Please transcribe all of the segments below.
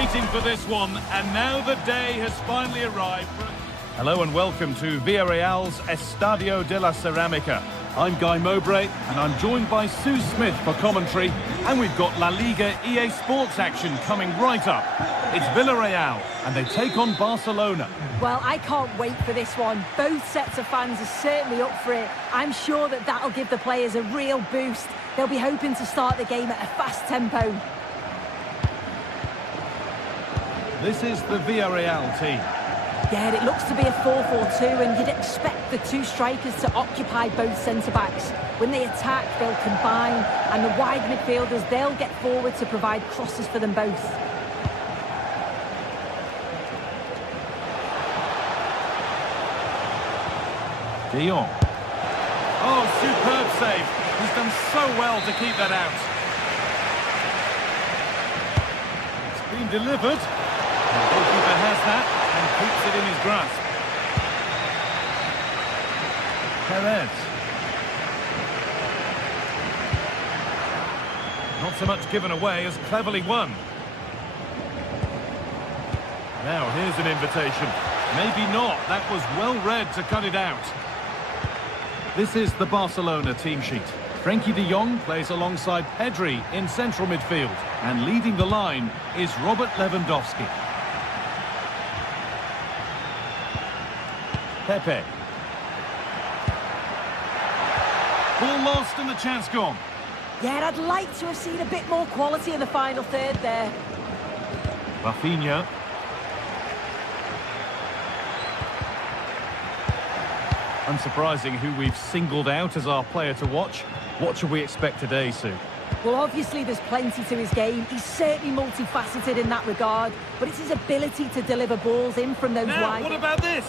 waiting for this one, and now the day has finally arrived. Hello and welcome to Villarreal's Estadio de la Ceramica. I'm Guy Mowbray, and I'm joined by Sue Smith for commentary, and we've got La Liga EA Sports action coming right up. It's Villarreal, and they take on Barcelona. Well, I can't wait for this one. Both sets of fans are certainly up for it. I'm sure that that'll give the players a real boost. They'll be hoping to start the game at a fast tempo. This is the Villarreal team. Yeah, it looks to be a 4-4-2, and you'd expect the two strikers to occupy both centre-backs. When they attack, they'll combine, and the wide midfielders, they'll get forward to provide crosses for them both. De Jong. Oh, superb save. He's done so well to keep that out. It's been delivered. The goalkeeper has that and keeps it in his grasp. Perez. Not so much given away as cleverly won. Now here's an invitation. Maybe not. That was well read to cut it out. This is the Barcelona team sheet. Frenkie de Jong plays alongside Pedri in central midfield. And leading the line is Robert Lewandowski. Pepe. Ball lost and the chance gone. Yeah, I'd like to have seen a bit more quality in the final third there. Rafinha. Unsurprising who we've singled out as our player to watch. What should we expect today, Sue? Well, obviously there's plenty to his game. He's certainly multifaceted in that regard, but it's his ability to deliver balls in from those now, wide... what about this?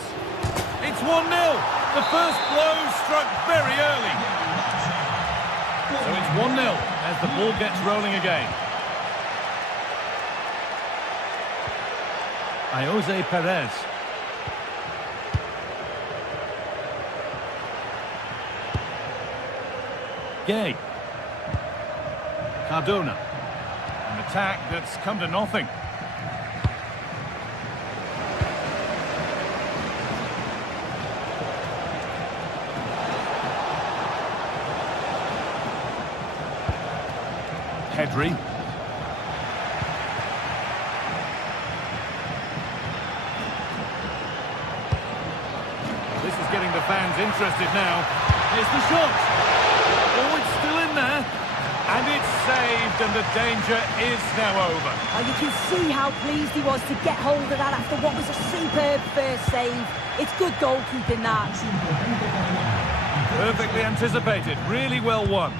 It's 1-0. The first blow struck very early. So it's 1-0 as the ball gets rolling again. Jose Perez. Gay. Cardona. An attack that's come to nothing. Pedri. This is getting the fans interested now. Here's the shot. Oh, it's still in there. And it's saved, and the danger is now over. Oh, you can see how pleased he was to get hold of that after what was a superb first save. It's good goalkeeping, that. Perfectly anticipated. Really well won.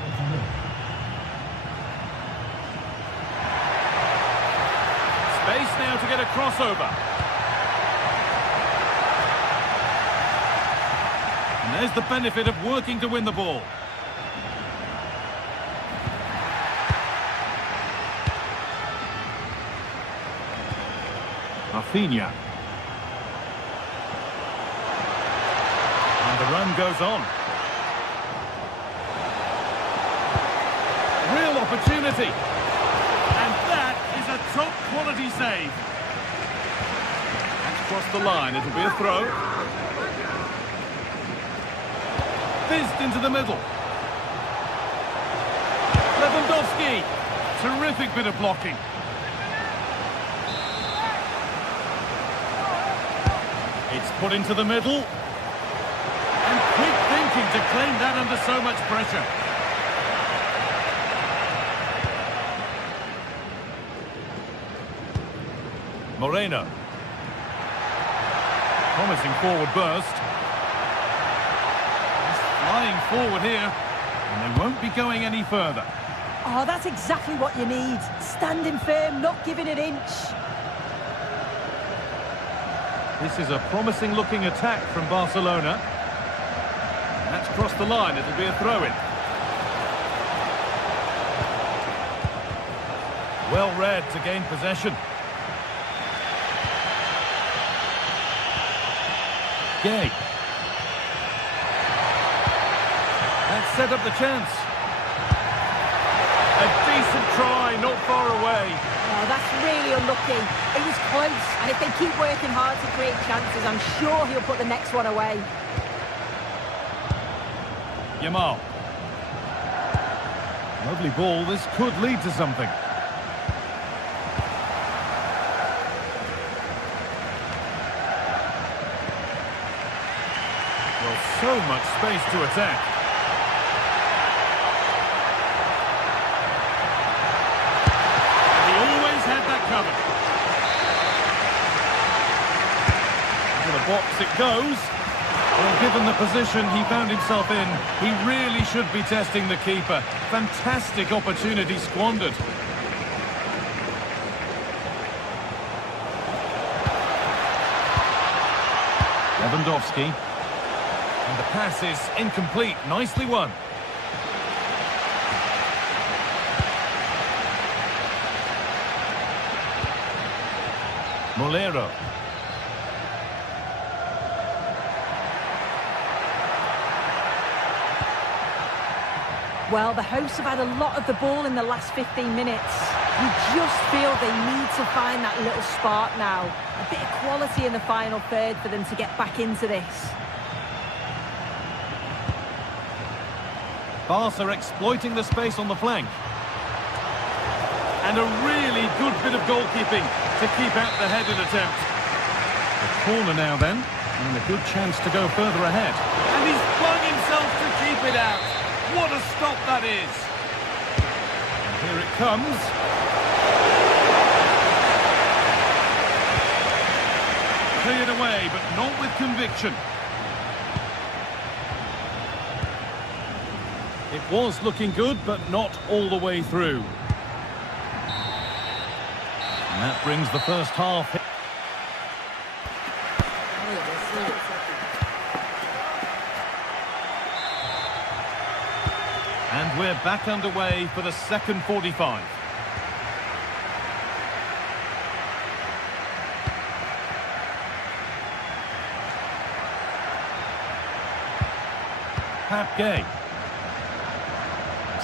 Space now to get a crossover. And there's the benefit of working to win the ball. Rafinha. And the run goes on. Real opportunity. And that is a top quality save. That's crossed the line. It'll be a throw. Fizzed into the middle. Lewandowski. Terrific bit of blocking. It's put into the middle. And quick thinking to claim that under so much pressure. Moreno. Promising forward burst. He's flying forward here. And they won't be going any further. Oh, that's exactly what you need. Standing firm, not giving an inch. This is a promising looking attack from Barcelona. And that's crossed the line. It'll be a throw-in. Well read to gain possession. Gay. That set up the chance. A decent try, not far away. Oh, that's really unlucky. It was close, and if they keep working hard to create chances, I'm sure he'll put the next one away. Yamal. Lovely ball, this could lead to something. Well, so much space to attack. And he always had that covered. Into the box it goes. Well, given the position he found himself in, he really should be testing the keeper. Fantastic opportunity squandered. Lewandowski. And the pass is incomplete. Nicely won. Molero. Well, the hosts have had a lot of the ball in the last 15 minutes. You just feel they need to find that little spark now. A bit of quality in the final third for them to get back into this. Barca exploiting the space on the flank. And a really good bit of goalkeeping to keep out the headed attempt. A corner now then, and a good chance to go further ahead. And he's flung himself to keep it out. What a stop that is! And here it comes. Cleared away, but not with conviction. It was looking good, but not all the way through. And that brings the first half. And we're back underway for the second 45. Pap Gay.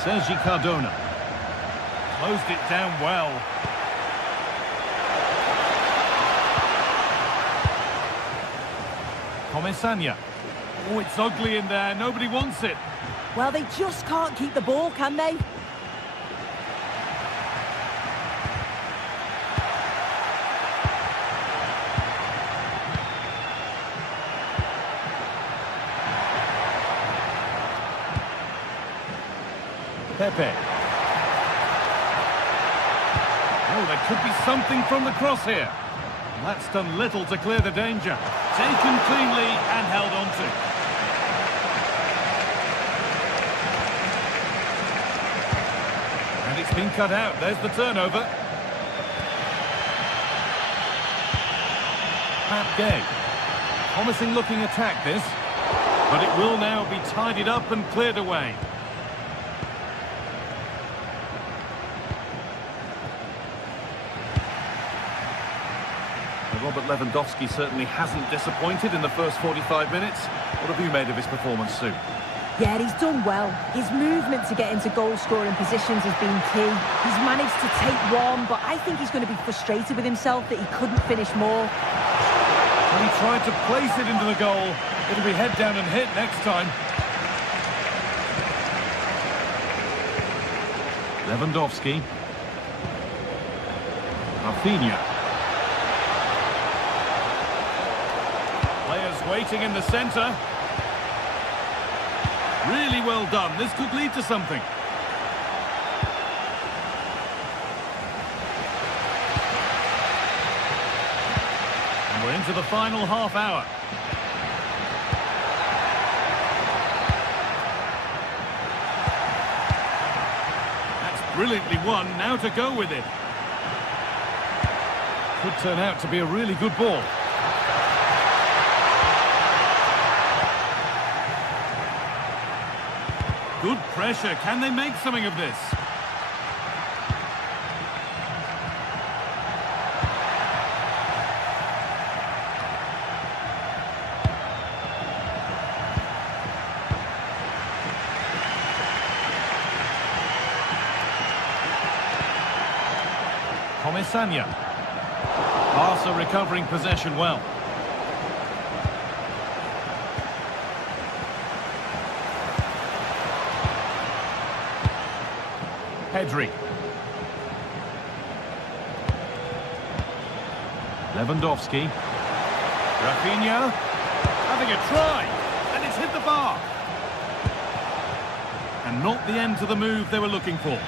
Sergi Cardona. Closed it down well. Comesaña. Oh, it's ugly in there. Nobody wants it. Well, they just can't keep the ball, can they? Pepe. Oh, there could be something from the cross here. That's done little to clear the danger. Taken cleanly and held on to. And it's been cut out. There's the turnover. Pap Gay. Promising looking attack this. But it will now be tidied up and cleared away. Robert Lewandowski certainly hasn't disappointed in the first 45 minutes. What have you made of his performance, Sue? Yeah, he's done well. His movement to get into goal-scoring positions has been key. He's managed to take one, but I think he's going to be frustrated with himself that he couldn't finish more. When he tried to place it into the goal, it'll be head down and hit next time. Lewandowski. Rafinha. Players waiting in the centre. Really well done. This could lead to something. And we're into the final half hour. That's brilliantly won. Now to go with it. Could turn out to be a really good ball. Good pressure. Can they make something of this? Comisania. Barca recovering possession well. Pedri. Lewandowski. Rafinha. Having a try. And it's hit the bar. And not the end to the move they were looking for.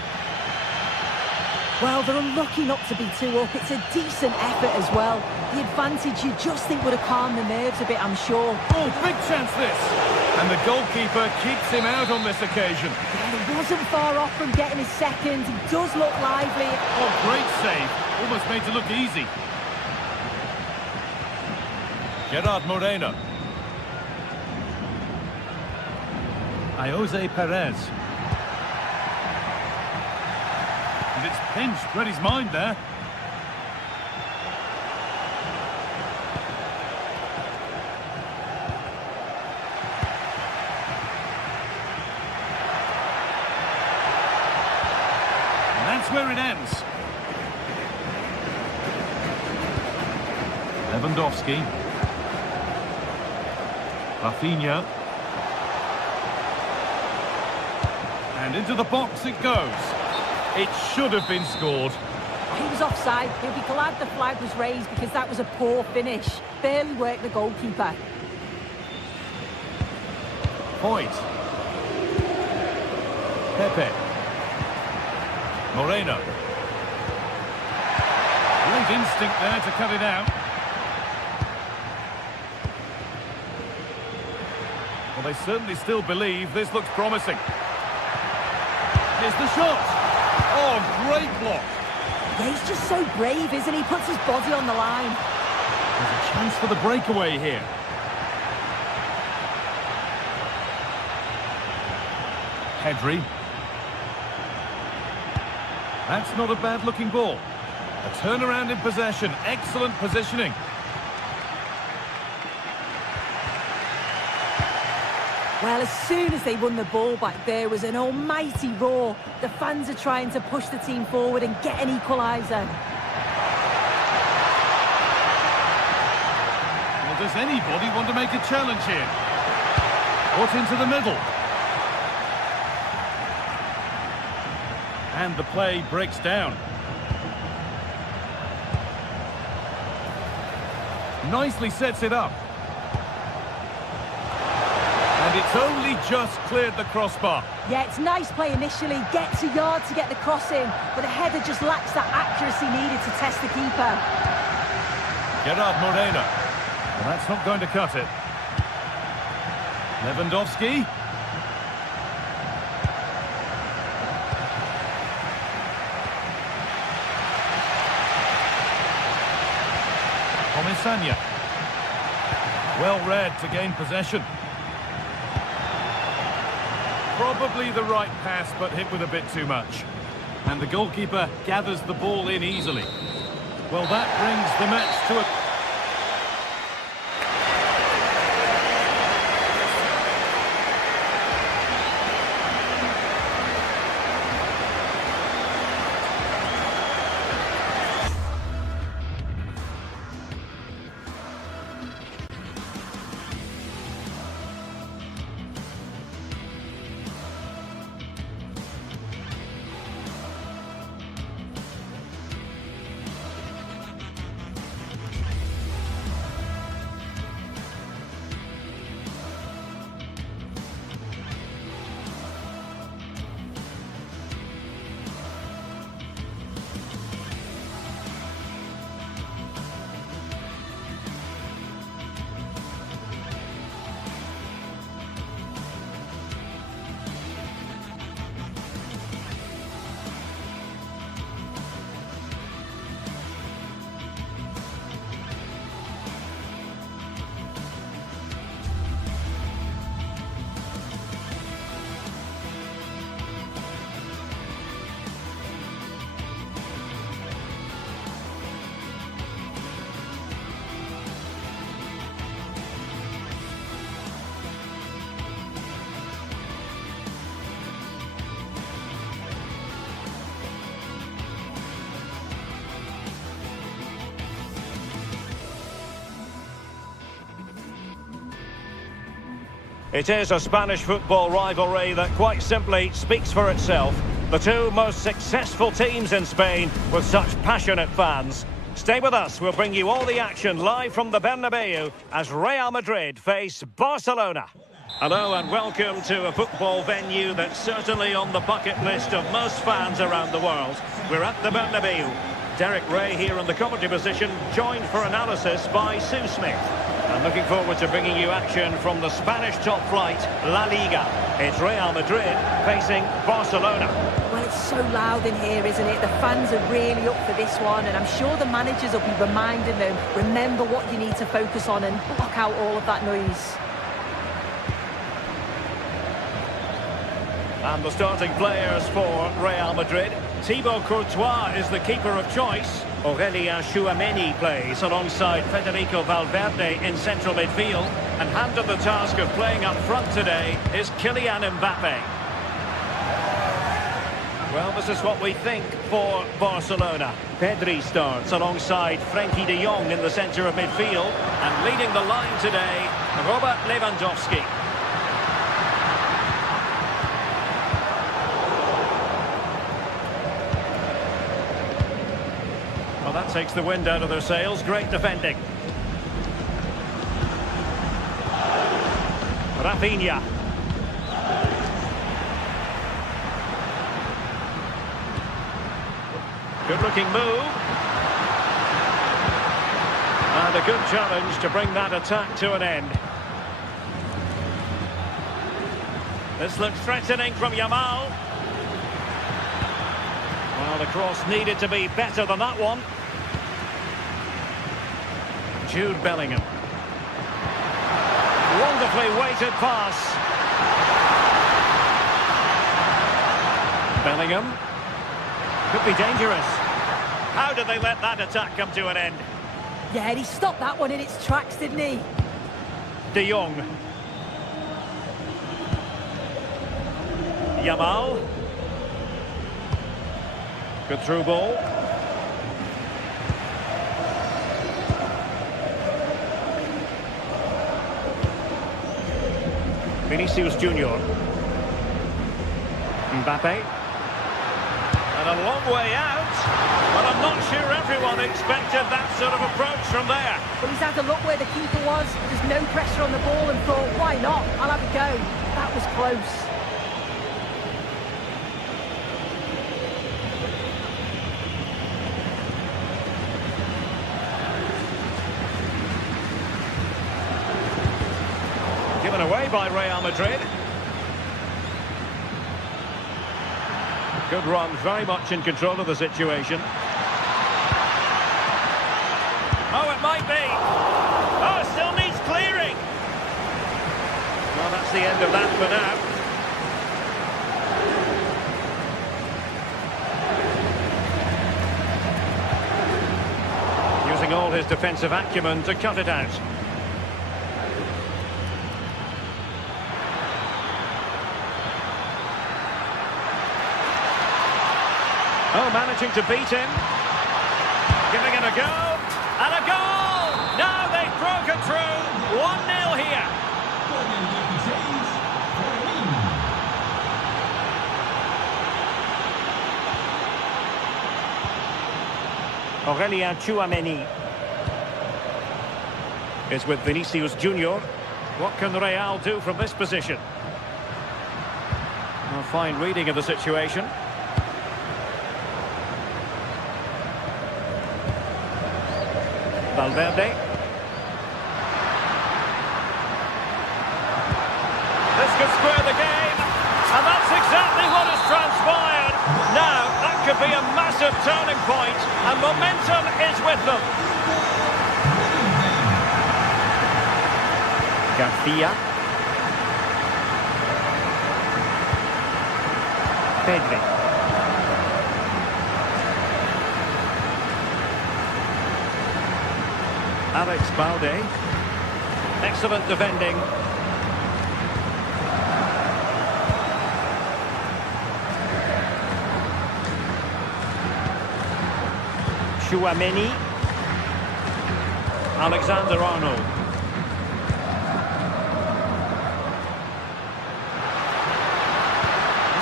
Well, they're unlucky not to be 2 up. It's a decent effort as well. The advantage you just think would have calmed the nerves a bit, I'm sure. Oh, big chance this. And the goalkeeper keeps him out on this occasion. Yeah, he wasn't far off from getting his second. He does look lively. Oh, great save. Almost made to look easy. Gerard Moreno. Jose Perez. And it's pinched, read his mind there. And that's where it ends. Lewandowski. Rafinha. And into the box it goes. It should have been scored. He was offside. He'll be glad the flag was raised because that was a poor finish. Barely worked the goalkeeper. Point. Pepe. Moreno. Great instinct there to cut it out. Well, they certainly still believe this looks promising. Here's the shot. Oh, great block. Yeah, he's just so brave, isn't he? Puts his body on the line. There's a chance for the breakaway here. Pedri. That's not a bad-looking ball. A turnaround in possession. Excellent positioning. Well, as soon as they won the ball back, there was an almighty roar. The fans are trying to push the team forward and get an equaliser. Well, does anybody want to make a challenge here? Put into the middle. And the play breaks down. Nicely sets it up. And it's only just cleared the crossbar. Yeah, it's nice play initially, gets a yard to get the cross in, but the header just lacks that accuracy needed to test the keeper. Gerard Moreno. Well, that's not going to cut it. Lewandowski. Comisania. Well read to gain possession. Probably the right pass, but hit with a bit too much. And the goalkeeper gathers the ball in easily. Well, that brings the match to a... It is a Spanish football rivalry that quite simply speaks for itself. The two most successful teams in Spain with such passionate fans. Stay with us, we'll bring you all the action live from the Bernabeu as Real Madrid face Barcelona. Hello and welcome to a football venue that's certainly on the bucket list of most fans around the world. We're at the Bernabeu. Derek Ray here in the commentary position, joined for analysis by Sue Smith. I'm looking forward to bringing you action from the Spanish top flight, La Liga. It's Real Madrid facing Barcelona. Well, it's so loud in here, isn't it? The fans are really up for this one, and I'm sure the managers will be reminding them, remember what you need to focus on and block out all of that noise. And the starting players for Real Madrid. Thibaut Courtois is the keeper of choice. Aurélien Tchouameni plays alongside Federico Valverde in central midfield. And handed the task of playing up front today is Kylian Mbappe. Well, this is what we think for Barcelona. Pedri starts alongside Frenkie de Jong in the centre of midfield. And leading the line today, Robert Lewandowski. Well, that takes the wind out of their sails. Great defending. Rafinha. Good-looking move. And a good challenge to bring that attack to an end. This looks threatening from Yamal. Well, the cross needed to be better than that one. Jude Bellingham. Wonderfully weighted pass. Bellingham. Could be dangerous. How did they let that attack come to an end? Yeah, he stopped that one in its tracks, didn't he? De Jong. Yamal. Good through ball. Vinicius Junior. Mbappe. And a long way out. But I'm not sure everyone expected that sort of approach from there. Well, he's had a look where the keeper was. There's no pressure on the ball and thought, why not? I'll have a go. That was close. Given away by Real Madrid. Good run, very much in control of the situation. Oh, it might be. Oh, it still needs clearing. Well, that's the end of that for now. Using all his defensive acumen to cut it out. Oh, managing to beat him. Giving it a go. And a goal! Now they've broken through. 1-0 here. Aurélien Tchouameni is with Vinicius Junior. What can Real do from this position? A fine reading of the situation. Valverde. This could square the game, and that's exactly what has transpired. Now, that could be a massive turning point, and momentum is with them. Garcia. Pedri. Alex Balde. Excellent defending. Tchouameni. Alexander-Arnold.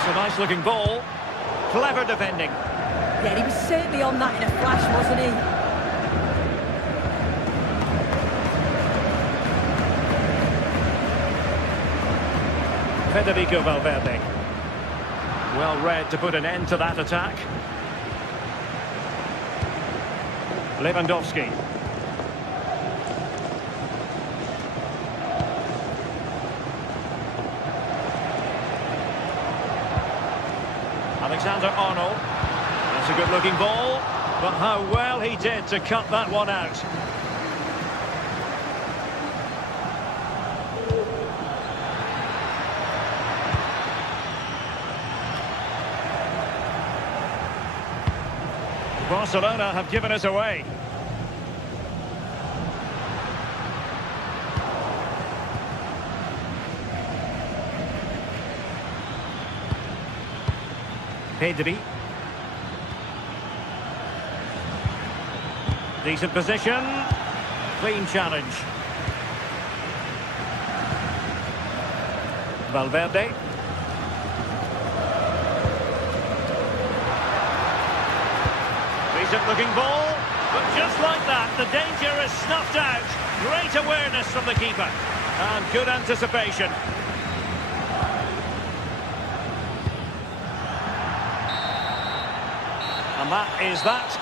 It's a nice-looking ball. Clever defending. Yeah, he was certainly on that in a flash, wasn't he? Federico Valverde. Well read to put an end to that attack. Lewandowski. Alexander-Arnold. That's a good-looking ball, but how well he did to cut that one out. Barcelona have given us away. Pedri. Decent position. Clean challenge. Valverde. Decent looking ball, but just like that, the danger is snuffed out. Great awareness from the keeper, and good anticipation. And that is that.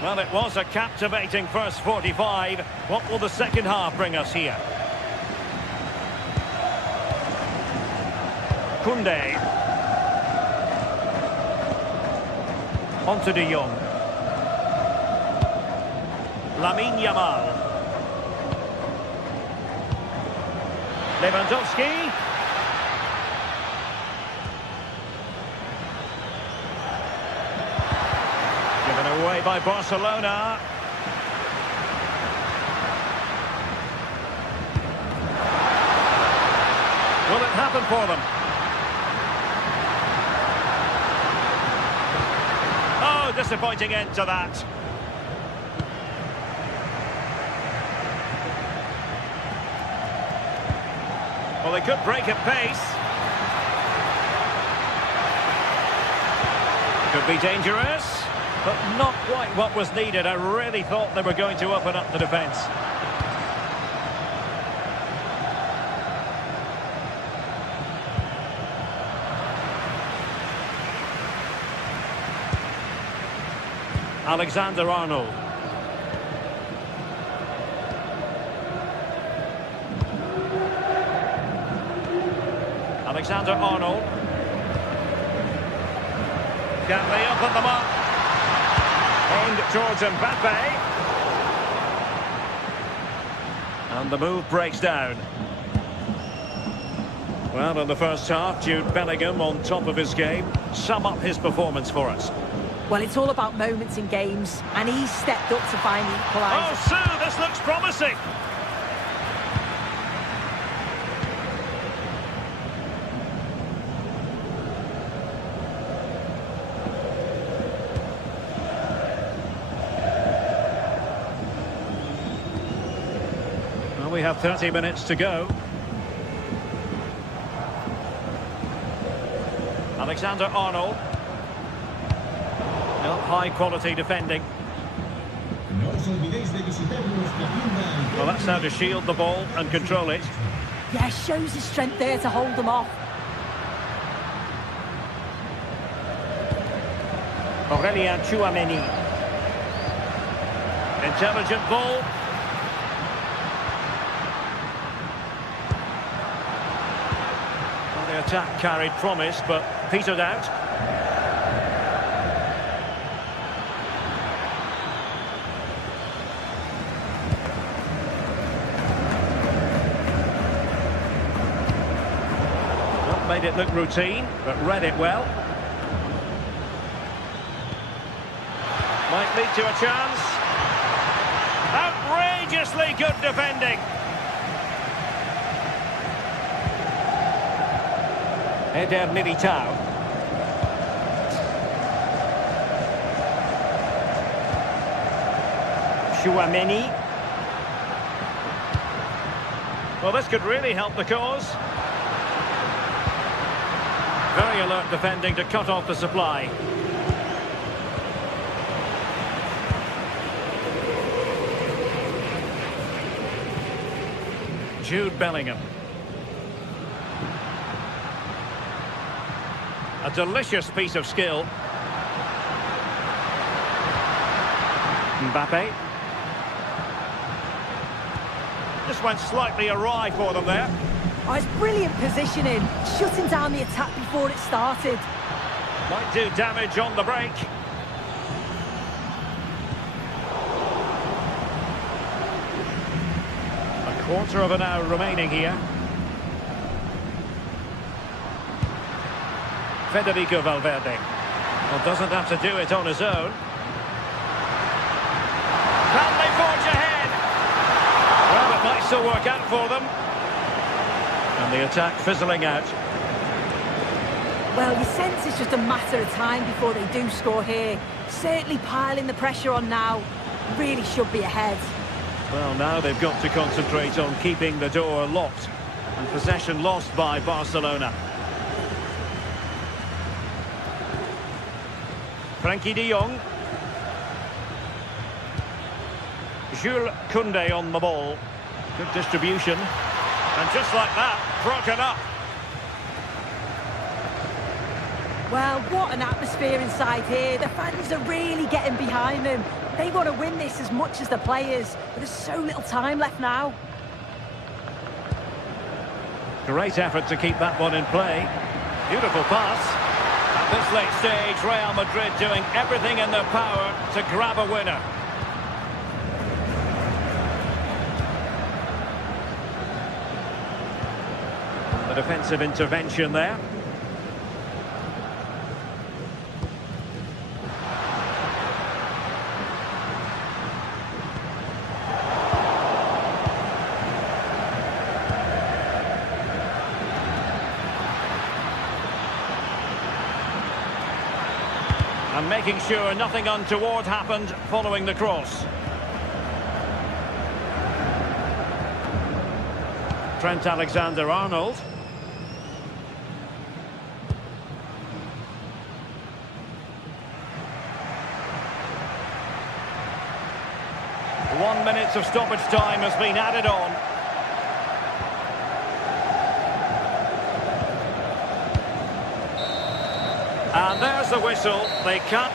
Well, it was a captivating first 45. What will the second half bring us here? Koundé. On to De Jong. Lamine Yamal. Lewandowski. Given away by Barcelona. Will it happen for them? Oh, disappointing end to that. Well, they could break at pace. Could be dangerous, but not quite what was needed. I really thought they were going to open up the defence. Alexander-Arnold. Alexander-Arnold. Can they open them up? Aimed towards Mbappe. And the move breaks down. Well, in the first half, Jude Bellingham on top of his game. Sum up his performance for us. Well, it's all about moments in games, and he's stepped up to find the equaliser. Oh, Sue, this looks promising. Well, we have 30 minutes to go. Alexander-Arnold. High quality defending. Well, that's how to shield the ball and control it. Yeah, shows his strength there to hold them off. Aurélien Tchouameni. Intelligent ball. Well, the attack carried promise, but petered out. Made it look routine, but read it well. Might lead to a chance. Outrageously good defending. Eder Militao. Tchouameni. Well, this could really help the cause. Very alert defending to cut off the supply. Jude Bellingham. A delicious piece of skill. Mbappe. Just went slightly awry for them there. Oh, it's brilliant positioning, shutting down the attack before it started. Might do damage on the break. A quarter of an hour remaining here. Federico Valverde. Well, doesn't have to do it on his own. Can they forge ahead? Well, it might still work out for them. And the attack fizzling out. Well, you sense it's just a matter of time before they do score here. Certainly piling the pressure on now. Really should be ahead. Well, now they've got to concentrate on keeping the door locked. And possession lost by Barcelona. Frankie de Jong. Jules Koundé on the ball. Good distribution. And just like that, broken up. Well, what an atmosphere inside here. The fans are really getting behind them. They want to win this as much as the players, but there's so little time left now. Great effort to keep that one in play. Beautiful pass. At this late stage, Real Madrid doing everything in their power to grab a winner. The defensive intervention there. And making sure nothing untoward happened following the cross. Trent Alexander-Arnold. One minute of stoppage time has been added on. And there's the whistle. They can't.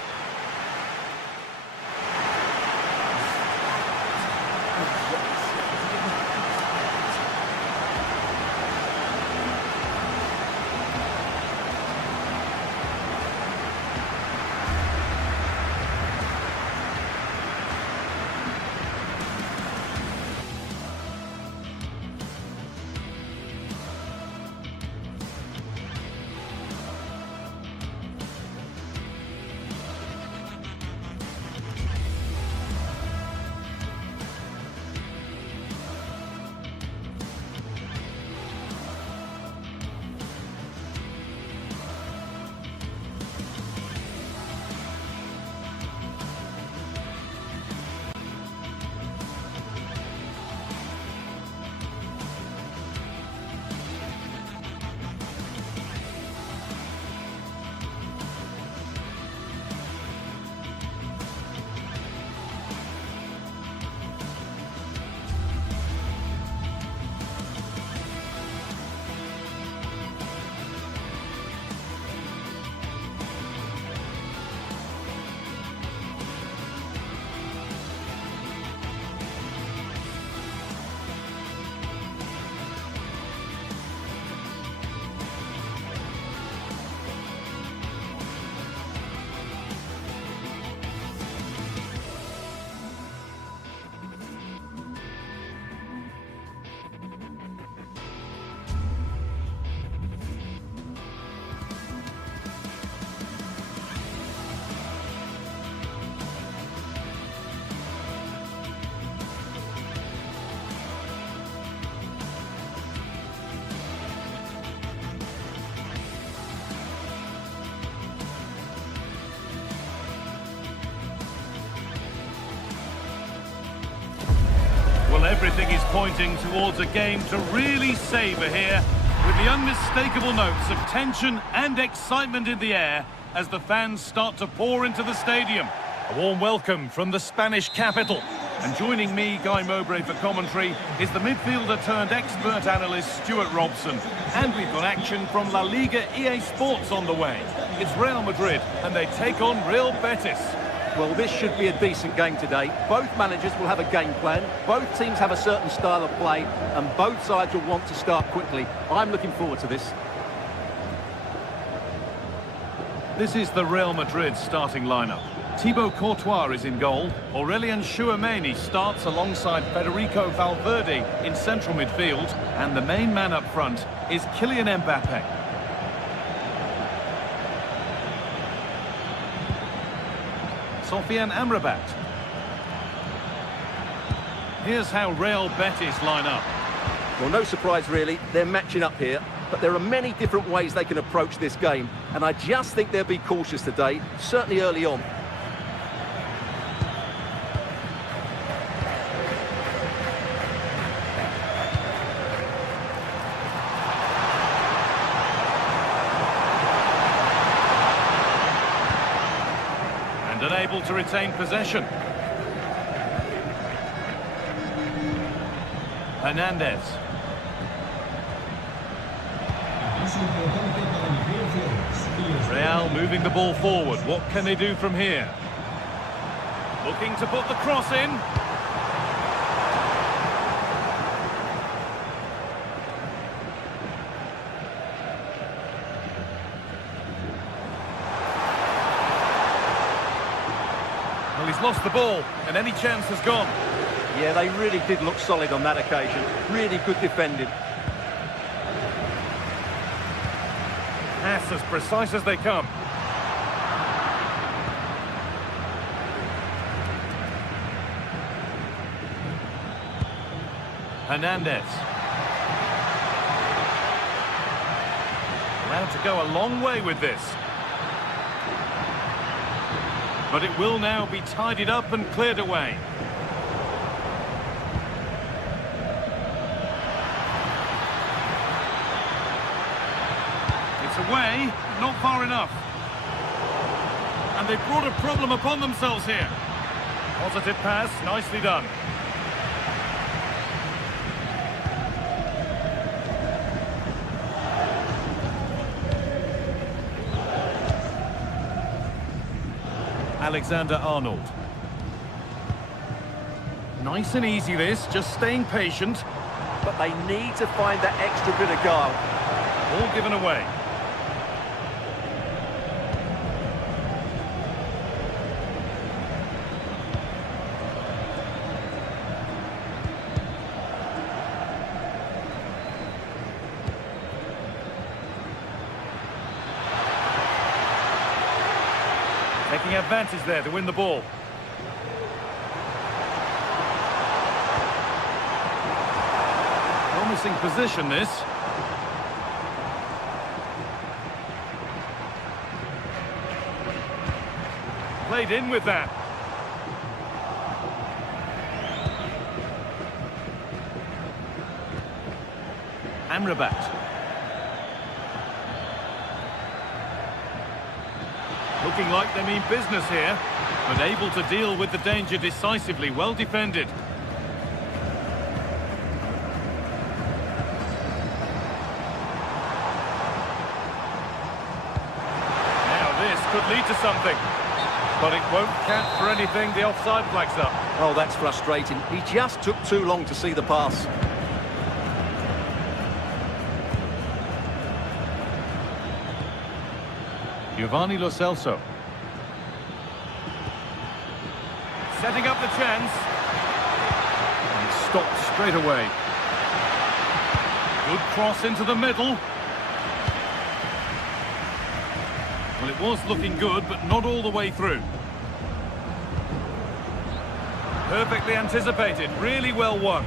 Well, everything is pointing towards a game to really savour here, with the unmistakable notes of tension and excitement in the air as the fans start to pour into the stadium. A warm welcome from the Spanish capital. And joining me, Guy Mowbray, for commentary is the midfielder-turned-expert analyst Stuart Robson. And we've got action from La Liga GTSports on the way. It's Real Madrid, and they take on Real Betis. Well, this should be a decent game today. Both managers will have a game plan. Both teams have a certain style of play, and both sides will want to start quickly. I'm looking forward to this. This is the Real Madrid starting lineup. Thibaut Courtois is in goal. Aurelien Tchouameni starts alongside Federico Valverde in central midfield. And the main man up front is Kylian Mbappe. Sofiane Amrabat. Here's how Real Betis line up. Well, no surprise really, they're matching up here, but there are many different ways they can approach this game, and I just think they'll be cautious today, certainly early on. Unable to retain possession. Hernandez. Real moving the ball forward. What can they do from here? Looking to put the cross in. Well, he's lost the ball, and any chance has gone. Yeah, they really did look solid on that occasion. Really good defending. Pass as precise as they come. Hernandez. Allowed to go a long way with this. But it will now be tidied up and cleared away. It's away, not far enough. And they've brought a problem upon themselves here. Positive pass, nicely done. Alexander-Arnold. Nice and easy this, just staying patient. But they need to find that extra bit of guile. All given away. Taking advantage there to win the ball. Promising position, this. Played in with that. Amrabat. Looking like they mean business here, but able to deal with the danger decisively. Well defended. Now this could lead to something, but it won't count for anything. The offside flag's up. Oh, that's frustrating. He just took too long to see the pass. Giovanni Lo Celso. Setting up the chance. And stopped straight away. Good cross into the middle. Well, it was looking good, but not all the way through. Perfectly anticipated, really well won.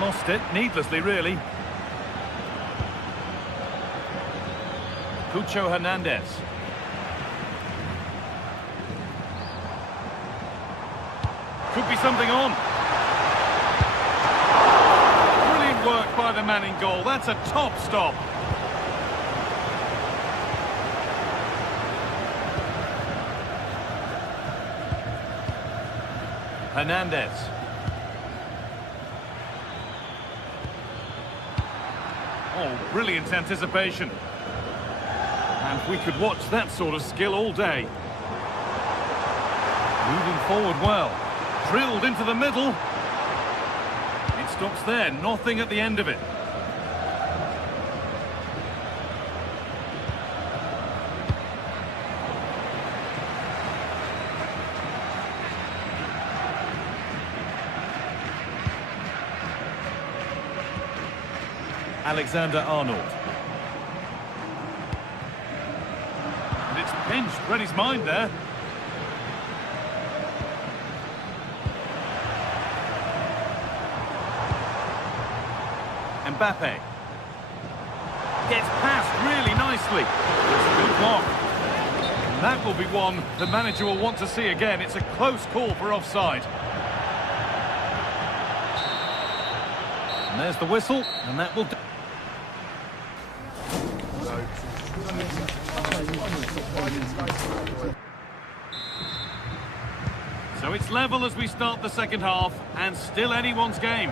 Lost it, needlessly really. Cucho Hernandez. Could be something on. Brilliant work by the man in goal. That's a top stop. Hernandez. Oh, brilliant anticipation. And we could watch that sort of skill all day. Moving forward well. Drilled into the middle. It stops there, nothing at the end of it. Alexander-Arnold. And it's pinched, read his mind there. Mbappe. Gets past really nicely. It's a good block. And that will be one the manager will want to see again. It's a close call for offside. And there's the whistle, and that will do. So it's level as we start the second half, and still anyone's game.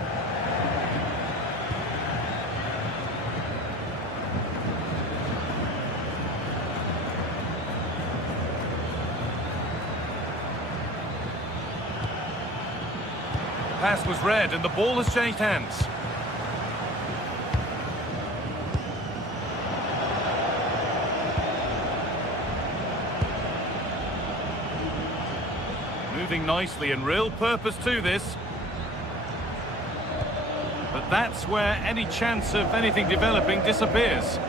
Pass was read and the ball has changed hands. Moving nicely and real purpose to this. But that's where any chance of anything developing disappears.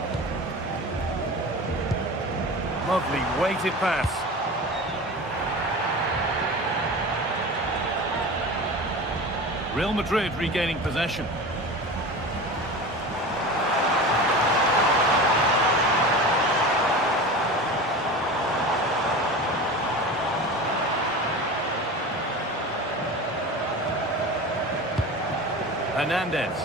Lovely weighted pass. Real Madrid regaining possession. Hernandez.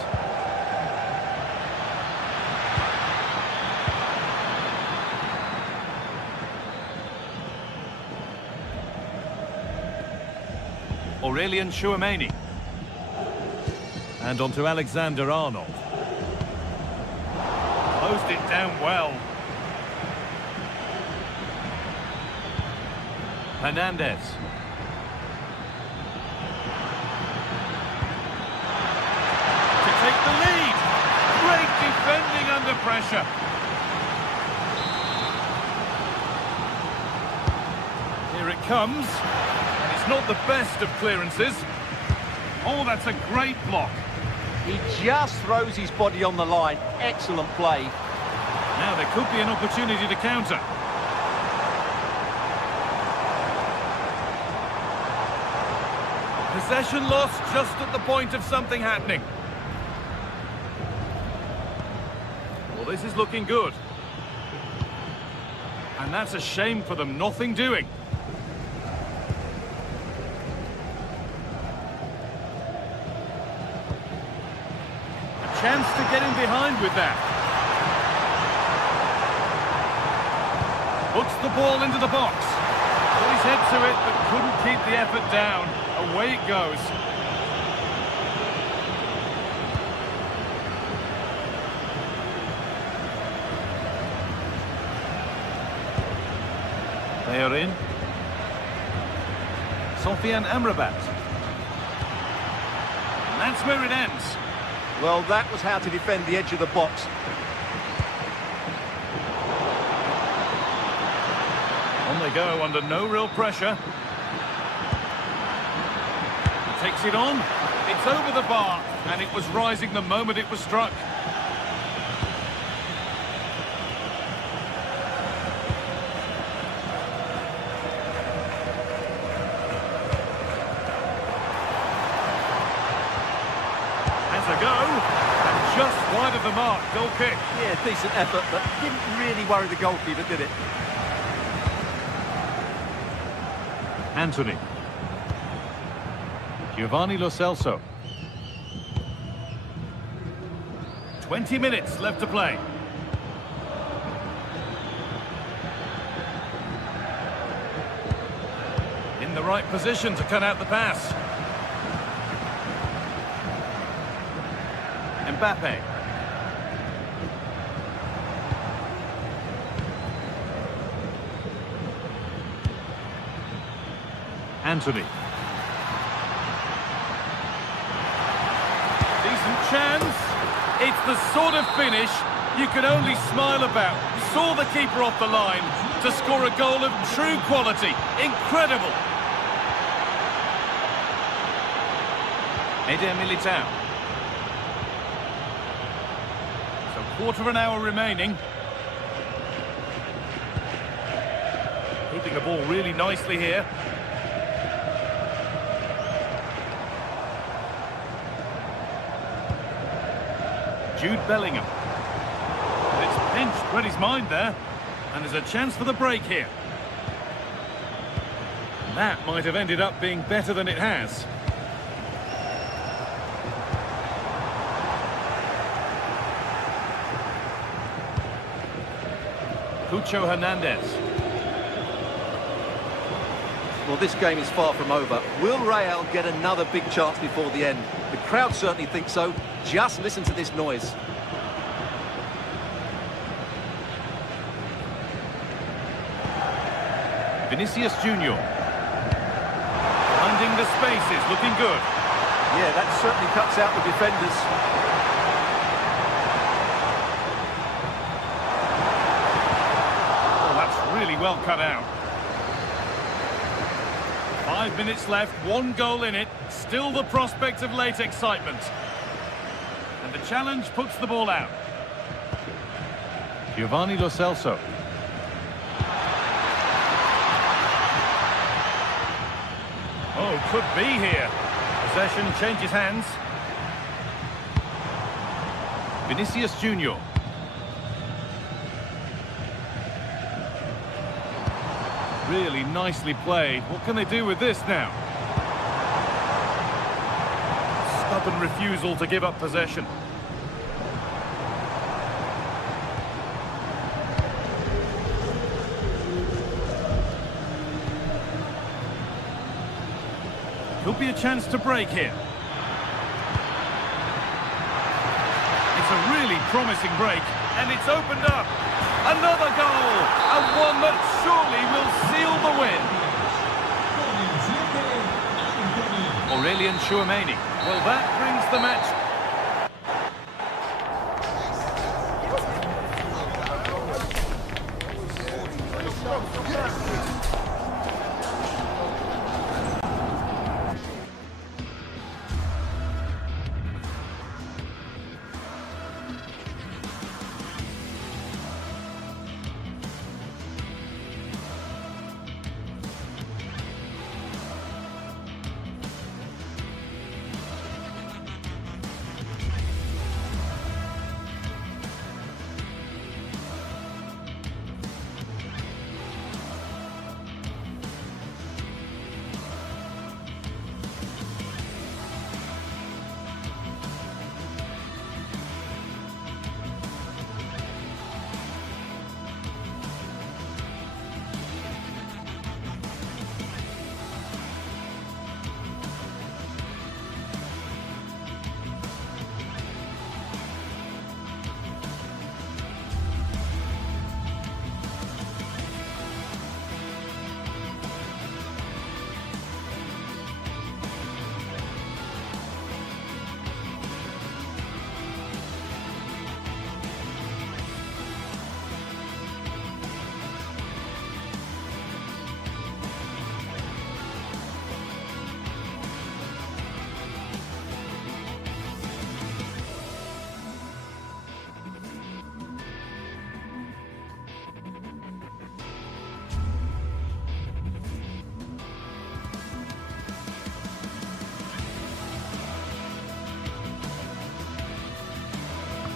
Aurelian Tchouameni. And on to Alexander-Arnold. Closed it down well. Hernandez. To take the lead. Great defending under pressure. Here it comes. And it's not the best of clearances. Oh, that's a great block. He just throws his body on the line. Excellent play. Now there could be an opportunity to counter. Possession lost just at the point of something happening. Well, this is looking good. And that's a shame for them, nothing doing. Chance to get in behind with that. Puts the ball into the box. Put his head to it, but couldn't keep the effort down. Away it goes. They are in. Sofian Amrabat. And that's where it ends. Well, that was how to defend the edge of the box. On they go under no real pressure. Takes it on. It's over the bar, and it was rising the moment it was struck. Has a go. just wide of the mark. Goal kick. Yeah, decent effort, but didn't really worry the goalkeeper, did it? Anthony. Giovanni Lo Celso. 20 minutes left to play. In the right position to cut out the pass. Mbappe. Anthony. Decent chance. It's the sort of finish you could only smile about. Saw the keeper off the line to score a goal of true quality. Incredible. Eder Militao. So quarter of an hour remaining. Keeping the ball really nicely here. Jude Bellingham. It's pinched Reddy's mind there. And there's a chance for the break here. That might have ended up being better than it has. Cucho Hernandez. Well, this game is far from over. Will Real get another big chance before the end? The crowd certainly think so. Just listen to this noise. Vinicius Junior. Finding the spaces, looking good. Yeah, that certainly cuts out the defenders. Oh, that's really well cut out. 5 minutes left, 1 goal in it. Still the prospect of late excitement. And the challenge puts the ball out. Giovanni Lo Celso. Oh, could be here. Possession changes hands. Vinicius Junior. Really nicely played. What can they do with this now? Stubborn refusal to give up possession. Could be a chance to break here. It's a really promising break, and it's opened up. Another goal, and one that surely will seal the win. Aurelian Chouameni. Well, that brings the match.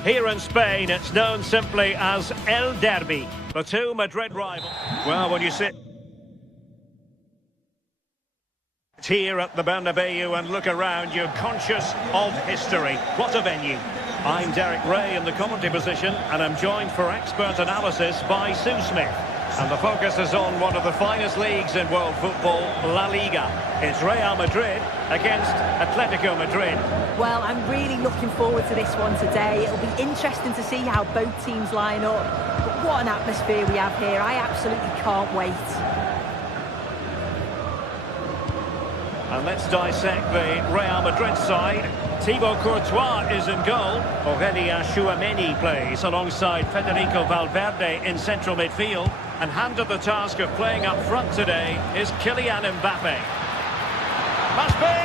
Here in Spain, it's known simply as El Derby, the two Madrid rivals. Well, when you sit here at the Bernabeu and look around, you're conscious of history. What a venue. I'm Derek Ray in the commentary position, and I'm joined for expert analysis by Sue Smith. And the focus is on one of the finest leagues in world football, La Liga. It's Real Madrid against Atletico Madrid. Well, I'm really looking forward to this one today. It'll be interesting to see how both teams line up. But what an atmosphere we have here. I absolutely can't wait. And let's dissect the Real Madrid side. Thibaut Courtois is in goal. Aurelien Tchouameni plays alongside Federico Valverde in central midfield. And handed the task of playing up front today is Kylian Mbappe. Must be!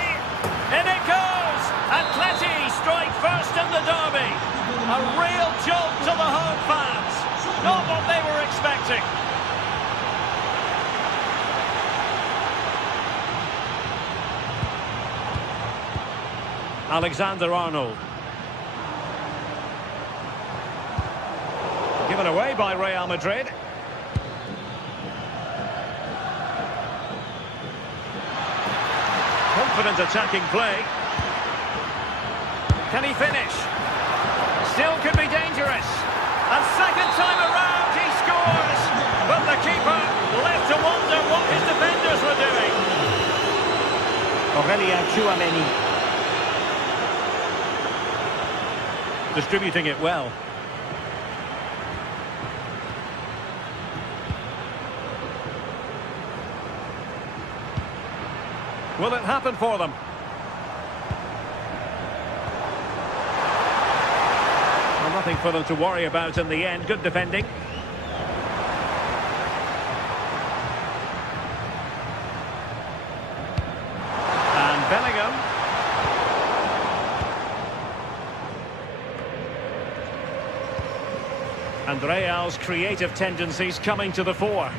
In it goes! Atleti strike first in the derby. A real jolt to the home fans. Not what they were expecting. Alexander-Arnold. Given away by Real Madrid. Confident attacking play. Can he finish? Still could be dangerous. And second time around he scores. But the keeper left to wonder what his defenders were doing. Aurelien Tchouameni. Distributing it well. Will it happen for them? Well, nothing for them to worry about in the end. Good defending. And Bellingham. And Real's creative tendencies coming to the fore.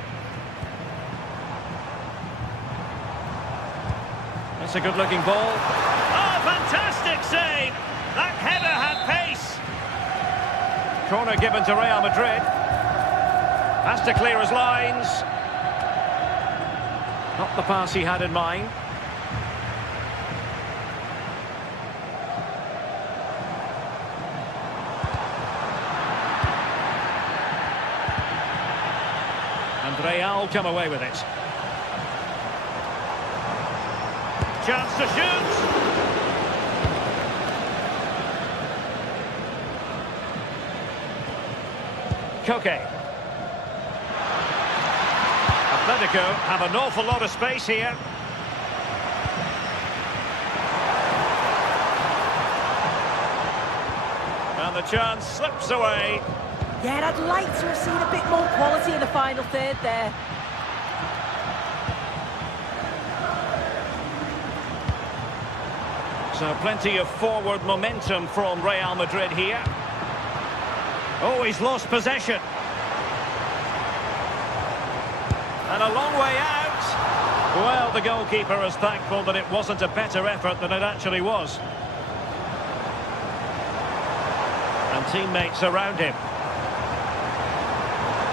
That's a good-looking ball. Oh, fantastic save! That header had pace. Corner given to Real Madrid. Has to clear his lines. Not the pass he had in mind. And Real come away with it. Chance to shoot. Koke. Atletico have an awful lot of space here. And the chance slips away. Yeah, I'd like to have seen a bit more quality in the final third there. So plenty of forward momentum from Real Madrid here. Oh, he's lost possession. And a long way out. Well, the goalkeeper is thankful that it wasn't a better effort than it actually was. And teammates around him.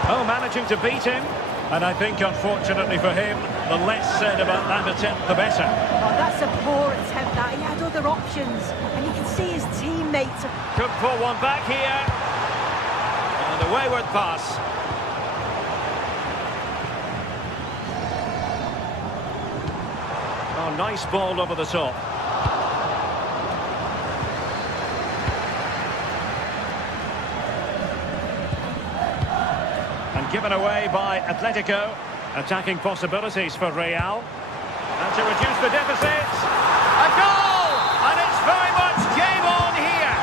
Oh, managing to beat him. And I think, unfortunately for him, the less said about that attempt, the better. Oh, that's a poor attempt, that. He had other options. And you can see his teammates. Could pull one back here. And a wayward pass. Oh, nice ball over the top. Given away by Atletico. Attacking possibilities for Real. And to reduce the deficit. A goal! And it's very much game on here.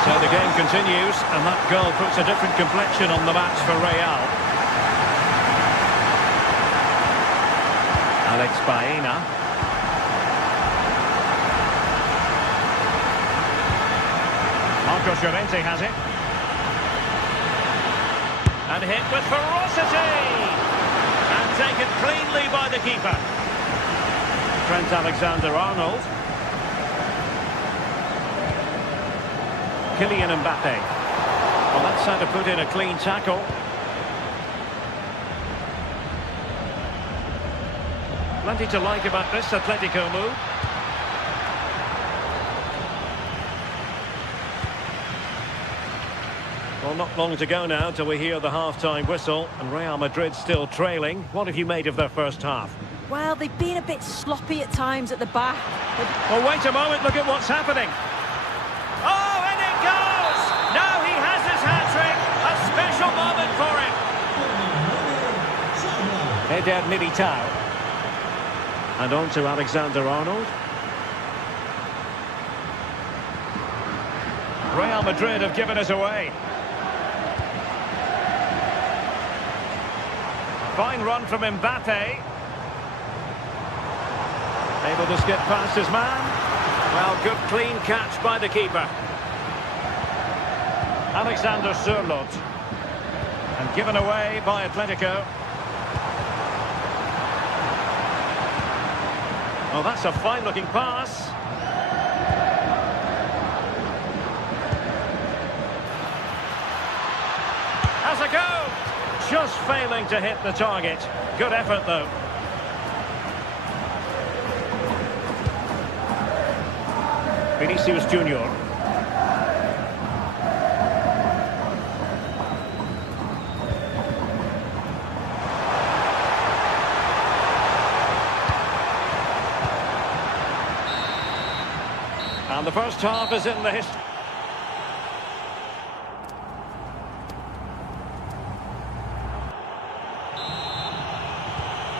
So the game continues, and that goal puts a different complexion on the match for Real. Alex Baena. Marcos Llorente has it. And hit with ferocity! And taken cleanly by the keeper. Trent Alexander-Arnold. Kylian Mbappe. Well, that's how to put in a clean tackle. Plenty to like about this Atletico move. Well, not long to go now till we hear the half-time whistle, and Real Madrid still trailing. What have you made of their first half? Well, they've been a bit sloppy at times at the back. Oh, wait a moment, look at what's happening. Oh, and it goes! Now he has his hat-trick. A special moment for him. Eder Militao. And on to Alexander-Arnold. Real Madrid have given us away. Fine run from Mbappe. Able to skip past his man. Well, good clean catch by the keeper. Alexander Sørloth. And given away by Atletico. Oh, that's a fine-looking pass. Has a go! Just failing to hit the target. Good effort, though. Vinicius Junior. And the first half is in the history.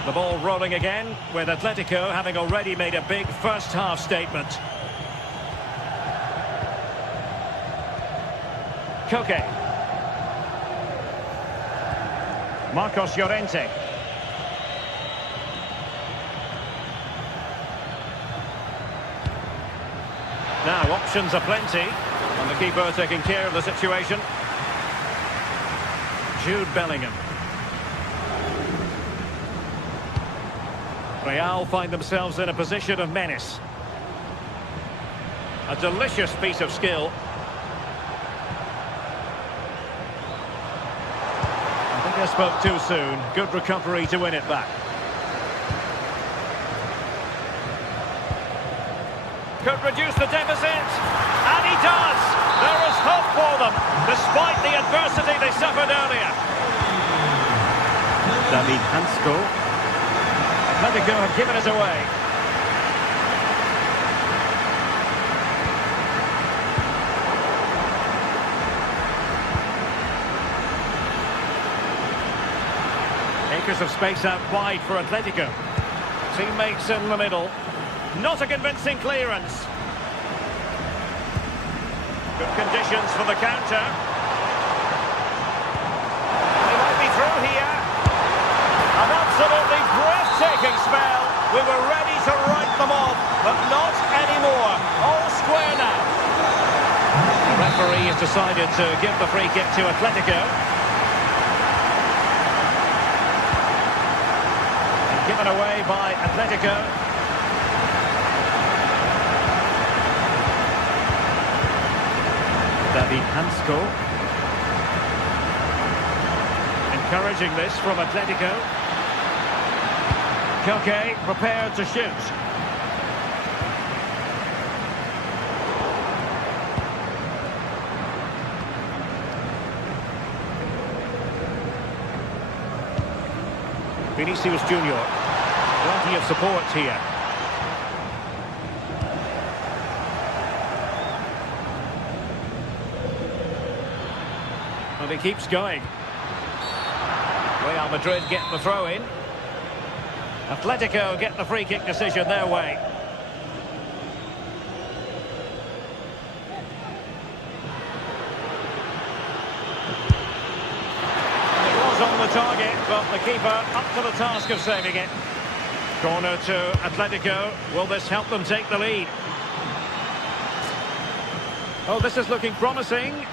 The ball rolling again, with Atletico having already made a big first half statement. Koke. Marcos Llorente. Now options are plenty, and the keeper taking care of the situation. Jude Bellingham. Real find themselves in a position of menace. A delicious piece of skill. I think I spoke too soon. Good recovery to win it back. Could reduce the deficit. And he does! There is hope for them, despite the adversity they suffered earlier. David Hansko. Atletico have given us away. Acres of space out wide for Atletico. Teammates in the middle. Not a convincing clearance. Good conditions for the counter. They might be through here. An absolutely breathtaking spell. We were ready to write them off, but not anymore. All square now. The referee has decided to give the free kick to Atletico. And given away by Atletico. David Hansko. Encouraging this from Atletico. Koke prepared to shoot. Vinicius Junior. Plenty of support here. And he keeps going. Real Madrid get the throw in. Atletico get the free kick decision their way. It was on the target, but the keeper up to the task of saving it. Corner to Atletico. Will this help them take the lead? Oh, this is looking promising.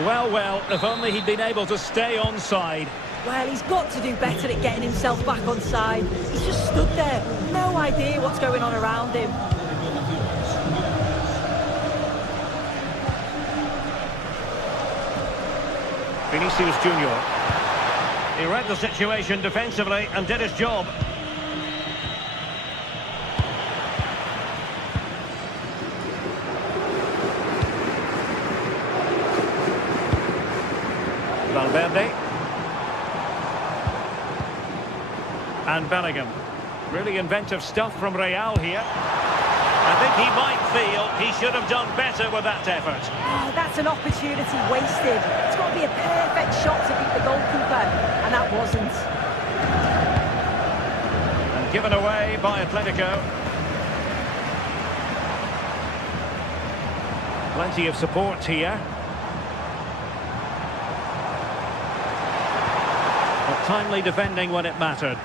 Well, if only he'd been able to stay onside. Well, he's got to do better at getting himself back on side. He's just stood there, no idea what's going on around him. Vinicius Junior. He read the situation defensively and did his job. Valverde. And Bellingham. Really inventive stuff from Real here. I think he might feel he should have done better with that effort. Oh, that's an opportunity wasted. It's got to be a perfect shot to beat the goalkeeper, and that wasn't. And given away by Atletico. Plenty of support here. But timely defending when it mattered.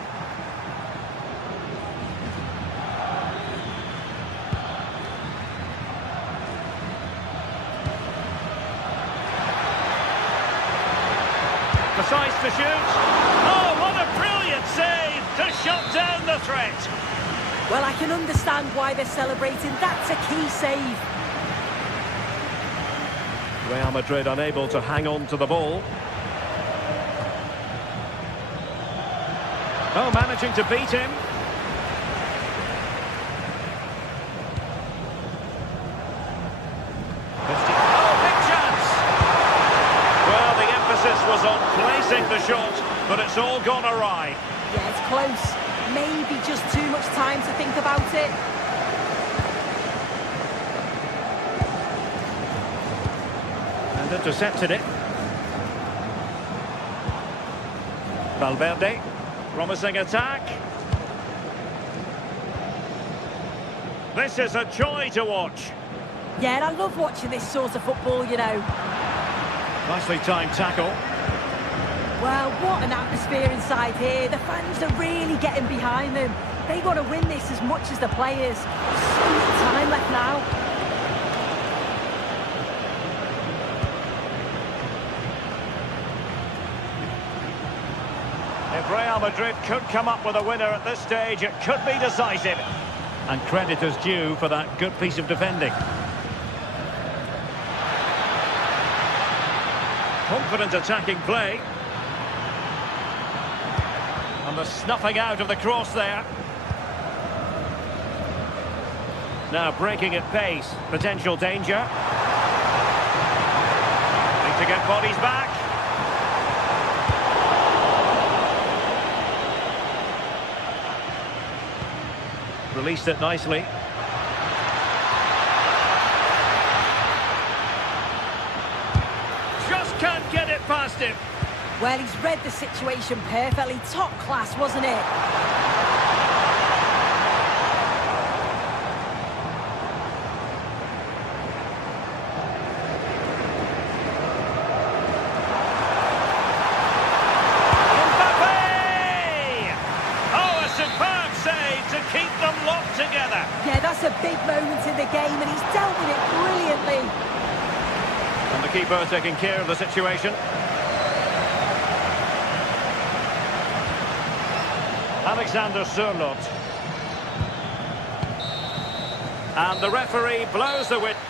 Decides to shoot. Oh, what a brilliant save to shut down the threat. Well, I can understand why they're celebrating. That's a key save. Real Madrid unable to hang on to the ball. Oh, managing to beat him. Was on placing the shot, but it's all gone awry. Yeah, it's close. Maybe just too much time to think about it. And intercepted it. Valverde, promising attack. This is a joy to watch. Yeah, and I love watching this sort of football, you know. Nicely timed tackle. Well, what an atmosphere inside here. The fans are really getting behind them. They want to win this as much as the players. There's so little time left now. If Real Madrid could come up with a winner at this stage, it could be decisive. And credit is due for that good piece of defending. Confident attacking play. And the snuffing out of the cross there. Now breaking at pace. Potential danger. Need to get bodies back. Released it nicely. Just can't get it past him. Well, he's read the situation perfectly. Top class, wasn't it? Mbappe! Oh, a superb save to keep them locked together. Yeah, that's a big moment in the game, and he's dealt with it brilliantly. And the keeper taking care of the situation. Alexander Sørloth. And the referee blows the whistle.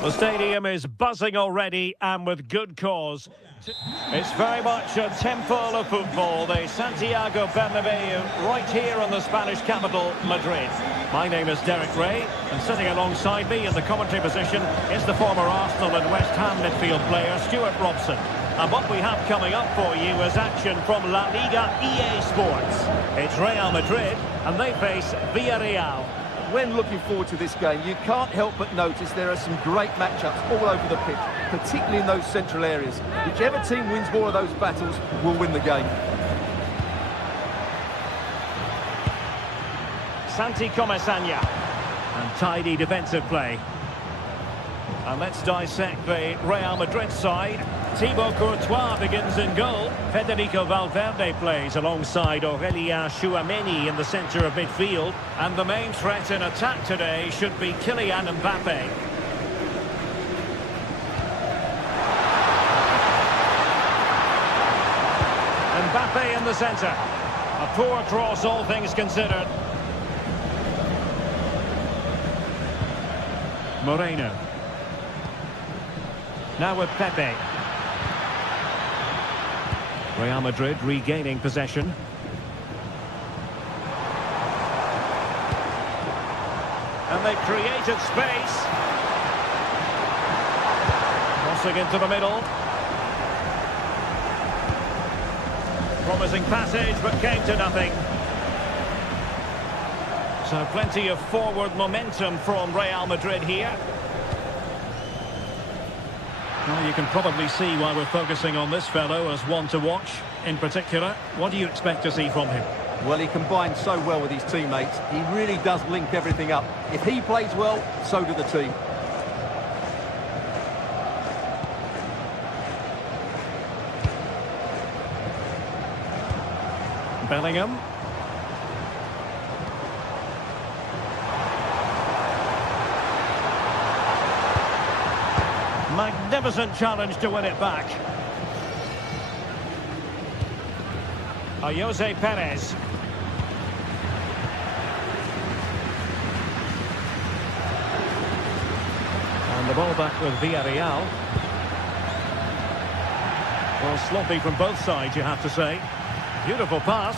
The stadium is buzzing already, and with good cause. It's very much a temple of football, the Santiago Bernabeu, right here in the Spanish capital, Madrid. My name is Derek Ray, and sitting alongside me in the commentary position is the former Arsenal and West Ham midfield player, Stuart Robson. And what we have coming up for you is action from La Liga EA Sports. It's Real Madrid, and they face Villarreal. When looking forward to this game, you can't help but notice there are some great matchups all over the pitch, particularly in those central areas. Whichever team wins more of those battles will win the game. Santi Comesaña. And tidy defensive play. And let's dissect the Real Madrid side. Thibaut Courtois begins in goal. Federico Valverde plays alongside Aurélien Tchouaméni in the centre of midfield. And the main threat in attack today should be Kylian Mbappé. Mbappé in the centre. A poor cross, all things considered. Moreno. Now with Pepe. Real Madrid regaining possession. And they've created space. Crossing into the middle. Promising passage, but came to nothing. So plenty of forward momentum from Real Madrid here. Well, you can probably see why we're focusing on this fellow as one to watch. In particular, what do you expect to see from him? Well, he combines so well with his teammates. He really does link everything up. If he plays well, so do the team. Bellingham. Magnificent challenge to win it back. Jose Perez. And the ball back with Villarreal. Well, sloppy from both sides, you have to say. Beautiful pass.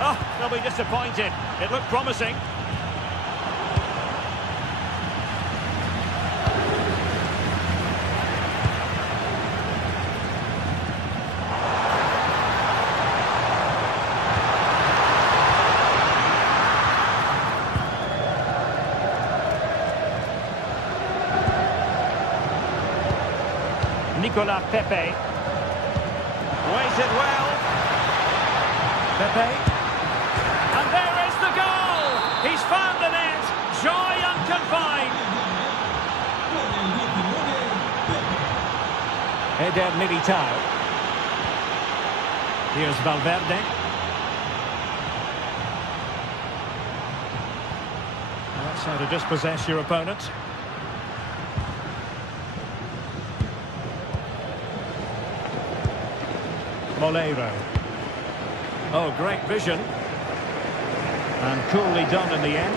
Oh, they'll be disappointed. It looked promising. Nicolas Pepe. Waited well. Pepe. And there is the goal! He's found the net. Joy unconfined. Eder Militao. Here's Valverde. That's how to dispossess your opponent. Molero. Oh, great vision. And coolly done in the end.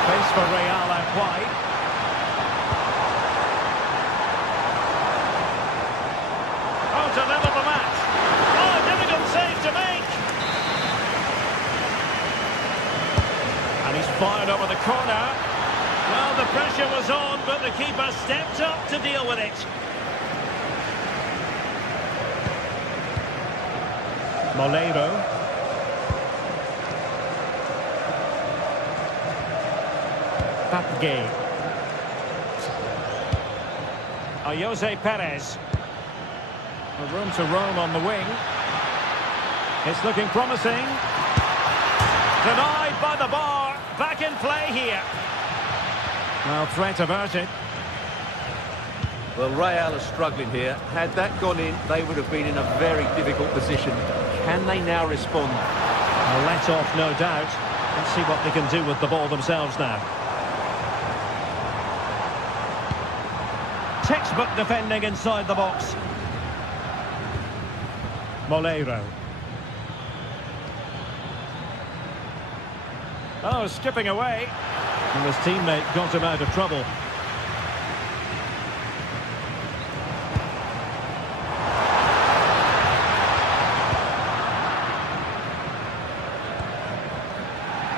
Space for Real out wide. Oh, to level the match. Oh, difficult save to make. And he's fired over the corner. Well, the pressure was on, but the keeper stepped up to deal with it. Molero. Papgay. Jose Perez. A room to roam on the wing. It's looking promising. Denied by the bar. Back in play here. Well, threat averted. Well, Real are struggling here. Had that gone in, they would have been in a very difficult position. Can they now respond? A let off, no doubt. Let's see what they can do with the ball themselves now. Textbook defending inside the box. Molero. Oh, skipping away. And his teammate got him out of trouble.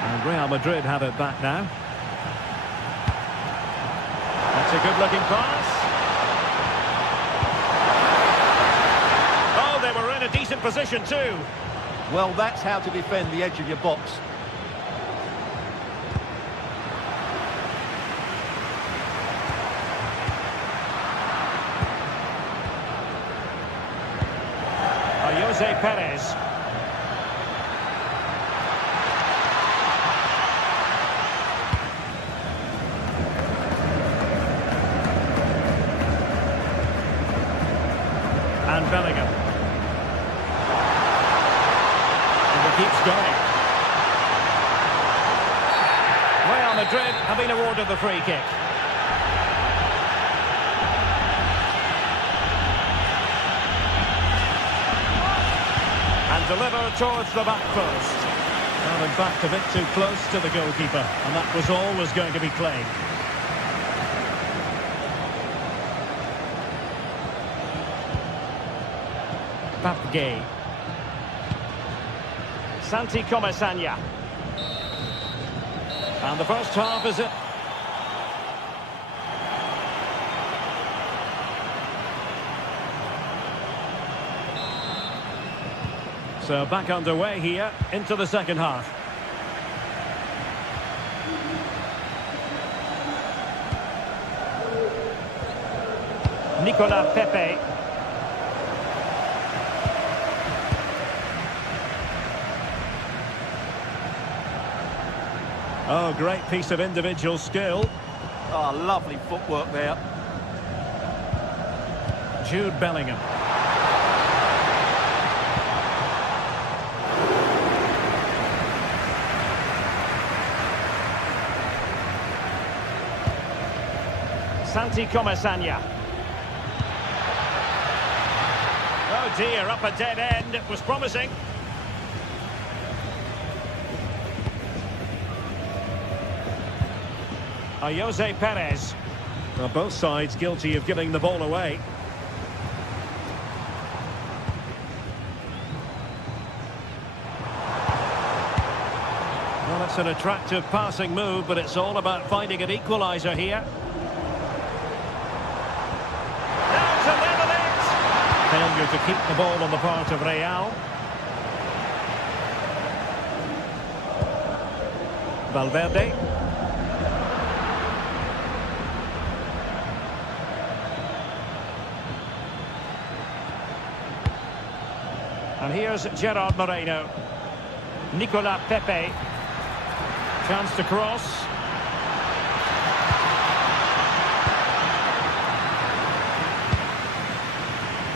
And Real Madrid have it back now. That's a good-looking pass. Oh, they were in a decent position too. Well, that's how to defend the edge of your box. Jose Perez. And Bellingham. And he keeps going. Real Madrid have been awarded the free kick. And deliver towards the back post. Well, in fact, a bit too close to the goalkeeper, and that was always going to be played. Papgay. Santi Comesaña. And the first half is it. So back underway here into the second half. Nicolas Pepe. Oh, great piece of individual skill. Oh, lovely footwork there. Jude Bellingham. Santi Comesaña. Oh dear, up a dead end. It was promising. Jose Perez. Well, both sides guilty of giving the ball away. Well, it's an attractive passing move, but it's all about finding an equaliser here. Now to level it! Failure to keep the ball on the part of Real. Valverde. And here's Gerard Moreno. Nicolas Pepe. Chance to cross.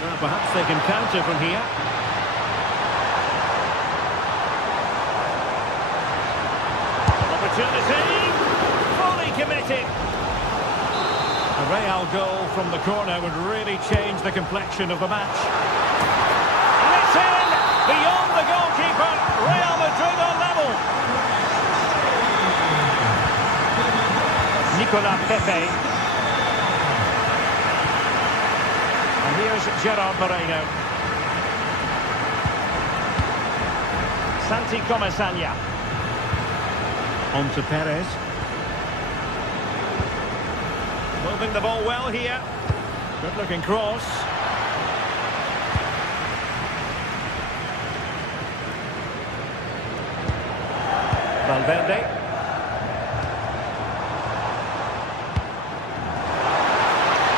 Well, perhaps they can counter from here. Opportunity. Fully committed. A Real goal from the corner would really change the complexion of the match. Beyond the goalkeeper, Real Madrid are level. Nicolas Pepe. And here's Gerard Moreno. Santi Comesaña. On to Perez. Moving the ball well here. Good looking cross. Valverde.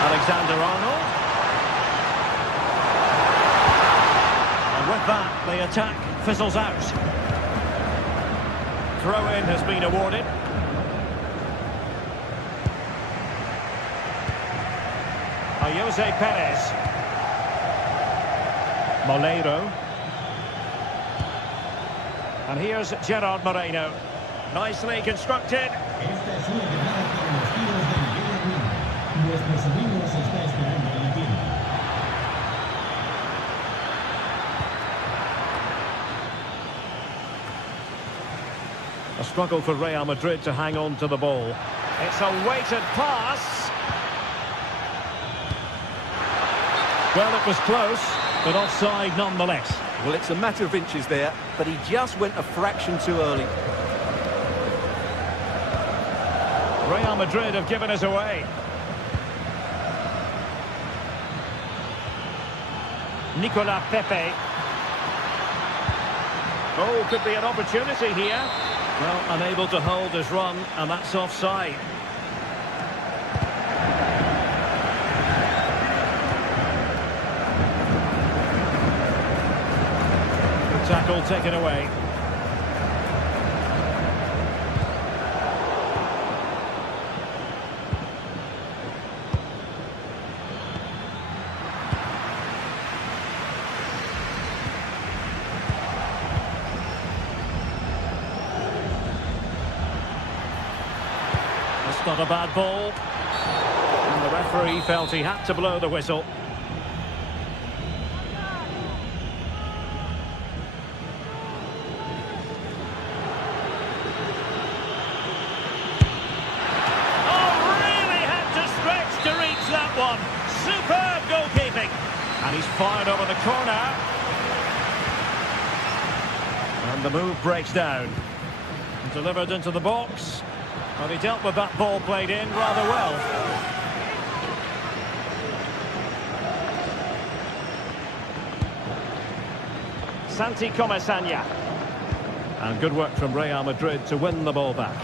Alexander-Arnold. And with that, the attack fizzles out. Throw-in has been awarded. Jose Perez. Molero. And here's Gerard Moreno. Nicely constructed. A A struggle for Real Madrid to hang on to the ball. It's a weighted pass. Well, it was close, but offside nonetheless. Well, it's a matter of inches there, but he just went a fraction too early. Real Madrid have given us away. Nicolas Pepe. Oh, could be an opportunity here. Well, unable to hold his run, and that's offside. Tackle taken away. That's not a bad ball. And the referee felt he had to blow the whistle. One. Superb goalkeeping. And he's fired over the corner. And the move breaks down. Delivered into the box. But he dealt with that ball played in rather well. Santi Comesaña. And good work from Real Madrid to win the ball back.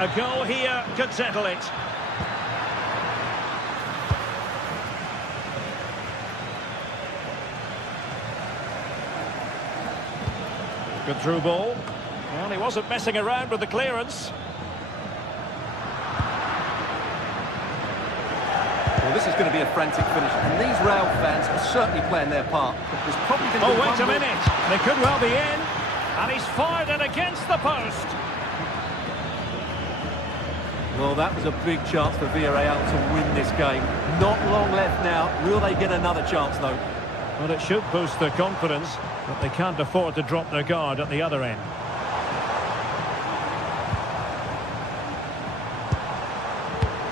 A goal here could settle it. Good through ball. Well, he wasn't messing around with the clearance. Well, this is going to be a frantic finish, and these Real fans are certainly playing their part. There's probably going to be wait a minute. They could well be in. And he's fired it against the post. Well, that was a big chance for Villarreal to win this game. Not long left now. Will they get another chance, though? Well, it should boost their confidence, but they can't afford to drop their guard at the other end.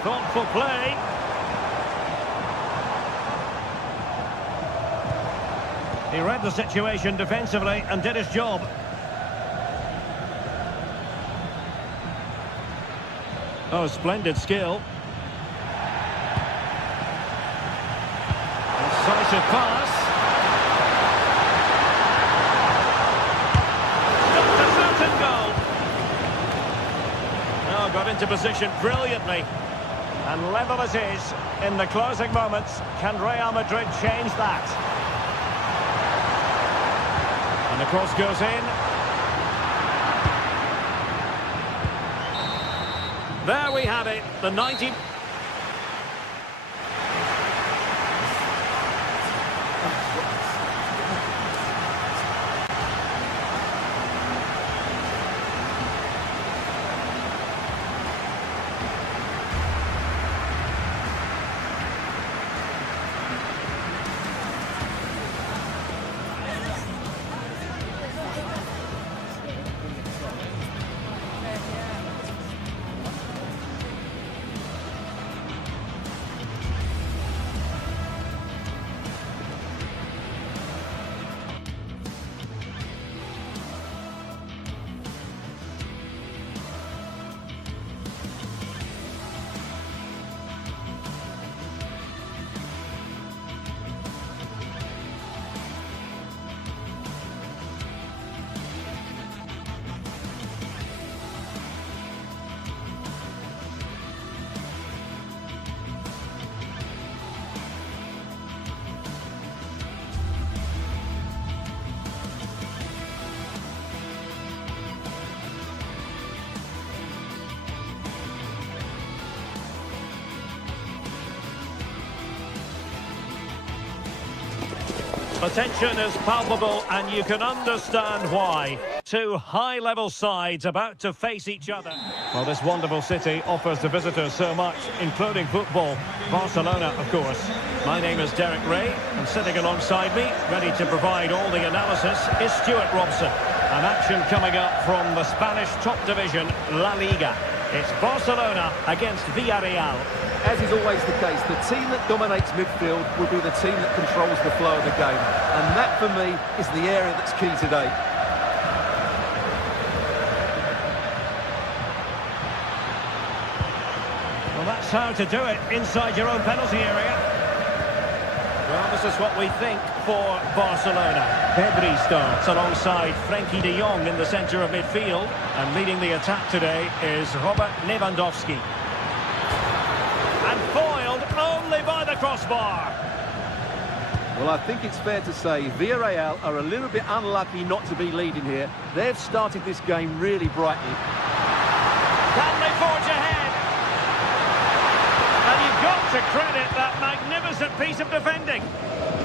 Thoughtful play. He read the situation defensively and did his job. Oh, splendid skill. Decisive pass. Just a certain goal. Oh, got into position brilliantly. And level as is, in the closing moments, can Real Madrid change that? And the cross goes in. There we have it, the 90... The tension is palpable, and you can understand why. Two high-level sides about to face each other. Well, this wonderful city offers the visitors so much, including football. Barcelona, of course. My name is Derek Ray, and sitting alongside me, ready to provide all the analysis, is Stuart Robson. An action coming up from the Spanish top division, La Liga. It's Barcelona against Villarreal. As is always the case, the team that dominates midfield will be the team that controls the flow of the game. And that, for me, is the area that's key today. Well, that's how to do it inside your own penalty area. Well, this is what we think for Barcelona. Pedri starts alongside Frenkie de Jong in the centre of midfield. And leading the attack today is Robert Lewandowski. And foiled only by the crossbar. Well, I think it's fair to say Villarreal are a little bit unlucky not to be leading here. They've started this game really brightly. Can they forge ahead? And you've got to credit that magnificent piece of defending.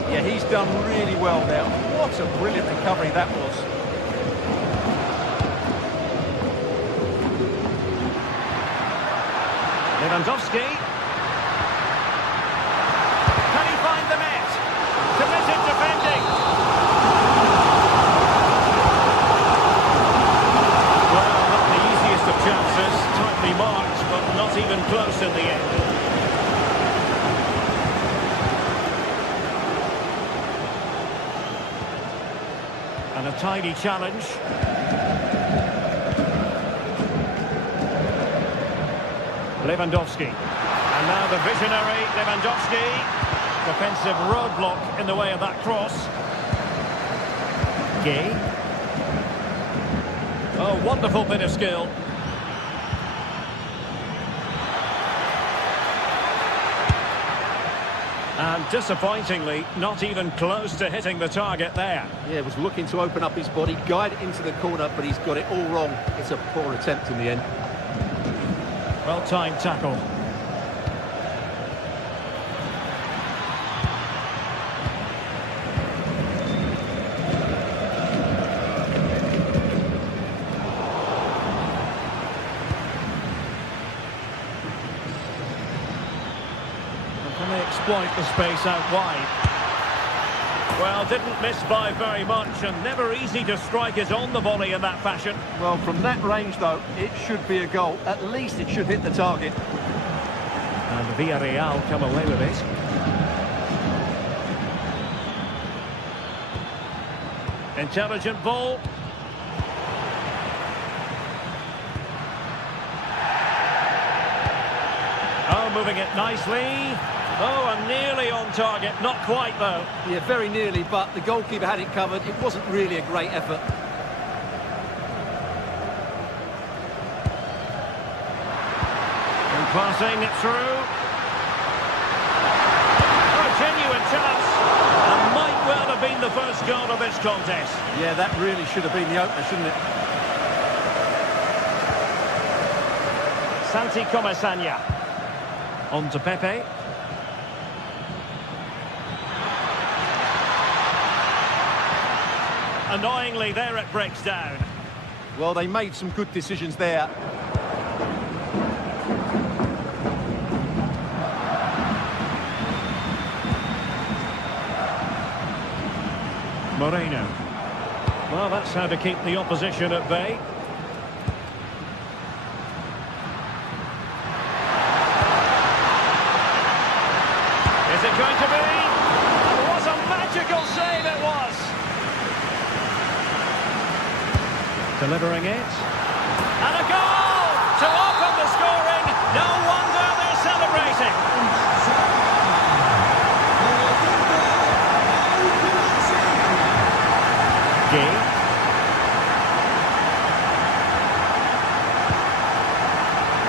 Yeah, he's done really well there. What a brilliant recovery that was. Lewandowski. Can he find the net? Committed defending. Well, not the easiest of chances. Tightly marked, but not even close in the end. And a tidy challenge. Lewandowski. And now the visionary Lewandowski. Defensive roadblock in the way of that cross. Gay. Oh, wonderful bit of skill. And disappointingly, not even close to hitting the target there. Yeah, was looking to open up his body, guide it into the corner, but he's got it all wrong. It's a poor attempt in the end. Well-timed tackle. Can they exploit the space out wide? Well, didn't miss by very much, and never easy to strike it on the volley in that fashion. Well, from that range, though, it should be a goal. At least it should hit the target. And Villarreal come away with it. Intelligent ball. Oh, moving it nicely. Oh, and nearly on target. Not quite, though. Yeah, very nearly, but the goalkeeper had it covered. It wasn't really a great effort. And passing it through. Oh, genuine chance. And might well have been the first goal of this contest. Yeah, that really should have been the opener, shouldn't it? Santi Comesaña. On to Pepe. Annoyingly, there it breaks down. Well, they made some good decisions there. Moreno. Well, that's how to keep the opposition at bay. Is it going to be? And what a magical save it was! Delivering it. And a goal to open the scoring. No wonder they're celebrating. Gay.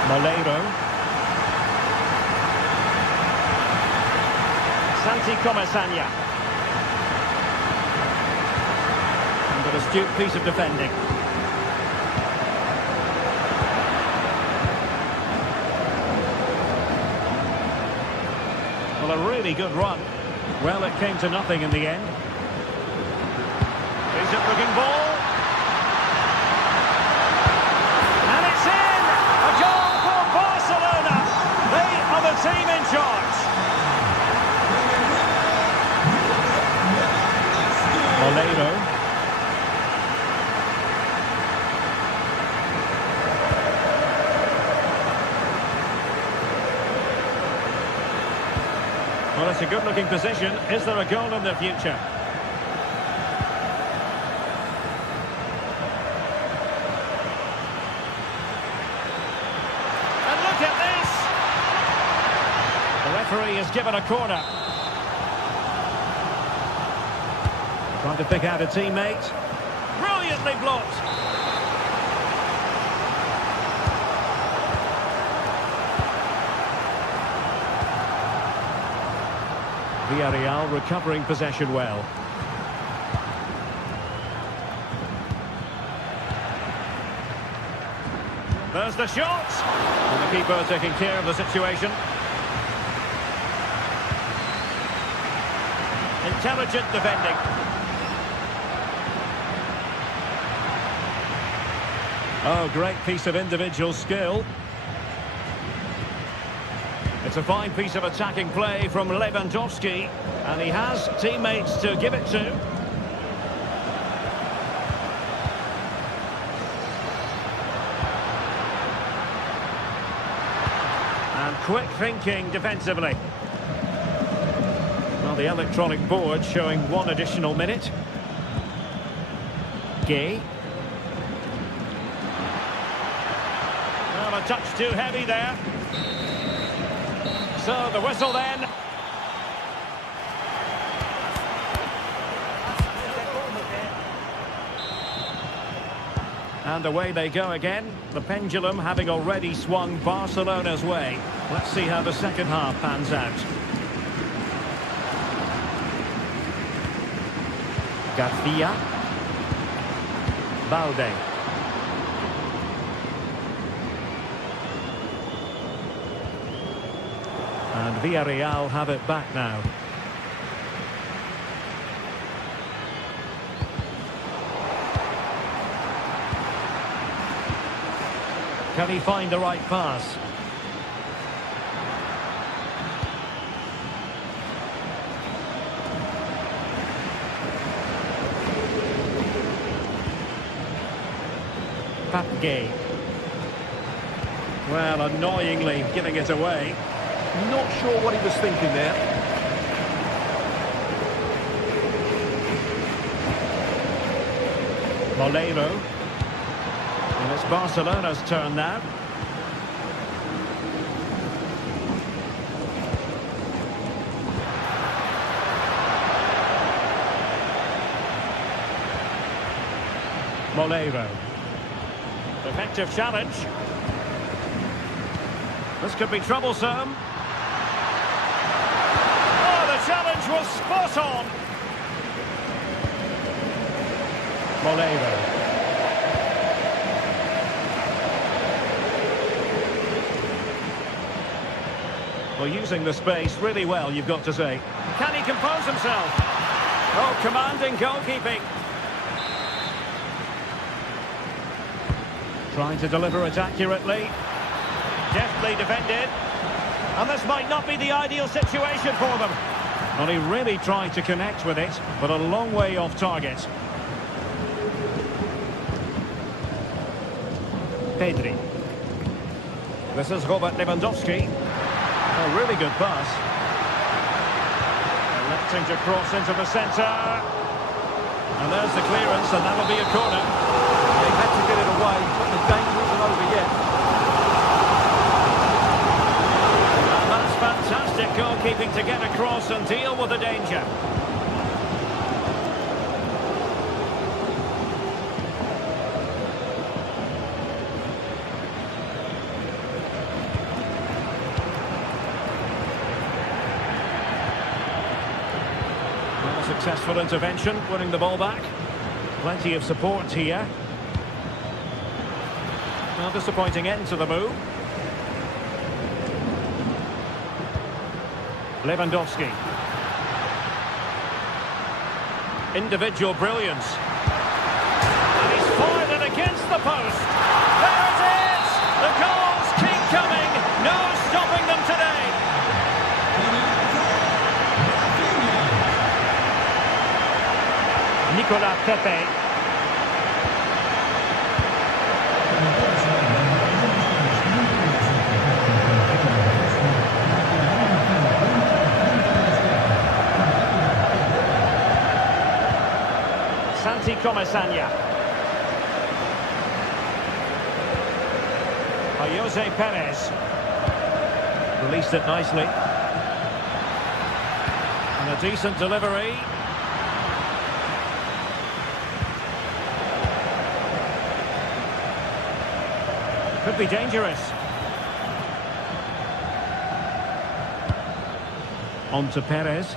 Malero. Santi Comesaña. And an astute piece of defending. Well, a really good run. Well, it came to nothing in the end. Is it looking ball? Well, it's a good-looking position. Is there a goal in the future? And look at this! The referee has given a corner. Trying to pick out a teammate. Brilliantly blocked. Villarreal recovering possession well. There's the shot! And the keeper taking care of the situation. Intelligent defending. Oh, great piece of individual skill. It's a fine piece of attacking play from Lewandowski, and he has teammates to give it to. And quick thinking defensively. Well, the electronic board showing one additional minute. Gay. Well, a touch too heavy there. So the whistle then. And away they go again. The pendulum having already swung Barcelona's way. Let's see how the second half pans out. Garcia. Balde. And Villarreal have it back now. Can he find the right pass? Gay. Well, annoyingly giving it away. Not sure what he was thinking there. Molero. And it's Barcelona's turn now. Molero. Effective challenge. This could be troublesome. Oh, the challenge was spot on. Molero. Well, using the space really well, you've got to say. Can he compose himself? Oh, commanding goalkeeping. Trying to deliver it accurately. Deftly defended. And this might not be the ideal situation for them. Well, he really tried to connect with it, but a long way off target. Pedri. This is Robert Lewandowski. A really good pass. Electing to cross into the centre. And there's the clearance, and that'll be a corner. They had to get it away, but the danger isn't over yet. And that's fantastic goalkeeping to get across and deal with the danger. Well, a successful intervention, winning the ball back. Plenty of support here. Well, disappointing end to the move. Lewandowski. Individual brilliance. And he's fired it against the post. There it is! The goals keep coming. No stopping them today. Nicolas Pepe. Comesaña. Jose Perez. Released it nicely. And a decent delivery. Could be dangerous. On to Perez.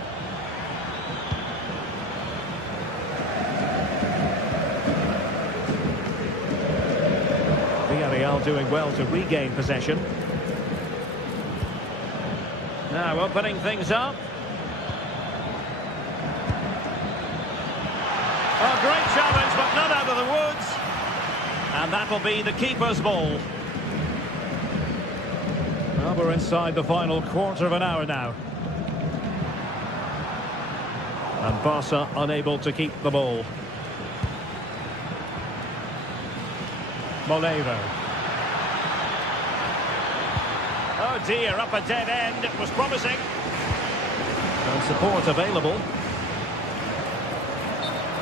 Villarreal doing well to regain possession. Now opening things up. Oh, great challenge, but not out of the woods. And that'll be the keeper's ball. Well, we're inside the final quarter of an hour now. And Barca unable to keep the ball. Molero. Oh dear, up a dead end. It was promising. And support available.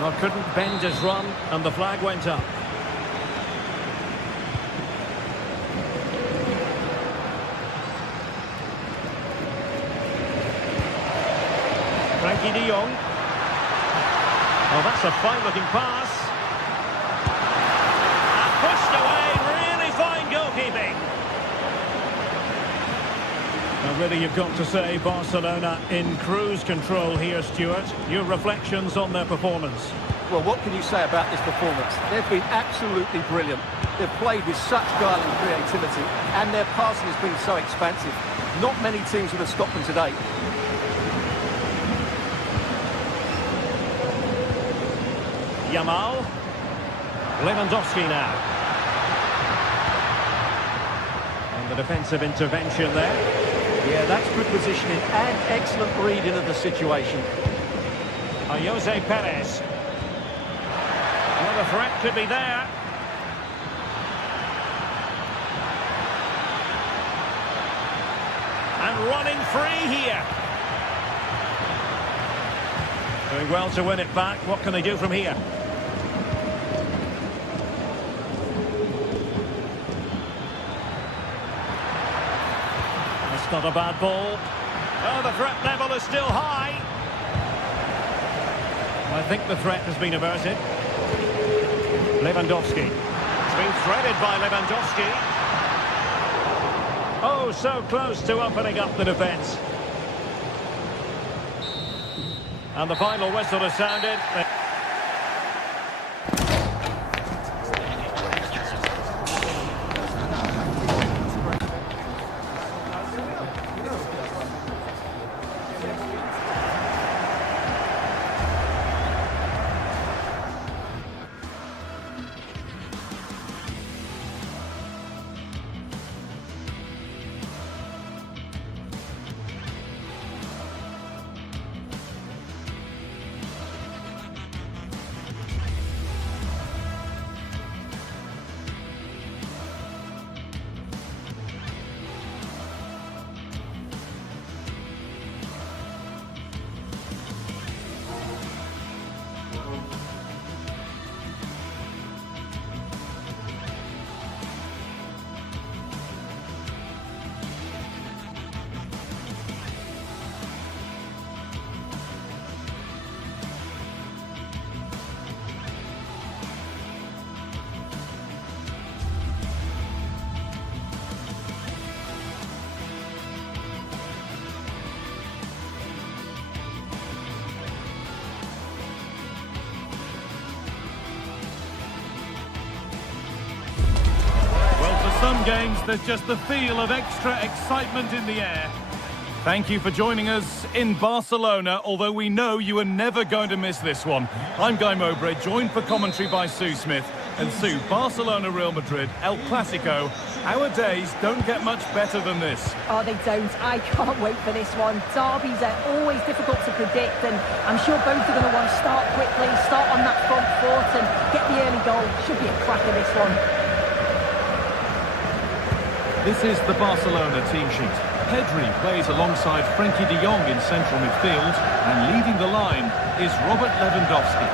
Well, couldn't bend his run, and the flag went up. Frankie de Jong. Oh, that's a fine-looking pass. And pushed away. Really fine goalkeeping. Now, really, you've got to say Barcelona in cruise control here, Stuart. Your reflections on their performance. Well, what can you say about this performance? They've been absolutely brilliant. They've played with such guile and creativity, and their passing has been so expansive. Not many teams would have stopped them today. Yamal. Lewandowski now. And the defensive intervention there. Yeah, that's good positioning and excellent reading of the situation. Jose Perez. Well, the threat could be there. And running free here. Doing well to win it back. What can they do from here? That's not a bad ball. Oh, the threat level is still high. I think the threat has been averted. Lewandowski. It's been threaded by Lewandowski. Oh, so close to opening up the defence. And the final whistle has sounded. Some games, there's just the feel of extra excitement in the air. Thank you for joining us in Barcelona, although we know you are never going to miss this one. I'm Guy Mowbray, joined for commentary by Sue Smith. And Sue, Barcelona, Real Madrid, El Clasico. Our days don't get much better than this. Oh, they don't. I can't wait for this one. Derbies are always difficult to predict, and I'm sure both are going to want to start quickly, start on that front foot and get the early goal. Should be a cracker, this one. This is the Barcelona team sheet. Pedri plays alongside Frankie de Jong in central midfield, and leading the line is Robert Lewandowski.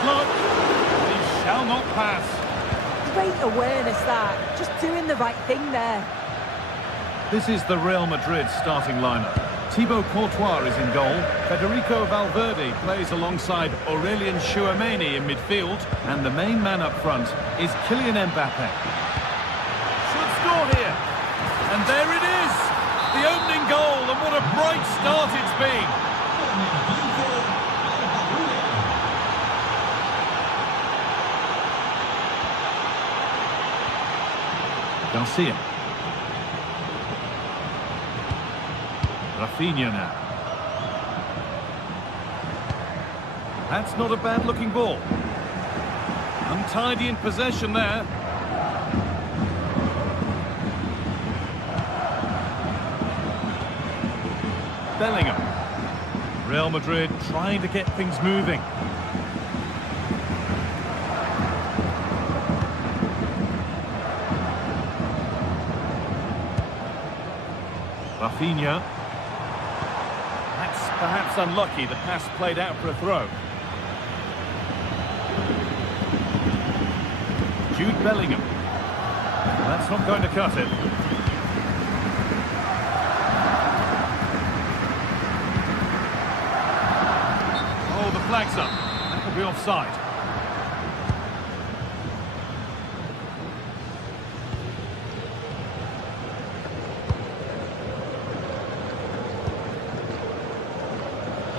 his luck. He shall not pass. Great awareness that. Just doing the right thing there. This is the Real Madrid starting lineup. Thibaut Courtois is in goal. Federico Valverde plays alongside Aurelien Tchouameni in midfield. And the main man up front is Kylian Mbappe. Should score here. And there it is. The opening goal, and what a bright start it's been. Garcia. Rafinha now. That's not a bad-looking ball. Untidy in possession there. Bellingham. Real Madrid trying to get things moving. Rafinha. That's perhaps unlucky. The pass played out for a throw. Jude Bellingham. That's not going to cut it. Oh, the flag's up. That will be offside.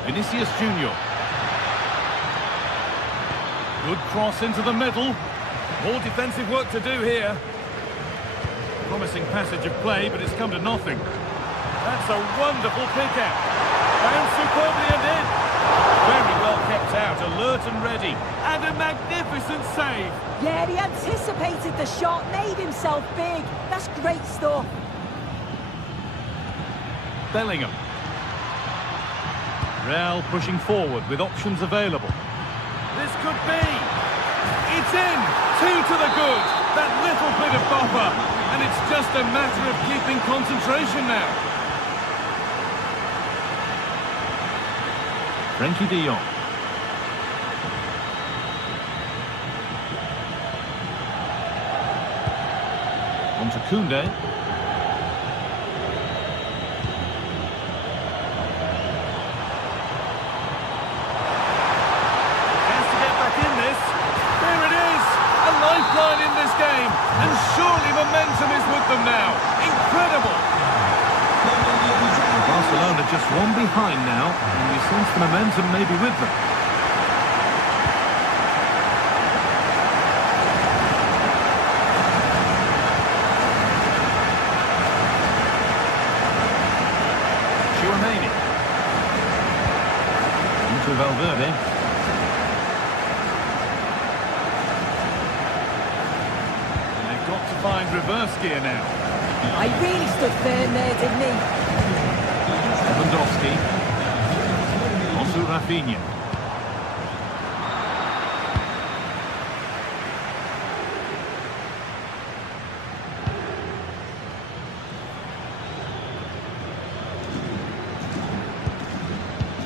Vinicius Junior. Good cross into the middle. More defensive work to do here. Promising passage of play, but it's come to nothing. That's a wonderful pick out. Found superbly and in. Very well kept out, alert and ready. And a magnificent save. Yeah, he anticipated the shot, made himself big. That's great stuff. Bellingham. Real pushing forward with options available. This could be. It's in. 2 to the good. That little bit of bopper. And it's just a matter of keeping concentration now. Frenkie de Jong. On to Koundé. Lifeline in this game, and surely momentum is with them now. Incredible! Barcelona just one behind now, and you sense the momentum may be with them. Tchouameni. Into Valverde. Find reverse gear now. I really stood firm there, didn't he? Lewandowski. On to Rafinha.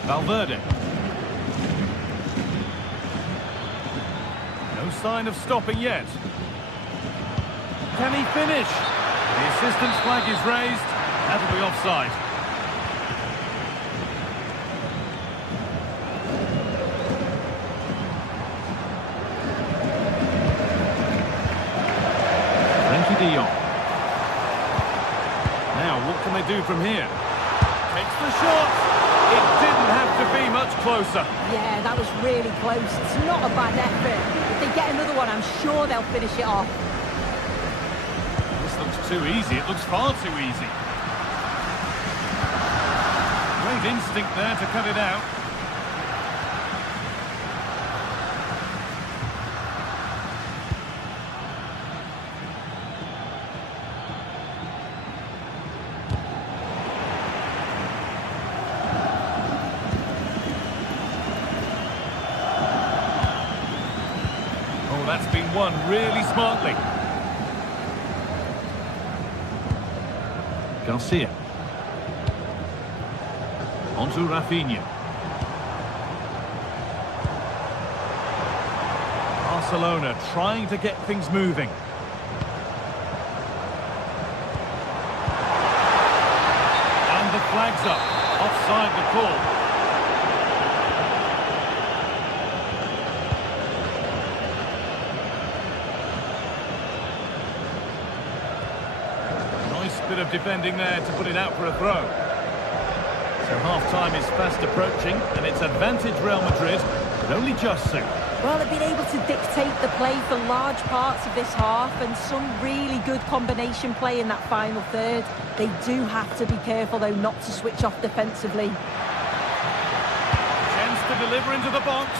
Valverde. No sign of stopping yet. Can he finish? The assistant's flag is raised. That'll be offside. Frenkie de Jong. Now, what can they do from here? Takes the shot. It didn't have to be much closer. Yeah, that was really close. It's not a bad effort. If they get another one, I'm sure they'll finish it off. Looks too easy. It looks far too easy. Great instinct there to cut it out. Oh, that's been won really smartly. Garcia. On to Rafinha. Barcelona trying to get things moving. And the flag's up. Offside the call. Nice bit of defending there to put it out for a throw. So half-time is fast approaching, and it's advantage Real Madrid, but only just so. Well, they've been able to dictate the play for large parts of this half, and some really good combination play in that final third. They do have to be careful, though, not to switch off defensively. Chance to deliver into the box.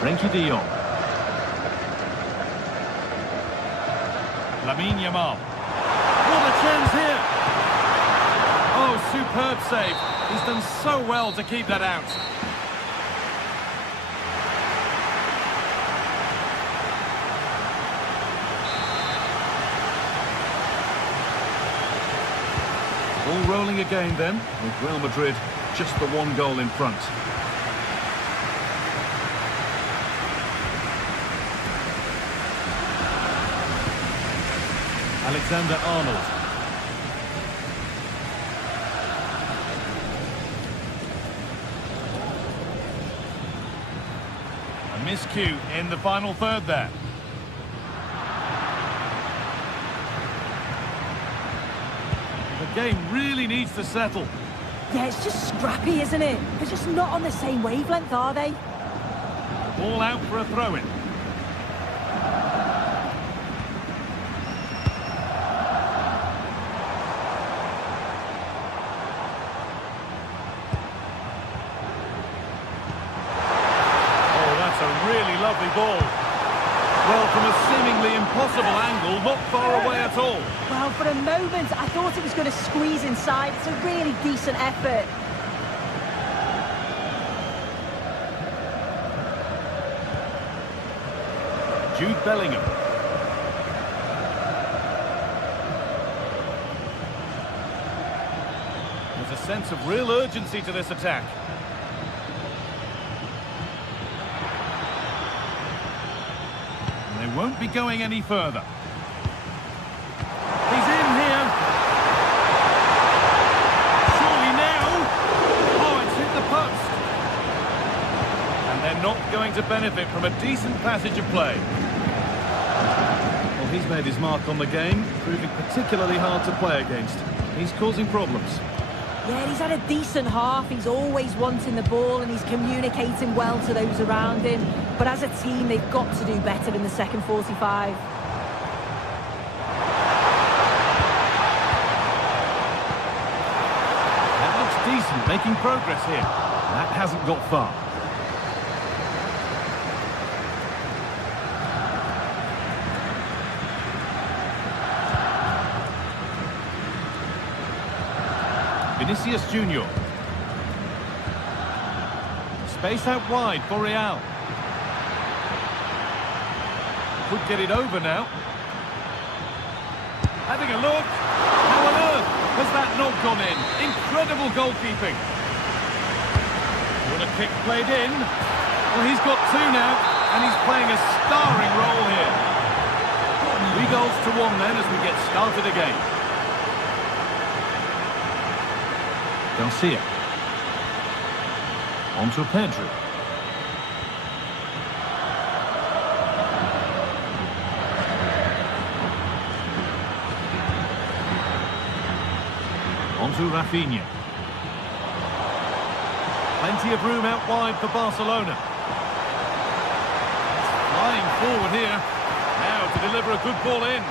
Frenkie de Jong. Lamine Yamal. What a chance here! Oh, superb save. He's done so well to keep that out. All rolling again then, with Real Madrid just the one goal in front. Alexander-Arnold. A miscue in the final third there. The game really needs to settle. Yeah, it's just scrappy, isn't it? They're just not on the same wavelength, are they? Ball out for a throw-in. Really lovely ball. Well, from a seemingly impossible angle, not far away at all. Well, for a moment, I thought it was going to squeeze inside. It's a really decent effort. Jude Bellingham. There's a sense of real urgency to this attack. They won't be going any further. He's in here. Surely now. Oh, it's hit the post. And they're not going to benefit from a decent passage of play. Well, he's made his mark on the game, proving particularly hard to play against. He's causing problems. Yeah, he's had a decent half. He's always wanting the ball and he's communicating well to those around him. But as a team, they've got to do better in the second 45. That looks decent, making progress here. That hasn't got far. Vinicius Junior. Space out wide for Real. Could get it over now. Having a look. How on earth has that not gone in? Incredible goalkeeping. What a kick played in. Well, he's got two now, and he's playing a starring role here. 3 goals to 1 then as we get started again. Garcia. On to Pedro. On to Rafinha. Plenty of room out wide for Barcelona. Flying forward here. Now to deliver a good ball in.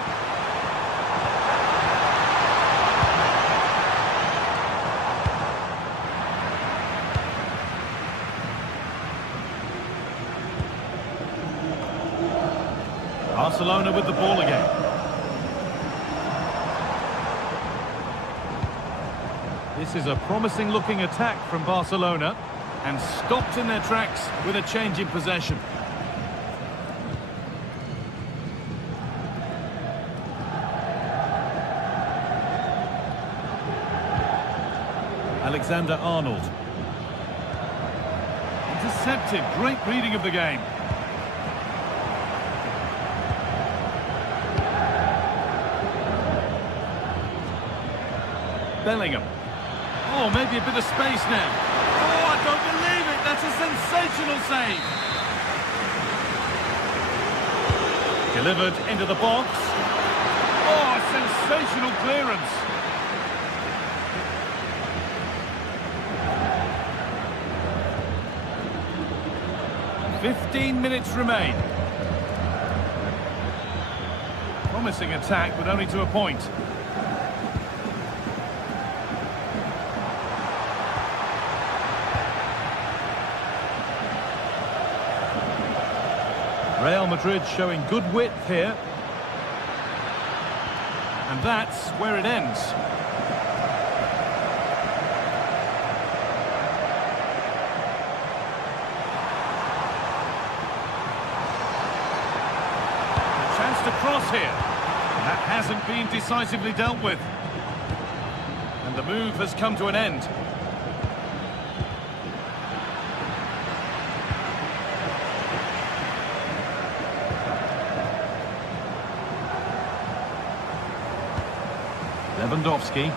Barcelona with the ball again. This is a promising looking attack from Barcelona and stopped in their tracks with a change in possession. Alexander-Arnold. Intercepted, great reading of the game. Bellingham. Oh, maybe a bit of space now. Oh, I don't believe it. That's a sensational save. Delivered into the box. Oh, a sensational clearance. "15 minutes remain. Promising attack, but only to a point. Real Madrid showing good width here. And that's where it ends. A chance to cross here. That hasn't been decisively dealt with. And the move has come to an end. Lewandowski.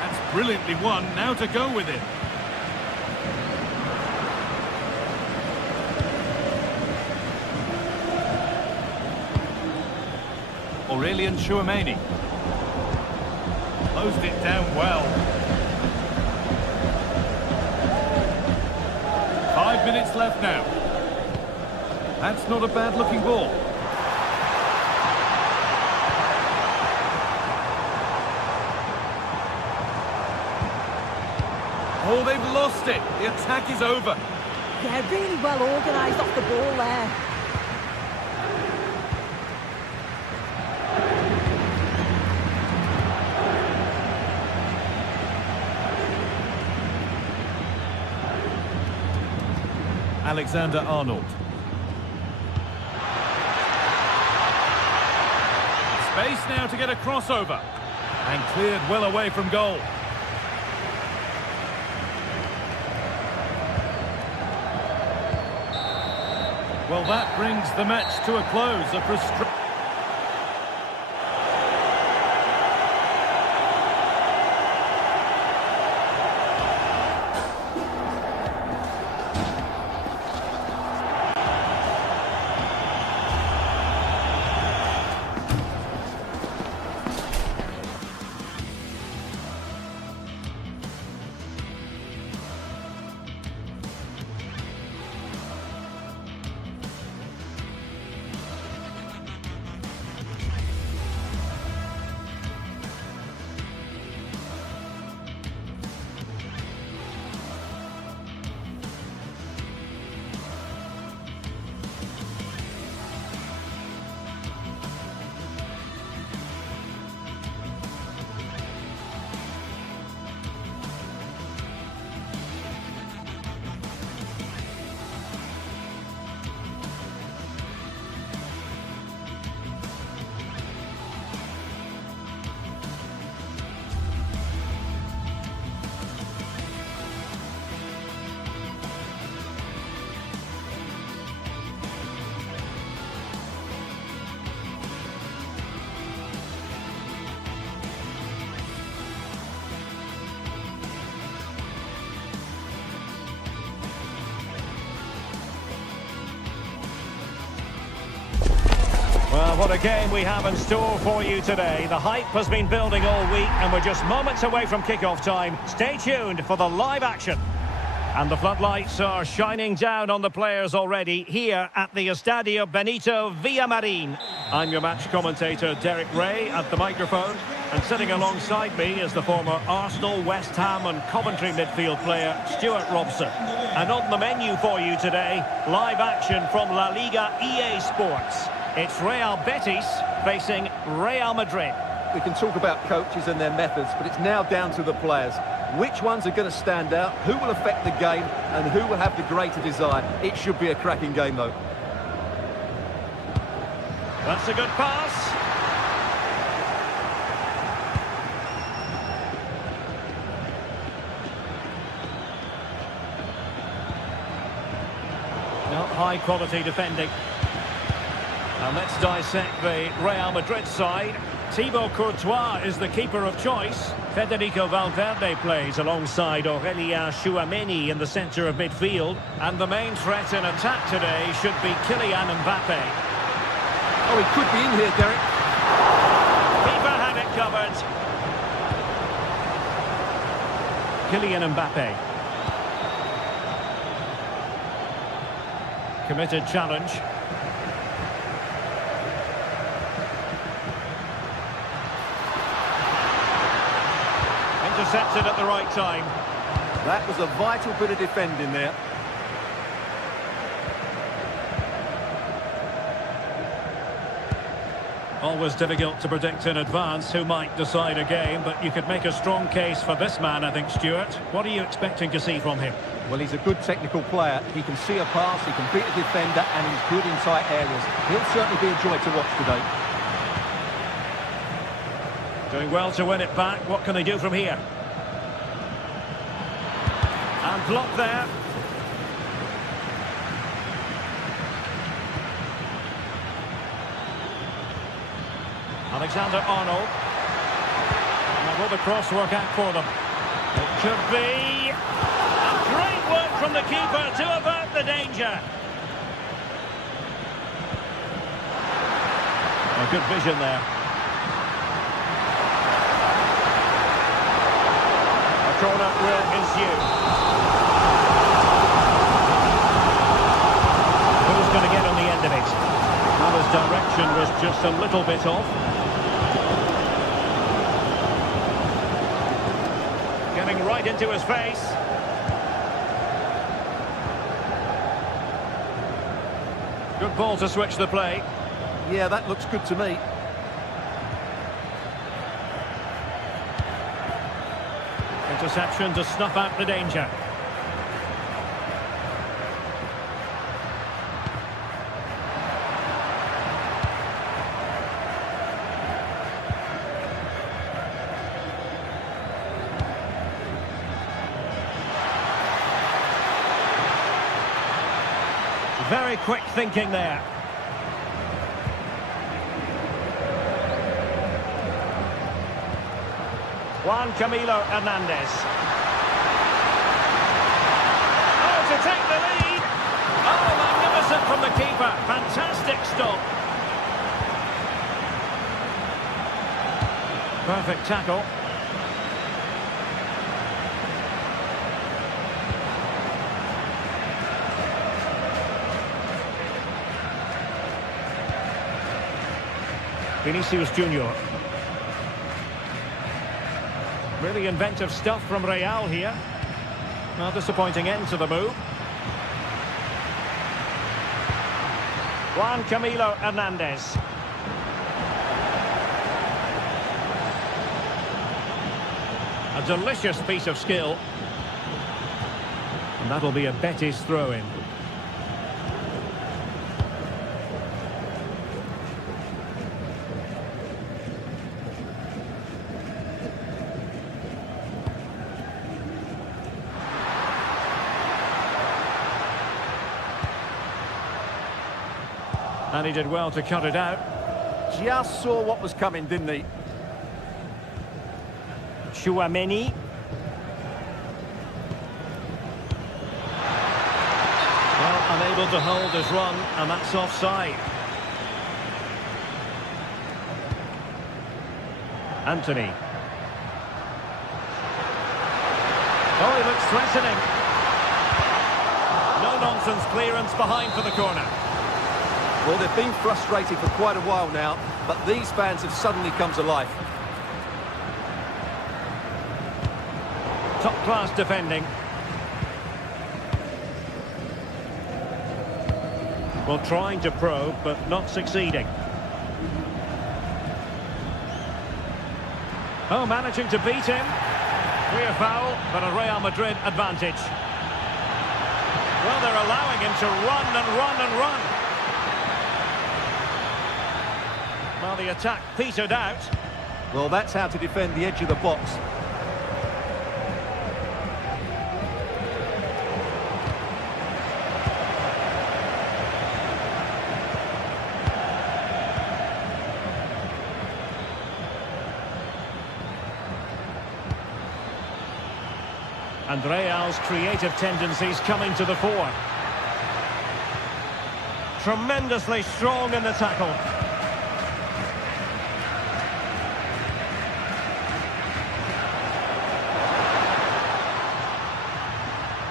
That's brilliantly won, now to go with it. Aurelian Tchouameni. Closed it down well. 5 minutes left now. That's not a bad looking ball. Oh, they've lost it. The attack is over. Yeah, really well organised off the ball there. Alexander-Arnold. Space now to get a crossover. And cleared well away from goal. Well, that brings the match to a close. Well, what a game we have in store for you today. The hype has been building all week and we're just moments away from kick-off time. Stay tuned for the live action. And the floodlights are shining down on the players already here at the Estadio Benito Villamarin. I'm your match commentator, Derek Ray, at the microphone. And sitting alongside me is the former Arsenal, West Ham and Coventry midfield player, Stuart Robson. And on the menu for you today, live action from La Liga EA Sports. It's Real Betis facing Real Madrid. We can talk about coaches and their methods, but it's now down to the players. Which ones are going to stand out, who will affect the game, and who will have the greater desire. It should be a cracking game, though. That's a good pass. high-quality defending. And let's dissect the Real Madrid side. Thibaut Courtois is the keeper of choice. Federico Valverde plays alongside Aurélien Tchouaméni in the centre of midfield. And the main threat in attack today should be Kylian Mbappe. Oh, he could be in here, Derek. Keeper had it covered. Kylian Mbappe. Committed challenge. Intercepted at the right time. That was a vital bit of defending there. Always difficult to predict in advance who might decide a game, but you could make a strong case for this man, I think, Stuart. What are you expecting to see from him? Well, he's a good technical player. He can see a pass, he can beat a defender, and he's good in tight areas. He'll certainly be a joy to watch today. Doing well to win it back. What can they do from here? And blocked there. Alexander-Arnold. And will the cross work out for them? It could be. And great work from the keeper to avert the danger. A good vision there. A corner will ensue. Who's going to get on the end of it? Well, his direction was just a little bit off. Getting right into his face. Good ball to switch the play. Yeah, that looks good to me. Interception to snuff out the danger. Very quick thinking there. Juan Camilo Hernandez. Oh, to take the lead. Oh, magnificent from the keeper. Fantastic stop. Perfect tackle. Vinicius Junior. Really inventive stuff from Real here. Well, disappointing end to the move. Juan Camilo Hernandez. A delicious piece of skill. And that'll be a Betis throw-in. And he did well to cut it out. Just saw what was coming, didn't he? Tchouaméni. Well, unable to hold his run, and that's offside. Anthony. Oh, he looks threatening. No-nonsense clearance behind for the corner. Well, they've been frustrated for quite a while now, but these fans have suddenly come to life. Top-class defending. Well, trying to probe, but not succeeding. Oh, managing to beat him. Clear foul, but a Real Madrid advantage. Well, they're allowing him to run and run and run. Well, the attack petered out. Well, that's how to defend the edge of the box. And Real's creative tendencies coming to the fore. Tremendously strong in the tackle.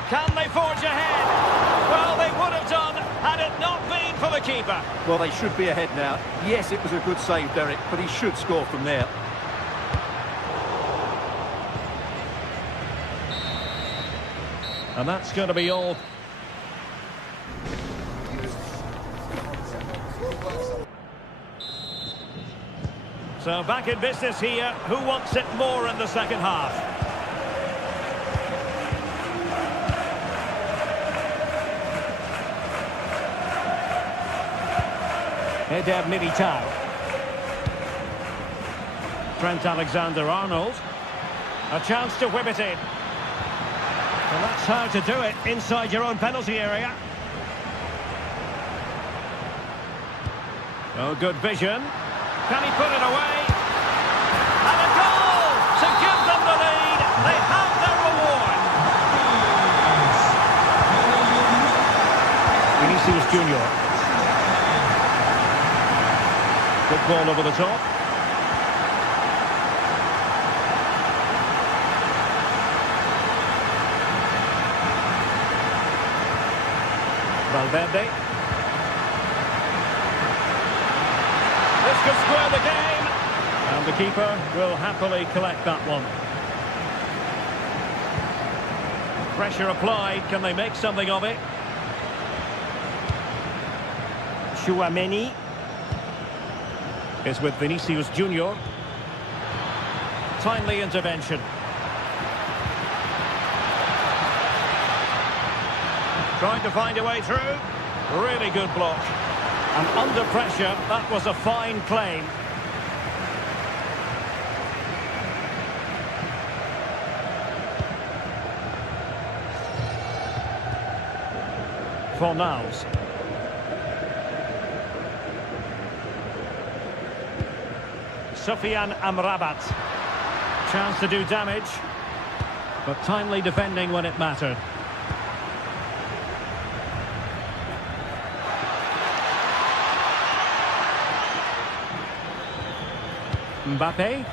Can they forge ahead? Well, they would have done had it not been for the keeper. Well, they should be ahead now. Yes, it was a good save, Derek, but he should score from there. And that's going to be all. So back in business here. Who wants it more in the second half? Eder Militao. Trent Alexander-Arnold. A chance to whip it in. Well, that's how to do it inside your own penalty area. Oh, good vision. Can he put it away? And a goal to give them the lead. They have their reward. Vinicius Junior. Good ball over the top. Valverde. This could square the game. And the keeper will happily collect that one. Pressure applied. Can they make something of it? Tchouaméni is with Vinicius Junior. Timely intervention. Trying to find a way through. Really good block. And under pressure, that was a fine claim. Fornals. Sofiane Amrabat. Chance to do damage, but timely defending when it mattered. Mbappe.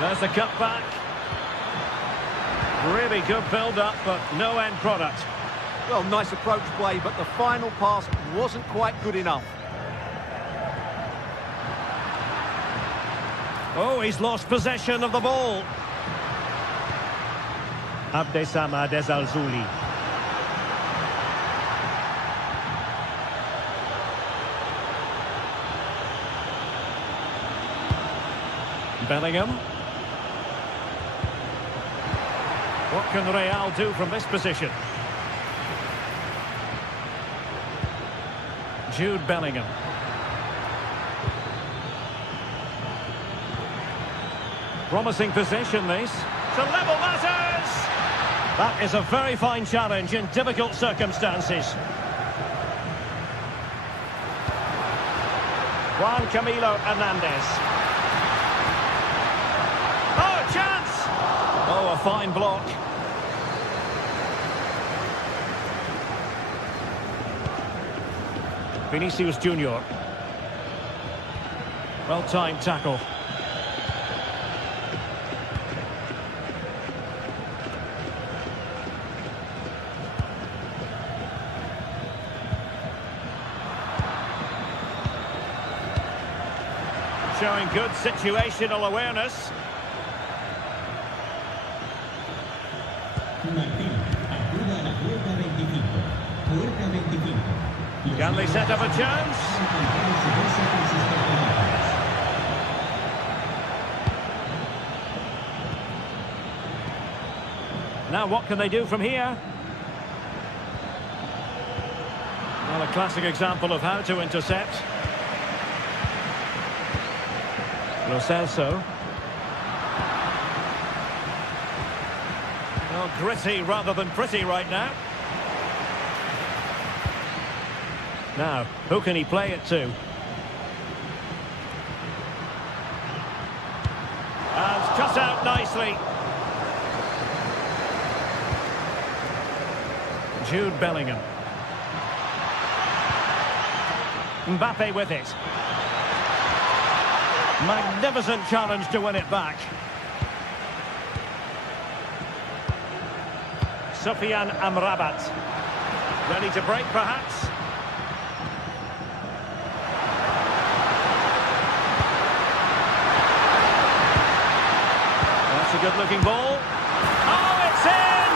There's the cutback. Really good build-up, but no end product. Well, nice approach play, but the final pass wasn't quite good enough. Oh, he's lost possession of the ball. Abdessamad Ezalzouli. Bellingham. What can Real do from this position? Jude Bellingham. Promising position, this. To level matters! That is a very fine challenge in difficult circumstances. Juan Camilo Hernandez. Oh, chance! Oh, a fine block. Vinicius Junior. Well-timed tackle. Showing good situational awareness. Can they set up a chance? Now what can they do from here? Well, a classic example of how to intercept. Lo Celso. Well, gritty rather than pretty right now. Now, who can he play it to? And cut out nicely. Jude Bellingham. Mbappe with it. Magnificent challenge to win it back. Sufyan Amrabat. Ready to break, perhaps? That's a good-looking ball. Oh, it's in!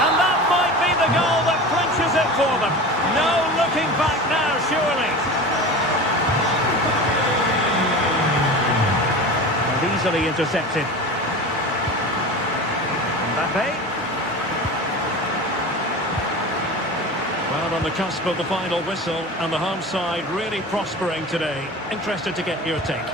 And that might be the goal that clinches it for them. No looking back now, surely. And easily intercepted. Mbappe. Well, on the cusp of the final whistle, and the home side really prospering today. Interested to get your take.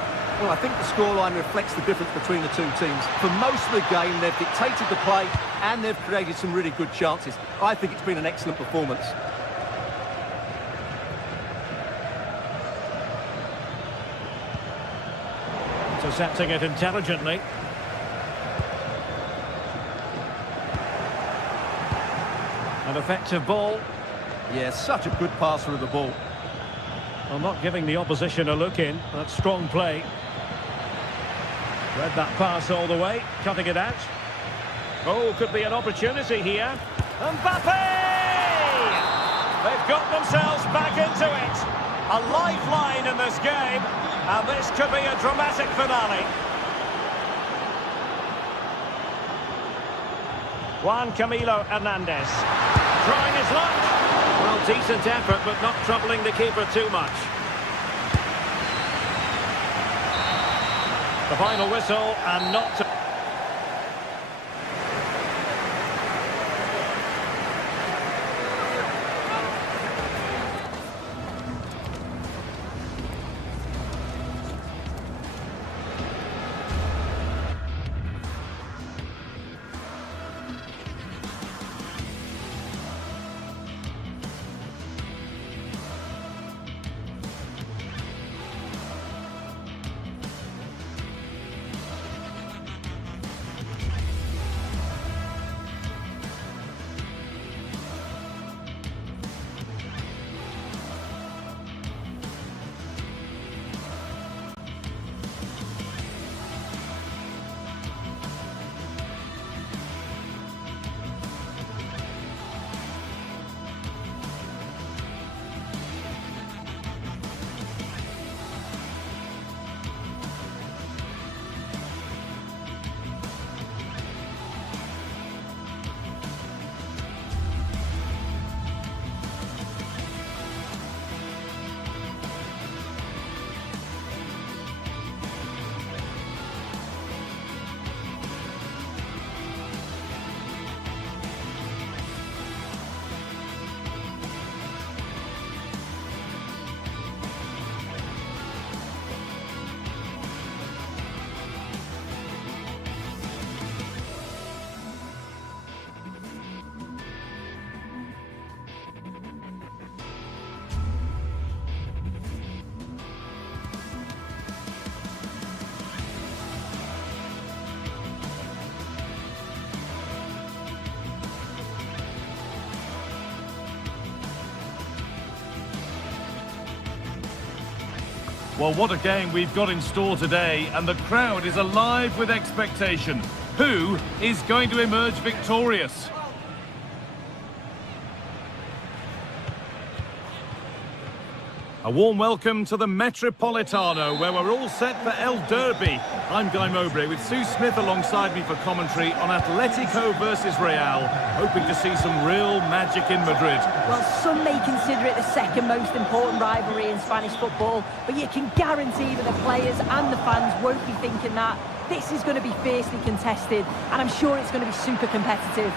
Well, I think the scoreline reflects the difference between the two teams. For most of the game, they've dictated the play and they've created some really good chances. I think it's been an excellent performance. Intercepting it intelligently. An effective ball. Yeah, such a good passer of the ball. Well, not giving the opposition a look in. That's strong play. Read that pass all the way, cutting it out. Oh, could be an opportunity here. Mbappe! They've got themselves back into it. A lifeline in this game, and this could be a dramatic finale. Juan Camilo Hernandez. Trying his luck. Well, decent effort, but not troubling the keeper too much. The final whistle, and not to... Well, what a game we've got in store today, and the crowd is alive with expectation. Who is going to emerge victorious? A warm welcome to the Metropolitano, where we're all set for El Derby. I'm Guy Mowbray with Sue Smith alongside me for commentary on Atletico versus Real, hoping to see some real magic in Madrid. Well, some may consider it the second most important rivalry in Spanish football, but you can guarantee that the players and the fans won't be thinking that. This is going to be fiercely contested, and I'm sure it's going to be super competitive.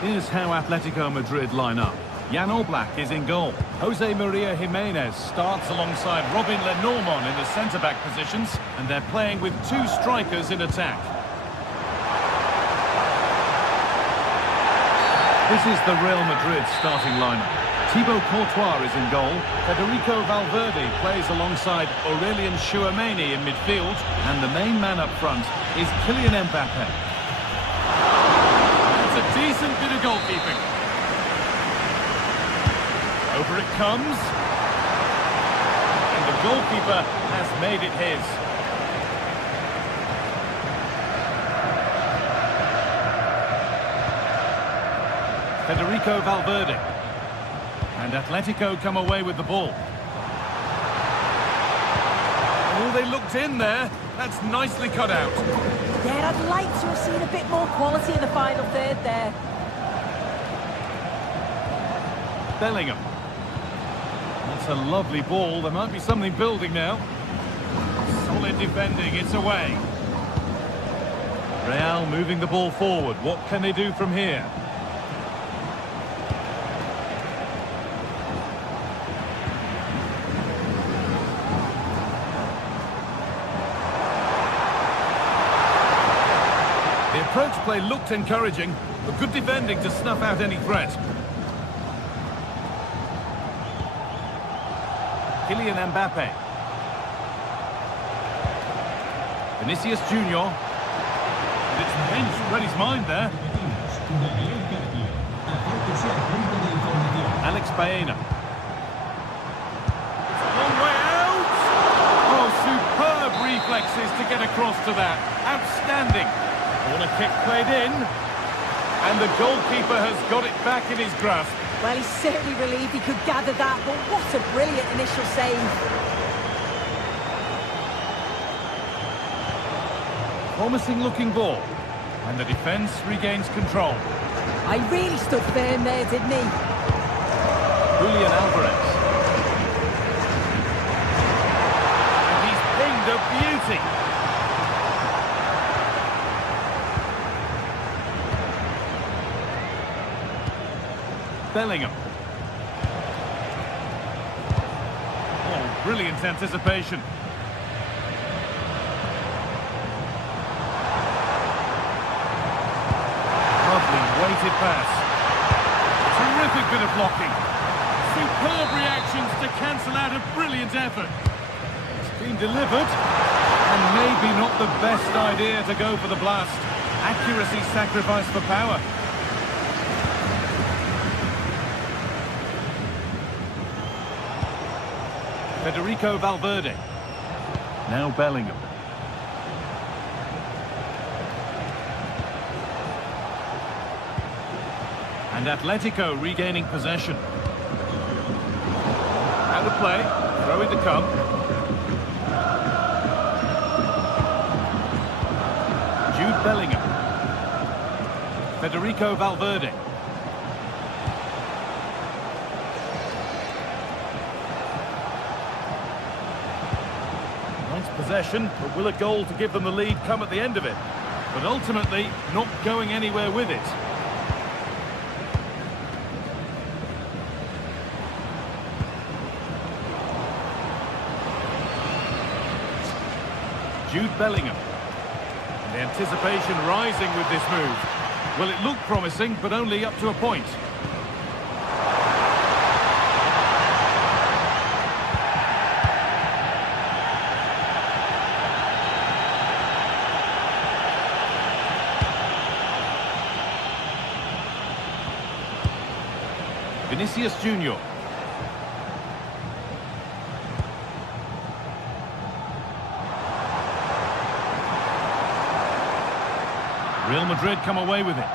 Here's how Atletico Madrid line up. Jan Oblak is in goal. Jose Maria Jimenez starts alongside Robin Lenormand in the centre-back positions, and they're playing with two strikers in attack. This is the Real Madrid starting lineup. Thibaut Courtois is in goal. Federico Valverde plays alongside Aurelien Chouameni in midfield. And the main man up front is Kylian Mbappe. That's a decent bit of goalkeeping. Over it comes. And the goalkeeper has made it his. Federico Valverde. And Atletico come away with the ball. Oh, they looked in there. That's nicely cut out. Yeah, I'd like to have seen a bit more quality in the final third there. Bellingham. That's a lovely ball. There might be something building now. Solid defending. It's away. Real moving the ball forward. What can they do from here? The approach play looked encouraging, but good defending to snuff out any threat. Kylian Mbappe. Vinicius Junior. And it's Bench read his mind there. Alex Baena. It's a long way out. Oh, superb reflexes to get across to that. Outstanding. Corner kick played in. And the goalkeeper has got it back in his grasp. Well, he's certainly relieved he could gather that, but what a brilliant initial save. Promising looking ball. And the defence regains control. I really stood firm there, didn't he? Julian Alvarez. And he's pinged a beauty. Bellingham. Oh, brilliant anticipation. Lovely weighted pass. Terrific bit of blocking. Superb reactions to cancel out a brilliant effort. It's been delivered. And maybe not the best idea to go for the blast. Accuracy sacrificed for power. Federico Valverde. Now Bellingham. And Atletico regaining possession. Out of play. Throw in to come. Jude Bellingham. Federico Valverde. Possession, but will a goal to give them the lead come at the end of it? But ultimately, not going anywhere with it. Jude Bellingham. And the anticipation rising with this move. Well, it looked promising, but only up to a point. Vinicius Junior. Real Madrid come away with it.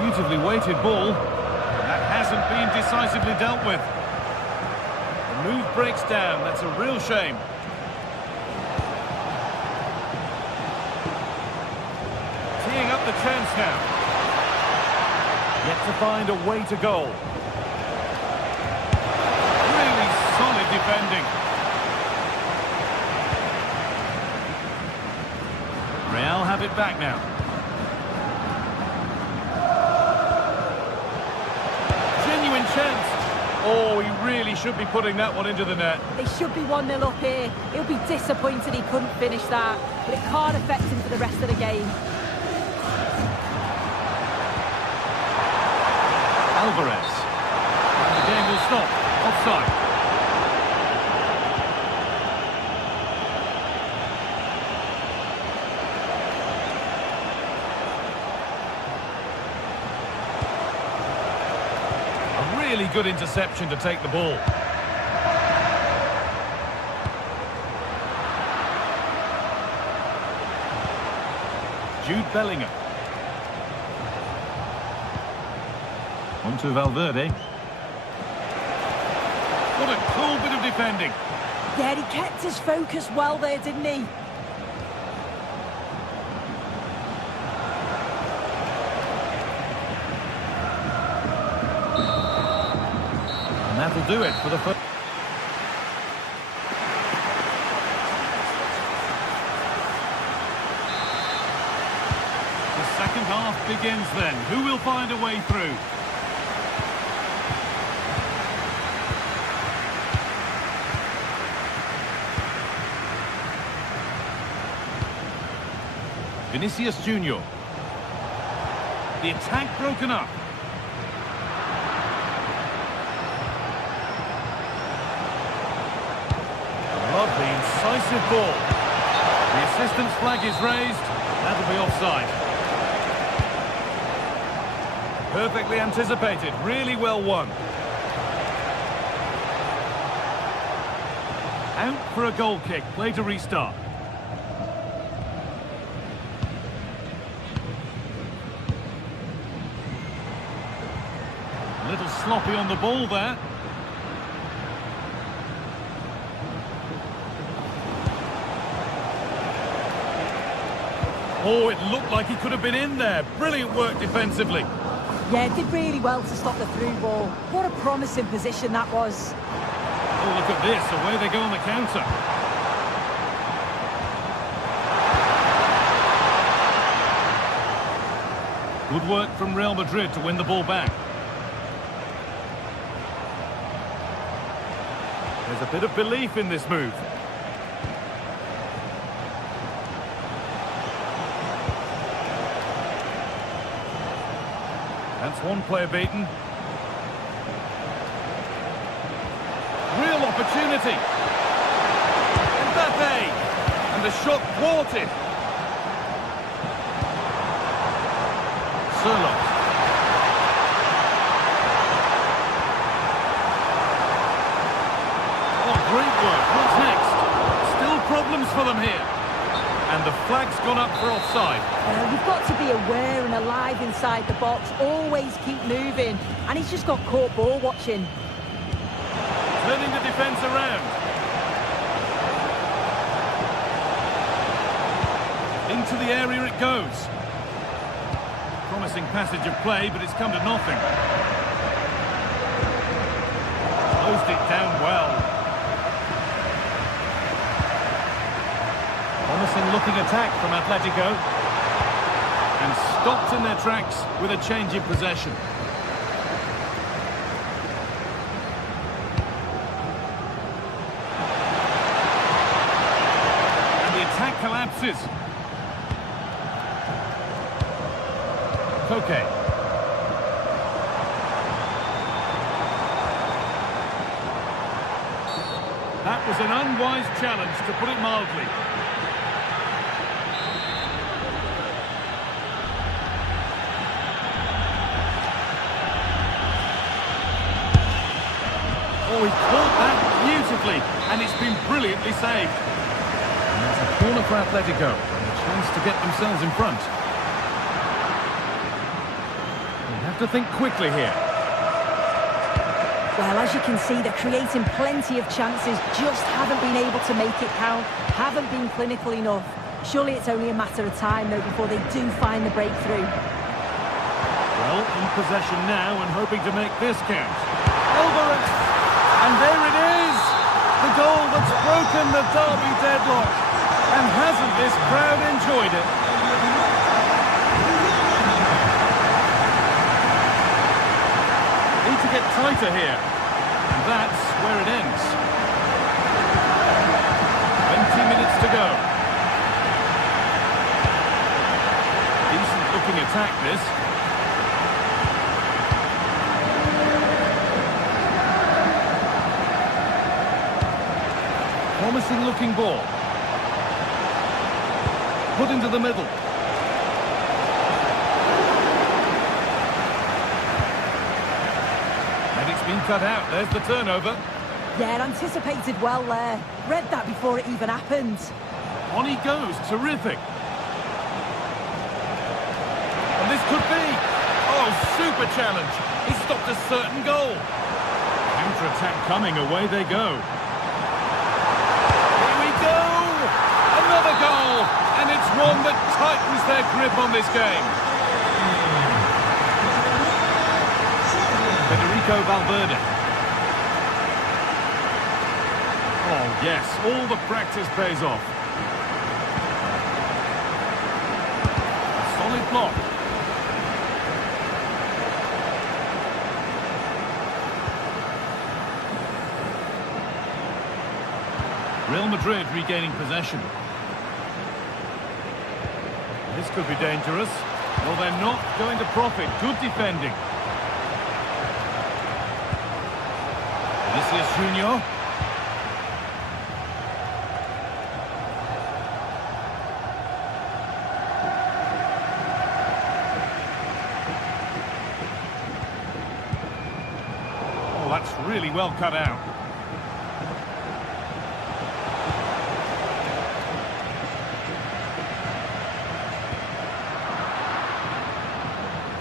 Beautifully weighted ball. That hasn't been decisively dealt with. The move breaks down. That's a real shame. Teeing up the chance now. Yet to find a way to goal. Really solid defending. Real have it back now. Genuine chance. Oh, he really should be putting that one into the net. They should be 1-0 up here. He'll be disappointed he couldn't finish that, but it can't affect him for the rest of the game. Alvarez. And the game will stop. Offside. Really good interception to take the ball. Jude Bellingham. On to Valverde. What a cool bit of defending. Yeah, he kept his focus well there, didn't he? And that'll do it for the first. The second half begins then. Who will find a way through? Vinicius Junior. The attack broken up. Lovely, incisive ball. The assistant's flag is raised. That'll be offside. Perfectly anticipated. Really well won. Out for a goal kick. Play to restart. A little sloppy on the ball there. Oh, it looked like he could have been in there. Brilliant work defensively. Yeah, did really well to stop the through ball. What a promising position that was. Oh, look at this. Away they go on the counter. Good work from Real Madrid to win the ball back. There's a bit of belief in this move. That's one player beaten. Real opportunity. Mbappe. And the shot thwarted. Sherlock. Oh, great work. What's next? Still problems for them here. And the flag's gone up for offside. You've got to be aware and alive inside the box. Always keep moving. And he's just got caught ball watching. Turning the defence around. Into the area it goes. Promising passage of play, but it's come to nothing. Closed it down well. Promising looking attack from Atletico. And stopped in their tracks with a change in possession. And the attack collapses. Koke. That was an unwise challenge, to put it mildly. Oh, he caught that beautifully, and it's been brilliantly saved. And that's a corner for Atletico, and a chance to get themselves in front. They have to think quickly here. Well, as you can see, they're creating plenty of chances, just haven't been able to make it count, haven't been clinical enough. Surely it's only a matter of time, though, before they do find the breakthrough. Well, in possession now and hoping to make this count. Alvarez! And there it is! The goal that's broken the derby deadlock. And hasn't this crowd enjoyed it? Need to get tighter here. And that's where it ends. 20 minutes to go. Decent looking attack, this. Promising looking ball. Put into the middle. And it's been cut out. There's the turnover. Yeah, anticipated well there. Read that before it even happened. On he goes. Terrific. And this could be. Oh, super challenge. He stopped a certain goal. Counter-attack coming. Away they go. Here we go. Another goal. And it's one that tightens their grip on this game. Federico Valverde. Oh, yes, all the practice pays off. A solid block. Real Madrid regaining possession. This could be dangerous. Well, they're not going to profit. Good defending. Vinicius Junior. Oh, that's really well cut out.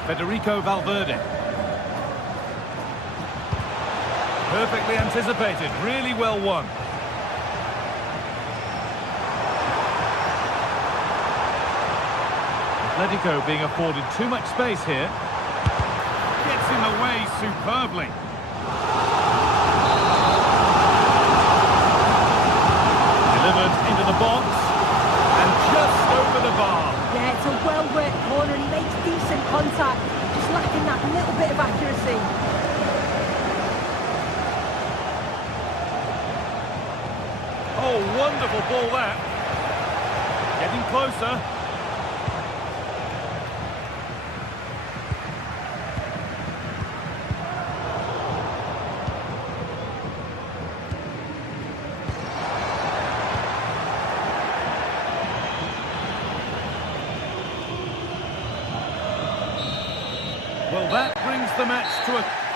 Federico Valverde. Perfectly anticipated, really well won. Atletico being afforded too much space here. Gets in the way superbly. Delivered into the box. And just over the bar. Yeah, it's a well-worked corner and he makes decent contact. Just lacking that little bit of accuracy. Oh, wonderful ball that. Getting closer. Well, that brings the match to a...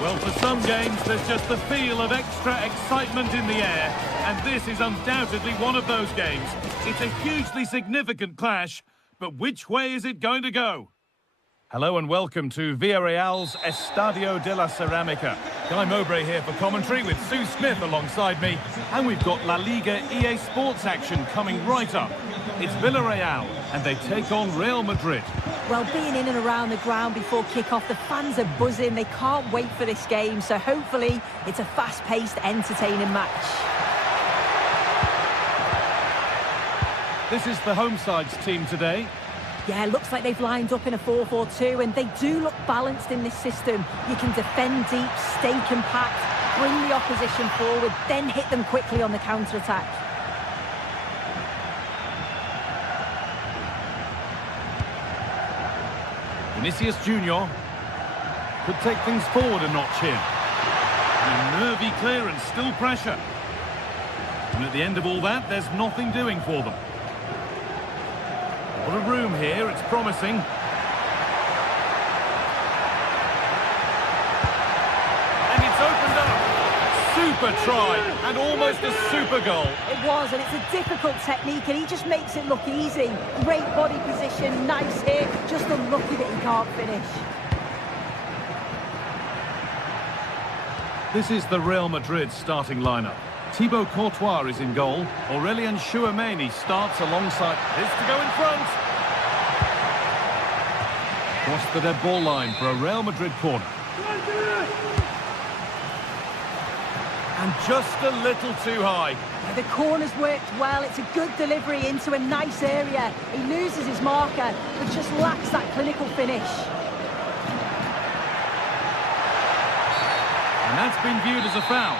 Well, for some games, there's just the feel of extra excitement in the air, and this is undoubtedly one of those games. It's a hugely significant clash, but which way is it going to go? Hello and welcome to Villarreal's Estadio de la Ceramica. Guy Mowbray here for commentary with Sue Smith alongside me, and we've got La Liga EA Sports action coming right up. It's Villarreal, and they take on Real Madrid. Well, being in and around the ground before kick-off, the fans are buzzing. They can't wait for this game, so hopefully it's a fast-paced, entertaining match. This is the home side's team today. Yeah, looks like they've lined up in a 4-4-2, and they do look balanced in this system. You can defend deep, stay compact, bring the opposition forward, then hit them quickly on the counter-attack. Vinicius Junior could take things forward a notch here. And nervy clearance, still pressure. And at the end of all that, there's nothing doing for them. What a room here, it's promising. And it's opened up. Super try, and almost a super goal. It was, and it's a difficult technique, and he just makes it look easy. Great body position, nice hit, just unlucky that he can't finish. This is the Real Madrid starting lineup. Thibaut Courtois is in goal. Aurélien Tchouameni starts alongside. This to go in front. Cross the dead ball line for a Real Madrid corner. And just a little too high. The corner's worked well. It's a good delivery into a nice area. He loses his marker, but just lacks that clinical finish. And that's been viewed as a foul.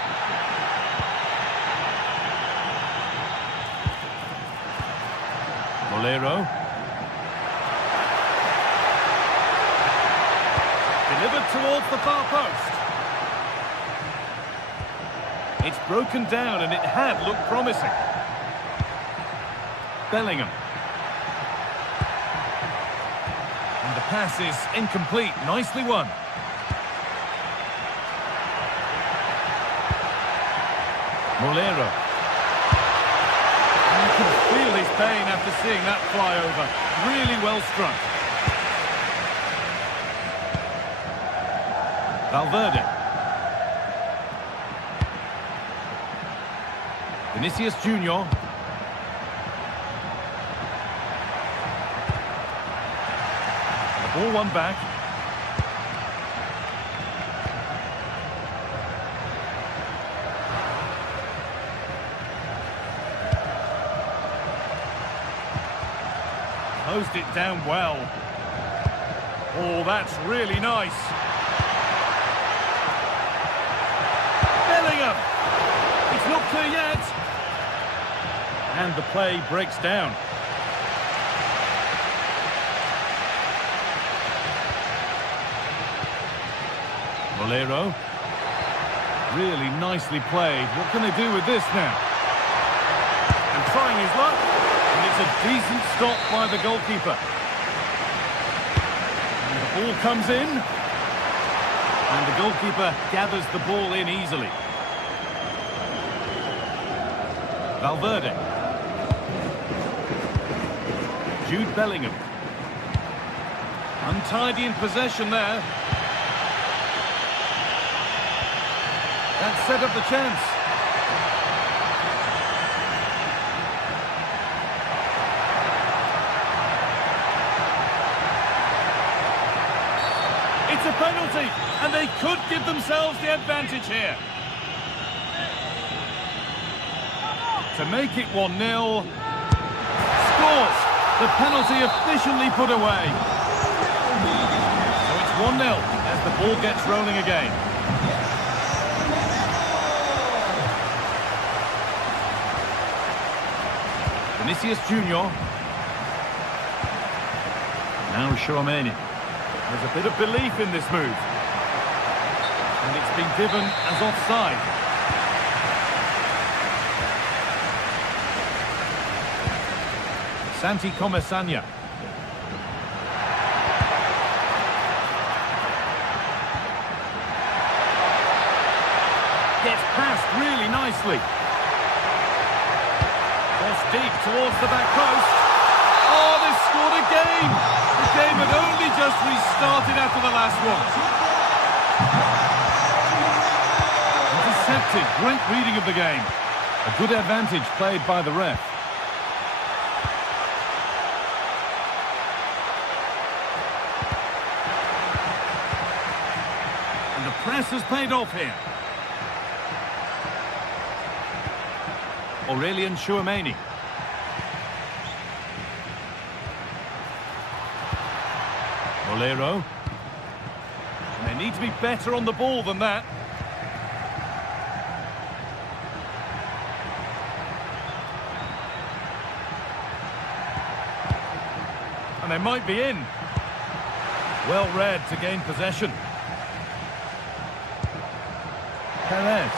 Molero. Delivered towards the far post. It's broken down, and it had looked promising. Bellingham. And the pass is incomplete. Nicely won. Molero. And you can feel his pain after seeing that fly over. Really well struck. Valverde. Vinicius Junior. The ball won back. Closed it down well. Oh, that's really nice. Bellingham. It's not clear yet. And the play breaks down. Molero. Really nicely played. What can they do with this now? And trying his luck. And it's a decent stop by the goalkeeper. And the ball comes in. And the goalkeeper gathers the ball in easily. Valverde. Jude Bellingham. Untidy in possession there. That set up the chance. It's a penalty, and they could give themselves the advantage here. To make it 1-0. Scores! The penalty officially put away. So it's 1-0 as the ball gets rolling again. Vinicius Junior. Now Tchouameni. There's a bit of belief in this move. And it's been given as offside. Santi Comesaña. Gets past really nicely. Cross deep towards the back post. Oh, they've scored again! The game had only just restarted after the last one. Intercepted, great reading of the game. A good advantage played by the ref. Press has paid off here. Aurélien Tchouameni. Molero. And they need to be better on the ball than that. And they might be in. Well read to gain possession. Perez.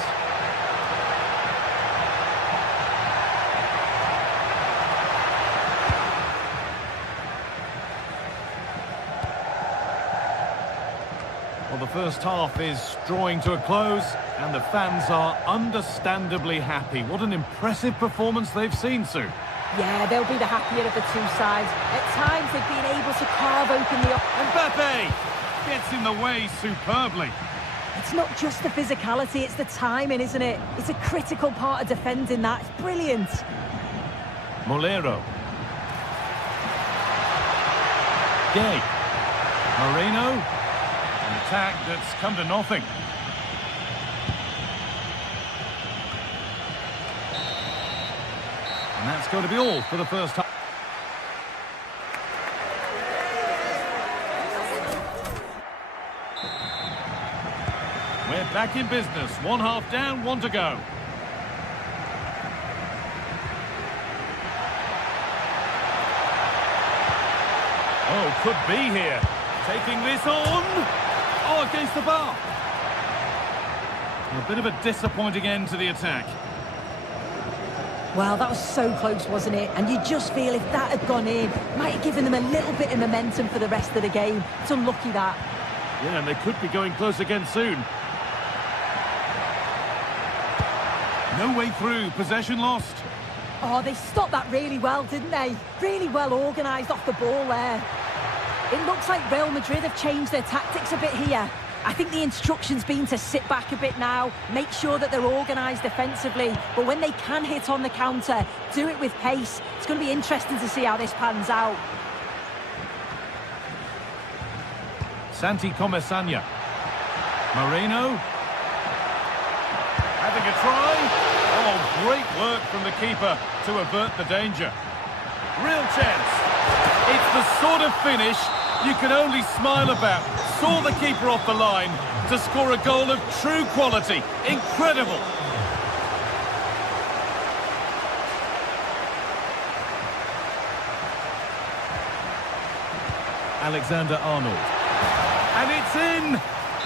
Well, the first half is drawing to a close, and the fans are understandably happy. What an impressive performance they've seen, Sue. Yeah, they'll be the happier of the two sides. At times, they've been able to carve open the... Mbappe gets in the way superbly. It's not just the physicality, it's the timing, isn't it? It's a critical part of defending that. It's brilliant. Molero. Gay. Moreno. An attack that's come to nothing. And that's going to be all for the first half. We're back in business. One half down, one to go. Oh, could be here. Taking this on. Oh, against the bar. A bit of a disappointing end to the attack. Well, that was so close, wasn't it? And you just feel if that had gone in, might have given them a little bit of momentum for the rest of the game. It's unlucky, that. Yeah, and they could be going close again soon. No way through, possession lost. Oh, they stopped that really well, didn't they? Really well organised off the ball there. It looks like Real Madrid have changed their tactics a bit here. I think the instruction's been to sit back a bit now, make sure that they're organised defensively, but when they can hit on the counter, do it with pace. It's going to be interesting to see how this pans out. Santi Comesaña. Moreno. Having a try. Oh, great work from the keeper to avert the danger. Real chance. It's the sort of finish you can only smile about. Saw the keeper off the line to score a goal of true quality. Incredible. Alexander-Arnold. And it's in!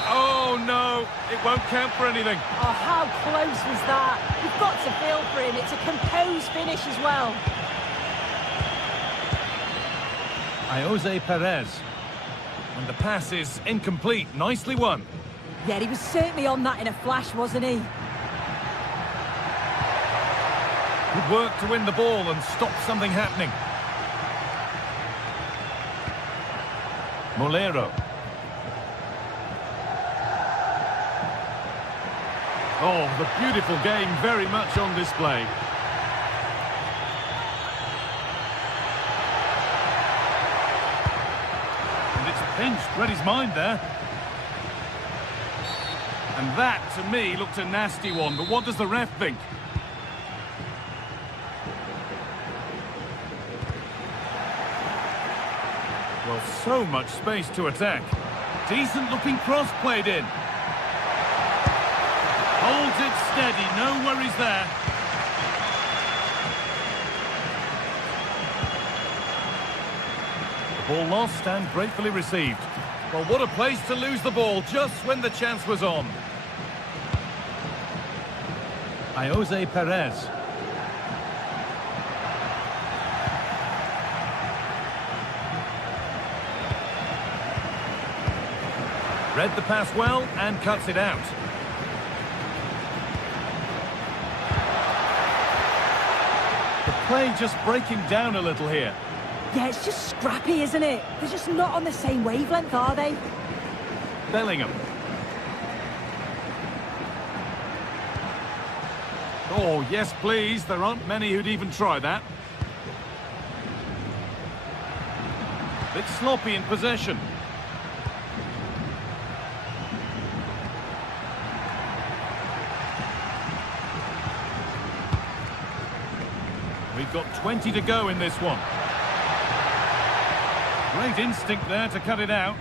Oh, no, it won't count for anything. Oh, how close was that? You've got to feel for him. It's a composed finish as well. Jose Perez. And the pass is incomplete. Nicely won. Yeah, he was certainly on that in a flash, wasn't he? Good work to win the ball and stop something happening. Molero. Oh, the beautiful game very much on display. And it's pinched, read his mind there. And that, to me, looked a nasty one, but what does the ref think? Well, so much space to attack. Decent-looking cross played in. Holds it steady, no worries there. The ball lost and gratefully received. Well, what a place to lose the ball just when the chance was on. Jose Perez. Read the pass well and cuts it out. The play just breaking down a little here. Yeah, it's just scrappy, isn't it? They're just not on the same wavelength, are they? Bellingham. Oh, yes, please. There aren't many who'd even try that. Bit sloppy in possession. We've got 20 to go in this one. Great instinct there to cut it out.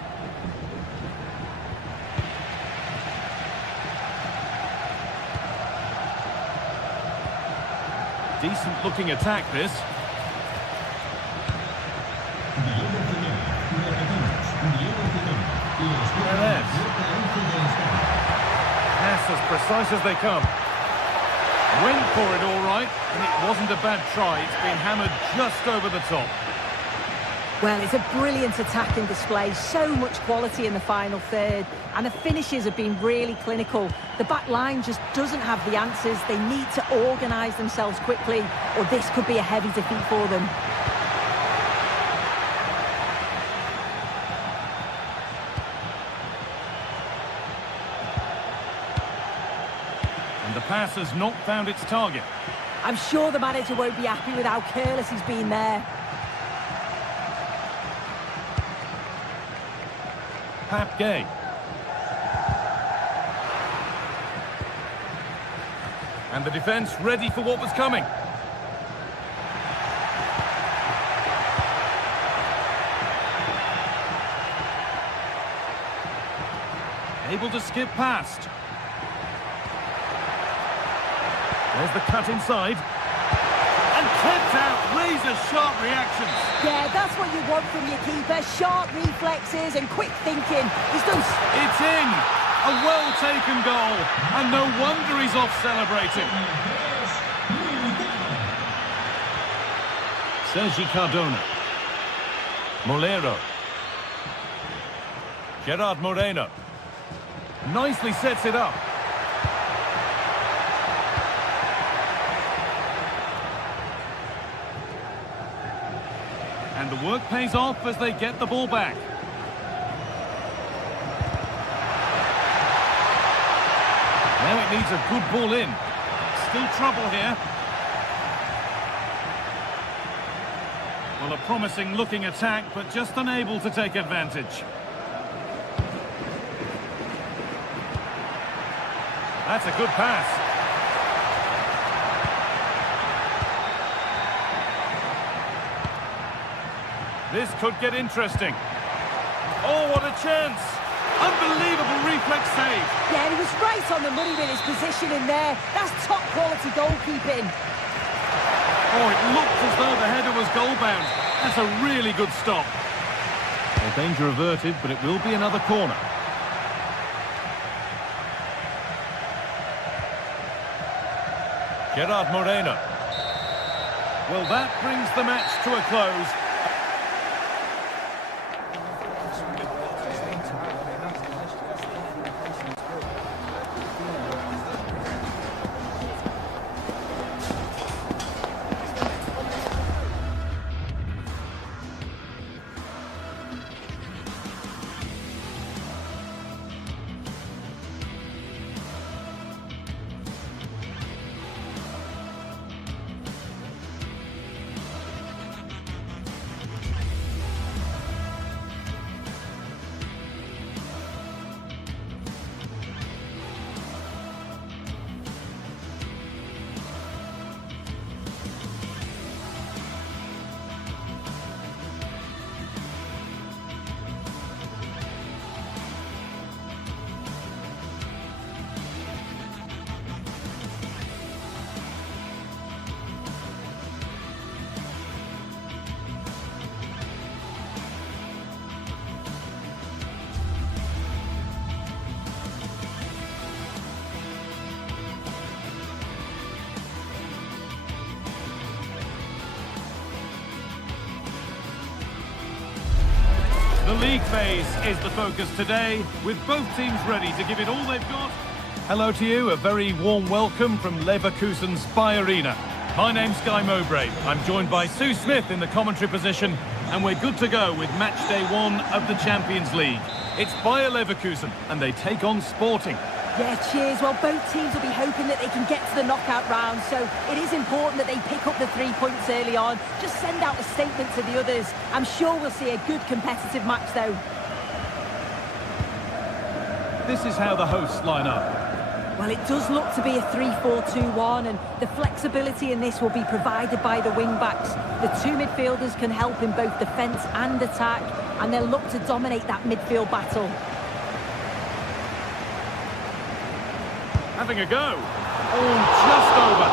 Decent looking attack, this. as precise as they come. Went for it all right, and it wasn't a bad try. It's been hammered just over the top. Well, it's a brilliant attacking display, so much quality in the final third, and the finishes have been really clinical. The back line just doesn't have the answers. They need to organise themselves quickly, or this could be a heavy defeat for them. And the pass has not found its target. I'm sure the manager won't be happy with how careless he's been there. Pap Gay. And the defence ready for what was coming. Able to skip past. There's the cut inside. And clipped out. Razor-sharp reactions. Yeah, that's what you want from your keeper. Sharp reflexes and quick thinking. He's done... It's in! A well-taken goal. And no wonder he's off celebrating. Sergi Cardona. Molero. Gerard Moreno. Nicely sets it up. And the work pays off as they get the ball back. Now it needs a good ball in. Still trouble here. Well, a promising looking attack, but just unable to take advantage. That's a good pass. This could get interesting. Oh, what a chance! Unbelievable reflex save. Yeah, he was right on the money with his position in there. That's top quality goalkeeping. Oh, it looked as though the header was goal-bound. That's a really good stop. Well, danger averted, but it will be another corner. Gerard Moreno. Well, that brings the match to a close. The league phase is the focus today, with both teams ready to give it all they've got. Hello to you, a very warm welcome from Leverkusen's Spy Arena. My name's Guy Mowbray. I'm joined by Sue Smith in the commentary position, and we're good to go with match day 1 of the Champions League. It's Bayer Leverkusen, and they take on Sporting. Yeah, cheers. Well, both teams will be hoping that they can get to the knockout round, so it is important that they pick up the 3 points early on. Just send out a statement to the others. I'm sure we'll see a good competitive match, though. This is how the hosts line up. Well, it does look to be a 3-4-2-1, and the flexibility in this will be provided by the wing-backs. The 2 midfielders can help in both defence and attack, and they'll look to dominate that midfield battle. Having a go. Oh, just over.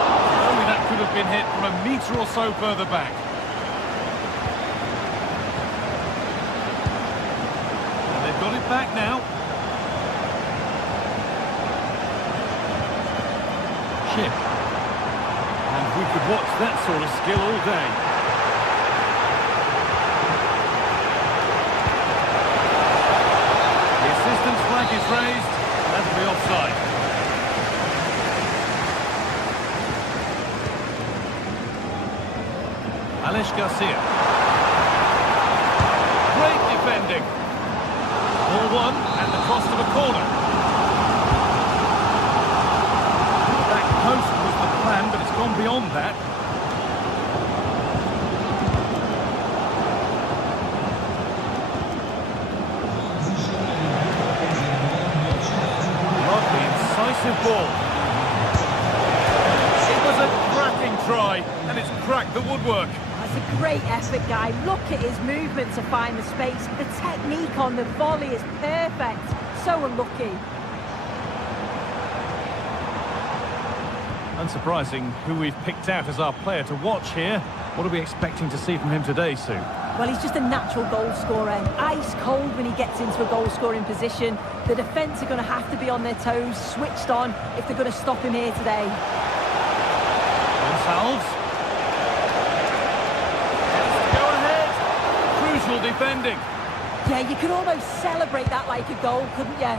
Only that could have been hit from a metre or so further back. And they've got it back now. chip. And we could watch that sort of skill all day. The assistant's flag is raised. That'll be offside. Alex Garcia. Great defending. Ball one, and the cross to the corner. The back post was the plan, but it's gone beyond that. Lovely, incisive ball. It was a cracking try, and it's cracked the woodwork. That's a great effort, Guy. Look at his movement to find the space. The technique on the volley is perfect. So unlucky. Unsurprising who we've picked out as our player to watch here. What are we expecting to see from him today, Sue? Well, he's just a natural goal scorer. Ice cold when he gets into a goal-scoring position. The defence are going to have to be on their toes, switched on, if they're going to stop him here today. Gonçalves. Go ahead. Crucial defending. Yeah, you could almost celebrate that like a goal, couldn't you?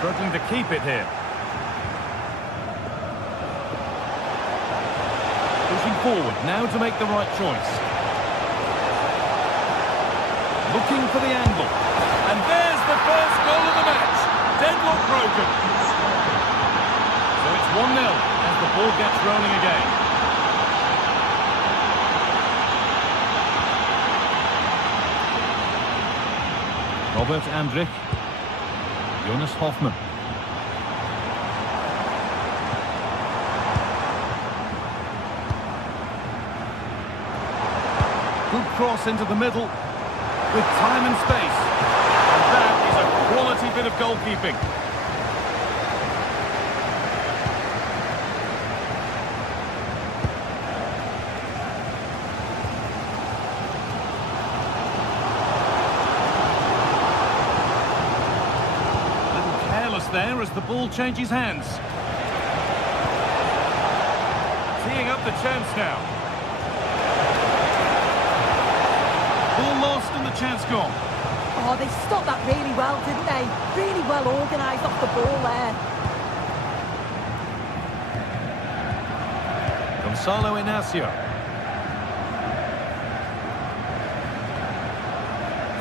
Struggling to keep it here. Pushing forward, now to make the right choice. Looking for the angle. And there's the first goal of the match. Deadlock broken. So it's 1-0 as the ball gets rolling again. Robert Andrich. Jonas Hoffmann. Good cross into the middle with time and space. And that is a quality bit of goalkeeping. There as the ball changes hands. Teeing up the chance now. Ball lost and the chance gone. Oh, they stopped that really well, didn't they? Really well organised off the ball there. Gonzalo Inacio.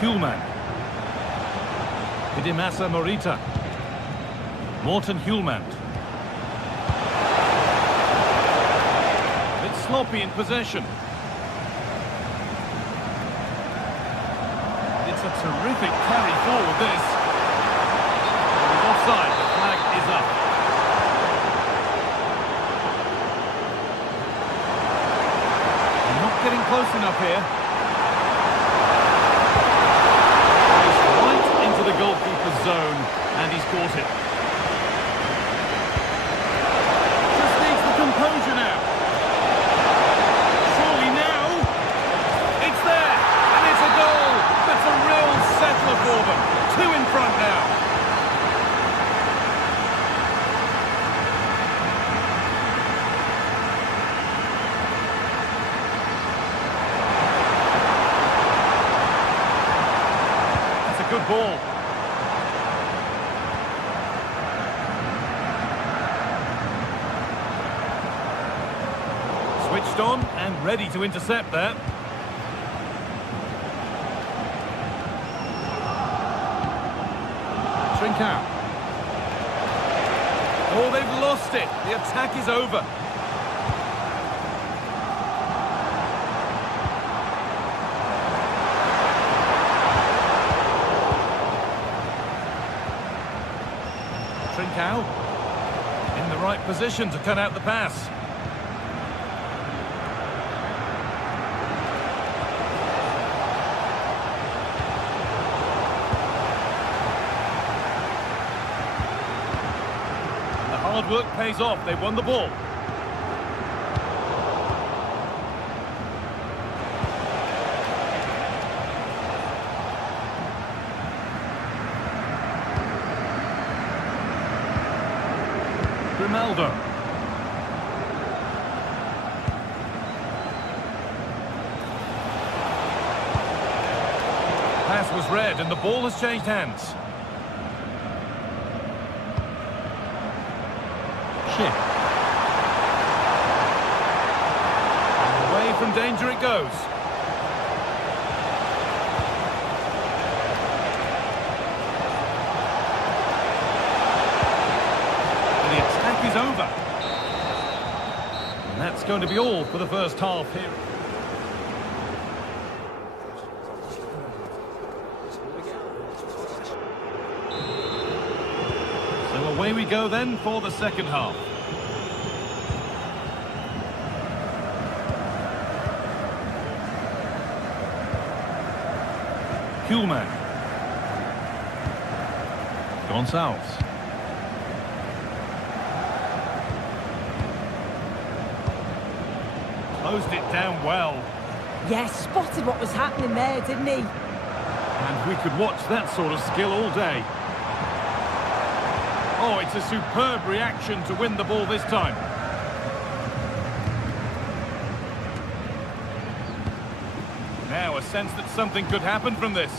Hulman. Hidemasa Morita. Morten Hulman. It's sloppy in possession. It's a terrific carry forward, this. He's offside, the flag is up. They're not getting close enough here. He's right into the goalkeeper's zone, and he's caught it. Composure now. Surely now. It's there. And it's a goal. That's a real settler for them. 2 in front now. That's a good ball. Switched on and ready to intercept that. Trincao. Oh, they've lost it. The attack is over. Trincao in the right position to cut out the pass. Hard work pays off. They won the ball. Grimaldo. Pass was read and the ball has changed hands. Chip. Away from danger it goes. And the attack is over. And that's going to be all for the first half here. Away we go then for the second half. Kuhlmann. Gonçalves. Closed it down well. Yes, spotted what was happening there, didn't he? And we could watch that sort of skill all day. Oh, it's a superb reaction to win the ball this time. Now a sense that something could happen from this.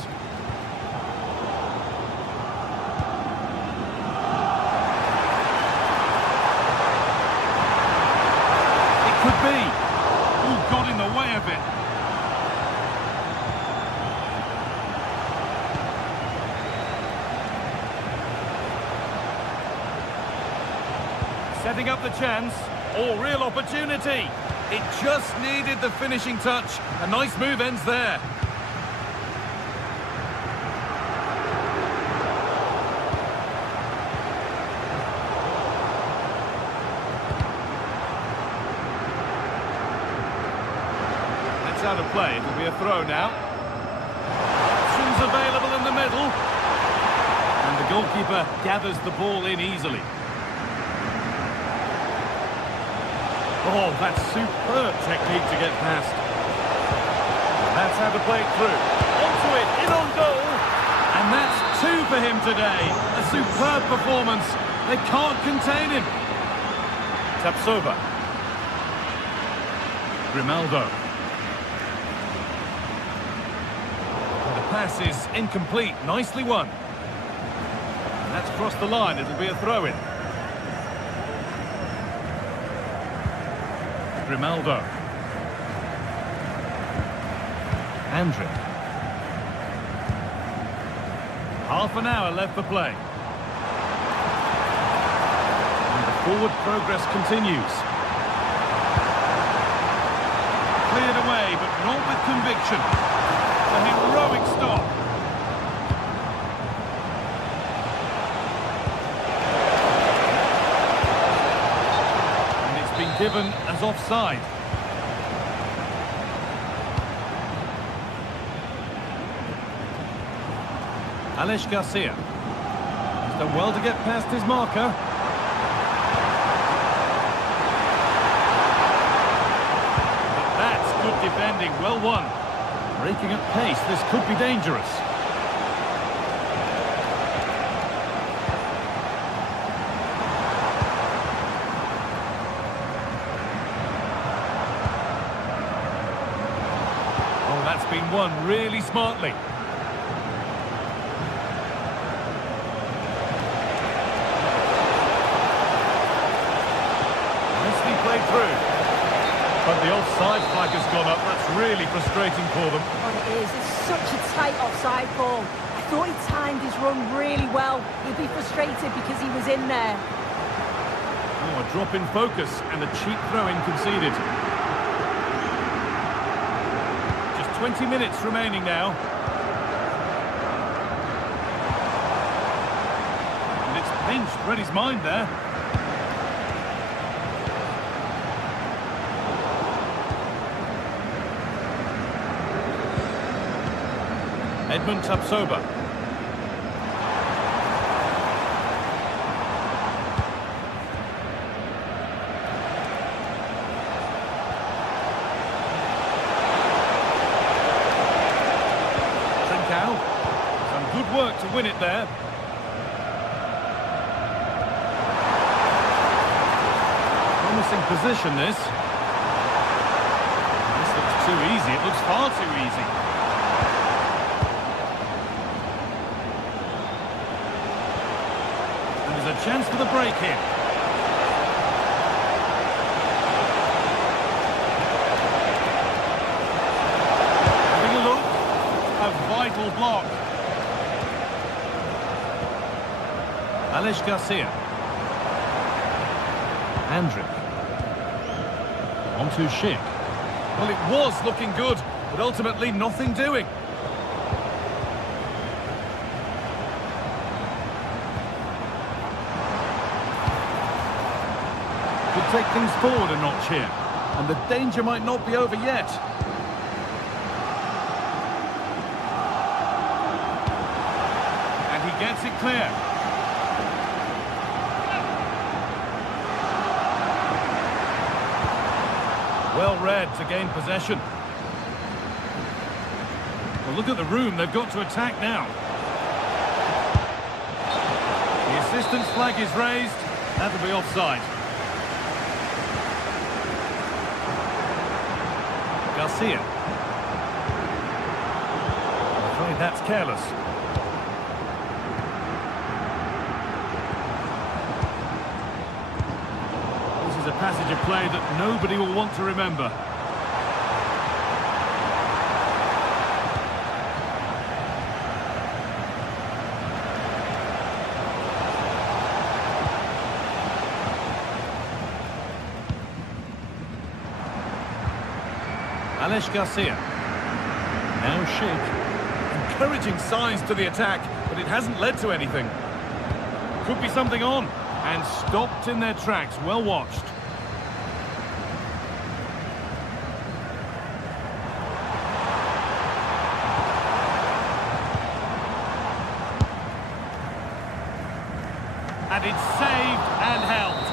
It could be. Ooh, got in the way of it. Setting up the chance, or real opportunity. It just needed the finishing touch. A nice move ends there. That's out of play. It'll be a throw now. Options available in the middle. And the goalkeeper gathers the ball in easily. Oh, that's superb technique to get past. That's how to play it through. Onto it, in on goal. And that's two for him today. A superb performance. They can't contain him. Tapsoba. Grimaldo. And the pass is incomplete. Nicely won. And that's crossed the line. It'll be a throw-in. Grimaldo. Andrick. Half an hour left for play. And the forward progress continues. Cleared away, but not with conviction. A heroic stop. Given as offside. Alex Garcia. He's done well to get past his marker. But that's good defending, well won. Breaking at pace, this could be dangerous. Been won really smartly. Nicely played through. But the offside flag has gone up. That's really frustrating for them. Oh, it is. It's such a tight offside ball. I thought he timed his run really well. He'd be frustrated because he was in there. Oh, a drop in focus and a cheap throw-in conceded. 20 minutes remaining now. And it's pinched Reddy's mind there. Edmund Tapsoba. Good work to win it there. promising position, this. This looks too easy. It looks far too easy. And there's a chance for the break here. Having a look. A vital block. Alex Garcia. Andrick. On to Schick. Well, it was looking good, but ultimately nothing doing. Could take things forward a notch here, and the danger might not be over yet. And he gets it clear. Well read to gain possession. Well, look at the room. They've got to attack now. The assistant's flag is raised. That'll be offside. Garcia. I'm afraid that's careless. This is a passage of play that nobody will want to remember. Alex Garcia. Now Schick. Encouraging signs to the attack, but it hasn't led to anything. Could be something on. And stopped in their tracks. Well watched. And it's saved and held.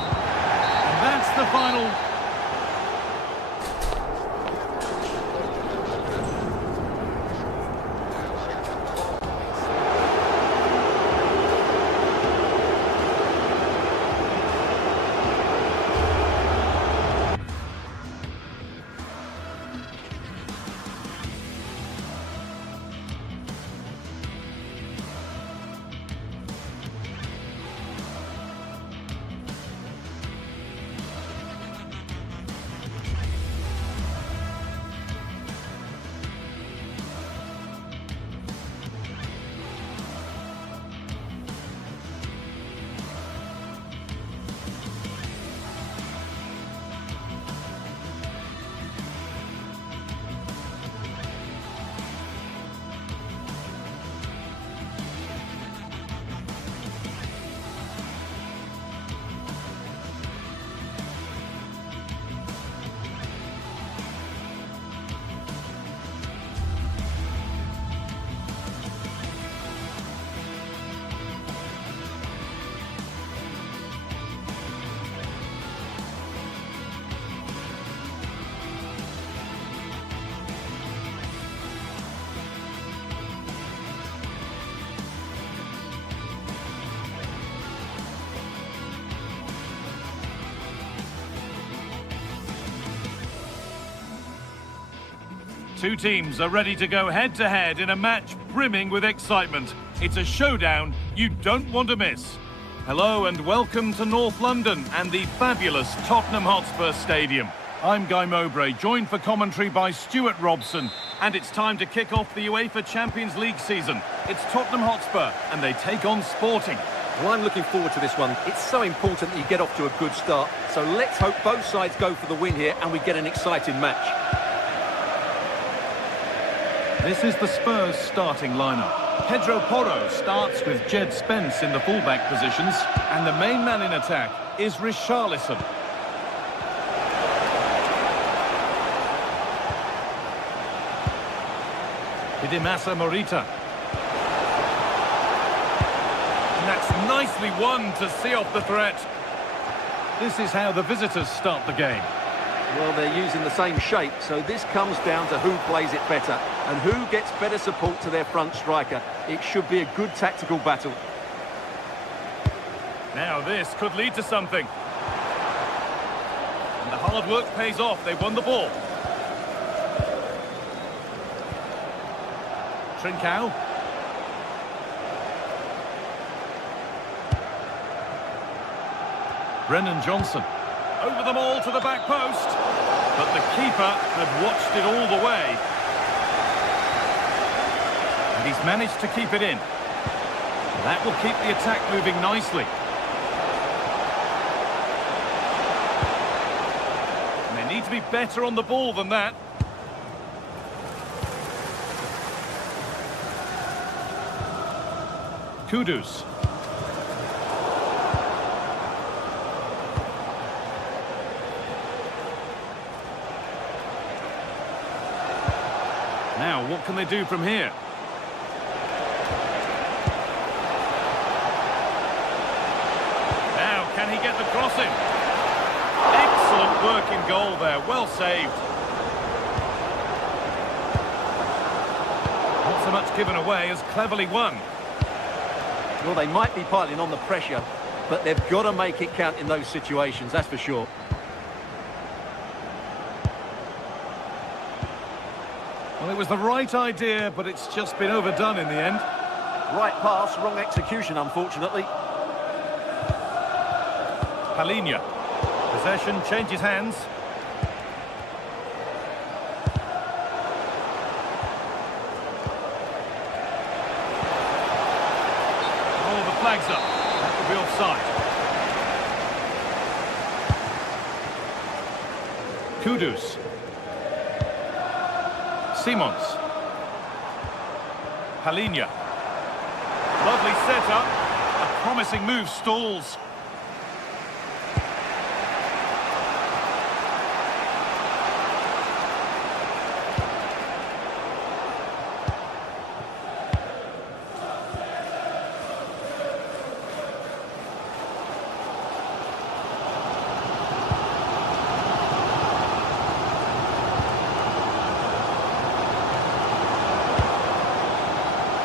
And that's the final. Two teams are ready to go head-to-head in a match brimming with excitement. It's a showdown you don't want to miss. Hello and welcome to North London and the fabulous Tottenham Hotspur Stadium. I'm Guy Mowbray, joined for commentary by Stuart Robson. And it's time to kick off the UEFA Champions League season. It's Tottenham Hotspur and they take on Sporting. Well, I'm looking forward to this one. It's so important that you get off to a good start. So let's hope both sides go for the win here and we get an exciting match. This is the Spurs starting lineup. Pedro Porro starts with Jed Spence in the fullback positions, and the main man in attack is Richarlison. Hidemasa Morita. And that's nicely won to see off the threat. This is how the visitors start the game. Well, they're using the same shape, so this comes down to who plays it better and who gets better support to their front striker. It should be a good tactical battle. Now this could lead to something. Hard work pays off. They've won the ball. Trincao. Brennan Johnson. Over them all to the back post. But the keeper had watched it all the way. And he's managed to keep it in. That will keep the attack moving nicely. And they need to be better on the ball than that. Kudus. Now, what can they do from here? Now, can he get the cross in? Excellent work in goal there, well saved. Not so much given away as cleverly won. Well, they might be piling on the pressure, but they've got to make it count in those situations, that's for sure. Well, it was the right idea, but it's just been overdone in the end. Right pass, wrong execution, unfortunately. Palinha. Possession changes hands. Oh, the flag's up. That will be offside. Kudus. Simons. Palinha. Lovely setup. A promising move stalls.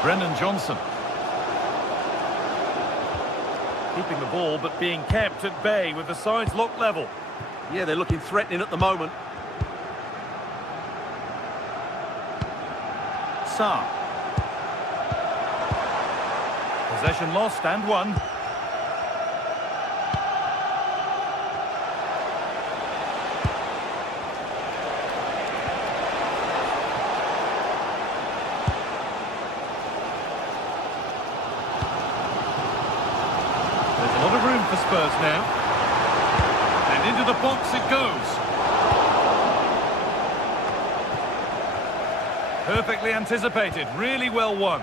Brennan Johnson. Keeping the ball, but being kept at bay with the sides locked level. Yeah, they're looking threatening at the moment. Sarr. Possession lost and won. A lot of room for Spurs now. And into the box it goes. Perfectly anticipated, really well won.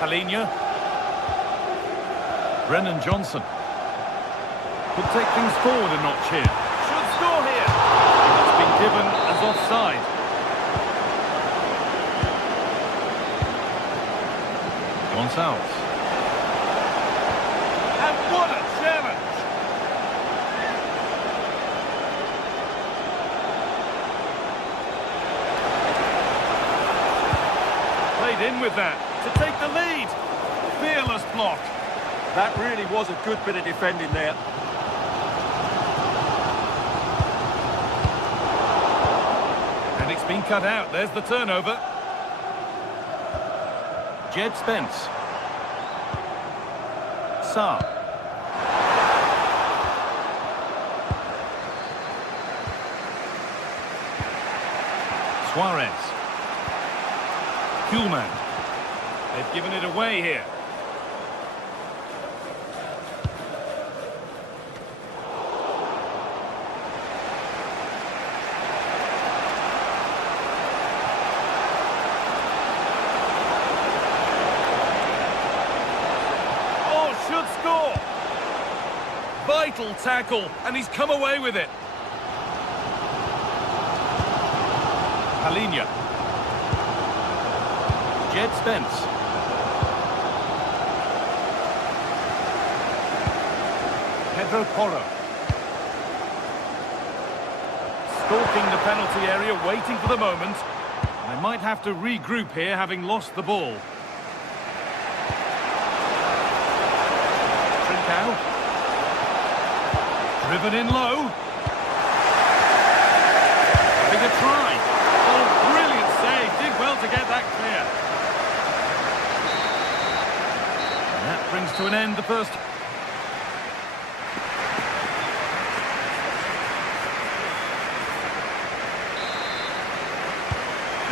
Palinha. Brennan Johnson. Could take things forward a notch here. Should score here. It's been given as offside. Gonçalves. And what a challenge! Played in with that to take the lead. Fearless block. That really was a good bit of defending there. And it's been cut out. There's the turnover. Jed Spence. Sarr. Suarez. Kuhlman. They've given it away here. Vital tackle, and he's come away with it. Palinha. Jed Spence. Pedro Porro. Stalking the penalty area, waiting for the moment. They might have to regroup here, having lost the ball. Trincao. Driven in low. Having a try. Oh, brilliant save. Did well to get that clear. And that brings to an end the first.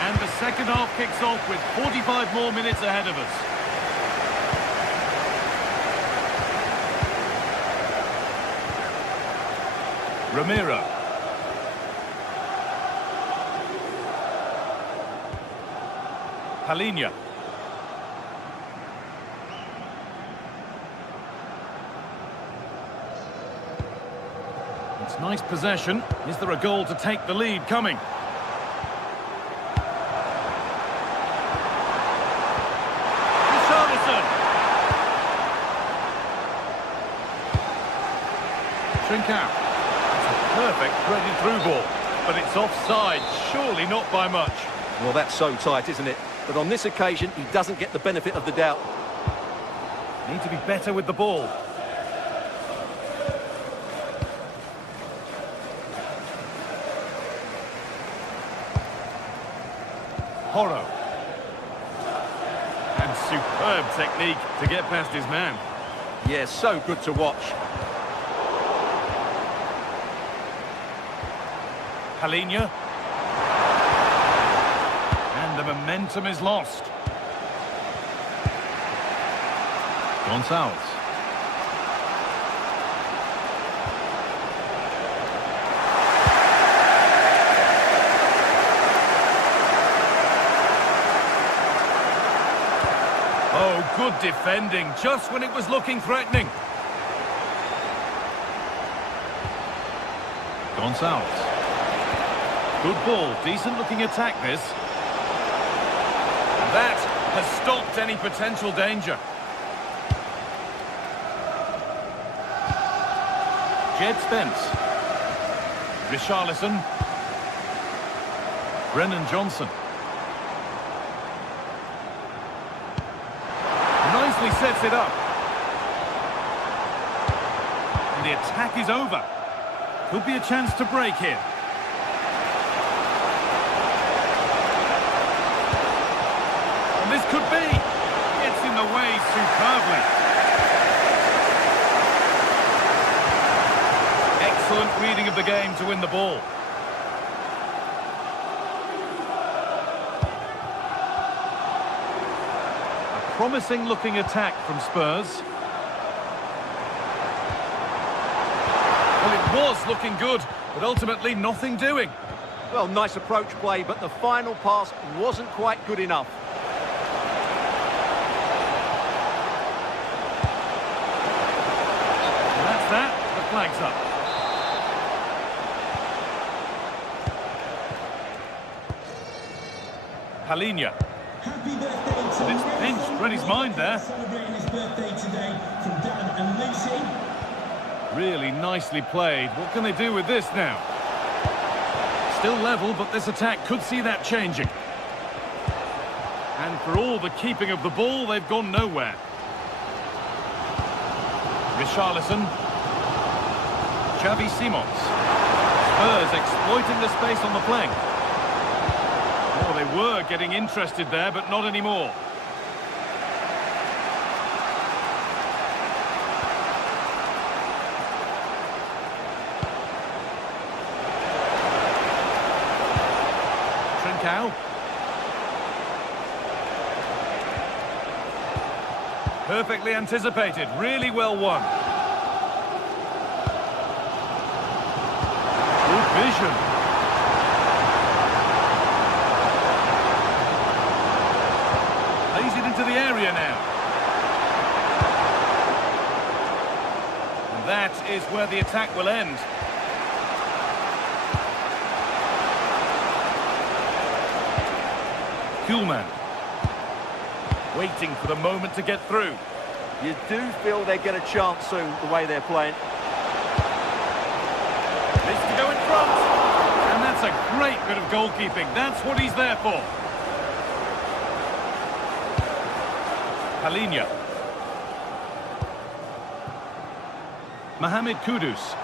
And the second half kicks off with 45 more minutes ahead of us. Ramiro. Palinha. It's nice possession. Is there a goal to take the lead coming? Trincao. It's a perfect threaded through ball, but it's offside, surely not by much. Well, that's so tight, isn't it? But on this occasion, he doesn't get the benefit of the doubt. Need to be better with the ball. Horo. And superb technique to get past his man. Yeah, so good to watch. Palinha. And the momentum is lost. Gonçalves. Oh, good defending, just when it was looking threatening. Gonçalves. Good ball, decent looking attack this. And that has stopped any potential danger. Jed Spence. Richarlison. Brennan Johnson. Nicely sets it up. And the attack is over. Could be a chance to break here. And this could be. Gets in the way superbly. Excellent reading of the game to win the ball. A promising looking attack from Spurs. Well, it was looking good, but ultimately nothing doing. Well, nice approach play, but the final pass wasn't quite good enough. And that's that. The flag's up. Palinha. And it's pinched, read his mind there. Celebrating his birthday today from Dan and Lucy. Really nicely played. What can they do with this now? Still level, but this attack could see that changing. And for all the keeping of the ball, they've gone nowhere. Richarlison. Xavi Simons. Spurs exploiting the space on the flank. Oh, they were getting interested there, but not anymore. Trincao. Perfectly anticipated, really well won. Good vision. Lays it into the area now. And that is where the attack will end. Kuhlman. Waiting for the moment to get through. You do feel they get a chance soon, the way they're playing. Needs to go in front. And that's a great bit of goalkeeping. That's what he's there for. Palinha. Mohamed Kudus.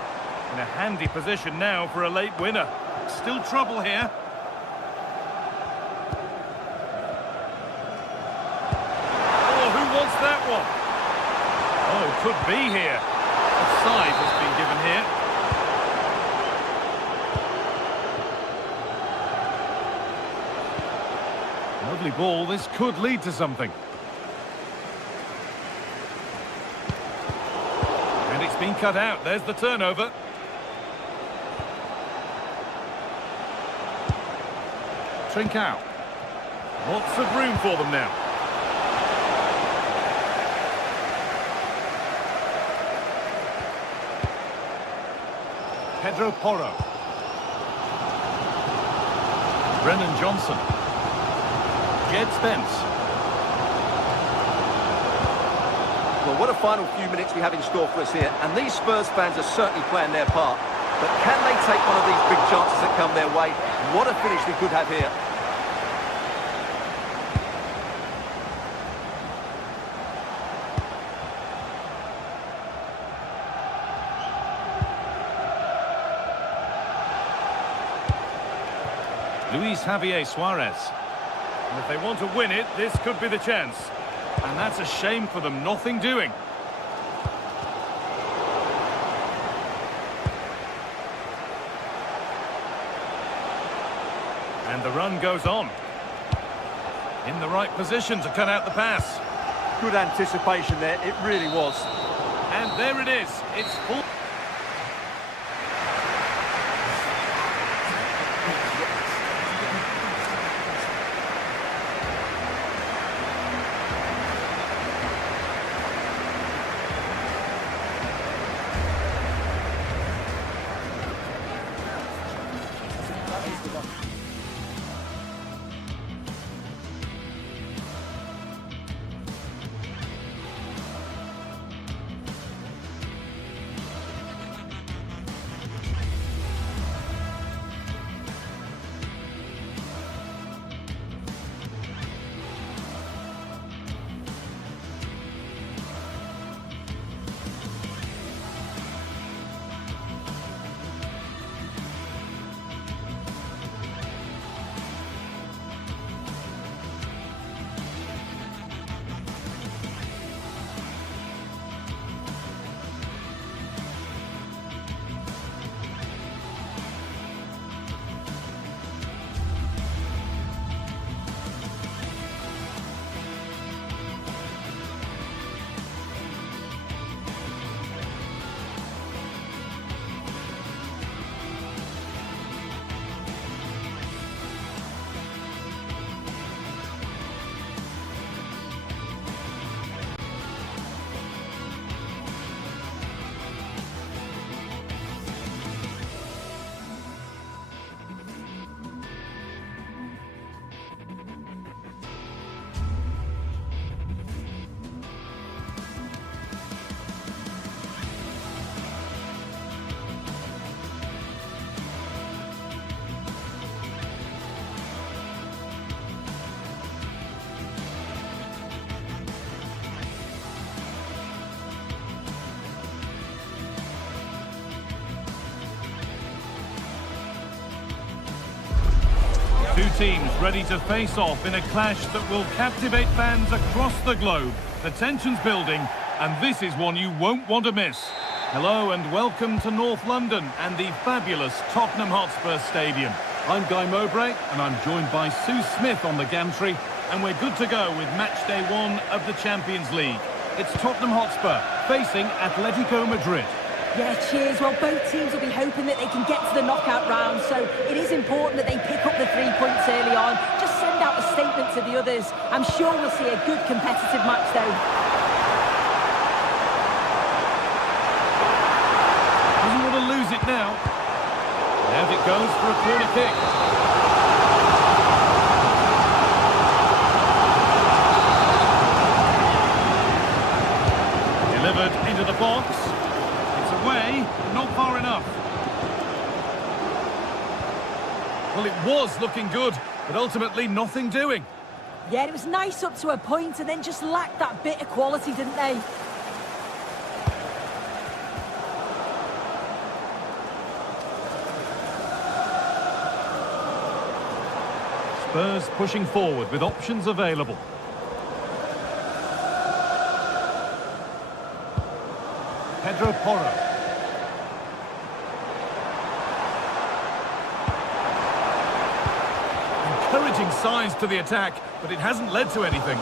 In a handy position now for a late winner. Still trouble here. Oh, who wants that one? Oh, could be here. Offside has been given here. Lovely ball. This could lead to something. And it's been cut out. There's the turnover. Trincao. Lots of room for them now. Pedro Porro. Brennan Johnson. Jed Spence. Well, what a final few minutes we have in store for us here. And these Spurs fans are certainly playing their part. But can they take one of these big chances that come their way? What a finish we could have here. Luis Javier Suarez. And if they want to win it, this could be the chance. And that's a shame for them, nothing doing. And the run goes on. In the right position to cut out the pass. Good anticipation there, it really was. And there it is, it's full. Two teams ready to face off in a clash that will captivate fans across the globe. The tension's building, and this is one you won't want to miss. Hello and welcome to North London and the fabulous Tottenham Hotspur Stadium. I'm Guy Mowbray, and I'm joined by Sue Smith on the gantry, and we're good to go with match day 1 of the Champions League. It's Tottenham Hotspur facing Atletico Madrid. Yeah, cheers. Well, both teams will be hoping that they can get to the knockout round, so it is important that they pick up the 3 points early on. Just send out a statement to the others. I'm sure we'll see a good competitive match, though. Doesn't want to lose it now. And out it goes for a corner kick. Delivered into the box. Away, not far enough. Well, it was looking good, but ultimately nothing doing. Yeah, it was nice up to a point and then just lacked that bit of quality, didn't they? Spurs pushing forward with options available. Pedro Porro. Encouraging signs to the attack, but it hasn't led to anything.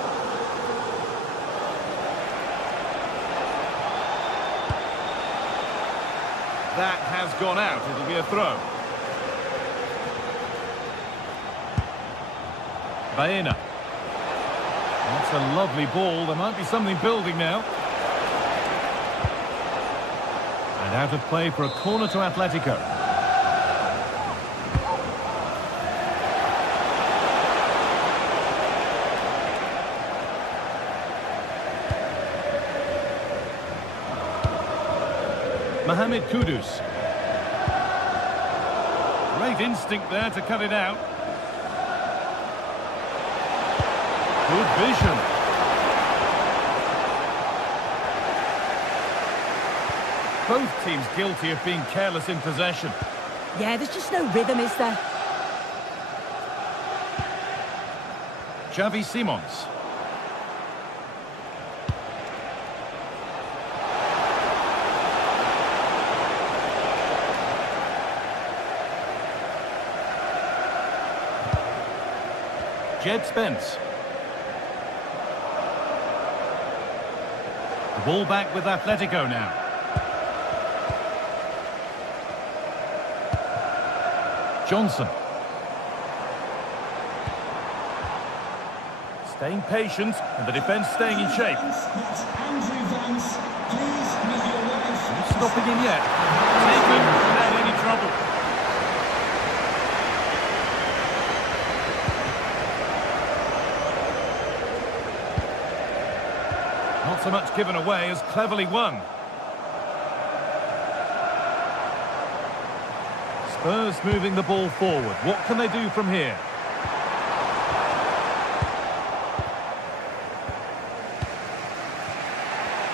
That has gone out. It'll be a throw. Baena. That's a lovely ball. There might be something building now. And out of play for a corner to Atletico. Mohamed Kudus. Great instinct there to cut it out. Good vision. Both teams guilty of being careless in possession. Yeah, there's just no rhythm, is there? Xavi Simons. Jed Spence. The ball back with Atletico now. Johnson. Staying patient and the defence staying in shape. That's Andrew Vance. Please meet your wife. Not stopping him yet. Taken without any trouble. Not so much given away as cleverly won. Spurs moving the ball forward. What can they do from here?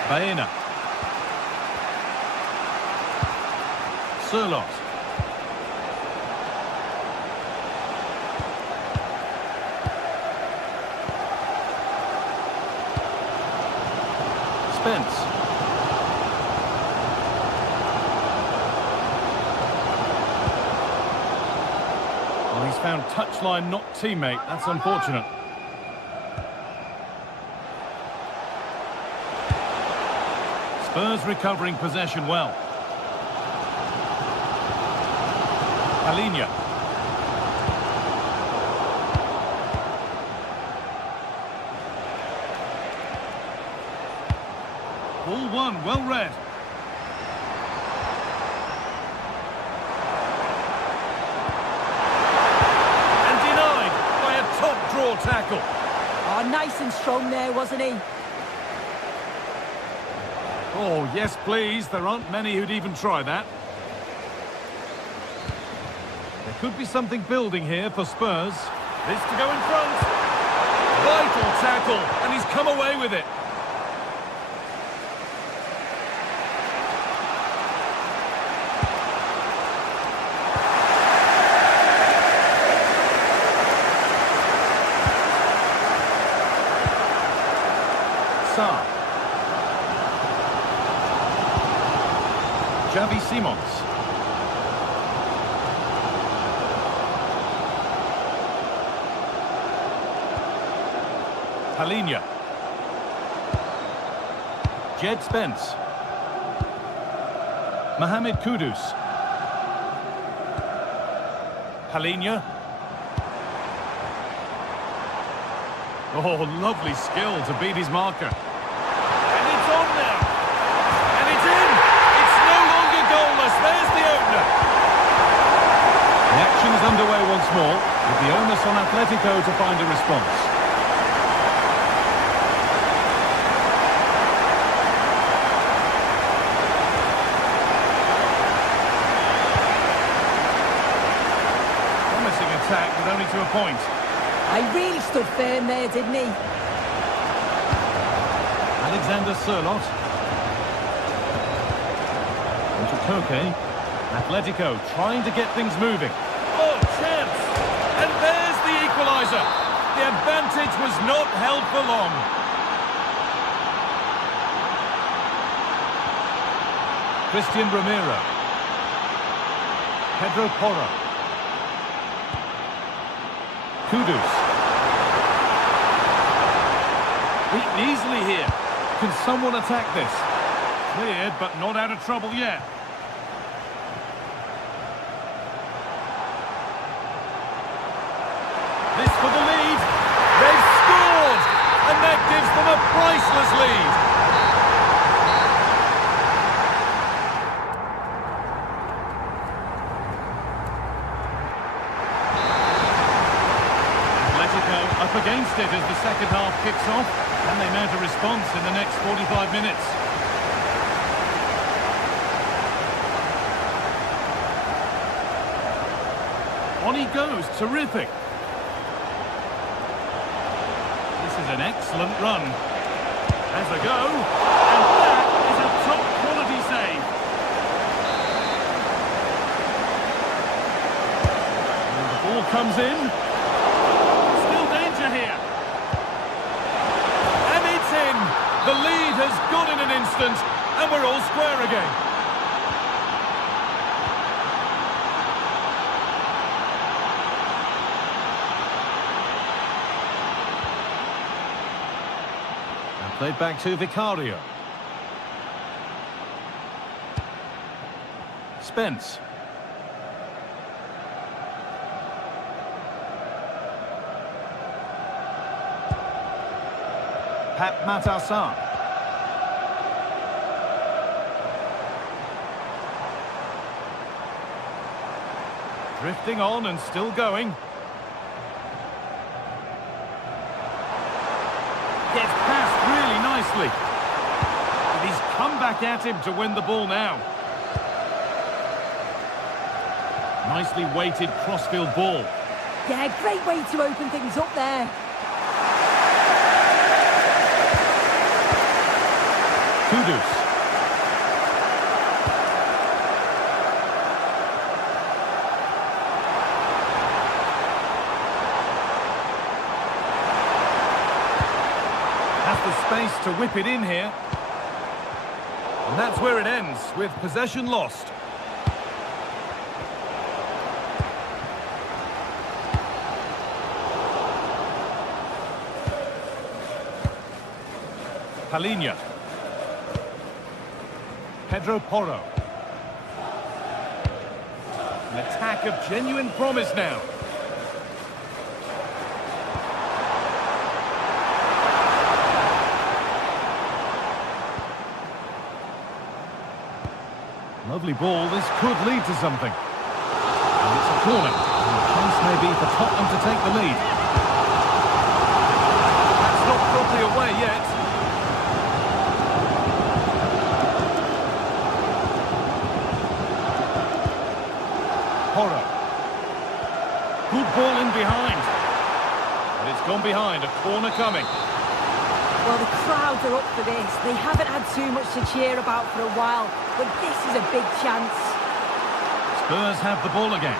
Baena. Sørloth. Spence. Well, he's found touchline, not teammate. That's unfortunate. Spurs recovering possession well. Palhinha. Ball one, well read. And denied by a top draw tackle. Oh, nice and strong there, wasn't he? Oh, yes, please. There aren't many who'd even try that. There could be something building here for Spurs. This to go in front. Vital tackle, and he's come away with it. Sarr. Xavi Simons. Palhinha. Jed Spence. Mohamed Kudus. Palhinha. Oh, lovely skill to beat his marker. And it's on now. And it's in. It's no longer goalless. There's the opener. The action is underway once more, with the onus on Atletico to find a response. Promising attack, but only to a point. He really stood firm there, didn't he? Alexander Sørloth. Into Koke. Atletico trying to get things moving. Oh, chance! And there's the equaliser. The advantage was not held for long. Christian Romero. Pedro Porro. Kudus. Beaten easily here. Can someone attack this? Cleared, but not out of trouble yet. This for the lead. They've scored! And that gives them a priceless lead. Atletico up against it as the second half kicks off. And they mount a response in the next 45 minutes. On he goes, terrific. This is an excellent run. Has a go, and that is a top quality save. And the ball comes in. Still danger here. And it's in. The lead has gone in an instant, and we're all square again. Played back to Vicario. Spence. Pat Matassar. Drifting on and still going. Gets past really nicely. And he's come back at him to win the ball now. Nicely weighted crossfield ball. Yeah, great way to open things up there. Kudus. Has the space to whip it in here. And that's where it ends, with possession lost. Palinha. Pedro Porro. An attack of genuine promise now. Lovely ball, this could lead to something. And it's a corner. And the chance may be for Tottenham to take the lead. That's not properly away yet. Porro. Good ball in behind. And it's gone behind, a corner coming. Well, the crowds are up for this. They haven't had too much to cheer about for a while, but this is a big chance. Spurs have the ball again.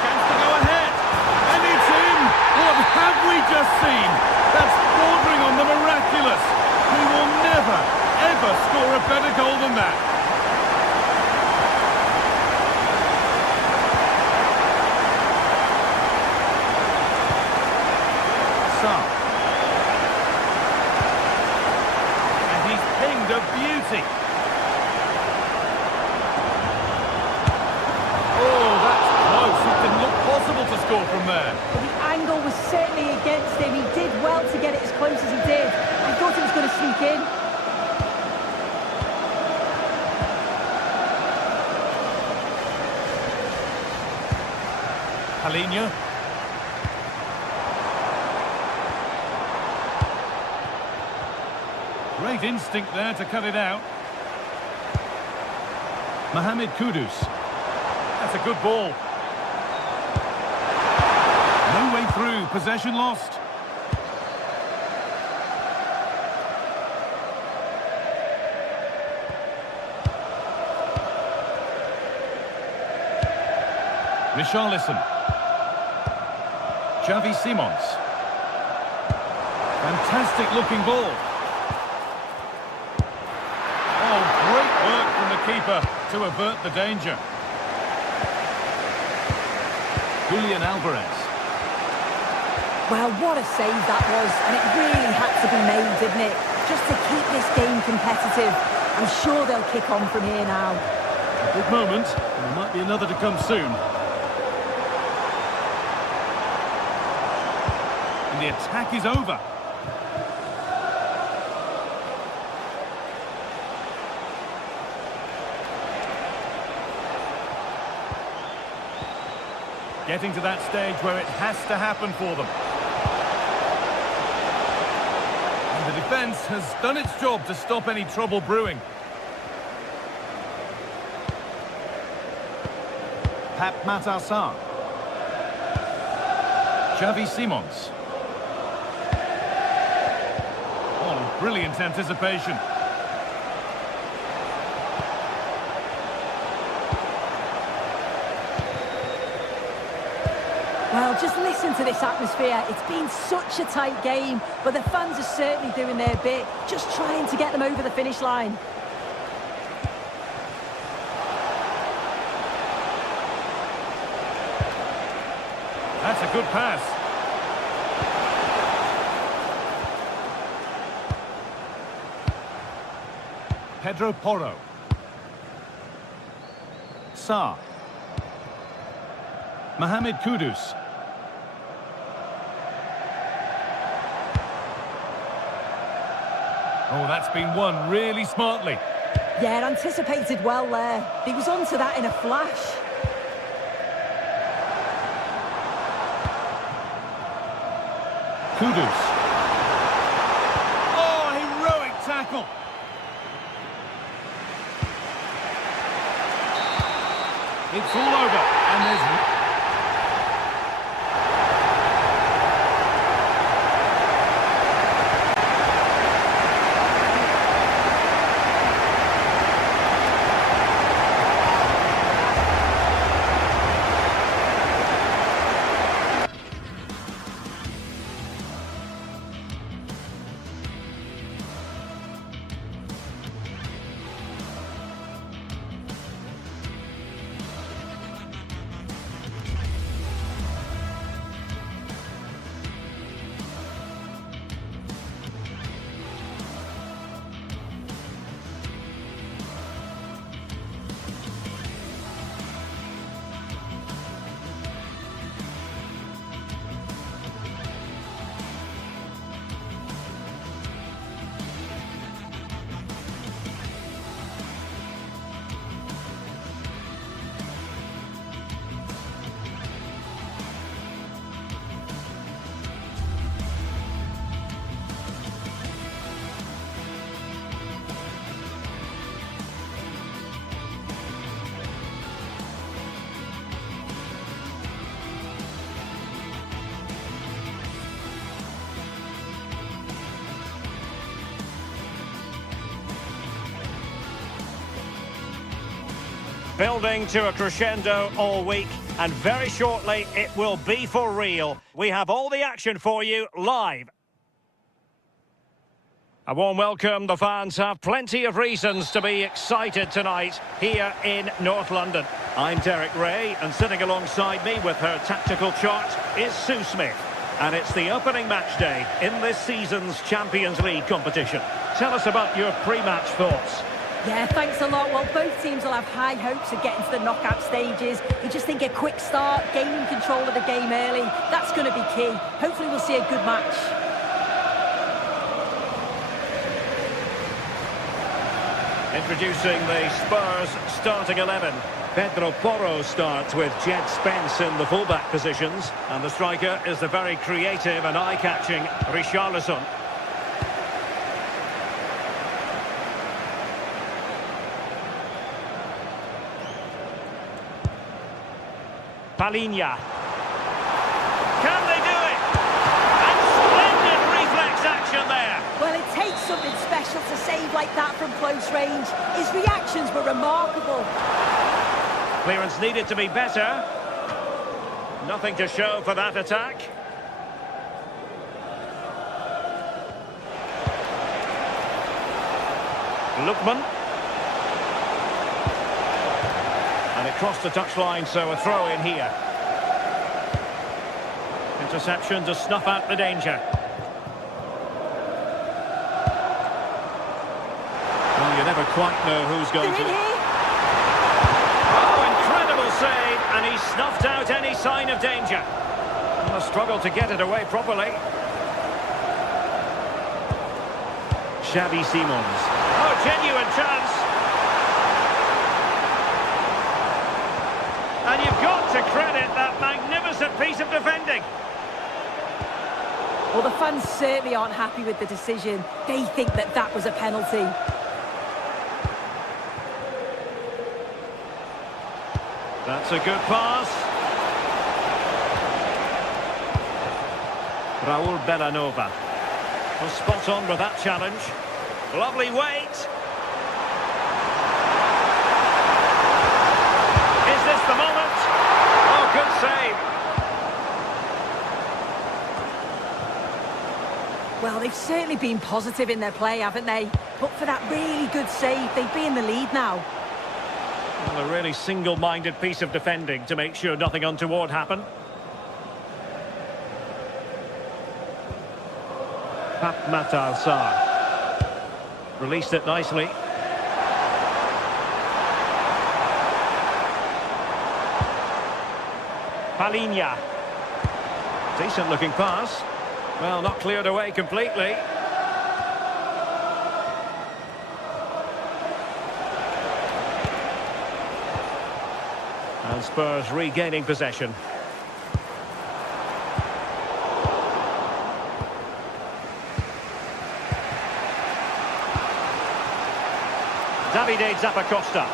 Chance to go ahead. And it's in. What have we just seen? That's bordering on the miraculous. We will never, ever score a better goal than that. And he's pinged a beauty. Oh, that's close. It didn't look possible to score from there. But the angle was certainly against him. He did well to get it as close as he did. I thought it was going to sneak in. Palinha. Great instinct there to cut it out. Mohamed Kudus. That's a good ball. No way through. Possession lost. Richarlison. Xavi Simons. Fantastic looking ball. Oh, great work from the keeper to avert the danger. Julian Alvarez. Well, what a save that was, and it really had to be made, didn't it? Just to keep this game competitive. I'm sure they'll kick on from here now. A big moment, and there might be another to come soon. And the attack is over. Getting to that stage where it has to happen for them. And the defence has done its job to stop any trouble brewing. Pep Matassar. Xavi Simons. Oh, brilliant anticipation. Well, just listen to this atmosphere. It's been such a tight game, but the fans are certainly doing their bit, just trying to get them over the finish line. That's a good pass. Pedro Porro. Sarr. Mohamed Kudus. Oh, that's been won really smartly. Yeah, anticipated well there. He was onto that in a flash. Kudus. Oh, heroic tackle. It's all over, and there's... Building to a crescendo all week, and very shortly it will be for real. We have all the action for you live. A warm welcome. The fans have plenty of reasons to be excited tonight here in North London. I'm Derek Ray, and sitting alongside me with her tactical chart is Sue Smith. And it's the opening match day in this season's Champions League competition. Tell us about your pre-match thoughts. Yeah, thanks a lot. Well, both teams will have high hopes of getting to the knockout stages. You just think a quick start, gaining control of the game early, that's going to be key. Hopefully we'll see a good match. Introducing the Spurs starting 11. Pedro Porro starts with Jed Spence in the fullback positions. And the striker is the very creative and eye-catching Richarlison. Palinha. Can they do it? And splendid reflex action there. Well, it takes something special to save like that from close range. His reactions were remarkable. Clearance needed to be better. Nothing to show for that attack. Lookman. And it crossed the touchline, so a throw in here. Interception to snuff out the danger. Well, you never quite know who's going to... Oh, incredible save, and he snuffed out any sign of danger. And a struggle to get it away properly. Xavi Simons. Oh, genuine chance. And you've got to credit that magnificent piece of defending. Well, the fans certainly aren't happy with the decision. They think that that was a penalty. That's a good pass. Raul Bellanova was spot on with that challenge. Lovely weight. Is this the moment? Oh, good save. Well, they've certainly been positive in their play, haven't they? But for that really good save, they'd be in the lead now. Well, a really single-minded piece of defending to make sure nothing untoward happened. Matar Sarr released it nicely. Palinha. Decent-looking pass. Well, not cleared away completely. And Spurs regaining possession. Davide Zappacosta.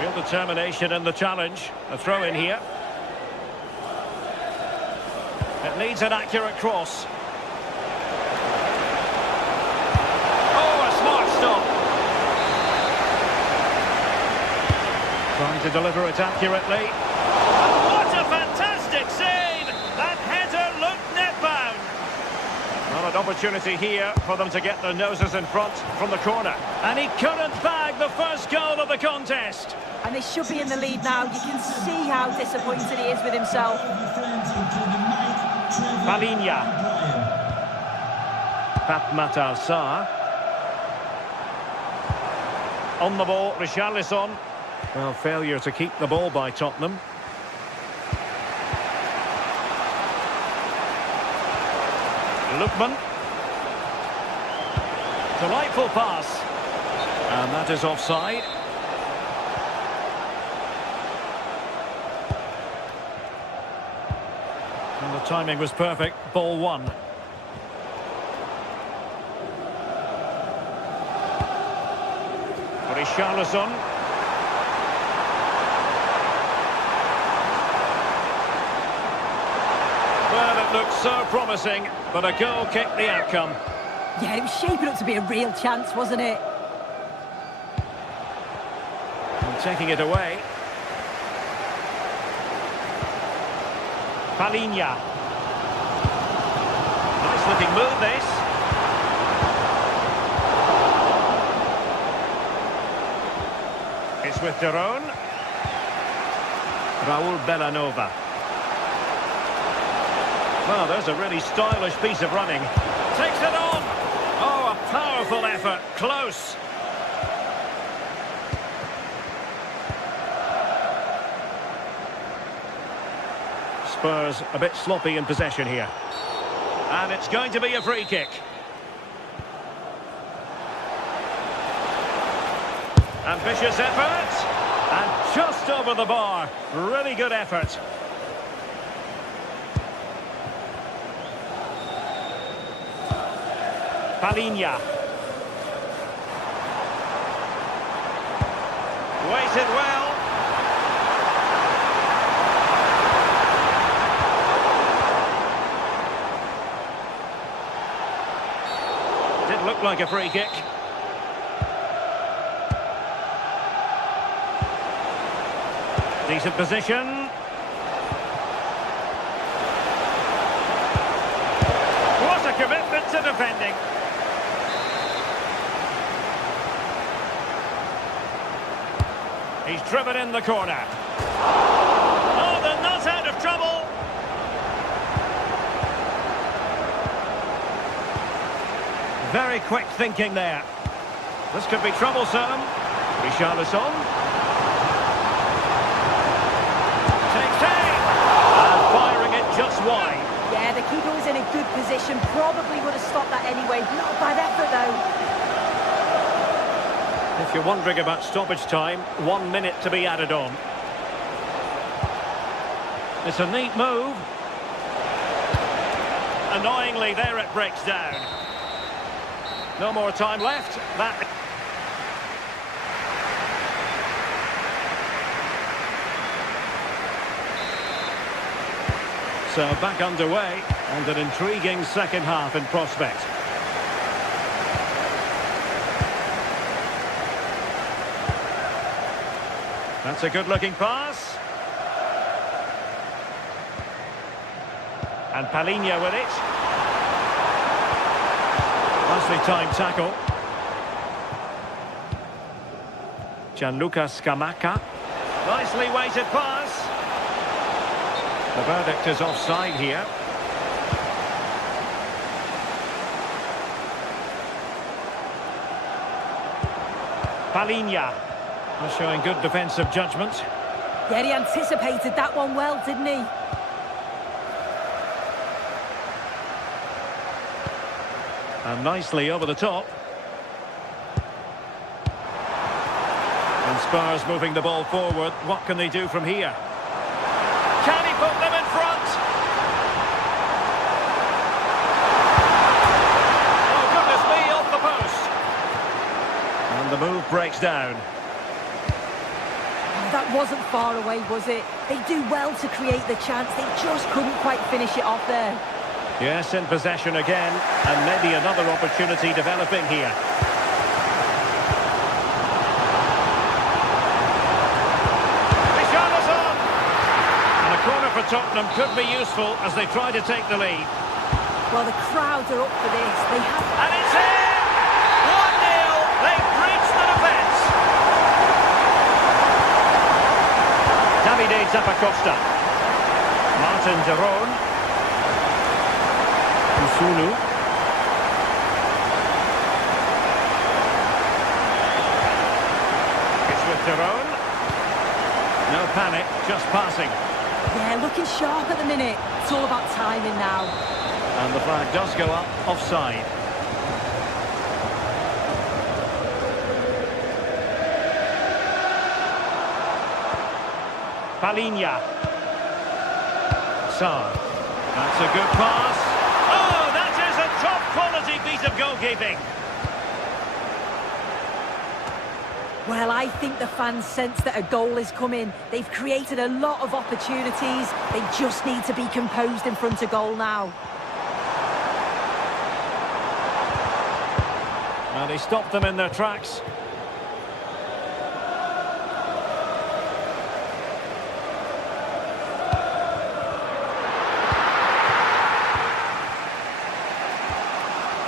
Real determination in the challenge. A throw in here. It needs an accurate cross. Oh, a smart stop. Trying to deliver it accurately. And what a fantastic save! That header looked net-bound. Well, an opportunity here for them to get their noses in front from the corner. And he couldn't bag the first goal of the contest. And they should be in the lead now. You can see how disappointed he is with himself. Palinha. Matar Sarr. On the ball, Richarlison. Well, failure to keep the ball by Tottenham. Lookman. Delightful pass. And that is offside. And the timing was perfect. Ball one. Richarlison. Well, it looked so promising, but a goal kicked the outcome. Yeah, it was shaping up to be a real chance, wasn't it? And taking it away. Palinha. Nice looking move, this. It's with Derone. Raul Bellanova. Well, there's a really stylish piece of running. Takes it on. Oh, a powerful effort. Close. Spurs a bit sloppy in possession here. And it's going to be a free kick. Ambitious effort. And just over the bar. Really good effort. Palinha. Waited well. Did look like a free kick. Decent position. What a commitment to defending. He's driven in the corner. Oh, they're not out of trouble. Very quick thinking there. This could be troublesome. Richarlison. Takes aim. And firing it just wide. Yeah, the keeper was in a good position. Probably would have stopped that anyway. Not a bad effort, though. If you're wondering about stoppage time, 1 minute to be added on. It's a neat move. Annoyingly, there it breaks down. No more time left. That. So back underway, and an intriguing second half in prospect. That's a good-looking pass. And Palinha with it. Nicely timed tackle. Gianluca Scamacca. Nicely weighted pass. The verdict is offside here. Palinha. Showing good defensive judgment. Yeah, he anticipated that one well, didn't he? And nicely over the top. And Spurs moving the ball forward. What can they do from here? Can he put them in front? Oh, goodness me, off the post. And the move breaks down. That wasn't far away, was it? They do well to create the chance. They just couldn't quite finish it off there. Yes, in possession again, and maybe another opportunity developing here. Richarlison! And a corner for Tottenham could be useful as they try to take the lead. Well, the crowds are up for this. They have... And it's in! 1-0! They've breached the defence! Davide Zappacosta. Martin de Roon. Usulu. It's with de Roon. No panic, just passing. Yeah, looking sharp at the minute. It's all about timing now. And the flag does go up, offside. Palinha. Sarr. That's a good pass. Oh, that is a top-quality piece of goalkeeping. Well, I think the fans sense that a goal is coming. They've created a lot of opportunities. They just need to be composed in front of goal now. Now they stopped them in their tracks.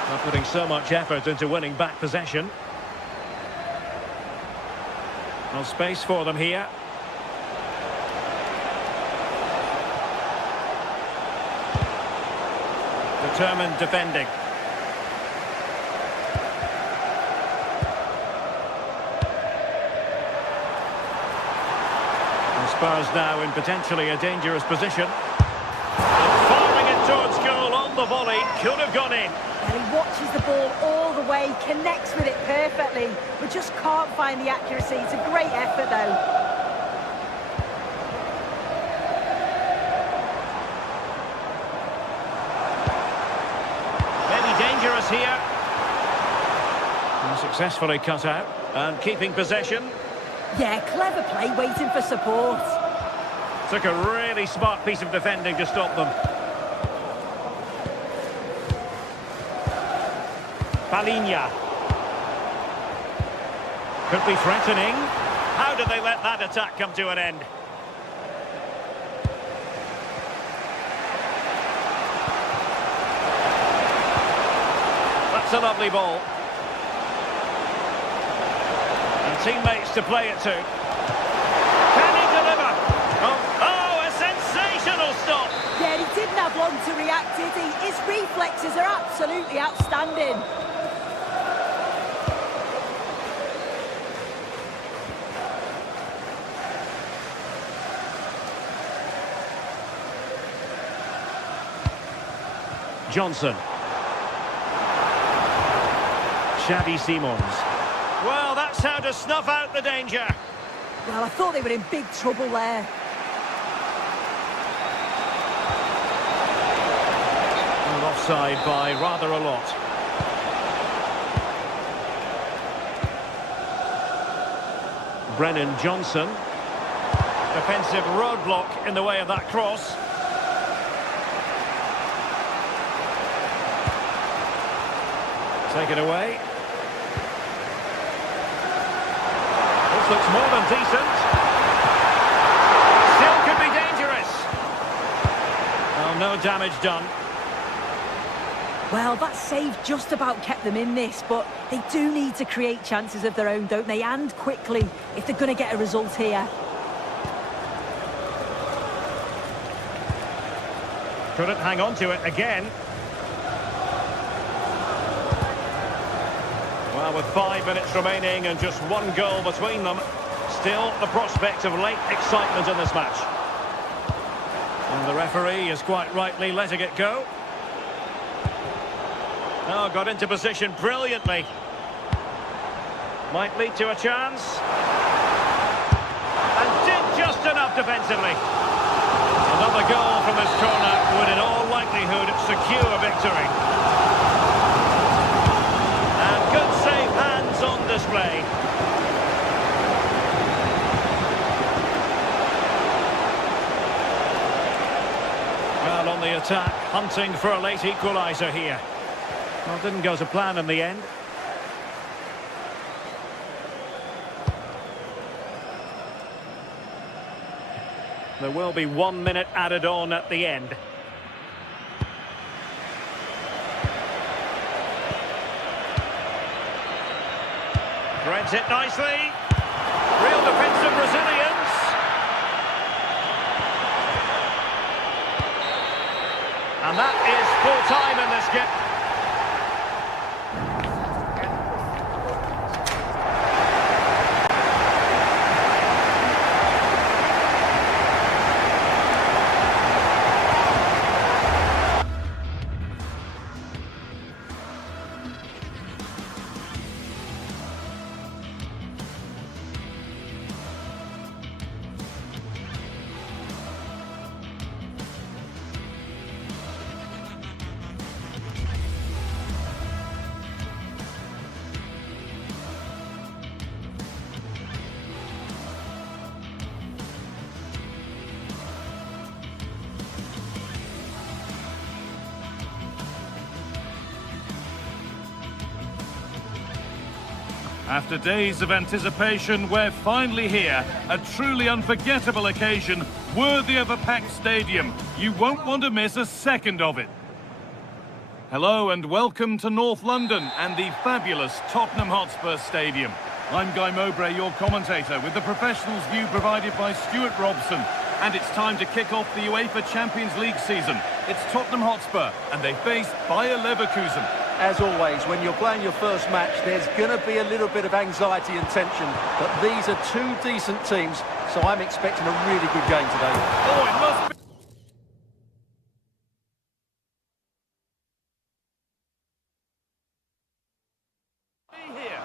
Not putting so much effort into winning back possession. No space for them here. Determined defending. And Spurs now in potentially a dangerous position. And firing it towards goal on the volley. Could have gone in. And he watches the ball all the way, connects with it perfectly, but just can't find the accuracy. It's a great effort, though. Maybe dangerous here. And successfully cut out. And keeping possession. Yeah, clever play, waiting for support. Took a really smart piece of defending to stop them. Palinha. Could be threatening. How did they let that attack come to an end? That's a lovely ball. And teammates to play it to. Can he deliver? Oh, a sensational stop! Yeah, he didn't have long to react, did he? His reflexes are absolutely outstanding. Johnson. Xavi Simons. Well, that's how to snuff out the danger. Well, I thought they were in big trouble there. And offside by rather a lot. Brennan Johnson. Defensive roadblock in the way of that cross. Take it away. This looks more than decent. Still could be dangerous. Oh, no damage done. Well, that save just about kept them in this, but they do need to create chances of their own, don't they? And quickly, if they're going to get a result here. Couldn't hang on to it again. Well, with 5 minutes remaining and just one goal between them, still the prospect of late excitement in this match. And the referee is quite rightly letting it go. Oh, got into position brilliantly. Might lead to a chance. And did just enough defensively. Another goal from this corner would in all likelihood secure victory. And good safe hands on display. Well, on the attack, hunting for a late equaliser here. Well, didn't go to plan in the end. There will be 1 minute added on at the end. Threads it nicely. Real defensive resilience. And that is full time in this game. After days of anticipation, we're finally here. A truly unforgettable occasion, worthy of a packed stadium. You won't want to miss a second of it. Hello and welcome to North London and the fabulous Tottenham Hotspur Stadium. I'm Guy Mowbray, your commentator, with the professionals' view provided by Stuart Robson. And it's time to kick off the UEFA Champions League season. It's Tottenham Hotspur, and they face Bayer Leverkusen. As always, when you're playing your first match, there's going to be a little bit of anxiety and tension. But these are two decent teams, so I'm expecting a really good game today. Oh, it must be... here.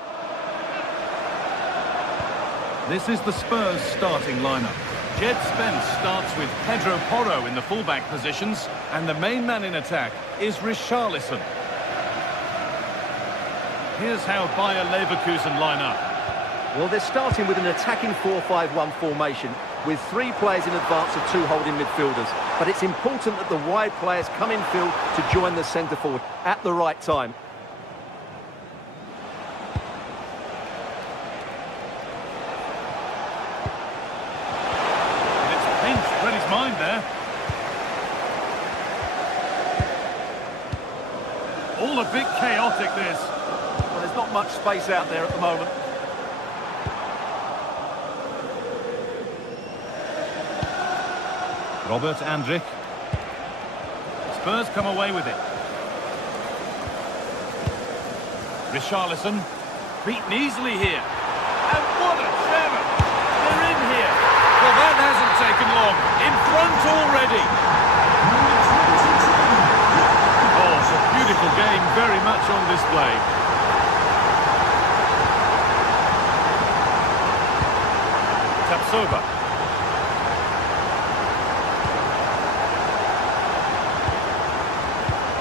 This is the Spurs starting lineup. Jed Spence starts with Pedro Porro in the fullback positions, and the main man in attack is Richarlison. Here's how Bayer Leverkusen line up. Well, they're starting with an attacking 4-5-1 formation with 3 players in advance of 2 holding midfielders. But it's important that the wide players come in field to join the centre forward at the right time. Read his mind there. All all a bit chaotic, this. Well, there's not much space out there at the moment. Robert Andrich. Spurs come away with it. Richarlison. Beaten easily here. And what a challenge! They're in here. Well, that hasn't taken long. In front already. Oh, it's a beautiful game, very much on display. Tapsova.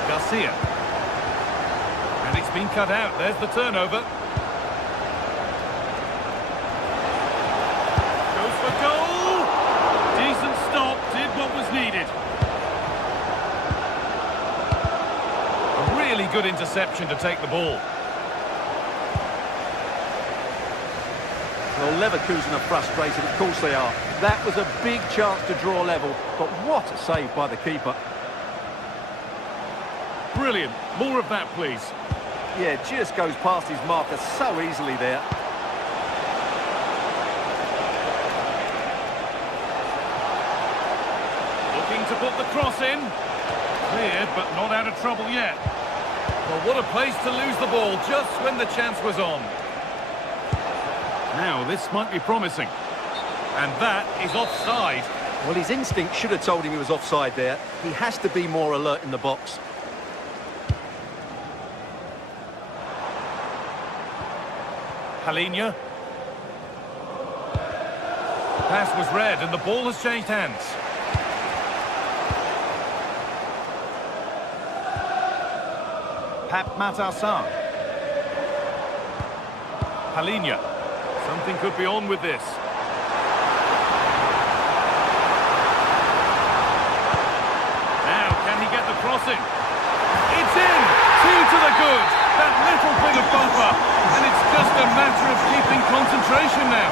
Garcia. And it's been cut out. There's the turnover. Goes for goal. Decent stop. Did what was needed. A really good interception to take the ball. Well, Leverkusen are frustrated. Of course they are. That was a big chance to draw level. But what a save by the keeper. Brilliant. More of that, please. Yeah, just goes past his marker so easily there. Looking to put the cross in. Cleared, but not out of trouble yet. Well, what a place to lose the ball just when the chance was on. Now, this might be promising. And that is offside. Well, his instinct should have told him he was offside there. He has to be more alert in the box. Halinha. Pass was read and the ball has changed hands. Pap Matarsar. Halinha. Something could be on with this. Now, can he get the crossing? It's in! 2 to the good. That little bit of buffer. And it's just a matter of keeping concentration now.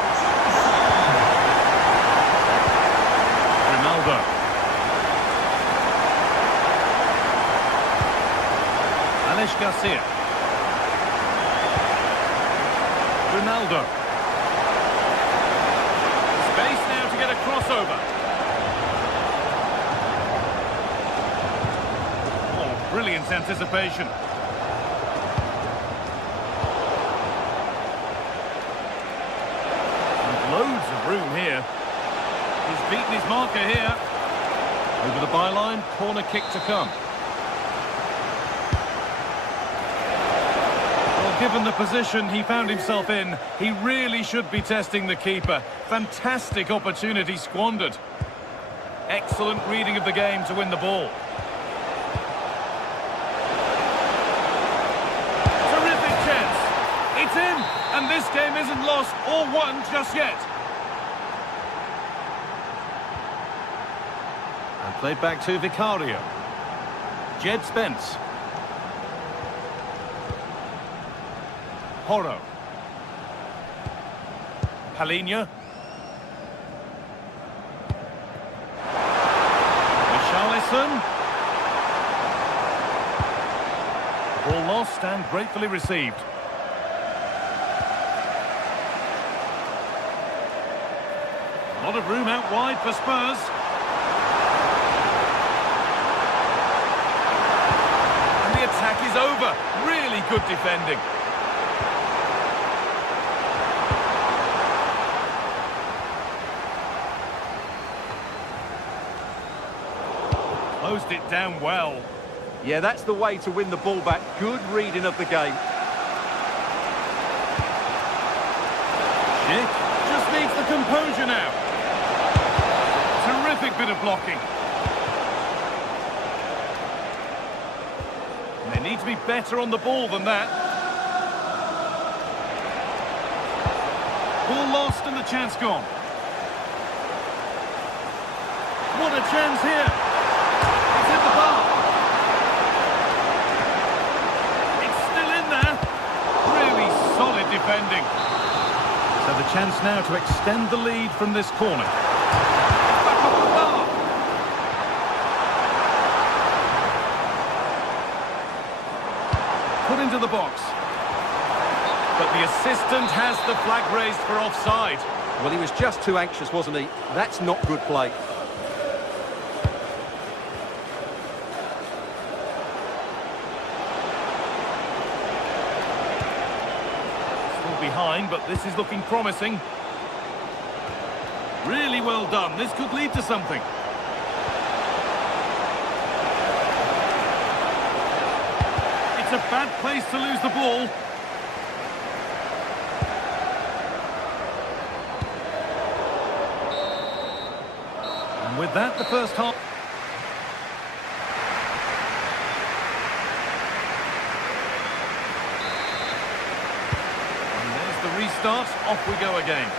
Ronaldo. Alex Garcia. Ronaldo. Space now to get a crossover. Oh, brilliant anticipation. Loads of room here. He's beaten his marker here. Over the byline, corner kick to come. Well, given the position he found himself in, he really should be testing the keeper. Fantastic opportunity squandered. Excellent reading of the game to win the ball. Terrific chance. It's in, and this game isn't lost or won just yet. And played back to Vicario. Jed Spence. Porro. Halinha. Richarlison. Ball lost and gratefully received. A lot of room out wide for Spurs. And the attack is over. Really good defending. Closed it down well. Yeah, that's the way to win the ball back. Good reading of the game. Schick just needs the composure now. Terrific bit of blocking. And they need to be better on the ball than that. Ball lost and the chance gone. What a chance here. It's hit the bar. It's still in there. Really solid defending. So the chance now to extend the lead from this corner. Back off the bar. into the box. But the assistant has the flag raised for offside. Well, he was just too anxious, wasn't he? That's not good play. Still behind, but this is looking promising. Really well done. This could lead to something. It's a bad place to lose the ball. And with that, the first half. And there's the restart. Off we go again.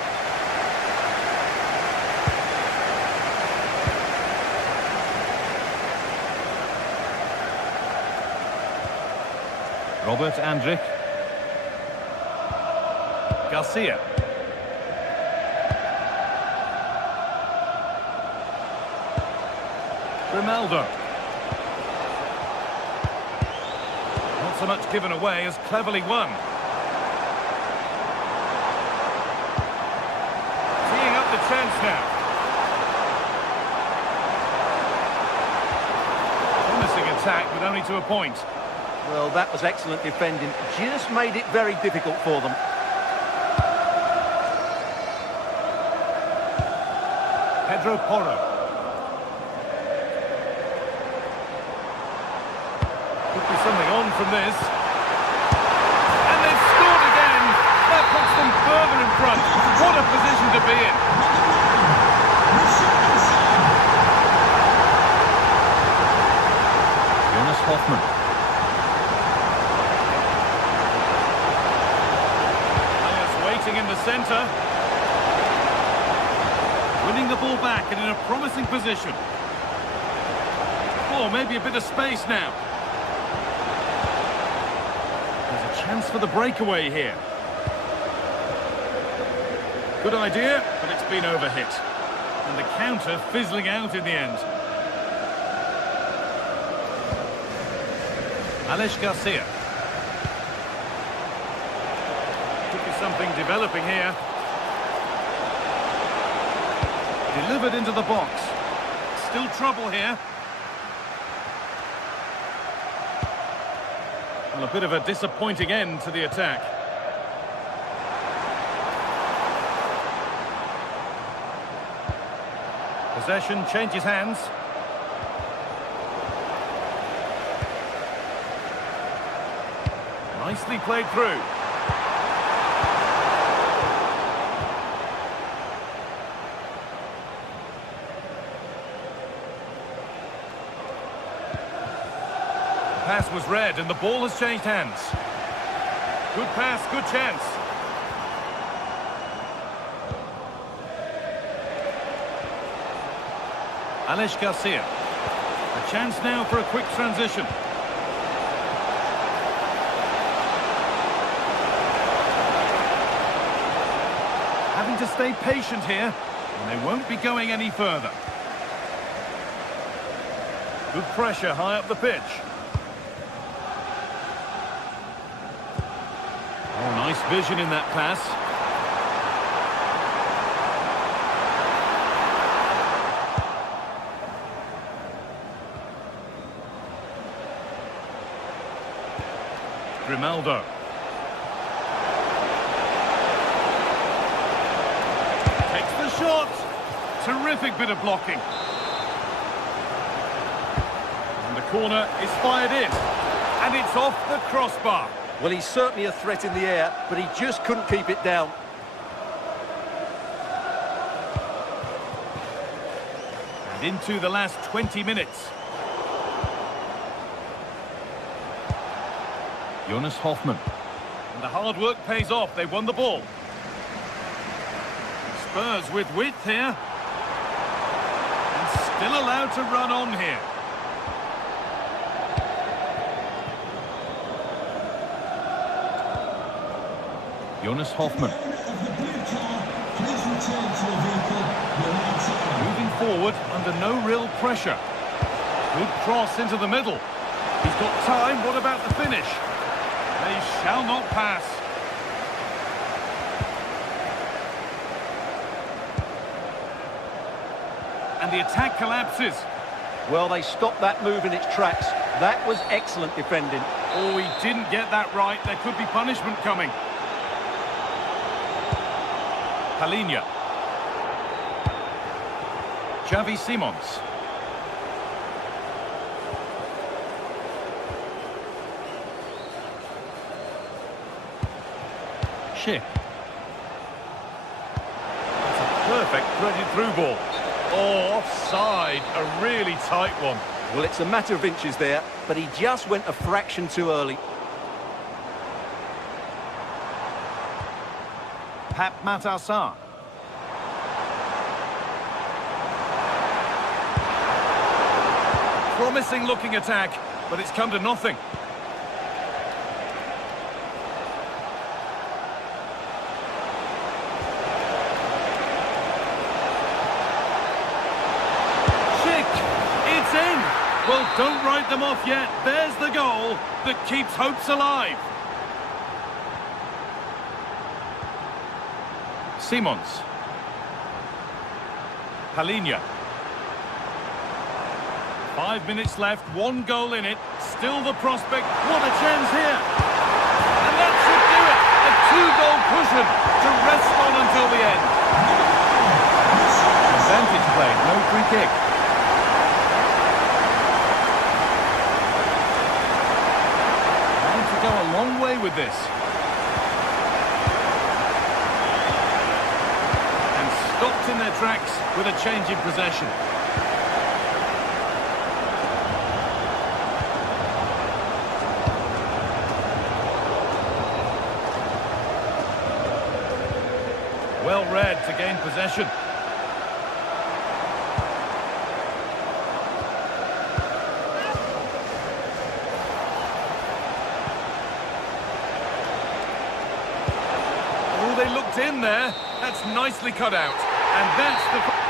Robert Andrich. Garcia. Ronaldo. Not so much given away as cleverly won. Teeing up the chance now. Promising attack, but only to a point. Well, that was excellent defending. Just made it very difficult for them. Pedro Porro. Could be something on from this. And they've scored again. That puts them further in front. What a position to be in. Jonas Hoffmann. In the centre, winning the ball back and in a promising position. Oh, maybe a bit of space now. There's a chance for the breakaway here. Good idea, but it's been overhit. And the counter fizzling out in the end. Alex Garcia. Something developing here. Delivered into the box. Still trouble here. Well, a bit of a disappointing end to the attack. Possession changes hands. Nicely played through. Pass was read and the ball has changed hands. Good pass, good chance. Alex Garcia. A chance now for a quick transition. Having to stay patient here, and they won't be going any further. Good pressure high up the pitch. Oh, nice vision in that pass. Grimaldo. Takes the shot. Terrific bit of blocking. And the corner is fired in. And it's off the crossbar. Well, he's certainly a threat in the air, but he just couldn't keep it down. And into the last 20 minutes. Jonas Hoffmann. And the hard work pays off. They won the ball. Spurs with width here. And still allowed to run on here. Jonas Hoffmann. Moving forward under no real pressure. Good cross into the middle. He's got time. What about the finish? They shall not pass. And the attack collapses. Well, they stopped that move in its tracks. That was excellent defending. Oh, he didn't get that right. There could be punishment coming. Palinha. Xavi Simons. Schick. That's a perfect threaded through ball. Oh, offside. A really tight one. Well, it's a matter of inches there, but he just went a fraction too early. Pap Matassar. Promising looking attack, but it's come to nothing. Well, don't write them off yet. There's the goal that keeps hopes alive. Simons. Palinha. 5 minutes left, 1 goal in it. Still the prospect. What a chance here. And that should do it. A 2-goal cushion to rest on until the end. Advantage play, no free kick. Go a long way with this. And stopped in their tracks with a change in possession. Well read to gain possession. They looked in there. That's nicely cut out. And that's the...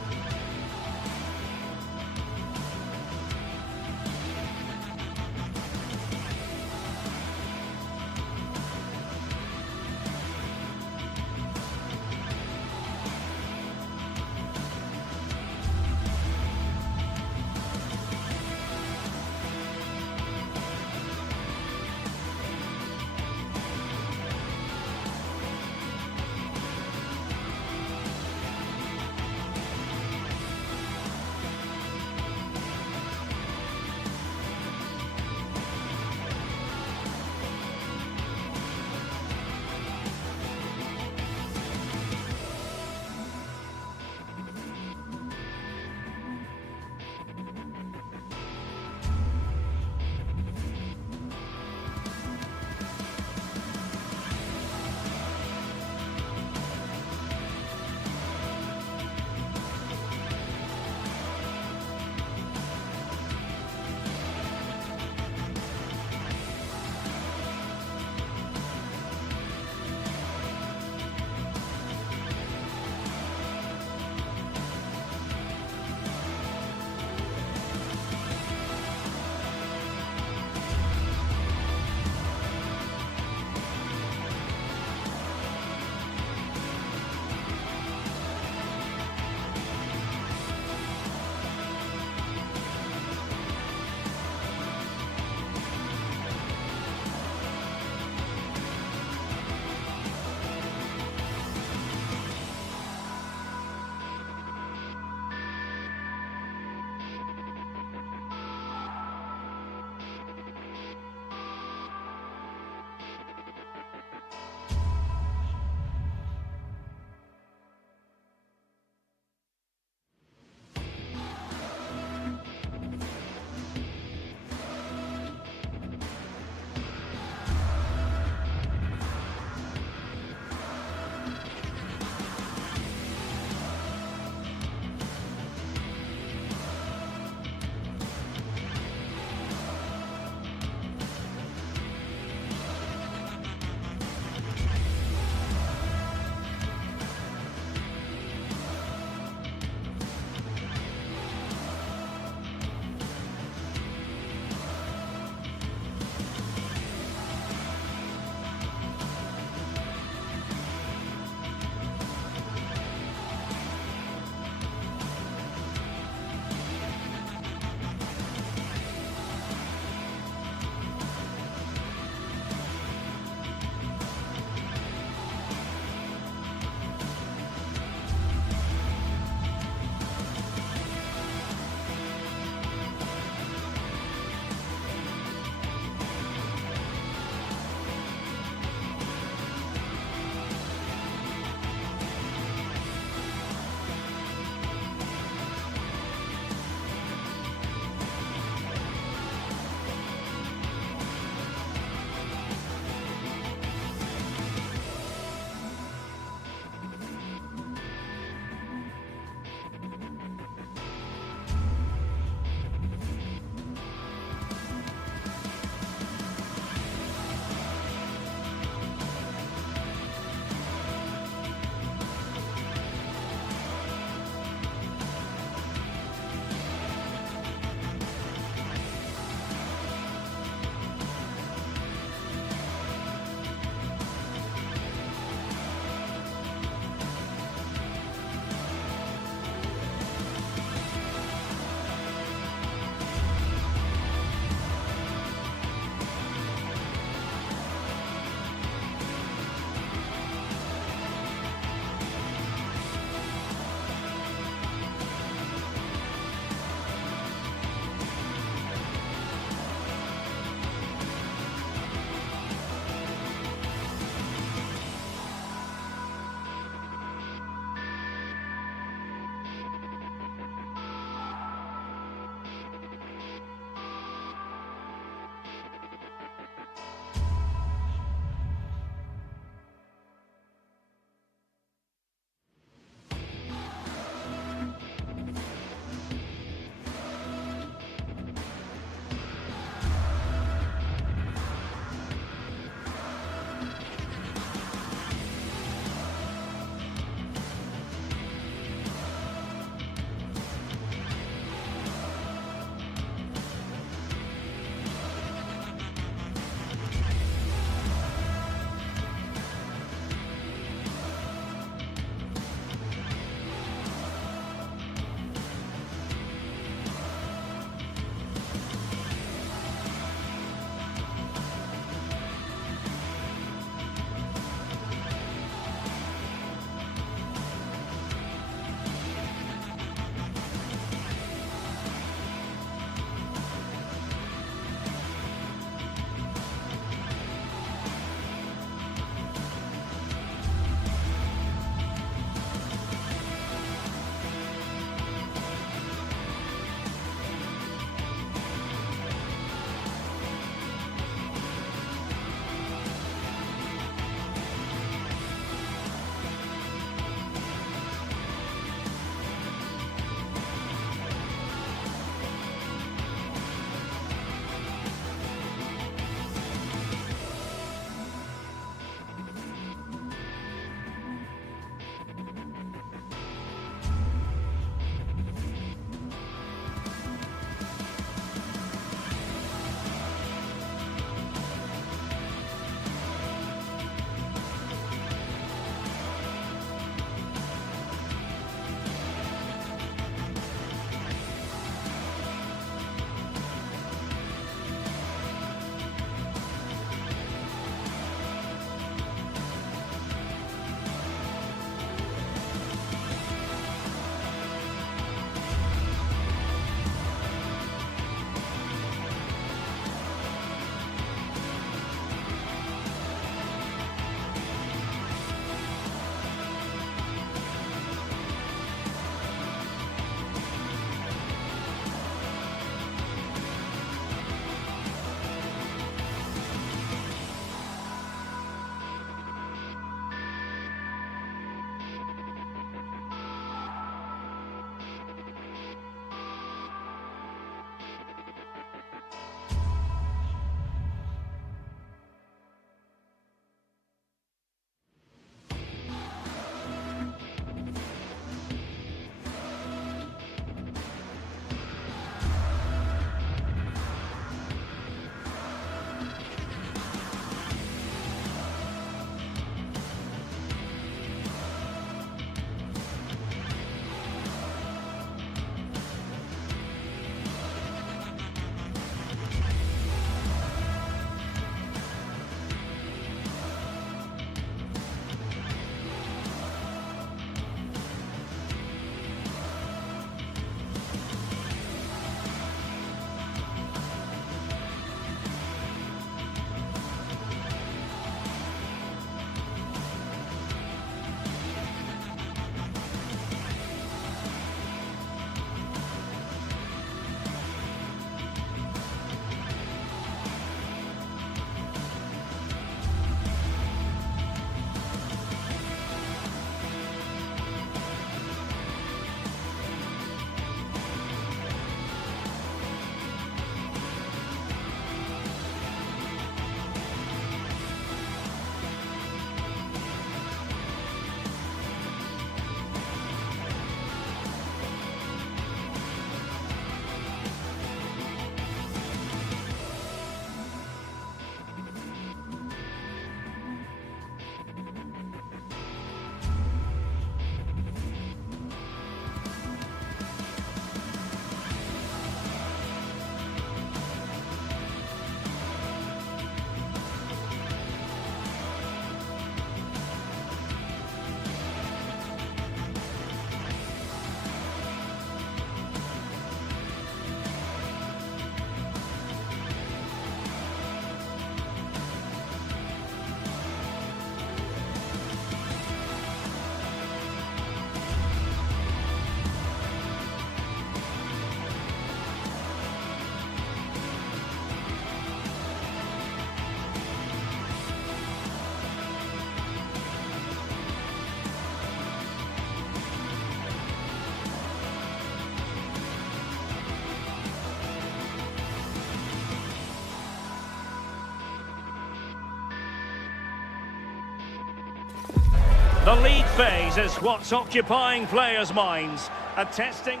The league phase is what's occupying players' minds. A testing...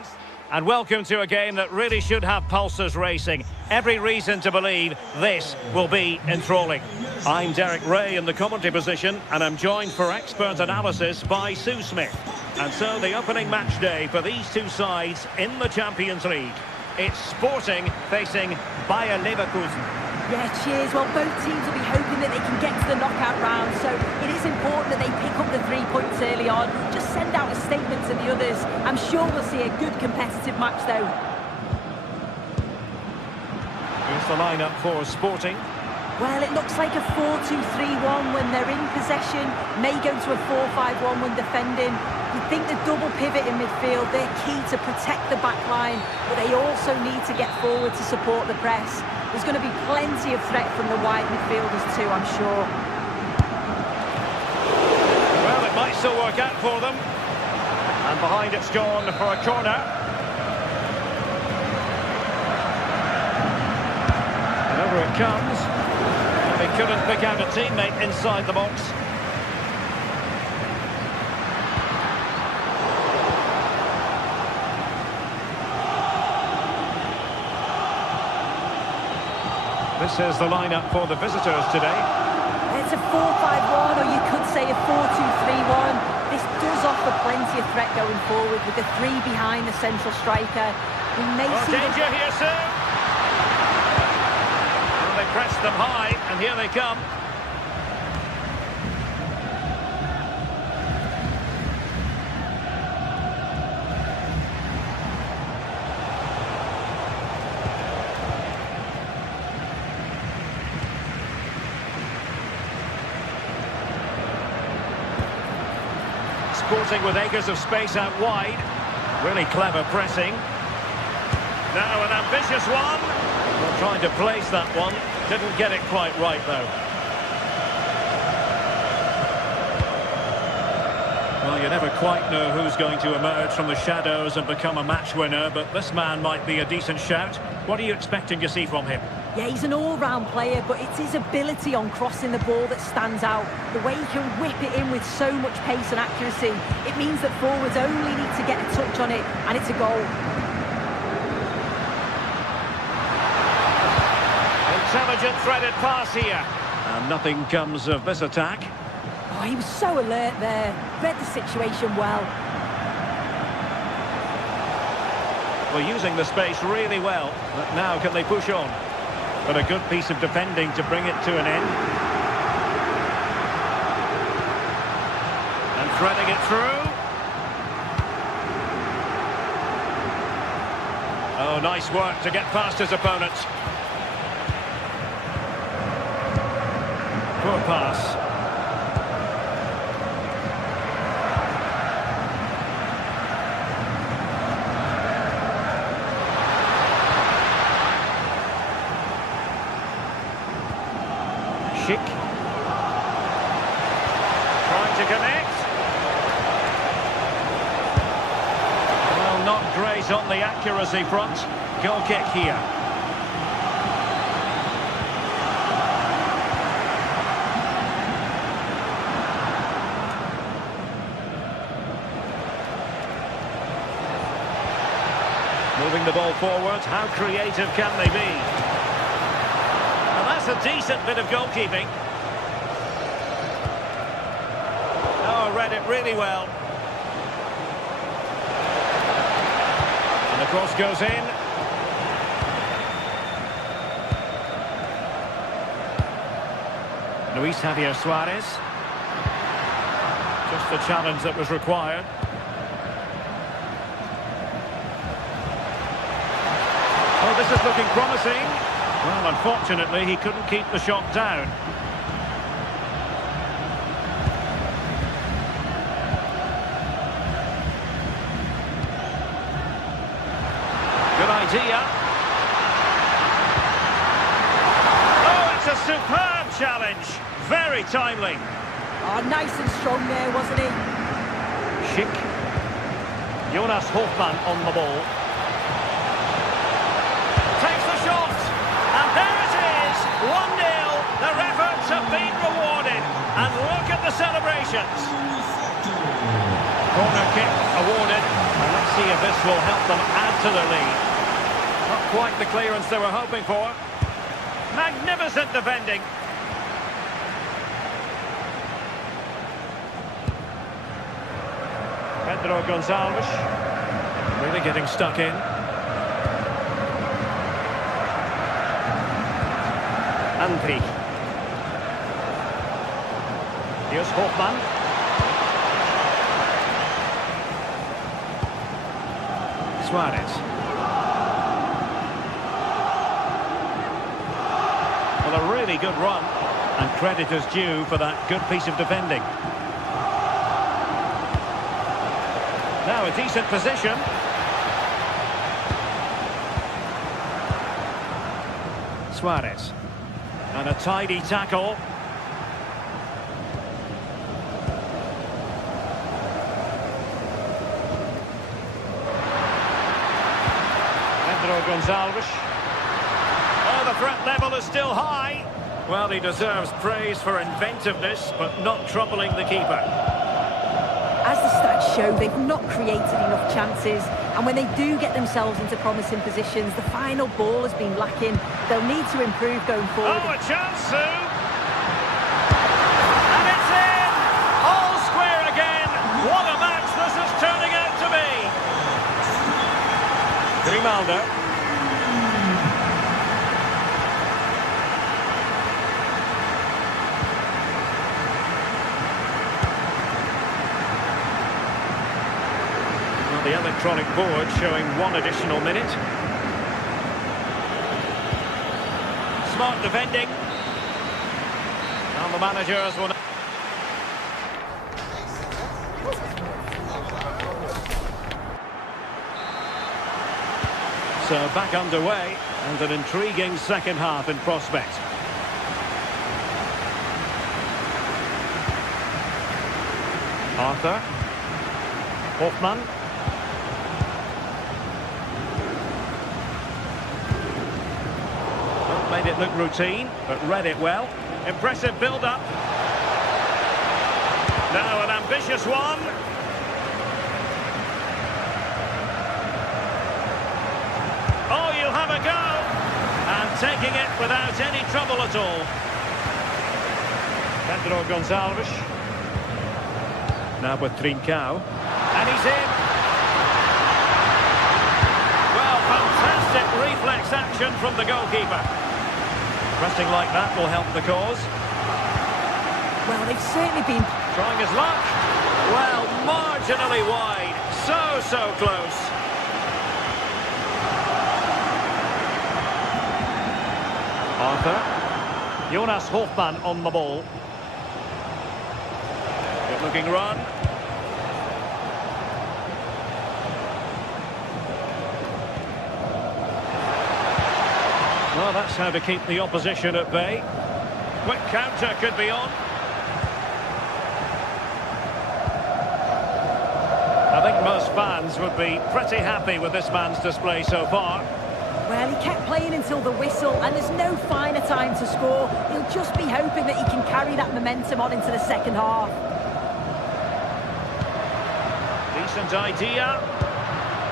And welcome to a game that really should have pulses racing. Every reason to believe this will be enthralling. I'm Derek Ray in the commentary position, and I'm joined for expert analysis by Sue Smith. And so the opening match day for these two sides in the Champions League. It's Sporting facing Bayer Leverkusen. Yeah, cheers. Well, both teams will be hoping that they can get to the knockout round, so it is important that they pick up the 3 points early on. Just send out a statement to the others. I'm sure we'll see a good competitive match, though. Here's the lineup for Sporting. Well, it looks like a 4-2-3-1 when they're in possession. May go to a 4-5-1 when defending. You'd think the double pivot in midfield, they're key to protect the back line, but they also need to get forward to support the press. There's going to be plenty of threat from the wide midfielders too, I'm sure. Well, it might still work out for them. And behind it's gone for a corner. And over it comes. And he couldn't pick out a teammate inside the box. This is the lineup for the visitors today. It's a 4-5-1, or you could say a 4-2-3-1. This does offer plenty of threat going forward with the 3 behind the central striker. We may see danger here soon. Well, they pressed them high, and here they come. Sporting with acres of space out wide. Really clever pressing. Now an ambitious one. Well, trying to place that one. Didn't get it quite right, though. Well, you never quite know who's going to emerge from the shadows and become a match winner, but this man might be a decent shout. What are you expecting to see from him? Yeah, he's an all-round player, but it's his ability on crossing the ball that stands out. The way he can whip it in with so much pace and accuracy. It means that forwards only need to get a touch on it, and it's a goal. Intelligent threaded pass here. And nothing comes of this attack. Oh, he was so alert there. Read the situation well. Well, using the space really well. But now can they push on? But a good piece of defending to bring it to an end. And threading it through. Oh, nice work to get past his opponent. Poor pass. Schick. Trying to connect. Well, not great on the accuracy front. Goal kick here. Moving the ball forward. How creative can they be? That's a decent bit of goalkeeping. Oh, read it really well. And the cross goes in. Luis Javier Suarez. Just the challenge that was required. Oh, this is looking promising. Well, unfortunately, he couldn't keep the shot down. Good idea. Oh, it's a superb challenge. Very timely. Oh, nice and strong there, wasn't he? Schick. Jonas Hofmann on the ball. Takes the shot. And there it is. 1-0. Their efforts have been rewarded. And look at the celebrations. Corner kick awarded. And let's see if this will help them add to their lead. Not quite the clearance they were hoping for. Magnificent defending. Pedro Gonçalves. Really getting stuck in. Andri. Here's Hofmann. Suarez. Well, a really good run, and credit is due for that good piece of defending. Now a decent position. Suarez. And a tidy tackle. Pedro Gonçalves. Oh, the threat level is still high. Well, he deserves praise for inventiveness, but not troubling the keeper. As the stats show, they've not created enough chances, and when they do get themselves into promising positions, the final ball has been lacking. They'll need to improve going forward. Oh, a chance, Sue! And it's in! All square again! What a match this is turning out to be! Grimaldo. The electronic board showing 1 additional minute. Smart defending. And the managers will... So back underway, and an intriguing second half in prospect. Arthur. Hofmann. Made it look routine, but read it well. Impressive build-up. Now an ambitious one. Oh, you'll have a go. And taking it without any trouble at all. Pedro Gonçalves. Now with Trincao. And he's in. Well, fantastic reflex action from the goalkeeper. Pressing like that will help the cause. Well, they've certainly been... Trying his luck. Well, marginally wide. So close. Arthur. Jonas Hofmann on the ball. Good looking run. Well, that's how to keep the opposition at bay. Quick counter could be on. I think most fans would be pretty happy with this man's display so far. Well, he kept playing until the whistle, and there's no finer time to score. He'll just be hoping that he can carry that momentum on into the second half. Decent idea.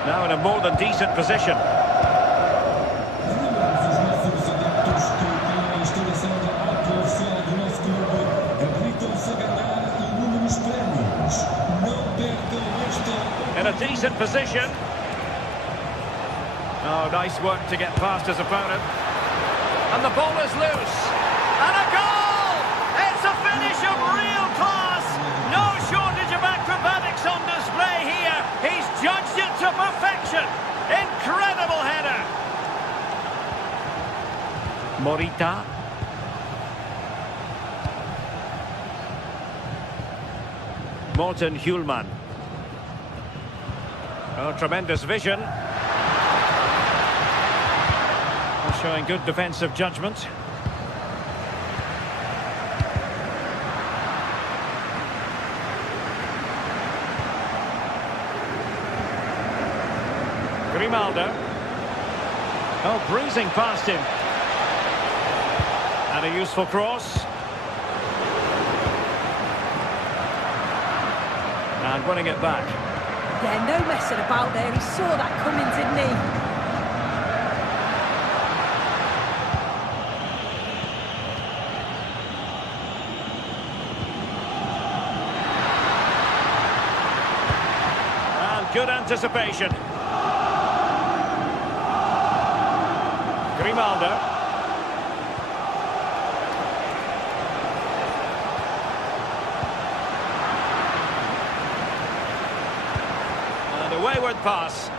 Now in a more than decent position. In a decent position. Oh, nice work to get past his opponent. And the ball is loose. And a goal! It's a finish of real class. No shortage of acrobatics on display here. He's judged it to perfection. Incredible header. Morita. Morten Hjulman. Oh, tremendous vision. Showing good defensive judgment. Grimaldo. Oh, breezing past him. And a useful cross. And winning it back. Yeah, no messing about there. He saw that coming, didn't he? Good anticipation. Grimaldo. And a wayward pass.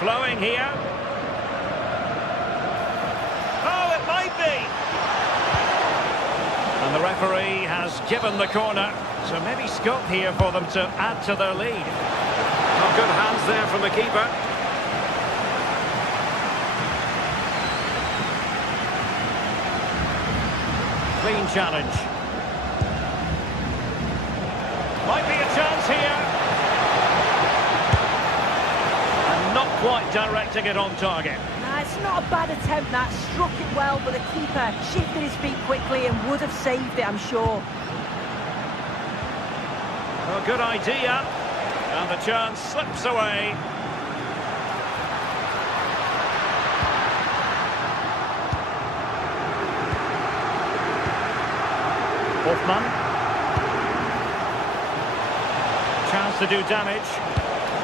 Flowing here. And the referee has given the corner, so maybe scope here for them to add to their lead. Oh, good hands there from the keeper. Clean challenge. Might be a chance here. And not quite directing it on target. It's not a bad attempt, that. Struck it well, but the keeper shifted his feet quickly and would have saved it, I'm sure. Well, good idea. And the chance slips away. Hoffman. Chance to do damage.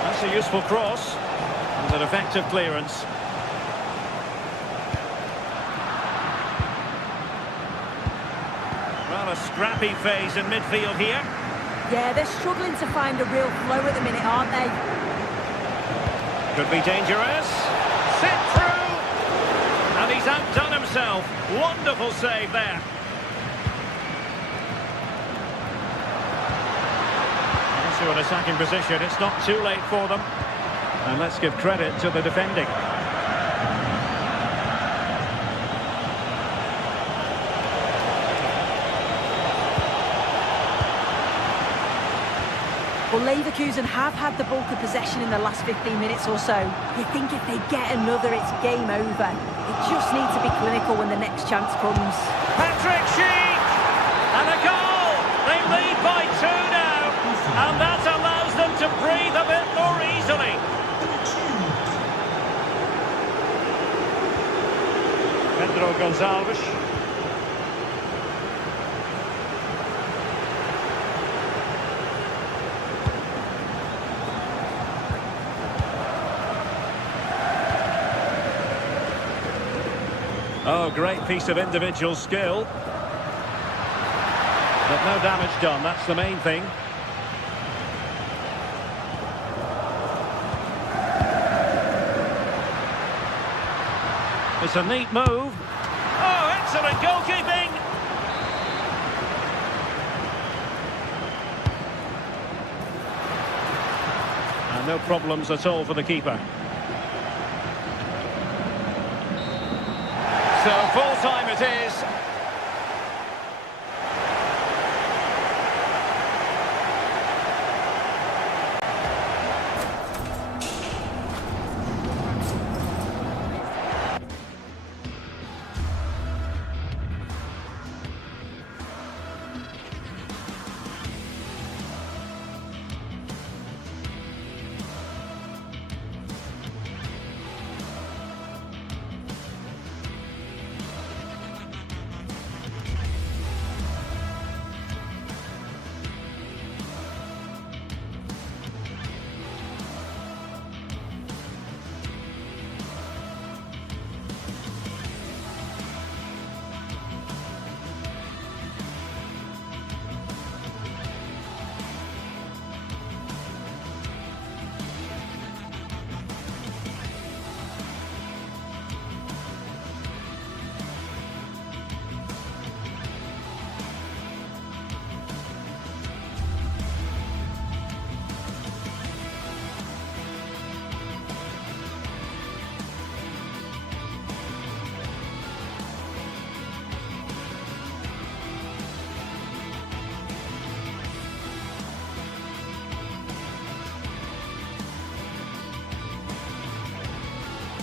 That's a useful cross. And an effective clearance. Well, a scrappy phase in midfield here. Yeah, they're struggling to find a real flow at the minute, aren't they? Could be dangerous. Set through! And he's outdone himself. Wonderful save there. Into an attacking position. It's not too late for them. And let's give credit to the defending. Well, Leverkusen have had the bulk of possession in the last 15 minutes or so. You think if they get another, it's game over. They just need to be clinical when the next chance comes. Patrick Schick! And a goal! They lead by 2 now. And that allows them to breathe a bit more easily. Pedro Gonçalves. Oh, great piece of individual skill. But no damage done, that's the main thing. It's a neat move. Oh, excellent goalkeeping! And no problems at all for the keeper. So full time it is.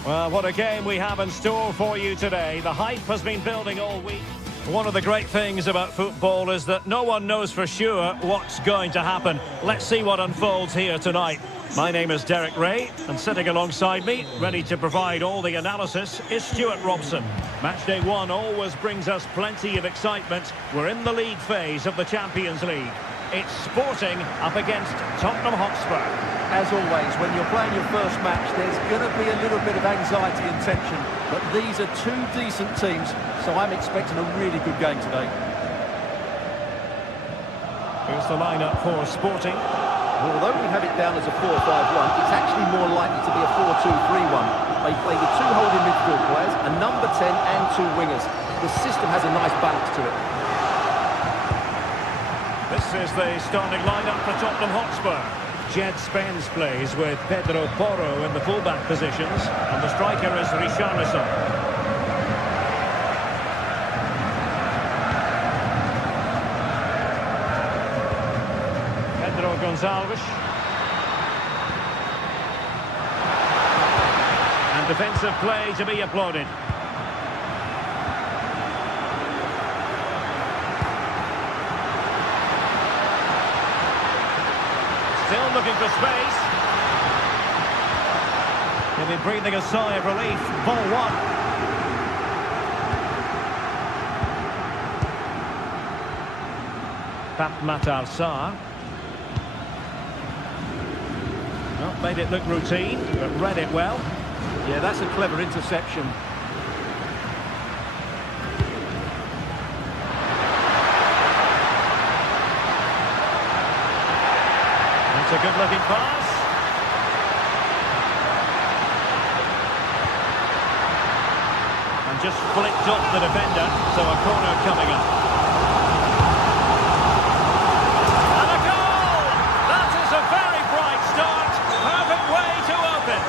Well, what a game we have in store for you today. The hype has been building all week. One of the great things about football is that no one knows for sure what's going to happen. Let's see what unfolds here tonight. My name is Derek Ray, and sitting alongside me, ready to provide all the analysis, is Stuart Robson. Matchday 1 always brings us plenty of excitement. We're in the league phase of the Champions League. It's Sporting up against Tottenham Hotspur. As always, when you're playing your first match, there's going to be a little bit of anxiety and tension. But these are two decent teams, so I'm expecting a really good game today. Here's the lineup for Sporting. Well, although we have it down as a 4-5-1, it's actually more likely to be a 4-2-3-1. They play with two holding midfield players, a number 10 and two wingers. The system has a nice balance to it. This is the starting lineup for Tottenham Hotspur. Jed Spence plays with Pedro Porro in the fullback positions, and the striker is Richarlison. Pedro Gonçalves. And defensive play to be applauded. Still looking for space. He'll be breathing a sigh of relief. Ball one. Pape Matar Sarr. Well, made it look routine, but read it well. Yeah, that's a clever interception. It's a good-looking pass. And just flicked off the defender, so a corner coming up. And a goal! That is a very bright start. Perfect way to open.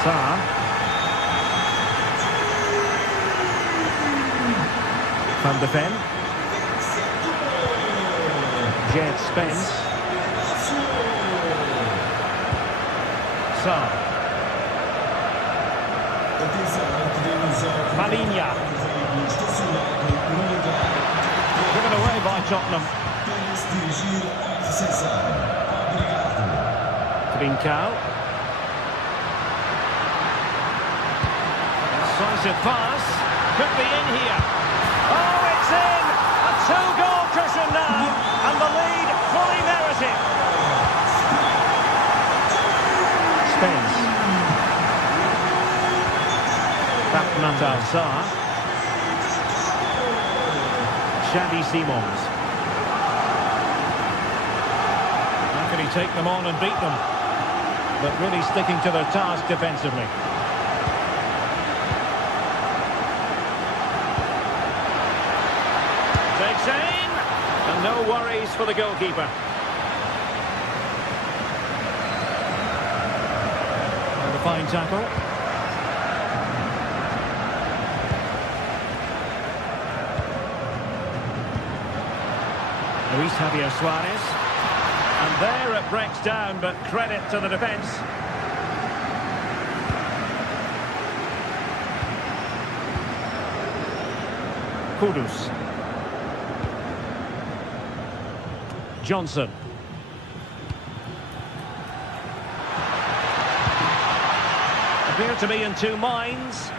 Sarr. Van de Ven. Jed Spence. Sarr. Malinha. Given away by Tottenham. Trincao. Decisive pass. Could be in here. Oh, it's in! A two-goal cushion now. And the lead fully merited. Spence. Pape Matar Sarr. Xavi Simons. How can he take them on and beat them? But really sticking to their task defensively. Takes aim. And no worries for the goalkeeper. And a fine tackle. Luis Javier Suarez. And there it breaks down, but credit to the defence. Kudus. Johnson. Appear to be in two minds.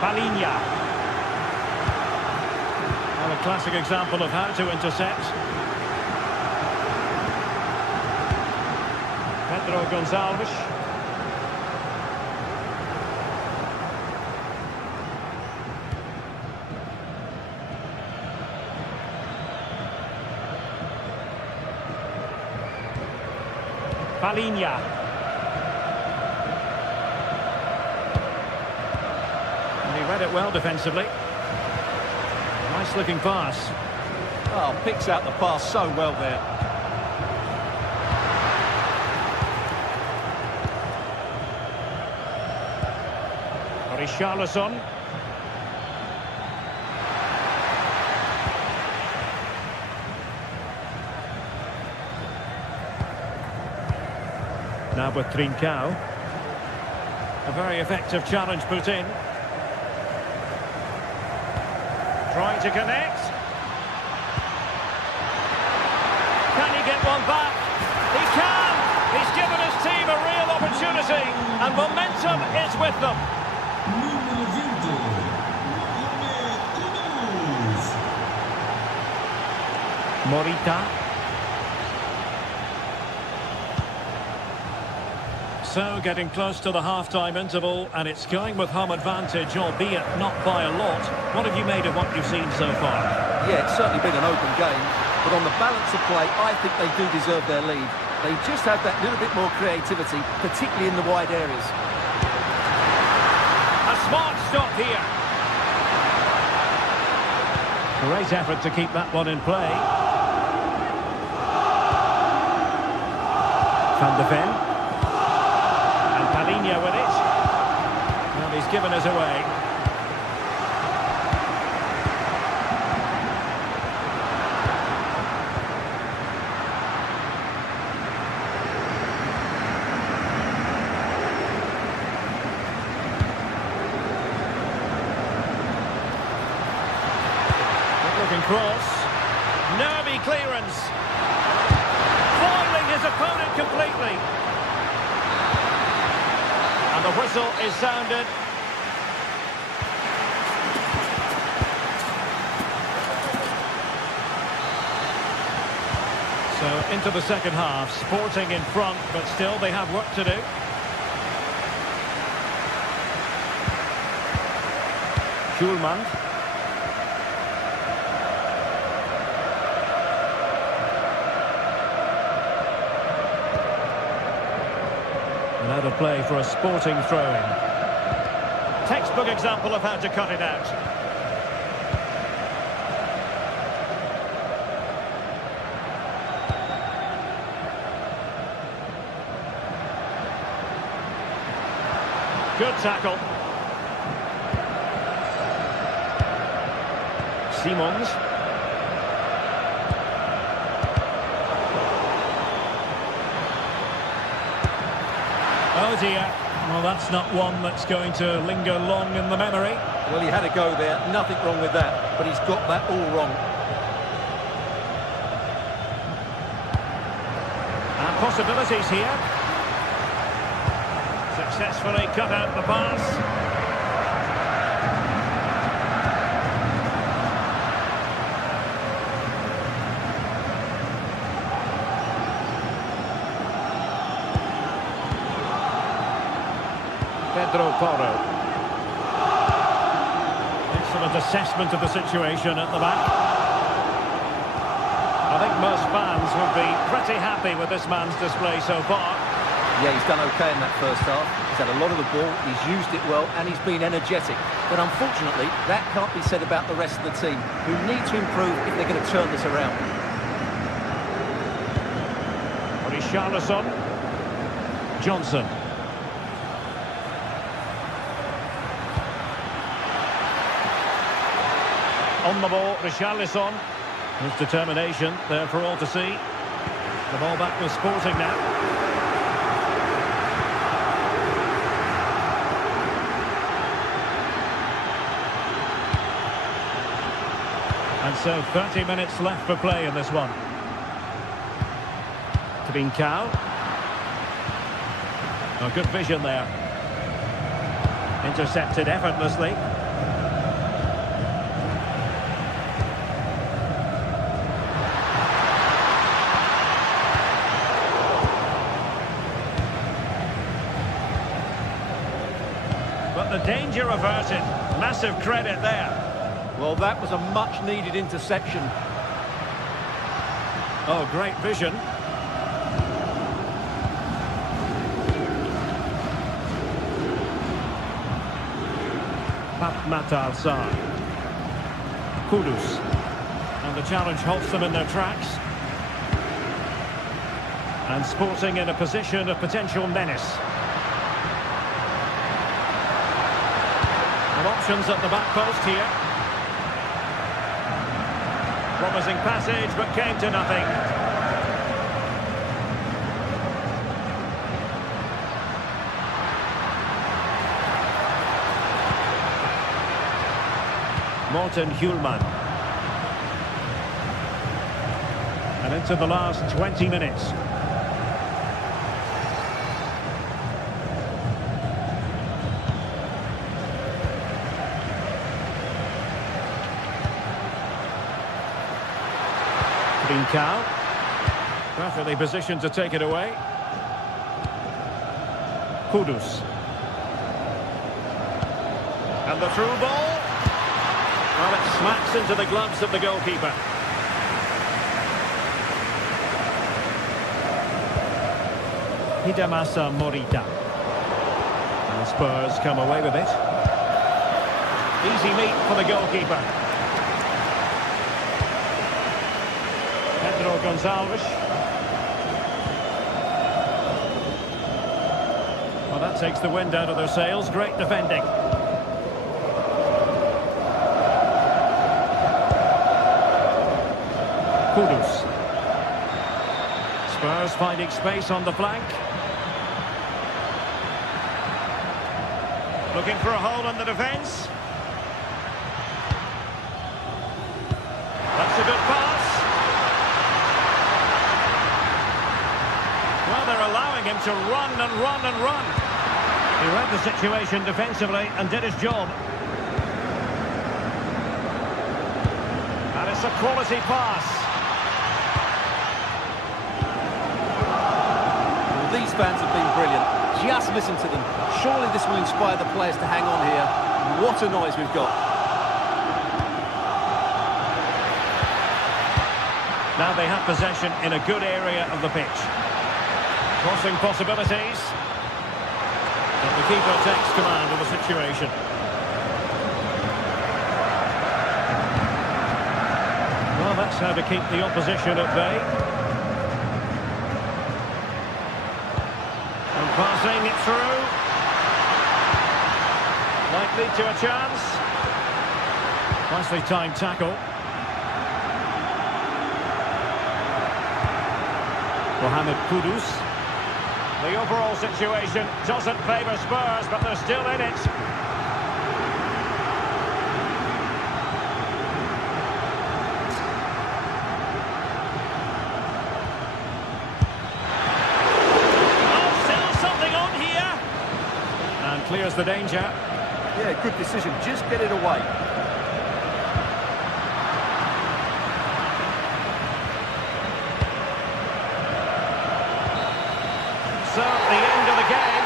Malinha. Well, a classic example of how to intercept. Pedro Gonçalves. Malinha. And he read it well defensively. Nice looking pass. Oh, picks out the pass so well there. Richarlison. Now with Trincao. A very effective challenge put in. Trying to connect. Can he get one back? He can! He's given his team a real opportunity, and momentum is with them. Número 20, Morita. So getting close to the half-time interval, and it's going with home advantage, albeit not by a lot. What have you made of what you've seen so far? Yeah, it's certainly been an open game, but on the balance of play, I think they do deserve their lead. They just have that little bit more creativity, particularly in the wide areas. A smart stop here. Great effort to keep that one in play. Van de Ven. And Padinha with it. Well, he's given us away. Cross, nervy clearance, foiling his opponent completely, and the whistle is sounded. So into the second half, Sporting in front, but still they have work to do. Schulman. And out of play for a Sporting throw-in. Textbook example of how to cut it out. Good tackle. Simons. Oh dear, well that's not one that's going to linger long in the memory. Well, he had a go there, nothing wrong with that, but he's got that all wrong. And possibilities here. Successfully cut out the pass. Pedro Porro. Excellent assessment of the situation at the back. I think most fans would be pretty happy with this man's display so far. Yeah, he's done okay in that first half. He's had a lot of the ball, he's used it well, and he's been energetic. But unfortunately, that can't be said about the rest of the team, who need to improve if they're going to turn this around. Richarlison. Johnson. On the ball, Richarlison. His determination there for all to see. The ball back with Sporting now. And so 30 minutes left for play in this one. Trincao. Oh, good vision there. Intercepted effortlessly. But the danger averted. Massive credit there. Well, that was a much-needed interception. Oh, great vision. Matar Sarr. Kudus. And the challenge halts them in their tracks. And Sporting in a position of potential menace. And options at the back post here. Promising passage, but came to nothing. Morten Hjulman. And into the last 20 minutes. Trincao. Perfectly positioned to take it away. Kudus. And the through ball. Well, it smacks into the gloves of the goalkeeper. Hidemasa Morita. And Spurs come away with it. Easy meat for the goalkeeper. Pedro Gonçalves. Well, that takes the wind out of their sails. Great defending. Kudus. Spurs finding space on the flank. Looking for a hole in the defence. That's a good pass. Well, they're allowing him to run and run and run. He read the situation defensively and did his job. And it's a quality pass. Well, these fans have been brilliant. Just listen to them. Surely this will inspire the players to hang on here. What a noise we've got. Now they have possession in a good area of the pitch. Crossing possibilities. But the keeper takes command of the situation. Well, that's how to keep the opposition at bay. And passing it through. Might lead to a chance. Nicely timed tackle. Mohamed Kudus. The overall situation doesn't favour Spurs, but they're still in it. Oh, still something on here. And clears the danger. Yeah, good decision. Just get it away. So, the end of the game.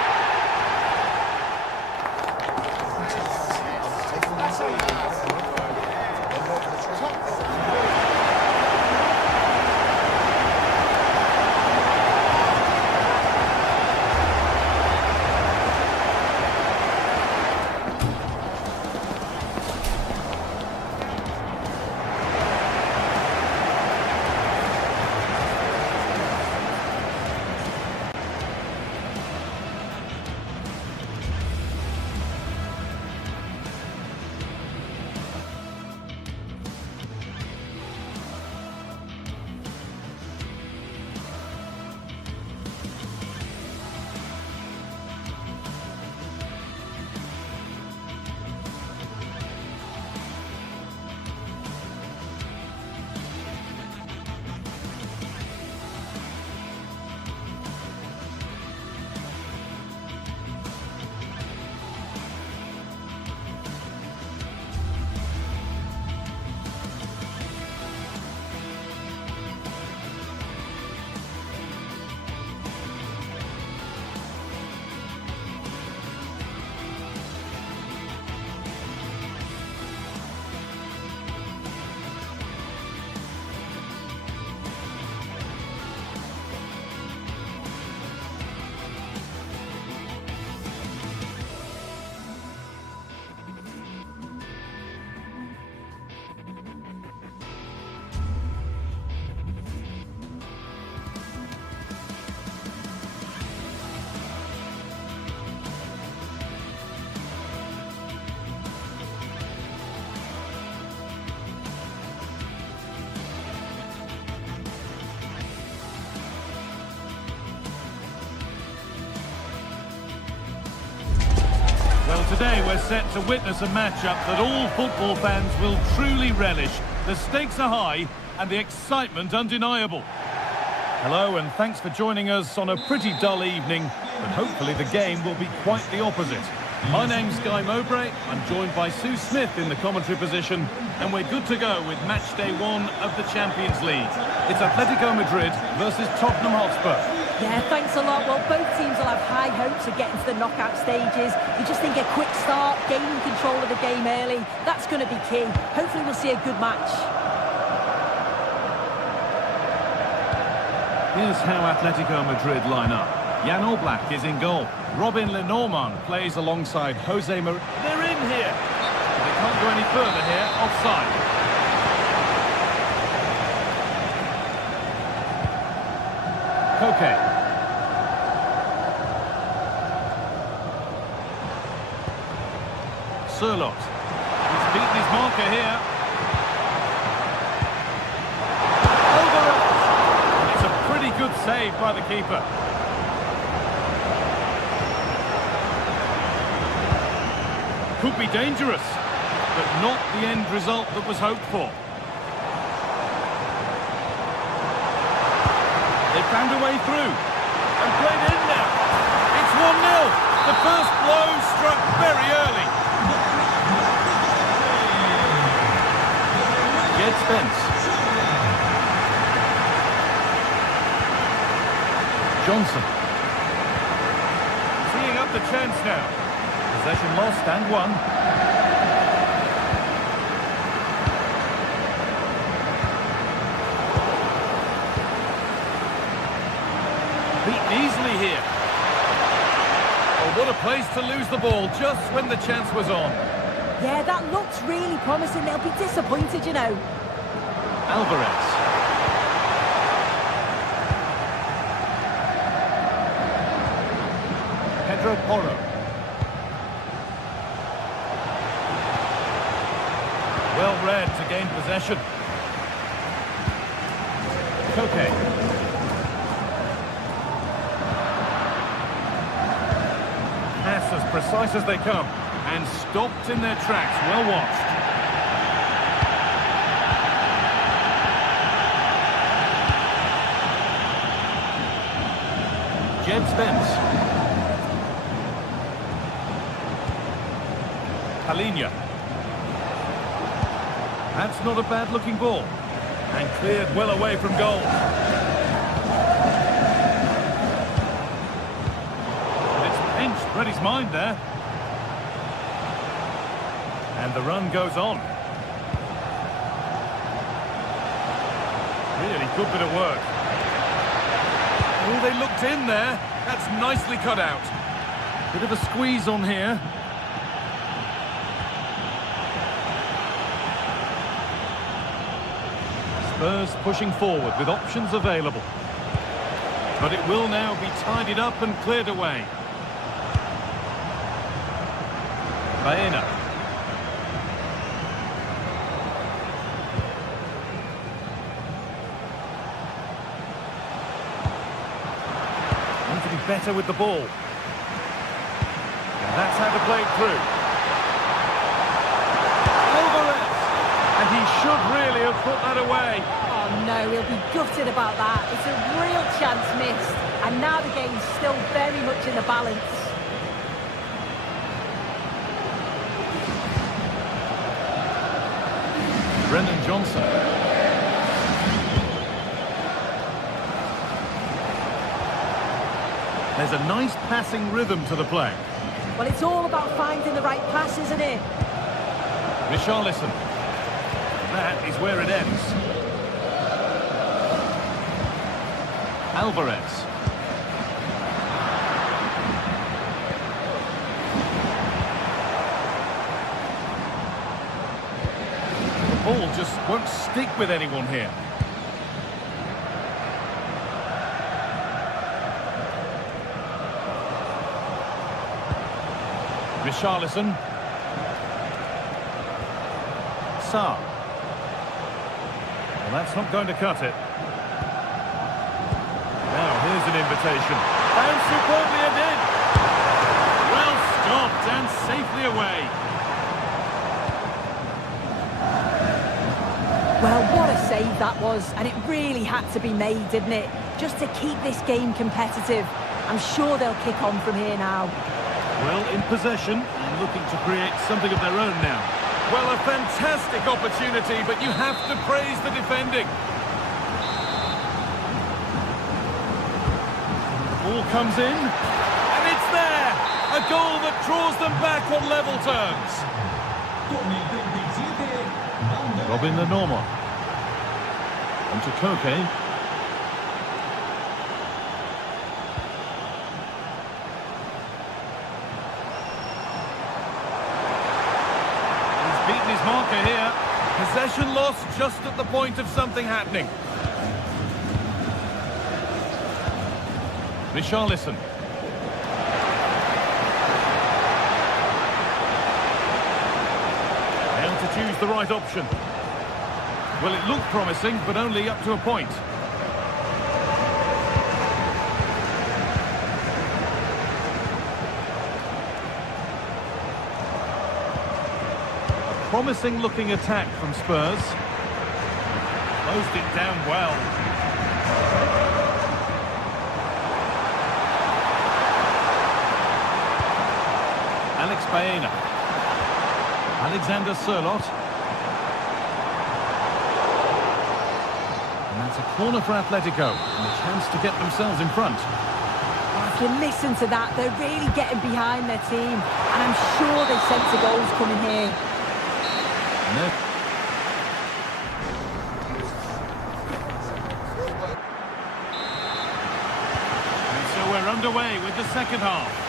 Well, today we're set to witness a matchup that all football fans will truly relish. The stakes are high and the excitement undeniable. Hello and thanks for joining us on a pretty dull evening, but hopefully the game will be quite the opposite. My name's Guy Mowbray, I'm joined by Sue Smith in the commentary position, and we're good to go with match day 1 of the Champions League. It's Atletico Madrid versus Tottenham Hotspur. Yeah, thanks a lot. Well, both teams will have high hopes of getting to the knockout stages. You just think a quick start, gaining control of the game early, that's going to be key. Hopefully we'll see a good match. Here's how Atletico Madrid line up. Jan Oblak is in goal. Robin Lenormand plays alongside Jose Mar... They're in here! But they can't go any further here, offside. Koke. Sørloth. He's beaten his marker here. It's a pretty good save by the keeper. Could be dangerous, but not the end result that was hoped for. They found a way through and played in now. It's 1-0. The first blow struck very early. Jed Spence. Johnson. Seeing up the chance now. Possession lost and won. Beaten easily here. Oh, what a place to lose the ball just when the chance was on. Yeah, that looks really promising. They'll be disappointed, you know. Alvarez. Pedro Porro. Well read to gain possession. Koke. Pass as precise as they come and stopped in their tracks. Well watched. Jed Spence. Palinha. That's not a bad-looking ball. And cleared well away from goal. But it's pinched Reddy's mind there. And the run goes on. Really good bit of work. Oh, they looked in there. That's nicely cut out. Bit of a squeeze on here. Spurs pushing forward with options available. But it will now be tidied up and cleared away. Baena. Want to be better with the ball. And that's how to play it through. And he should really have put that away. Oh no, he'll be gutted about that. It's a real chance missed. And now the game's still very much in the balance. Brendan Johnson. There's a nice passing rhythm to the play. Well, it's all about finding the right pass, isn't it? Richarlison. That is where it ends. Alvarez. The ball just won't stick with anyone here. Richarlison. Sarr. Well, that's not going to cut it. Now, here's an invitation. And superbly it did. Well stopped and safely move that was, and it really had to be made, didn't it? Just to keep this game competitive. I'm sure they'll kick on from here now. Well, in possession and looking to create something of their own now. Well, a fantastic opportunity, but you have to praise the defending. Ball comes in, and it's there! A goal that draws them back on level terms. Robin the normal. On to Koke. He's beaten his marker here. Possession lost just at the point of something happening. Richarlison. Now to choose the right option. Well, it looked promising, but only up to a point. A promising looking attack from Spurs. Closed it down well. Alex Baena. Alexander Sørloth. And that's a corner for Atletico, and a chance to get themselves in front. If you listen to that, they're really getting behind their team, and I'm sure they sense the goals coming here. And so we're underway with the second half.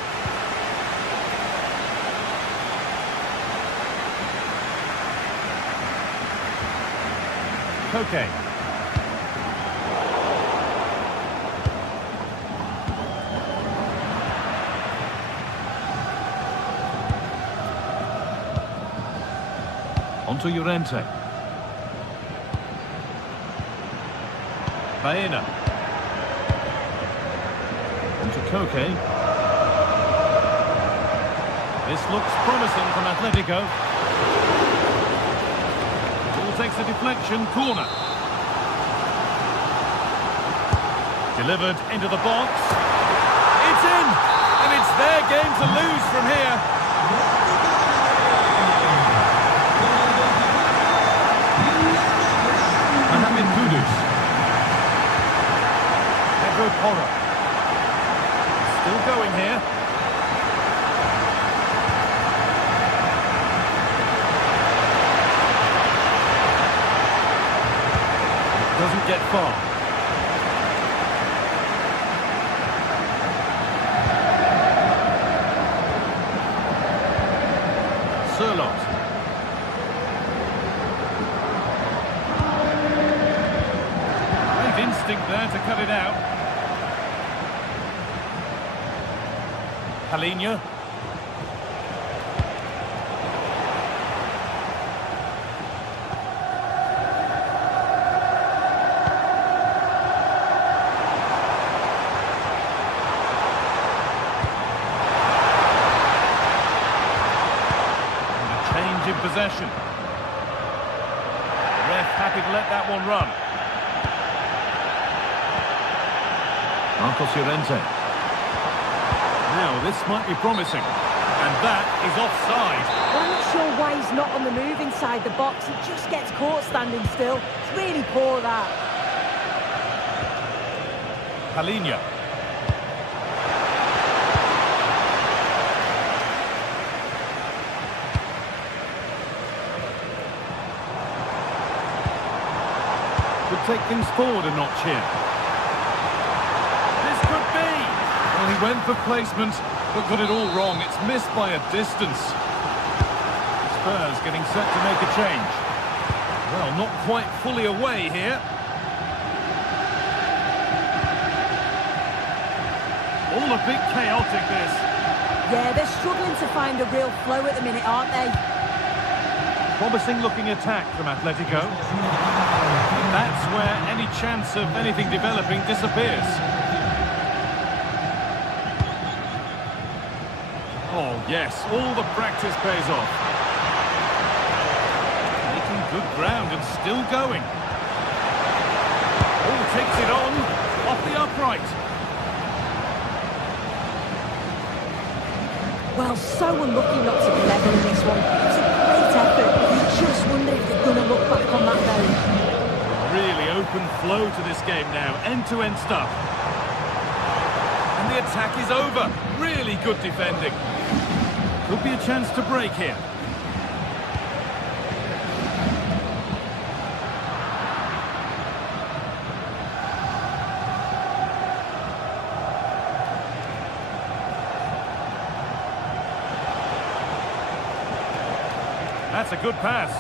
Koke. On to Llorente. Baena. On to Koke. This looks promising from Atletico. Takes a deflection, corner. Delivered into the box. It's in! And it's their game to lose from here. Mohamed Kudus. Pedro Porro. Still going here. Doesn't get far. Sørloth. Great instinct there to cut it out. Palinha. In possession. Ref happy to let that one run. Marcos Llorente. Now this might be promising, and that is offside. Well, I'm not sure why he's not on the move inside the box. He just gets caught standing still. It's really poor, that. Palinha. Could take things forward a notch here. This could be! Well, he went for placement, but got it all wrong. It's missed by a distance. Spurs getting set to make a change. Well, not quite fully away here. All a bit chaotic, this. Yeah, they're struggling to find a real flow at the minute, aren't they? Promising looking attack from Atletico. And that's where any chance of anything developing disappears. Oh yes, all the practice pays off. Making good ground and still going. takes it on, off the upright. Well, so unlucky not to be level in this one. It's a great effort. You just wonder if they're going to look back on that though. Really open flow to this game now, end-to-end stuff. And the attack is over. Really good defending. Could be a chance to break here. That's a good pass.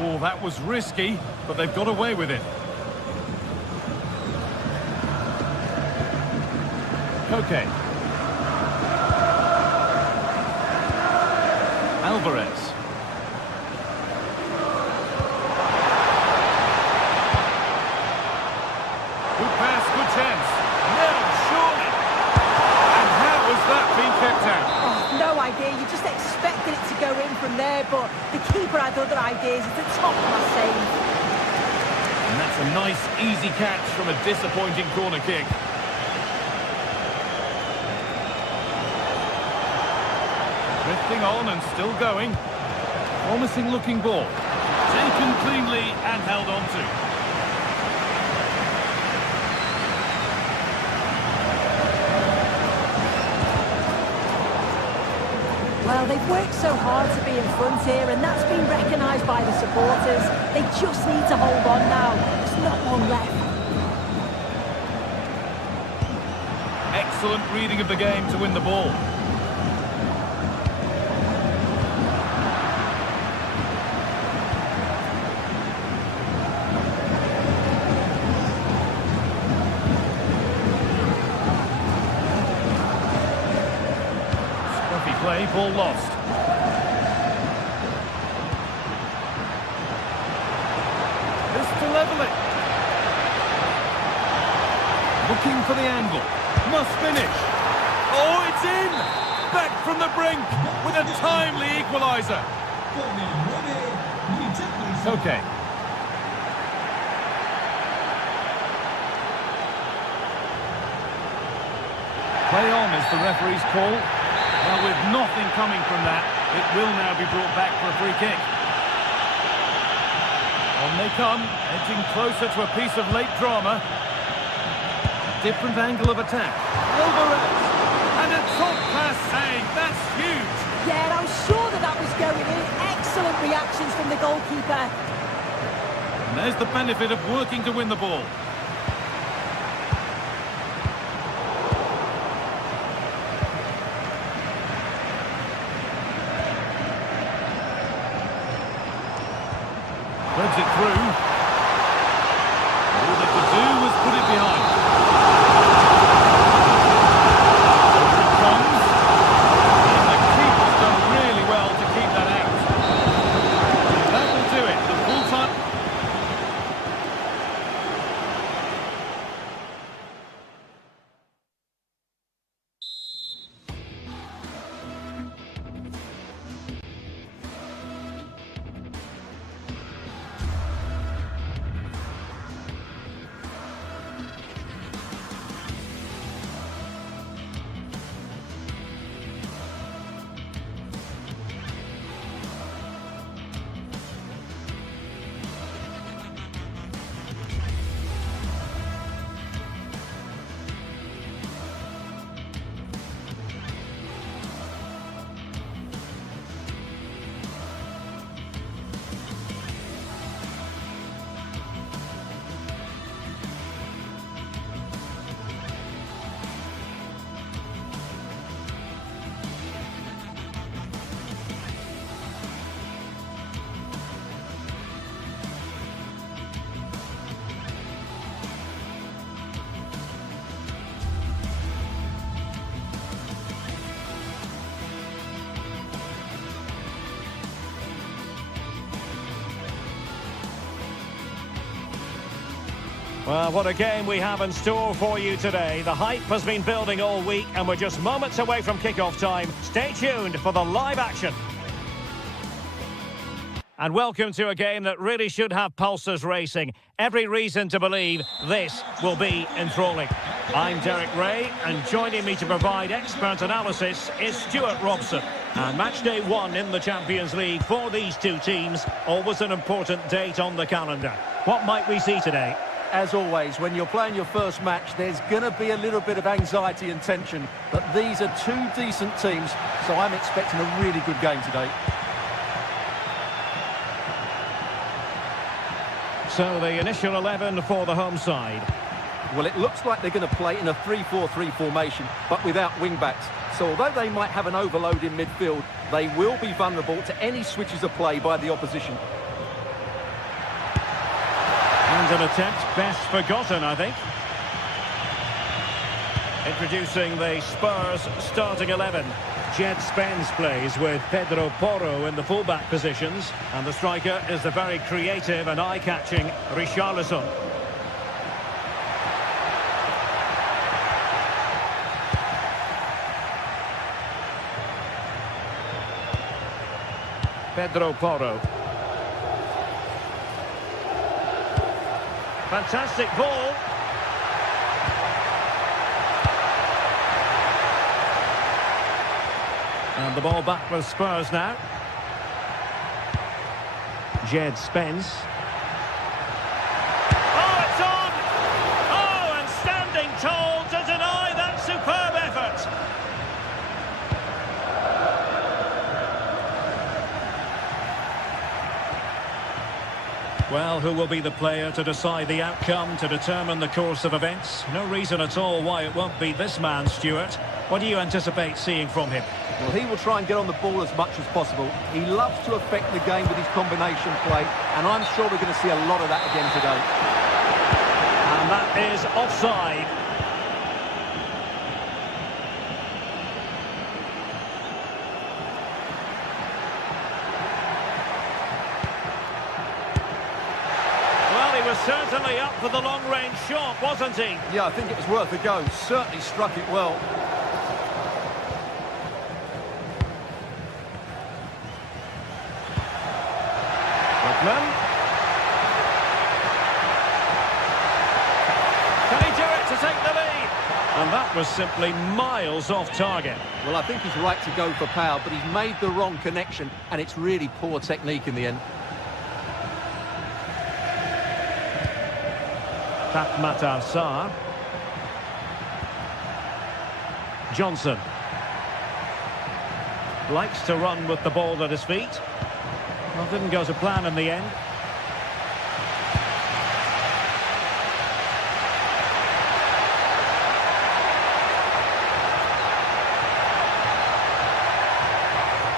Oh, that was risky, but they've got away with it. Okay. Alvarez. Good pass, good chance. No, surely. And how has that been kept out? Oh, no idea. You just expected it to go in from there, but the keeper had other ideas. It's a top-class save. And that's a nice, easy catch from a disappointing corner kick. Drifting on and still going. Promising looking ball. Taken cleanly and held on to. Well, they've worked so hard to be in front here, and that's been recognised by the supporters. They just need to hold on now. There's not long left. Excellent reading of the game to win the ball. Play, ball lost. This to level it. Looking for the angle. Must finish. Oh, it's in! Back from the brink with a timely equaliser. Okay. Play on is the referee's call. Well, with nothing coming from that, it will now be brought back for a free kick. On they come, edging closer to a piece of late drama. A different angle of attack. Alvarez! And a top-class save, that's huge! Yeah, I was sure that was going in. Excellent reactions from the goalkeeper. And there's the benefit of working to win the ball. Threads it through. All they could do was put it behind. Over it comes. And the keeper's done really well to keep that out. That will do it. The full time. Well, what a game we have in store for you today. The hype has been building all week and we're just moments away from kick-off time. Stay tuned for the live action. And welcome to a game that really should have pulses racing. Every reason to believe this will be enthralling. I'm Derek Ray, and joining me to provide expert analysis is Stuart Robson. And match day 1 in the Champions League for these two teams, always an important date on the calendar. What might we see today? As always, when you're playing your first match, there's going to be a little bit of anxiety and tension. But these are two decent teams, so I'm expecting a really good game today. So the initial 11 for the home side. Well, it looks like they're going to play in a 3-4-3 formation, but without wing-backs. So although they might have an overload in midfield, they will be vulnerable to any switches of play by the opposition. And an attempt best forgotten, I think. Introducing the Spurs starting 11. Jed Spence plays with Pedro Porro in the fullback positions. And the striker is the very creative and eye-catching Richarlison. Pedro Porro. Fantastic ball. And the ball back with Spurs now. Jed Spence. Oh, it's on! Oh, and standing tall to deny that superb effort. Well, who will be the player to decide the outcome, to determine the course of events? No reason at all why it won't be this man, Stuart. What do you anticipate seeing from him? Well, he will try and get on the ball as much as possible. He loves to affect the game with his combination play, and I'm sure we're going to see a lot of that again today. And that is offside. Well, he was certainly up for the long-range shot, wasn't he? Yeah, I think it was worth a go. Certainly struck it well. Can he do it to take the lead? And that was simply miles off target. Well, I think he's right to go for power, but he's made the wrong connection, and it's really poor technique in the end. Matar Sarr. Johnson. Likes to run with the ball at his feet. Well, didn't go to plan in the end.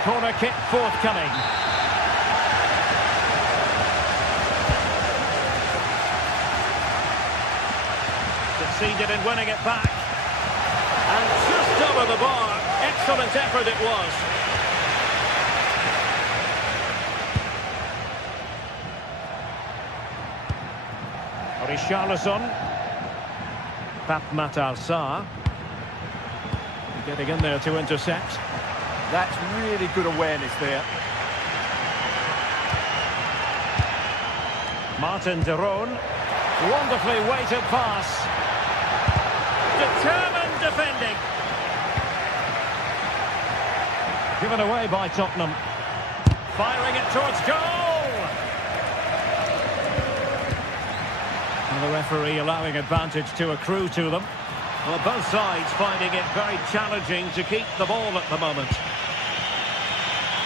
Corner kick forthcoming. Succeeded in winning it back. And just over the bar. Excellent effort it was. Richarlison. Matar Sarr. Getting in there to intercept. That's really good awareness there. Martin de Roon. Wonderfully weighted pass. Determined defending. Given away by Tottenham. Firing it towards goal. And the referee allowing advantage to accrue to them. Well, both sides finding it very challenging to keep the ball at the moment.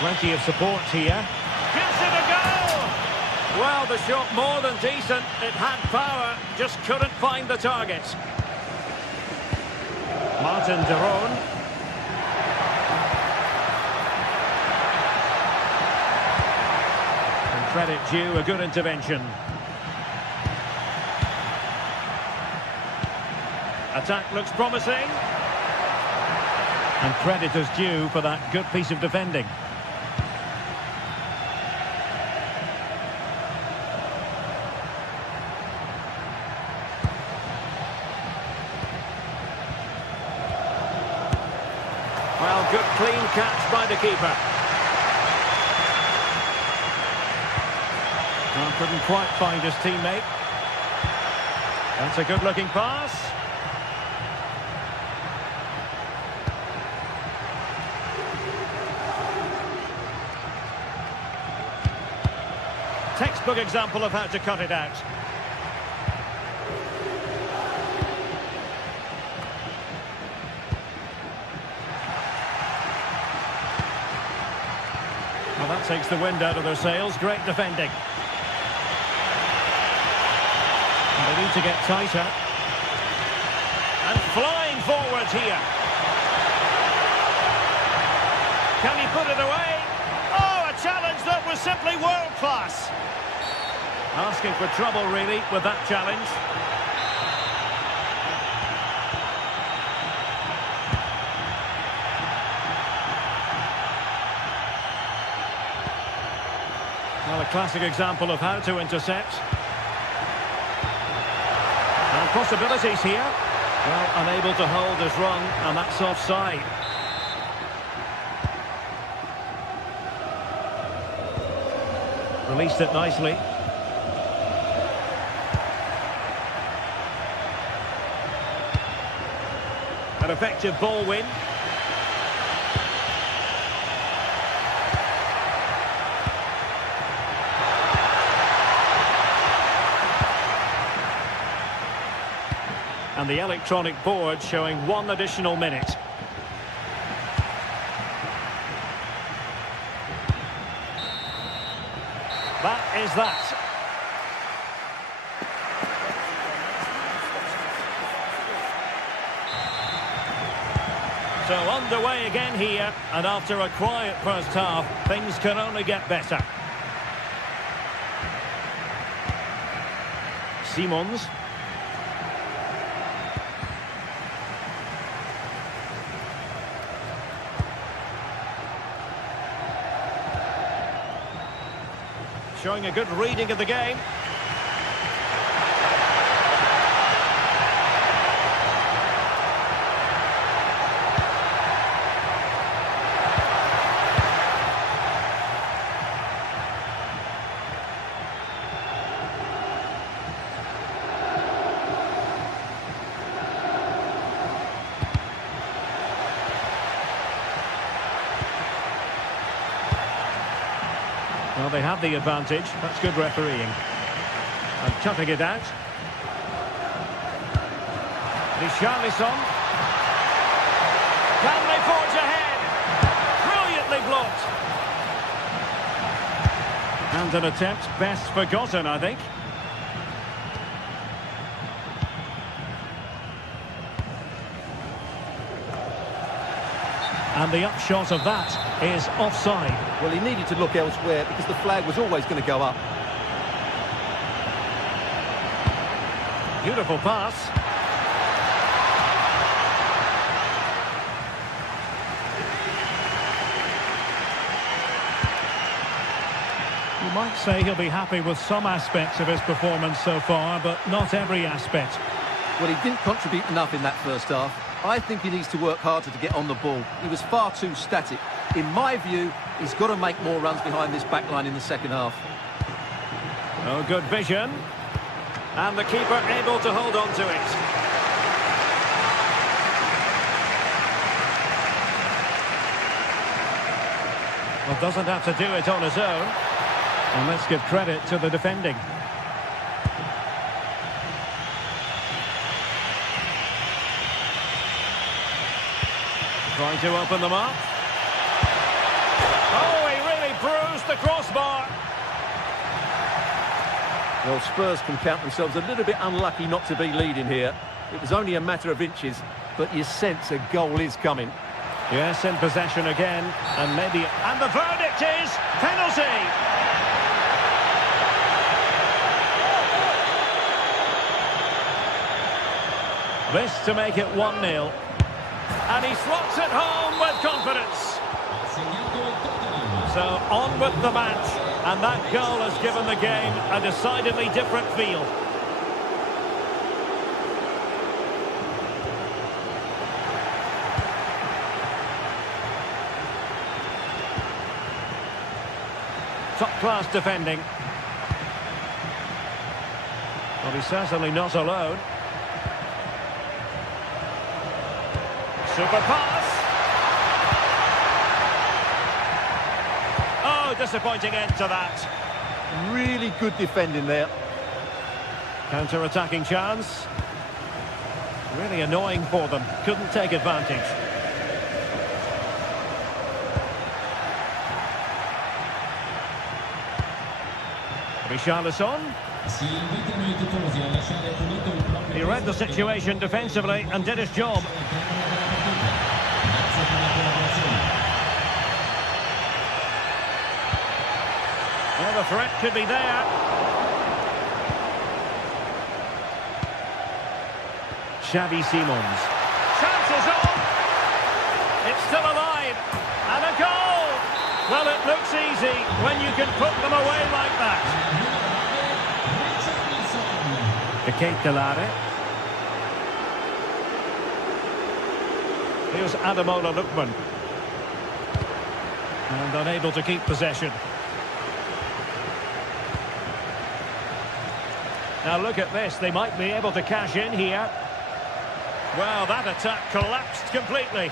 Plenty of support here. Gives it a go! Well, the shot more than decent. It had power, just couldn't find the target. Martin de Roon. And credit due, a good intervention. Attack looks promising. And credit is due for that good piece of defending. Well, good clean catch by the keeper. Well, couldn't quite find his teammate. That's a good-looking pass. Textbook example of how to cut it out. Well, that takes the wind out of their sails. Great defending. And they need to get tighter. And flying forwards here. Can he put it away? Oh, a challenge that was simply world-class. Asking for trouble, really, with that challenge. Well, a classic example of how to intercept. And possibilities here. Well, unable to hold his run, and that's offside. Released it nicely. An effective ball win. And the electronic board showing 1 additional minute. That is that. So underway again here, and after a quiet first half, things can only get better. Simons. Showing a good reading of the game. Well, they have the advantage. That's good refereeing. And cutting it out. Richarlison. Can they forge ahead? Brilliantly blocked. And an attempt best forgotten, I think. And the upshot of that is offside. Well, he needed to look elsewhere because the flag was always going to go up. Beautiful pass. You might say he'll be happy with some aspects of his performance so far, but not every aspect. Well, he didn't contribute enough in that first half. I think he needs to work harder to get on the ball. He was far too static. In my view, he's got to make more runs behind this back line in the second half. Oh, good vision. And the keeper able to hold on to it. Well, doesn't have to do it on his own. And let's give credit to the defending. Trying to open them up. Oh, he really bruised the crossbar. Well, Spurs can count themselves a little bit unlucky not to be leading here. It was only a matter of inches, but you sense a goal is coming. Yes, in possession again, and maybe... And the verdict is penalty! This to make it 1-0. And he slots it home with confidence. So on with the match, and that goal has given the game a decidedly different feel. Top-class defending. he's certainly not alone. Super pass. Oh, disappointing end to that. Really good defending there. Counter-attacking chance. Really annoying for them. Couldn't take advantage. Richarlison. Si invitano i tifosi a lasciare pulito il proprio. He read the situation defensively and did his job. Well, the threat could be there. Xavi Simons. Chances on! It's still alive. And a goal! Well, it looks easy when you can put them away like that. De Ketelare. Here's Ademola Lookman. And unable to keep possession. Now look at this, they might be able to cash in here. Well, that attack collapsed completely.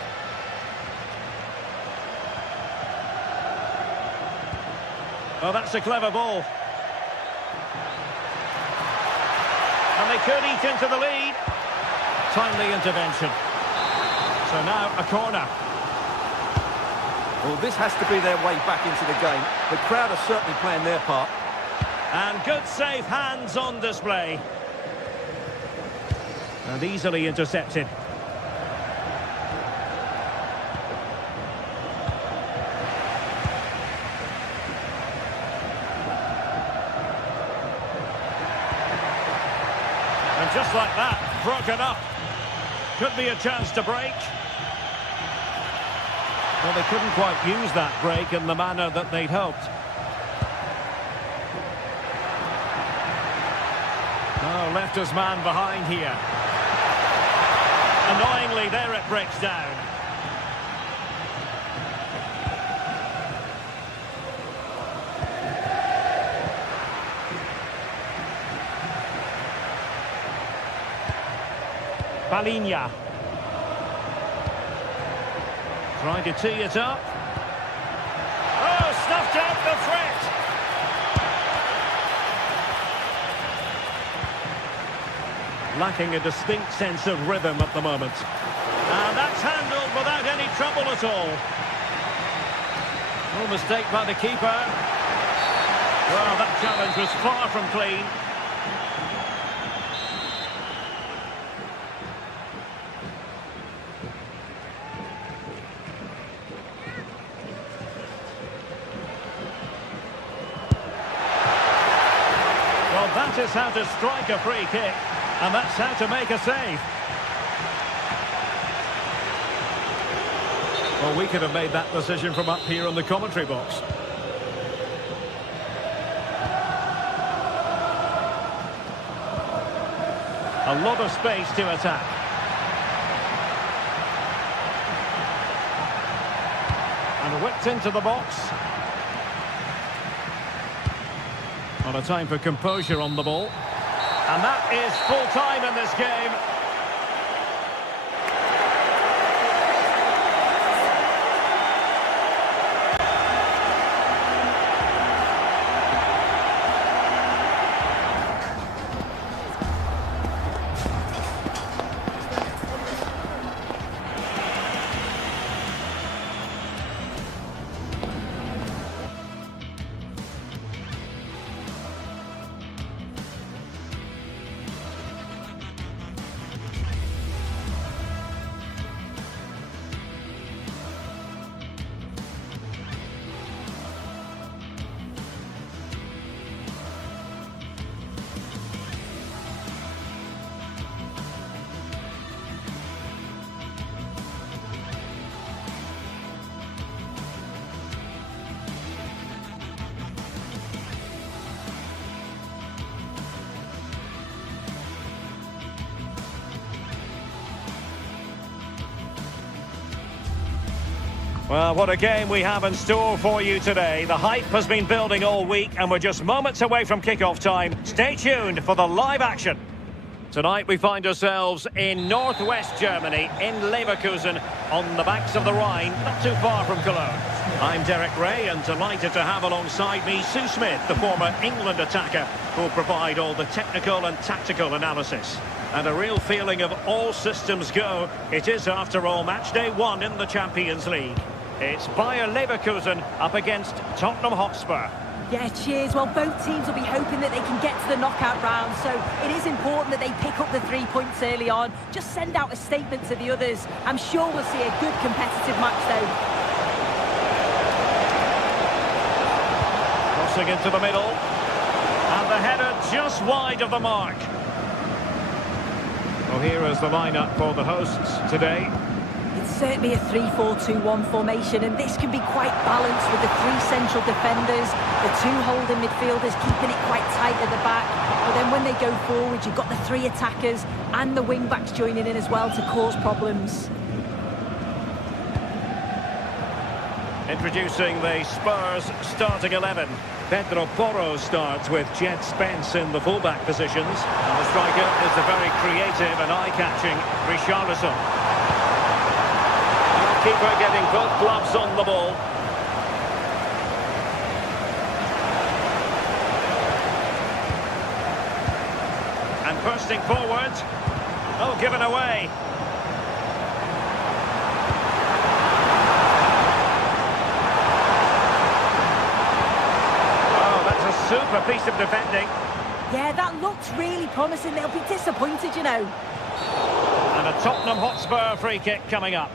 Well, that's a clever ball. And they could eat into the lead. Timely intervention. So now a corner. Well, this has to be their way back into the game. The crowd are certainly playing their part. And good safe hands on display. And easily intercepted. And just like that, broken up. Could be a chance to break. Well, they couldn't quite use that break in the manner that they'd hoped. Oh, left his man behind here. Annoyingly, there it breaks down. Palinha. Trying to tee it up. Oh, snuffed out the threat. Lacking a distinct sense of rhythm at the moment. And that's handled without any trouble at all. No mistake by the keeper. Well, that challenge was far from clean. Well, that is how to strike a free kick. And that's how to make a save. Well, we could have made that decision from up here in the commentary box. A lot of space to attack. And whipped into the box. Not a time for composure on the ball. And that is full time in this game. Well, what a game we have in store for you today. The hype has been building all week and we're just moments away from kickoff time. Stay tuned for the live action. Tonight we find ourselves in northwest Germany, in Leverkusen, on the banks of the Rhine, not too far from Cologne. I'm Derek Ray and delighted to have alongside me Sue Smith, the former England attacker, who'll provide all the technical and tactical analysis. And a real feeling of all systems go. It is, after all, match day 1 in the Champions League. It's Bayer Leverkusen up against Tottenham Hotspur. Yeah, cheers. Well, both teams will be hoping that they can get to the knockout round, so it is important that they pick up the 3 points early on. Just send out a statement to the others. I'm sure we'll see a good competitive match, though. Crossing into the middle. And the header just wide of the mark. Well, here is the lineup for the hosts today. It's certainly a 3-4-2-1 formation, and this can be quite balanced with the 3 central defenders, the 2 holding midfielders keeping it quite tight at the back. But then when they go forward, you've got the 3 attackers and the wing-backs joining in as well to cause problems. Introducing the Spurs starting 11. Pedro Porro starts with Jet Spence in the full-back positions. And the striker is the very creative and eye-catching Richarlison. Keeper getting both gloves on the ball. And bursting forward. Oh, given away. Oh, that's a super piece of defending. Yeah, that looks really promising. They'll be disappointed, you know. And a Tottenham Hotspur free kick coming up.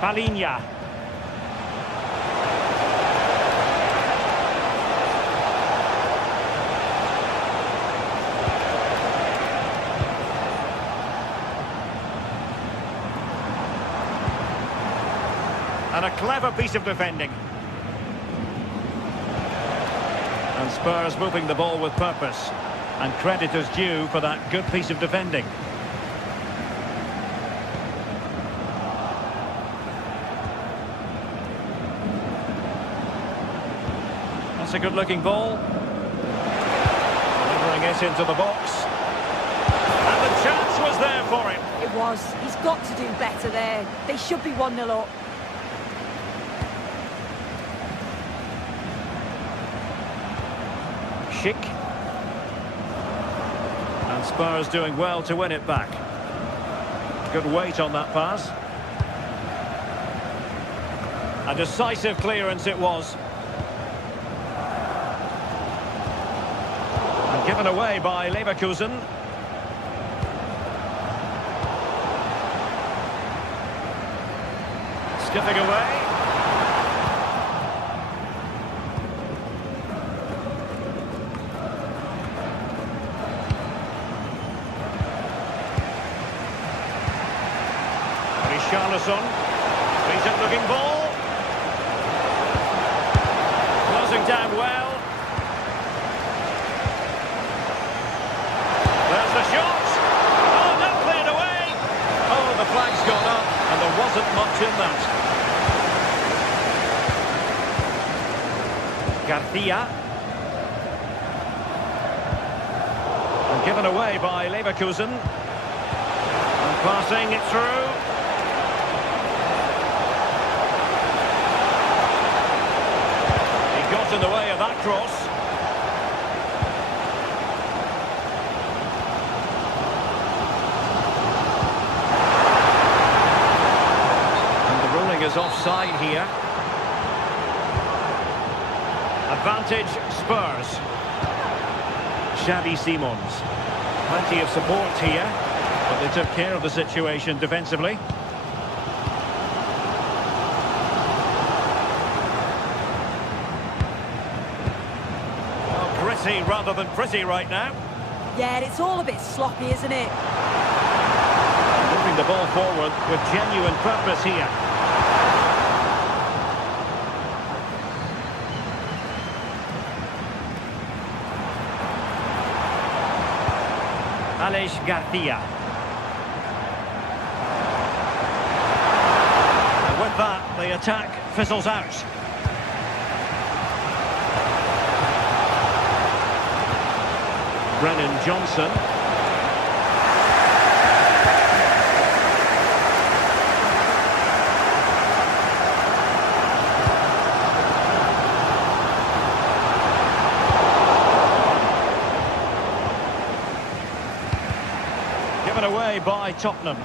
Palinha. And a clever piece of defending. And Spurs moving the ball with purpose. And credit is due for that good piece of defending. A good-looking ball. Delivering it into the box. And the chance was there for him. It was. He's got to do better there. They should be 1-0 up. Schick. And Spurs doing well to win it back. Good weight on that pass. A decisive clearance it was. Given away by Leverkusen. Skipping away. Richarlison. Decent looking ball. Closing down well. The shot! Oh, not cleared away! Oh, the flag's gone up, and there wasn't much in that. Garcia. And given away by Leverkusen. And passing it through. He got in the way of that cross. Is offside here. Advantage Spurs. Xavi Simons. Plenty of support here, but they took care of the situation defensively. Well, gritty rather than pretty right now. Yeah, it's all a bit sloppy, isn't it? Moving the ball forward with genuine purpose here. Garcia. And with that, the attack fizzles out. Brennan Johnson. Given away by Tottenham.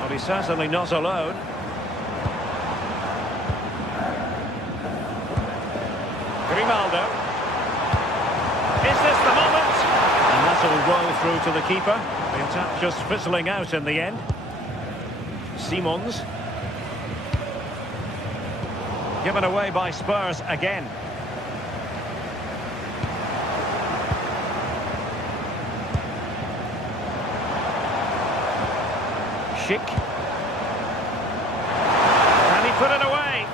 But he's certainly not alone. Grimaldo. Is this the moment? And that'll roll through to the keeper. The attack just fizzling out in the end. Simons. Given away by Spurs again. Schick. Can he put it away?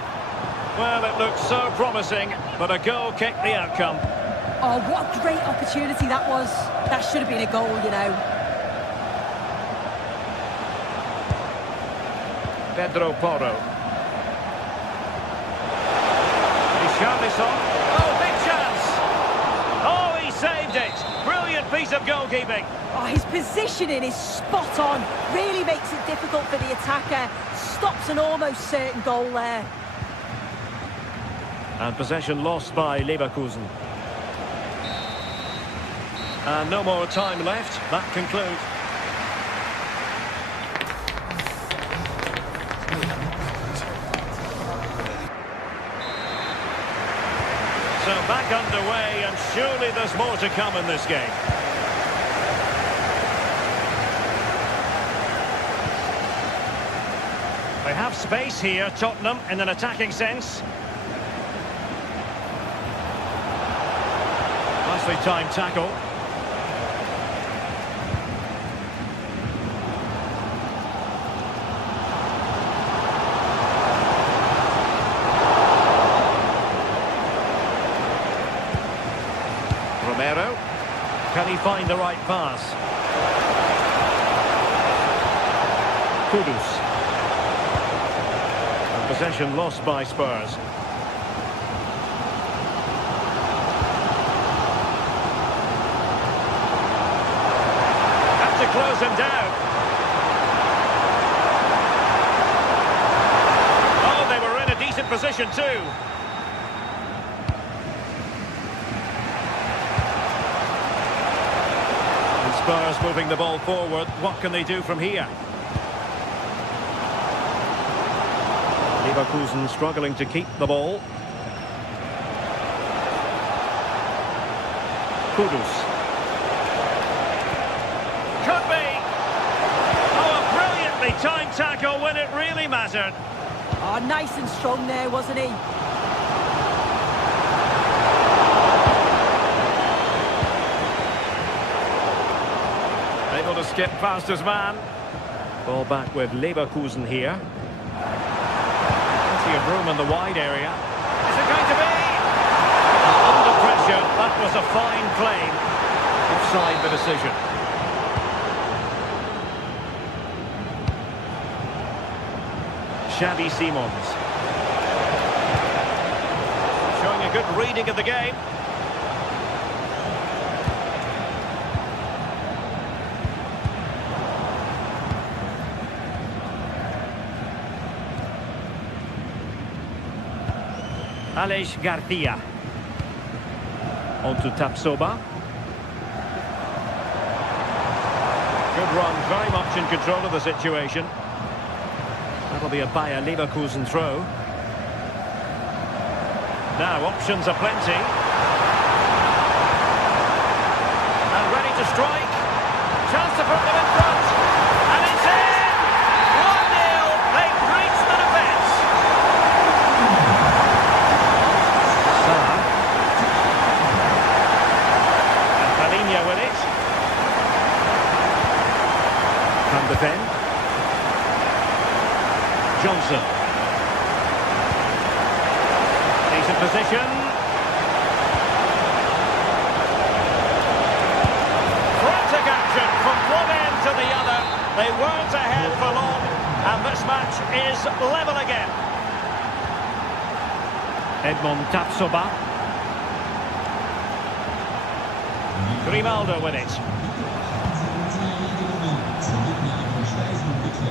Well, it looked so promising, but a goal kicked the outcome. Oh, what a great opportunity that was. That should have been a goal, you know. Pedro Porro. Richarlison. Oh, big chance! Oh, he saved it! Brilliant piece of goalkeeping. Oh, his positioning is spot on. Really makes it difficult for the attacker. Stops an almost certain goal there. And possession lost by Leverkusen. And no more time left. That concludes. So back underway, and surely there's more to come in this game. They have space here, Tottenham, in an attacking sense. Nicely timed tackle. Romero. Can he find the right pass? Kudus. And possession lost by Spurs. Have to close him down. Oh, they were in a decent position too. Spurs moving the ball forward. What can they do from here? Leverkusen struggling to keep the ball. Kudus. Could be! Oh, a brilliantly timed tackle when it really mattered. Oh, nice and strong there, wasn't he? Able to skip past his man. Ball back with Leverkusen here. Plenty of room in the wide area. Is it going to be? Under pressure, that was a fine claim. Offside the decision. Xavi Simons. Showing a good reading of the game. Garcia. On to Tapsoba. Good run, very much in control of the situation. That'll be a Bayer Leverkusen throw. Now options are plenty. And ready to strike. Chance to put them in front. And it's in! 1-0. They've reached the defence. With it. Can defend. Johnson. Decent position. Front to go. They weren't ahead for long, and this match is level again. Edmond Tapsoba. Grimaldo with it.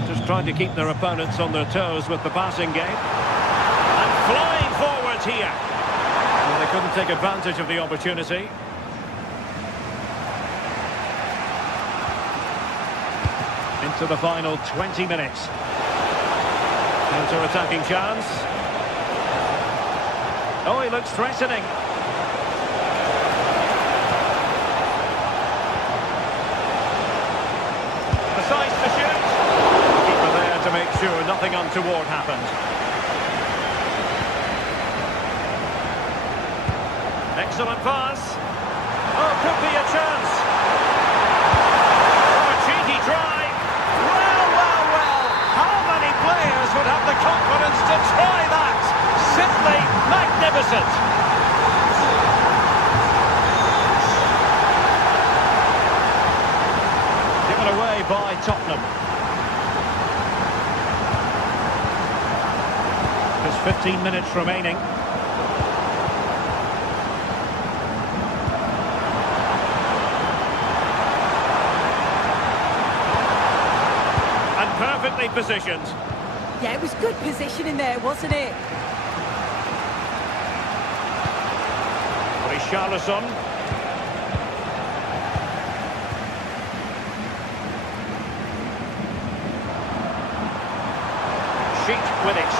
Just trying to keep their opponents on their toes with the passing game. And flying forwards here. Well, they couldn't take advantage of the opportunity. Into the final 20 minutes. Counter-attacking chance. Oh, he looks threatening. Decides to shoot. Keeper there to make sure nothing untoward happened. Excellent pass. Oh, could be a chance. Oh, a cheeky try. Well. How many players would have the confidence to try that? Simply magnificent. Given away by Tottenham. There's 15 minutes remaining. And perfectly positioned. Yeah, it was good positioning there, wasn't it? Richarlison. Sheet with it.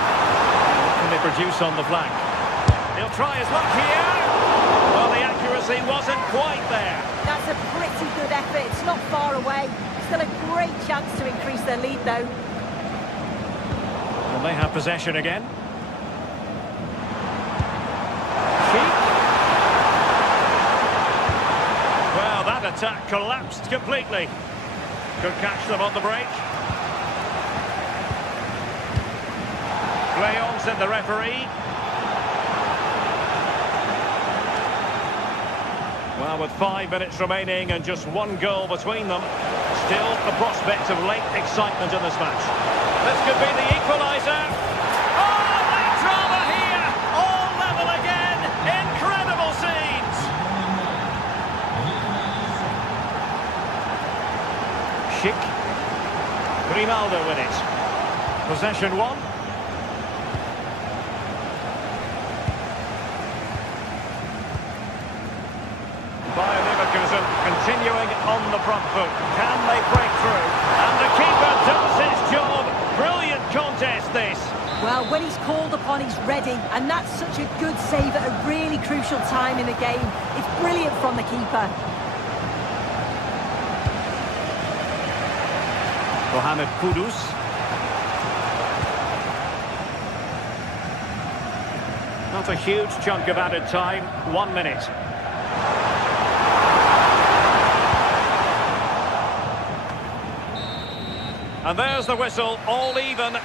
What can they produce on the flank? He'll try his luck here. Well, the accuracy wasn't quite there. That's a pretty good effort. It's not far away. Still a great chance to increase their lead, though. Well, they have possession again. Well, that attack collapsed completely. Could catch them on the break. Play-on, said the referee. Well, with 5 minutes remaining and just one goal between them, still the prospect of late excitement in this match. This could be the equaliser. Oh, late drama here! All level again! Incredible scenes! Schick. Grimaldo with it. Possession one. Continuing on the front foot. Can they break through? And the keeper does his job. Brilliant contest, this. Well, when he's called upon, he's ready. And that's such a good save at a really crucial time in the game. It's brilliant from the keeper. Mohamed Kudus. Not a huge chunk of added time. 1 minute. And there's the whistle, all even.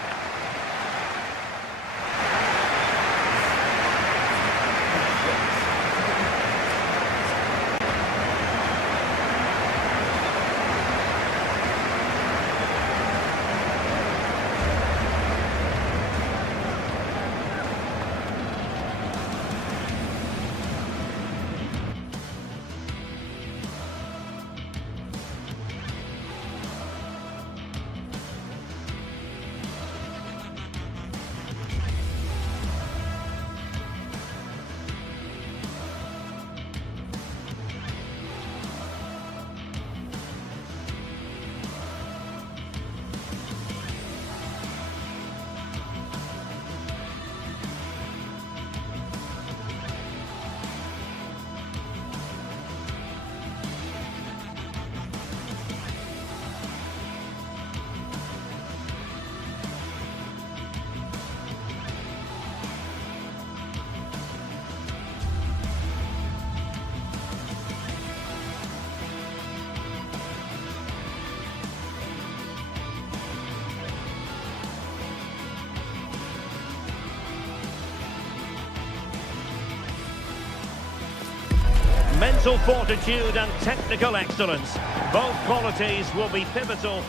Mental fortitude and technical excellence. Both qualities will be pivotal.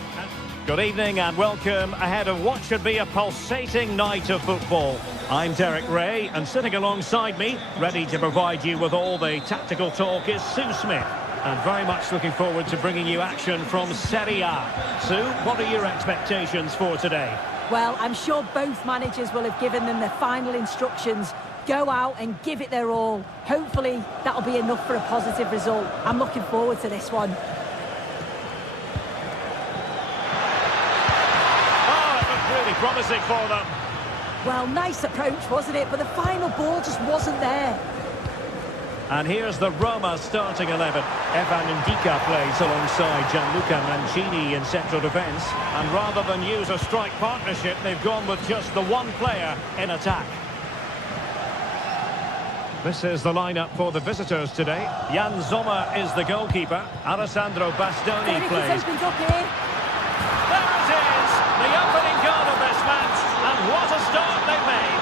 Good evening and welcome ahead of what should be a pulsating night of football. I'm Derek Ray, and sitting alongside me, ready to provide you with all the tactical talk, is Sue Smith. And very much looking forward to bringing you action from Serie A. Sue, what are your expectations for today? Well, I'm sure both managers will have given them their final instructions. Go out and give it their all. Hopefully, that'll be enough for a positive result. I'm looking forward to this one. Really promising for them. Well, nice approach, wasn't it? But the final ball just wasn't there. And here's the Roma starting 11. Evan Ndika plays alongside Gianluca Mancini in central defence. And rather than use a strike partnership, they've gone with just the one player in attack. This is the lineup for the visitors today. Jan Sommer is the goalkeeper. Alessandro Bastoni plays. Opens up here. There it is! The opening goal of this match, and what a start they've made!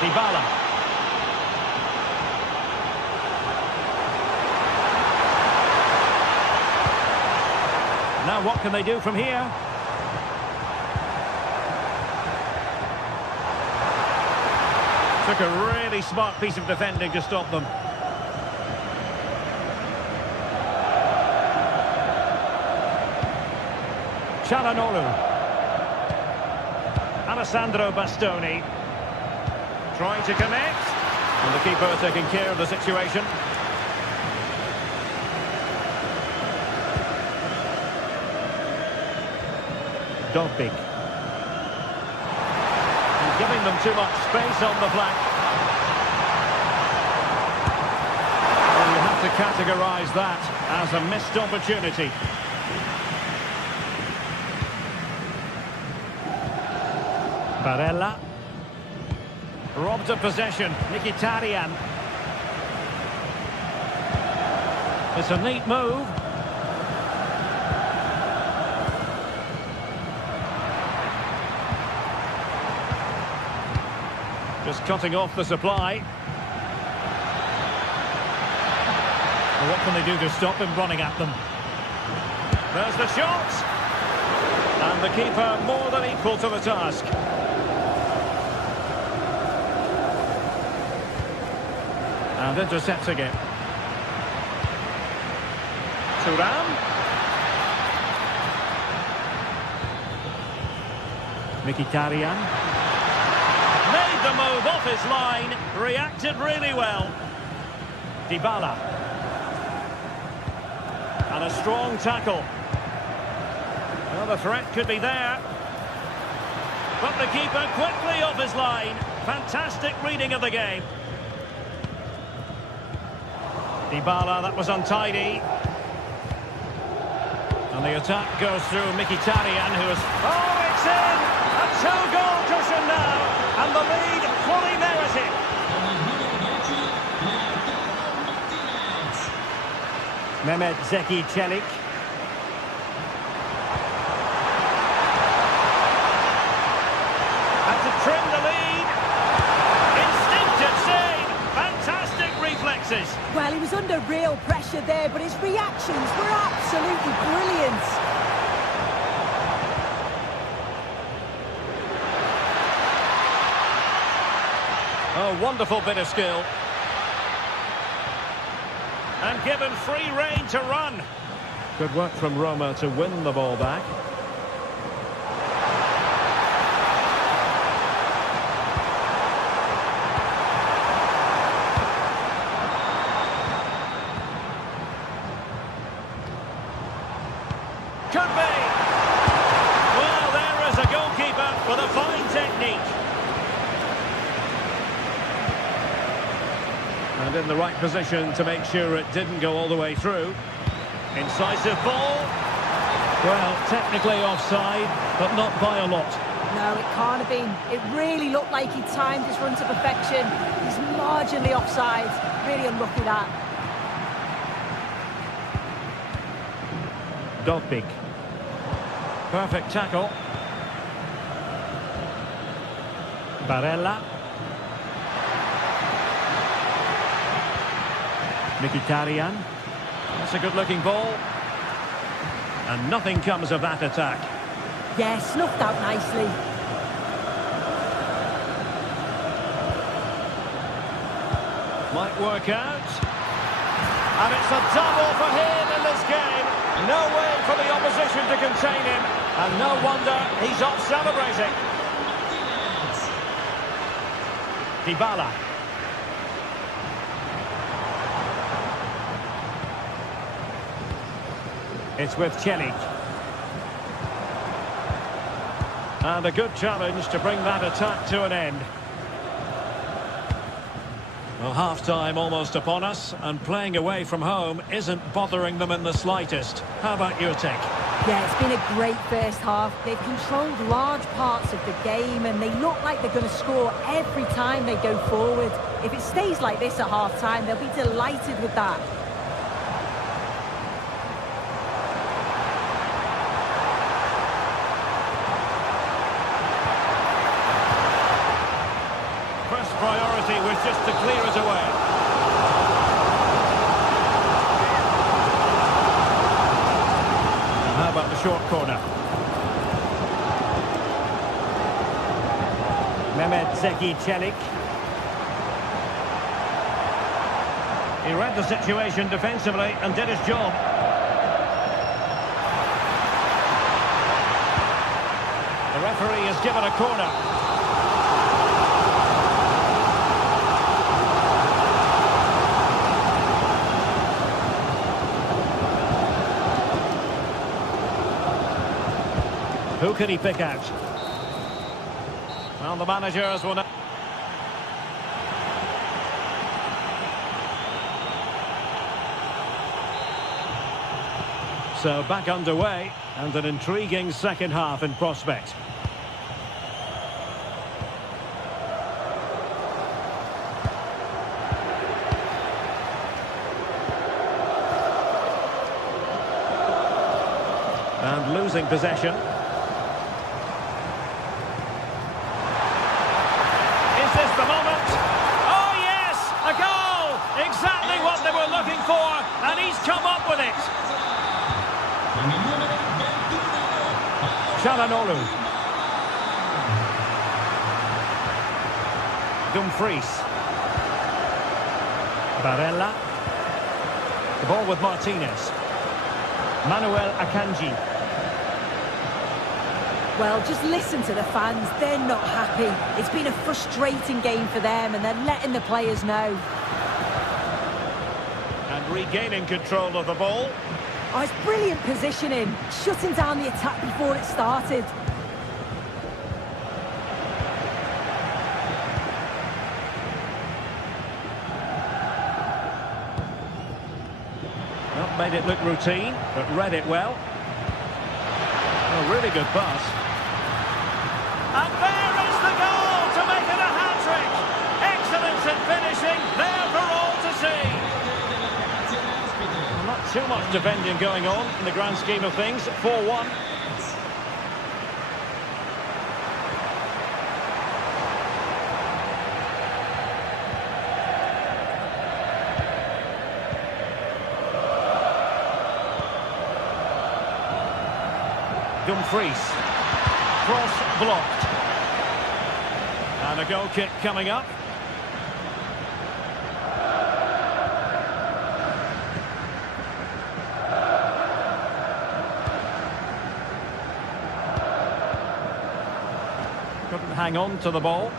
Dybala. Now what can they do from here? Took a really smart piece of defending to stop them. Çalhanoğlu. Alessandro Bastoni. Trying to commit. And the keeper taking care of the situation. Dobbik. He's giving them too much space on the flank. Well, you have to categorise that as a missed opportunity. Barella. Robbed of possession. Mkhitaryan. It's a neat move. Just cutting off the supply. Well, what can they do to stop him running at them? There's the shot! And the keeper more than equal to the task. And intercepting it. Thuram. Mkhitaryan. Made the move off his line. Reacted really well. Dybala. And a strong tackle. Well, the threat could be there. But the keeper quickly off his line. Fantastic reading of the game. Dybala, that was untidy. And the attack goes through Mkhitaryan, who is... Oh, it's in! A two-goal cushion now, and the lead fully merited. Mehmet Zeki Çelik. And to trim the lead. Instinctive save. Fantastic reflexes. Well, he was under real pressure there, but his reactions were absolutely brilliant. Oh, wonderful bit of skill. And given free rein to run. Good work from Roma to win the ball back. Could be. Well, there is a goalkeeper with a fine technique. And in the right position to make sure it didn't go all the way through. Incisive ball. Well, technically offside, but not by a lot. No, it can't have been. It really looked like he timed his run to perfection. He's marginally offside. Really unlucky that. Dobbik. Perfect tackle. Barella. Mkhitaryan. That's a good-looking ball. And nothing comes of that attack. Yeah, snuffed out nicely. Might work out. And it's a double for him in this game. No way for the opposition to contain him. And no wonder he's off celebrating. Dybala. It's with Chelik. And a good challenge to bring that attack to an end. Well, half-time almost upon us, and playing away from home isn't bothering them in the slightest. How about your take? Yeah, it's been a great first half. They've controlled large parts of the game, and they look like they're going to score every time they go forward. If it stays like this at half-time, they'll be delighted with that. First priority was just to clear it away. And how about the short corner? Mehmet Zeki Çelik. He read the situation defensively and did his job. The referee has given a corner. Who can he pick out? Well, the managers will know. So back underway, and an intriguing second half in prospect. And losing possession. Is this the moment? Oh yes, a goal! Exactly what they were looking for, and he's come up with it. Çalhanoğlu. Dumfries. Barella. The ball with Martinez. Manuel Akanji. Well, just listen to the fans. They're not happy. It's been a frustrating game for them, and they're letting the players know. And regaining control of the ball. Oh, it's brilliant positioning, shutting down the attack before it started. Well, made it look routine, but read it well. A really good pass. And there is the goal to make it a hat-trick. Excellence in finishing, there for all to see. Not too much defending going on in the grand scheme of things. 4-1. Dumfries. Cross blocked. And a goal kick coming up. Couldn't hang on to the ball.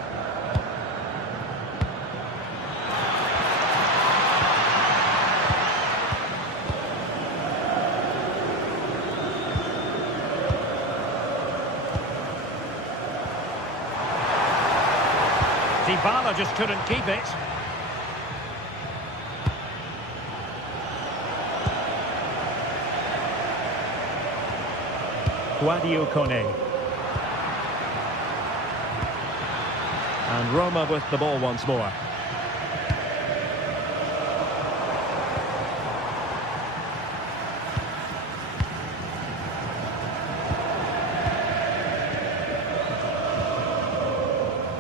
Dybala just couldn't keep it. Guadio Kone. And Roma with the ball once more.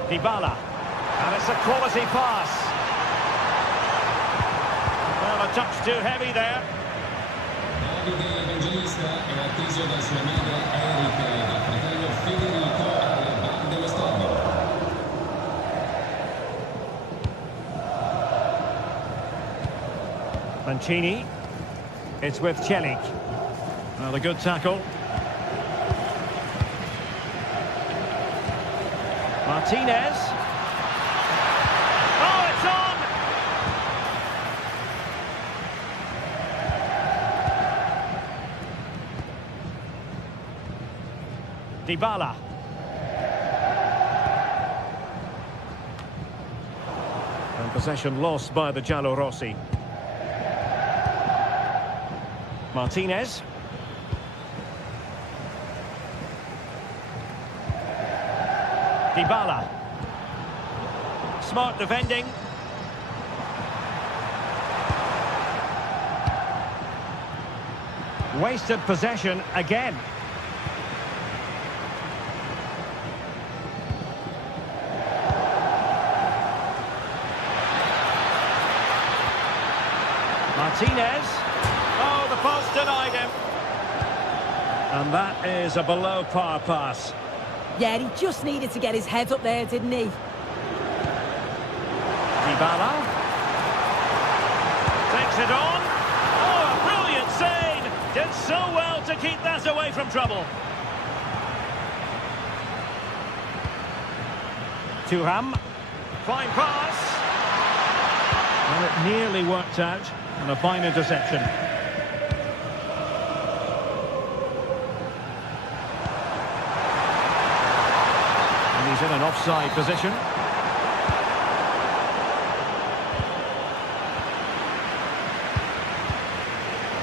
Dybala. And it's a quality pass. Well, Well, a touch too heavy there. Davide Evangelista è atteso da sua madre Erika e dal fratello Federico alla banda dello stadio. Mancini. It's with Celik. Well, a good tackle. Martinez. Oh, it's on! Dybala. And possession lost by the Giallorossi. Martinez. Dybala. Smart defending. Wasted possession again. Martinez. Oh, the post denied him. And that is a below par pass. Yeah, he just needed to get his head up there, didn't he? Dybala. Takes it on. Oh, a brilliant save. Did so well to keep that away from trouble. Thuram. Fine pass. Well, it nearly worked out. And a fine interception. And he's in an offside position.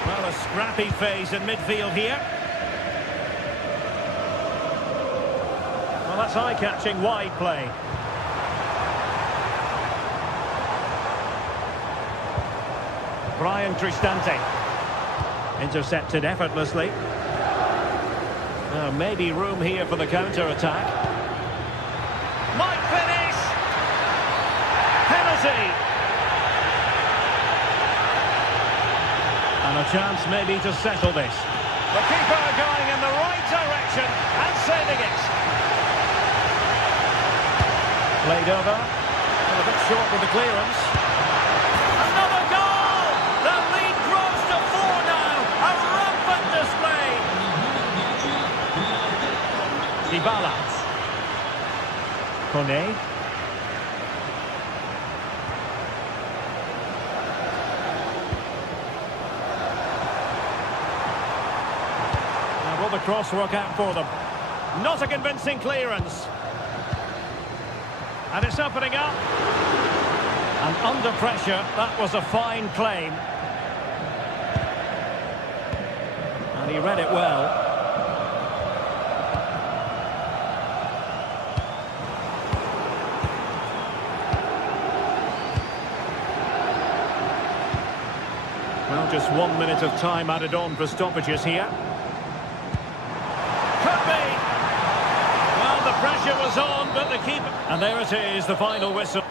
Well, a scrappy phase in midfield here. Well, that's eye-catching wide play. Brian Cristante. Intercepted effortlessly. Maybe room here for the counter-attack. Might finish! Penalty! And a chance maybe to settle this. The keeper going in the right direction and saving it. Played over. A bit short with the clearance. Another goal! The lead grows to 4 now. A rampant display. Dybala. Kone. Now will the cross work out for them? Not a convincing clearance. And it's opening up. And under pressure, that was a fine claim. And he read it well. Well, just 1 minute of time added on for stoppages here. Could be! Well, the pressure was on, but the keeper... And there it is, the final whistle.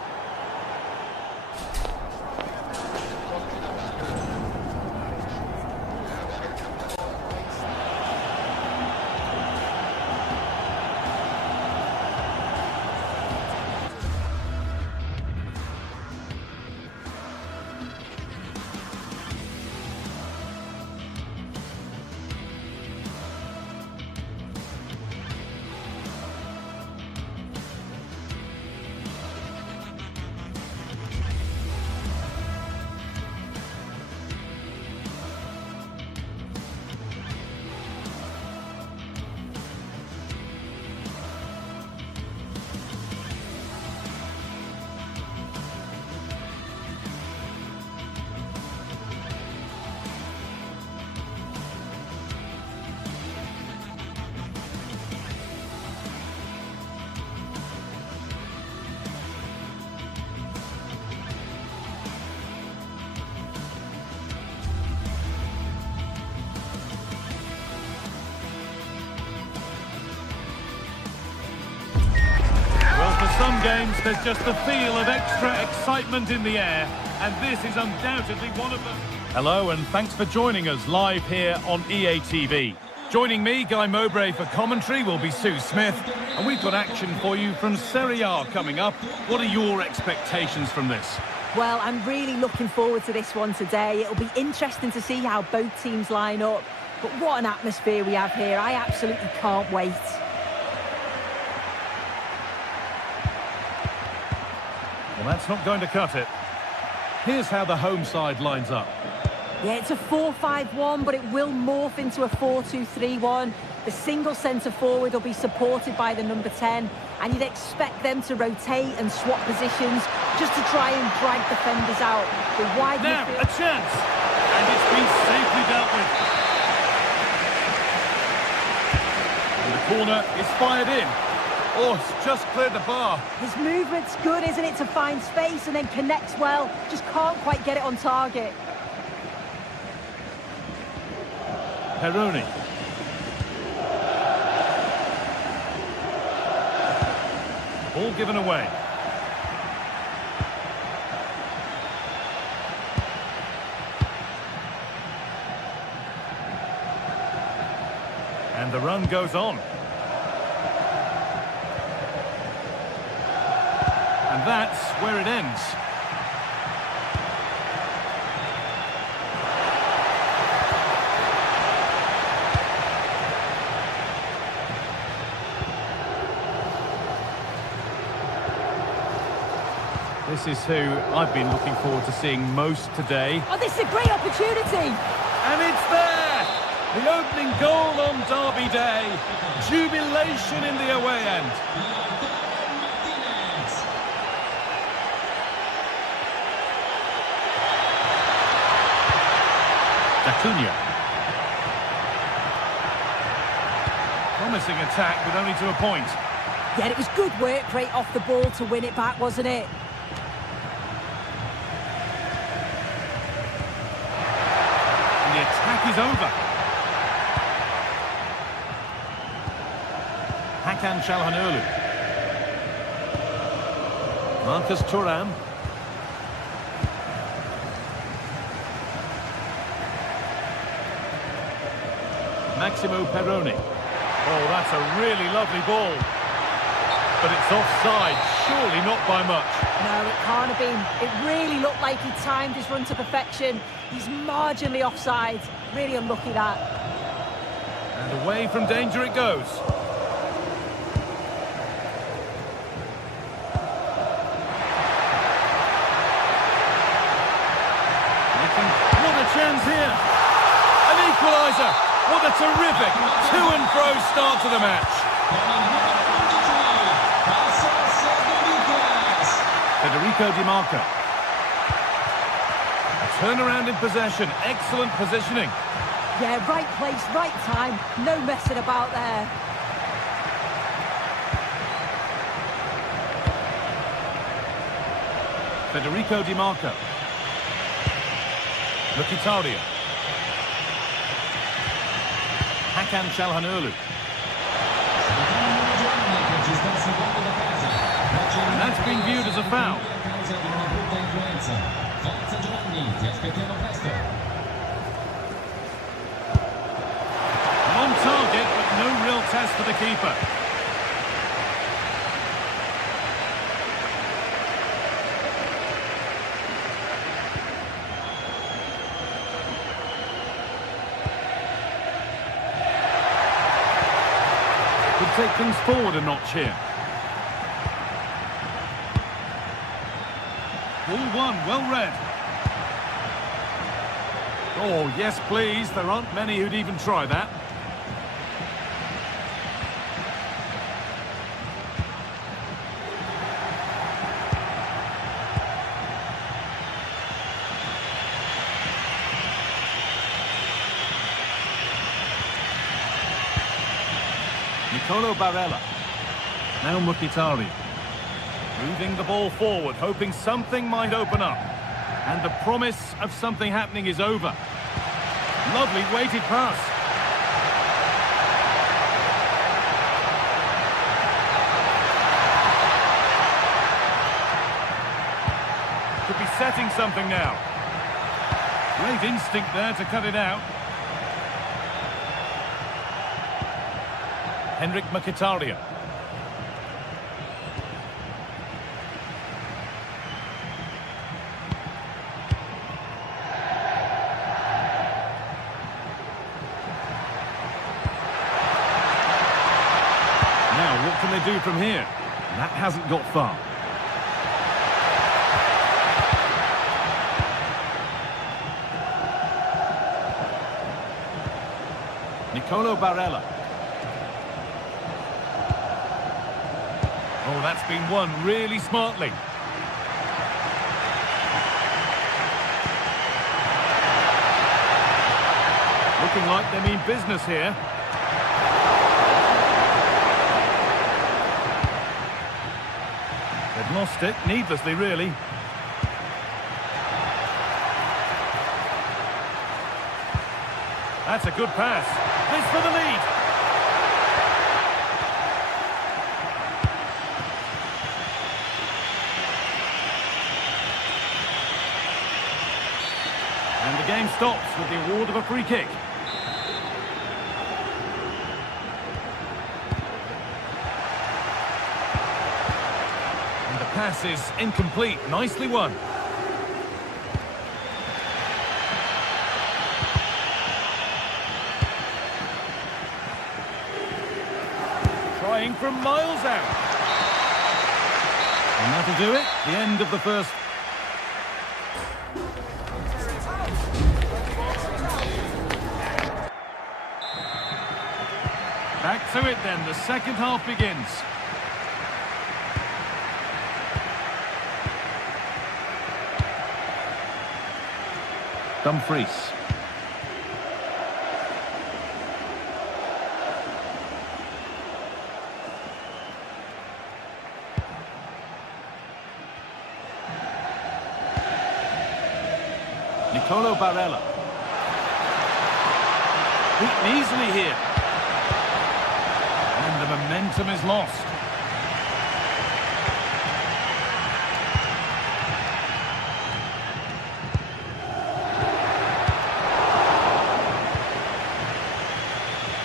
there's just the feel of extra excitement in the air, and this is undoubtedly one of them. Hello, and thanks for joining us live here on EA TV. Joining me, Guy Mowbray, for commentary will be Sue Smith, and we've got action for you from Serie A coming up. What are your expectations from this? Well, I'm really looking forward to this one today. It'll be interesting to see how both teams line up. But what an atmosphere we have here. I absolutely can't wait. Well, that's not going to cut it. Here's how the home side lines up. Yeah, it's a 4-5-1, but it will morph into a 4-2-3-1. The single centre-forward will be supported by the number 10, and you'd expect them to rotate and swap positions just to try and drag defenders out. The wide now, a chance! And it's been safely dealt with. And the corner is fired in. Oh, it's just cleared the bar. His movement's good, isn't it, to find space and then connects well. Just can't quite get it on target. Peroni. Ball given away. And the run goes on. And that's where it ends. This is who I've been looking forward to seeing most today. Oh, this is a great opportunity! And it's there! The opening goal on Derby Day. Jubilation in the away end. Acuna. Promising attack, but only to a point. Yeah, it was good work right off the ball to win it back, wasn't it? And the attack is over. Hakan Çalhanoğlu. Marcus Thuram. Maximo Peroni. Oh, that's a really lovely ball. But it's offside, surely not by much. No, it can't have been. It really looked like he timed his run to perfection. He's marginally offside. Really unlucky, that. And away from danger it goes. What a chance here. An equaliser. What a terrific to-and-fro start to the match. Federico Di Marco. A turnaround in possession. Excellent positioning. Yeah, right place, right time. No messing about there. Federico Di Marco. Mkhitaryan. Hakan Çalhanoğlu. And that's been viewed as a foul. On target, but no real test for the keeper. Could take things forward a notch here. Ball one, well read. Oh, yes, please. There aren't many who'd even try that. Nicolo Barella. Now Mkhitaryan. Moving the ball forward, hoping something might open up. And the promise of something happening is over. Lovely weighted pass. Could be setting something now. Great instinct there to cut it out. Henrik Mkhitaryan. Now, what can they do from here? That hasn't got far. Nicolo Barella. Oh, that's been won really smartly. Looking like they mean business here. They've lost it, needlessly, really. That's a good pass. This for the lead. And the game stops with the award of a free kick. And the pass is incomplete. Nicely won. Trying from miles out. And that'll do it. The end of the first. Back to it then. The second half begins. Dumfries. Nicolo Barella. Beaten easily here. And the momentum is lost.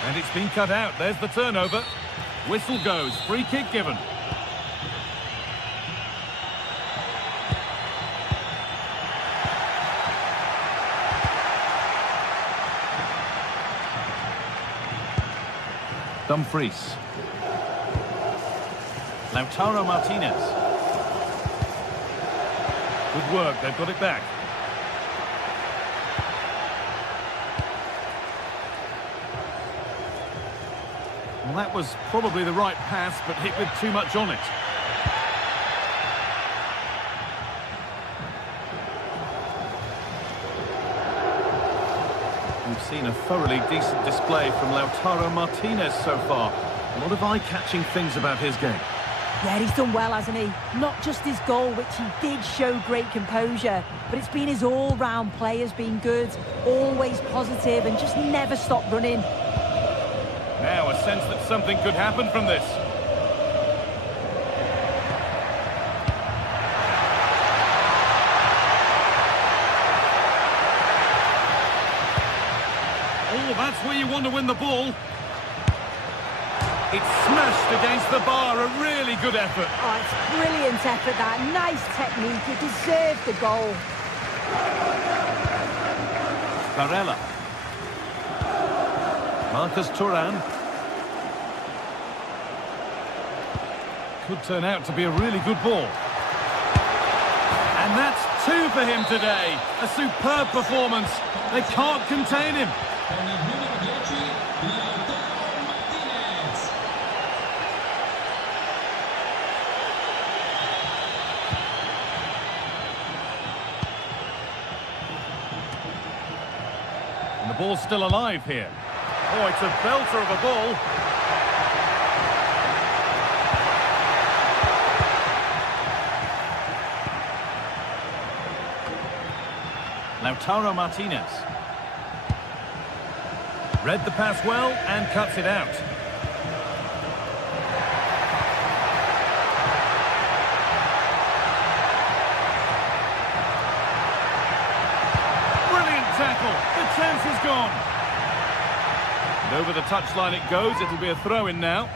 And it's been cut out. There's the turnover. Whistle goes. Free kick given. Dumfries. Lautaro Martinez. Good work, they've got it back. Well, that was probably the right pass, but hit with too much on it. We've seen a thoroughly decent display from Lautaro Martinez so far. A lot of eye-catching things about his game. Yeah, he's done well, hasn't he? Not just his goal, which he did show great composure, but it's been his all-round play has been good, always positive and just never stopped running. Now a sense that something could happen from this. Oh, that's where you want to win the ball. It's smashed against the bar, a really good effort. Oh, it's brilliant effort, that. Nice technique, it deserved the goal. Barella. Marcus Thuram. Could turn out to be a really good ball. And that's 2 for him today. A superb performance. They can't contain him. Con il numero 10, Lautaro Martinez. And the ball's still alive here. Oh, it's a belter of a ball. Lautaro Martinez. Read the pass well and cuts it out. tackle. The chance is gone. And over the touchline it goes. It'll be a throw-in now.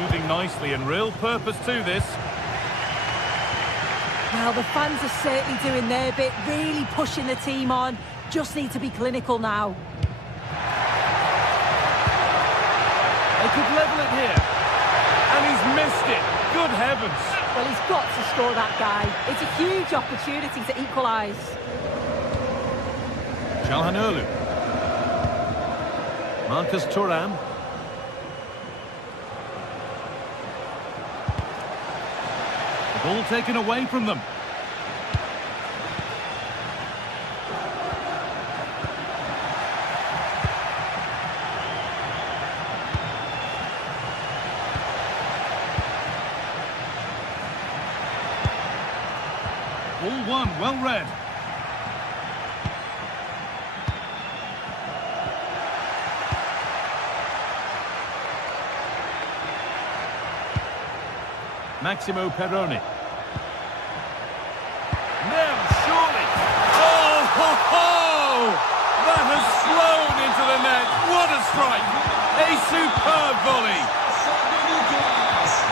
Moving nicely and real purpose to this. Well, the fans are certainly doing their bit, really pushing the team on. Just need to be clinical now. They could level it here. And he's missed it. Good heavens. Well, he's got to score that guy. It's a huge opportunity to equalise. Calhanoglu. Marcus Thuram. The ball taken away from them. All one, well read. Maximo Perrone. Now, surely. Oh, ho, ho! That has flown into the net. What a strike! A superb volley.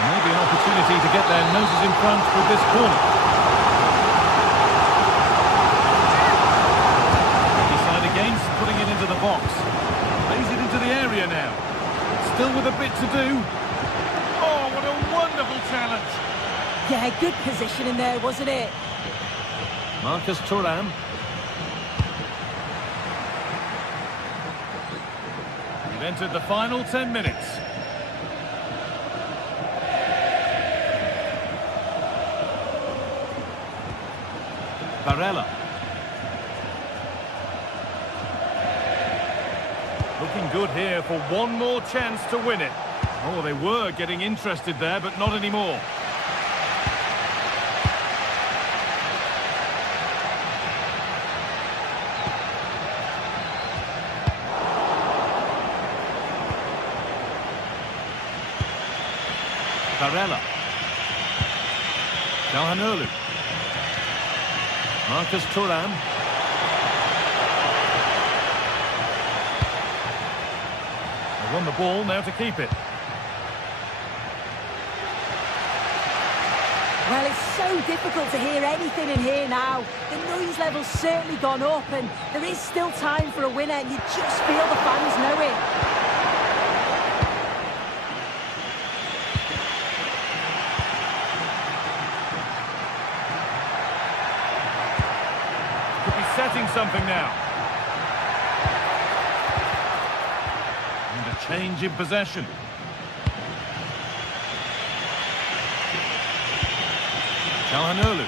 Maybe an opportunity to get their noses in front with this corner. Decide against putting it into the box. Plays it into the area now. Still with a bit to do. Oh, what a wonderful challenge. Yeah, good position in there, wasn't it? Marcus Thuram. We've entered the final 10 minutes. Barella. Looking good here for one more chance to win it. Oh, they were getting interested there, but not anymore. Barella. Calhanoglu. Marcus Thuram. They won the ball, now to keep it. Well, it's so difficult to hear anything in here now. The noise level's certainly gone up, and there is still time for a winner, and you just feel the fans know it. Could be setting something now. And a change in possession. Calhanoglu.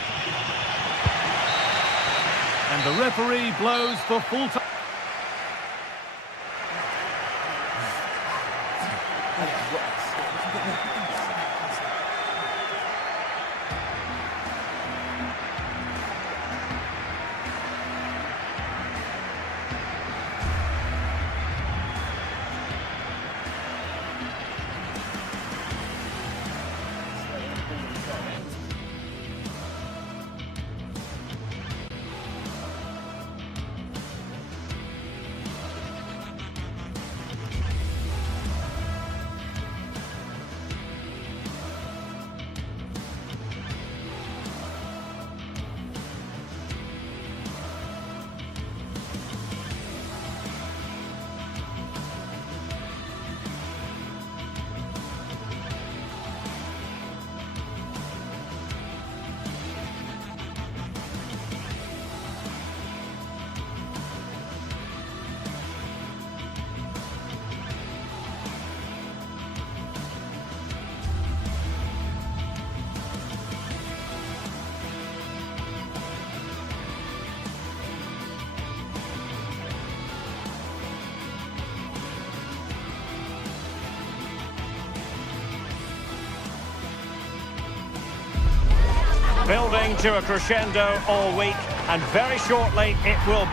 And the referee blows for full time. Building to a crescendo all week, and very shortly it will.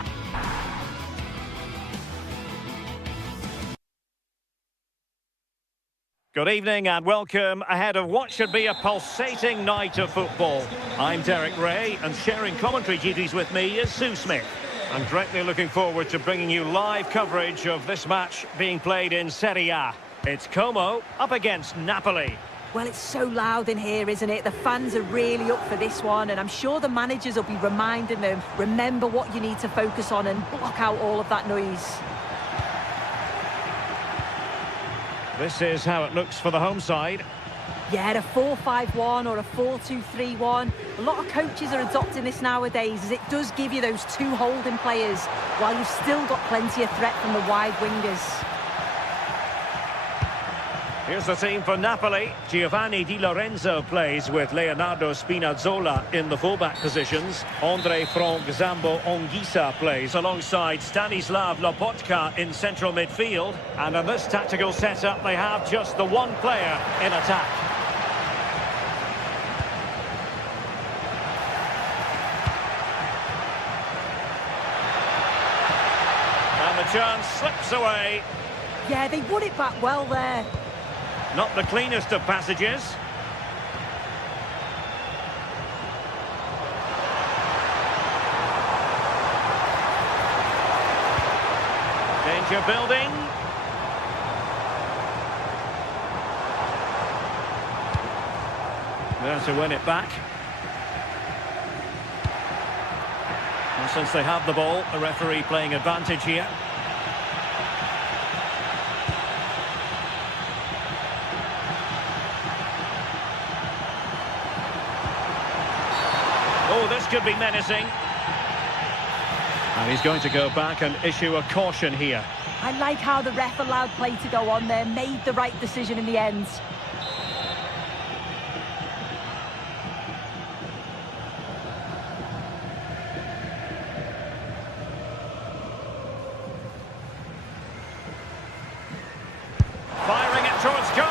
Good evening and welcome ahead of what should be a pulsating night of football. I'm Derek Ray, and sharing commentary duties with me is Sue Smith. I'm greatly looking forward to bringing you live coverage of this match being played in Serie A. It's Como up against Napoli. Well, it's so loud in here, isn't it? The fans are really up for this one, and I'm sure the managers will be reminding them, remember what you need to focus on and block out all of that noise. This is how it looks for the home side. Yeah, a 4-5-1 or a 4-2-3-1. A lot of coaches are adopting this nowadays, as it does give you those two holding players, while you've still got plenty of threat from the wide wingers. Here's the team for Napoli. Giovanni Di Lorenzo plays with Leonardo Spinazzola in the fullback positions. Andre Frank Zambo Onguisa plays alongside Stanislav Lobotka in central midfield. And in this tactical setup, they have just the one player in attack. And the chance slips away. Yeah, they won it back well there. Not the cleanest of passages. Danger building. There to win it back. And since they have the ball, the referee playing advantage here. Oh, this could be menacing. And he's going to go back and issue a caution here. I like how the ref allowed play to go on there, made the right decision in the end. Firing it towards goal!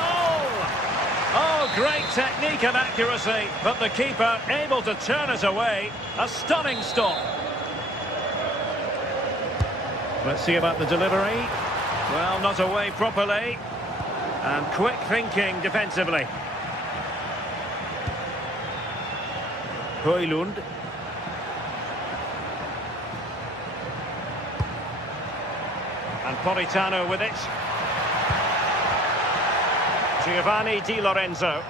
Oh, great technique and accuracy, but the keeper able to turn it away. A stunning stop. Let's see about the delivery. Well, not away properly. And quick thinking defensively. Højlund. And Politano with it. Giovanni Di Lorenzo.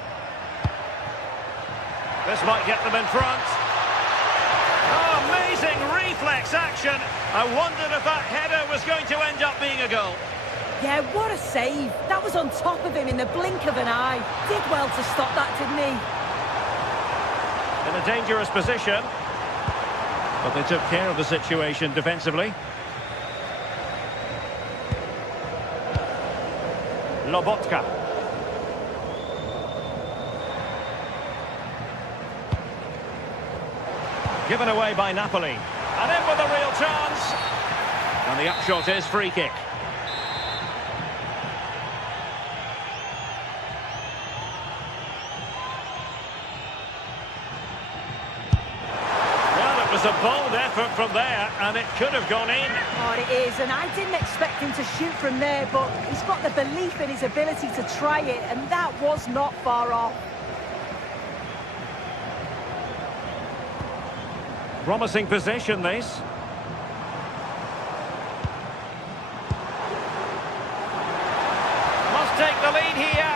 This might get them in front. Oh, amazing reflex action. I wondered if that header was going to end up being a goal. Yeah, what a save. That was on top of him in the blink of an eye. Did well to stop that, didn't he? In a dangerous position. But they took care of the situation defensively. Lobotka. Given away by Napoli. And in with a real chance. And the upshot is free kick. Well, it was a bold effort from there, and it could have gone in. Oh, it is, and I didn't expect him to shoot from there, but he's got the belief in his ability to try it, and that was not far off. Promising position, this. Must take the lead here.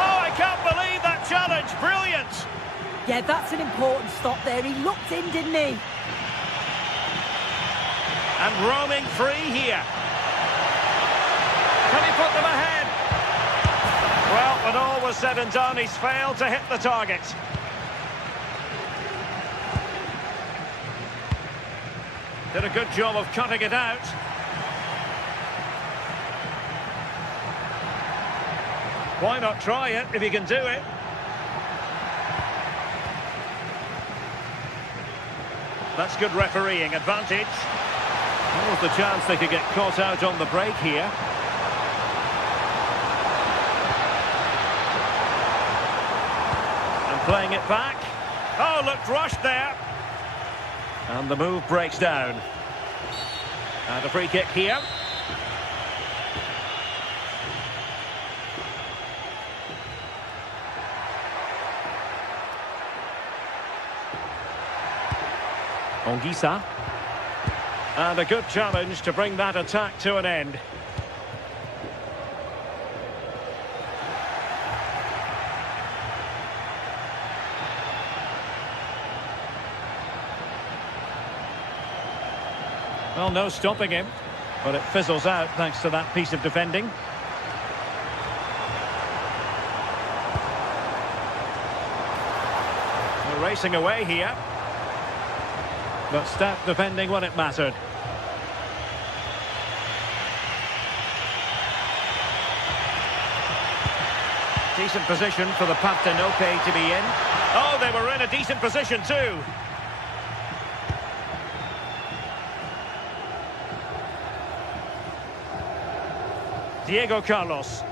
Oh, I can't believe that challenge. Brilliant. Yeah, that's an important stop there. He looked in, didn't he? And roaming free here. Can he put them ahead? Well, when all was said and done, he's failed to hit the target. Did a good job of cutting it out. Why not try it if you can do it? That's good refereeing advantage. That was the chance they could get caught out on the break here. And playing it back. Oh, looked rushed there. And the move breaks down. And a free kick here. Ongisa. And a good challenge to bring that attack to an end. Well, no stopping him, but it fizzles out thanks to that piece of defending. They're racing away here, but stout defending when it mattered. Decent position for the Partenope to be in. Oh, they were in a decent position too. Diego Carlos.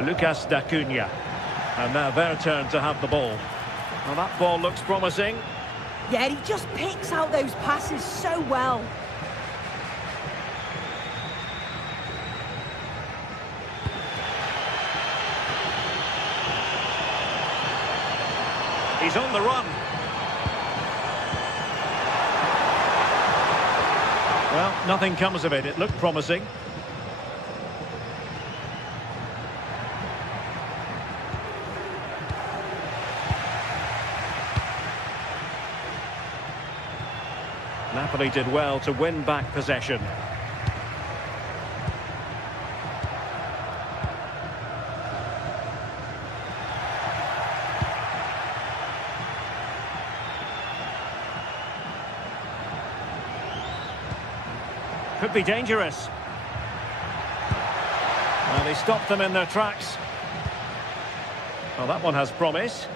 Lucas D'Acunha. And now their turn to have the ball. Well, that ball looks promising. Yeah, he just picks out those passes so well. He's on the run. Well, nothing comes of it. It looked promising. Napoli did well to win back possession. Could be dangerous. Well, they stopped them in their tracks. Well, that one has promise.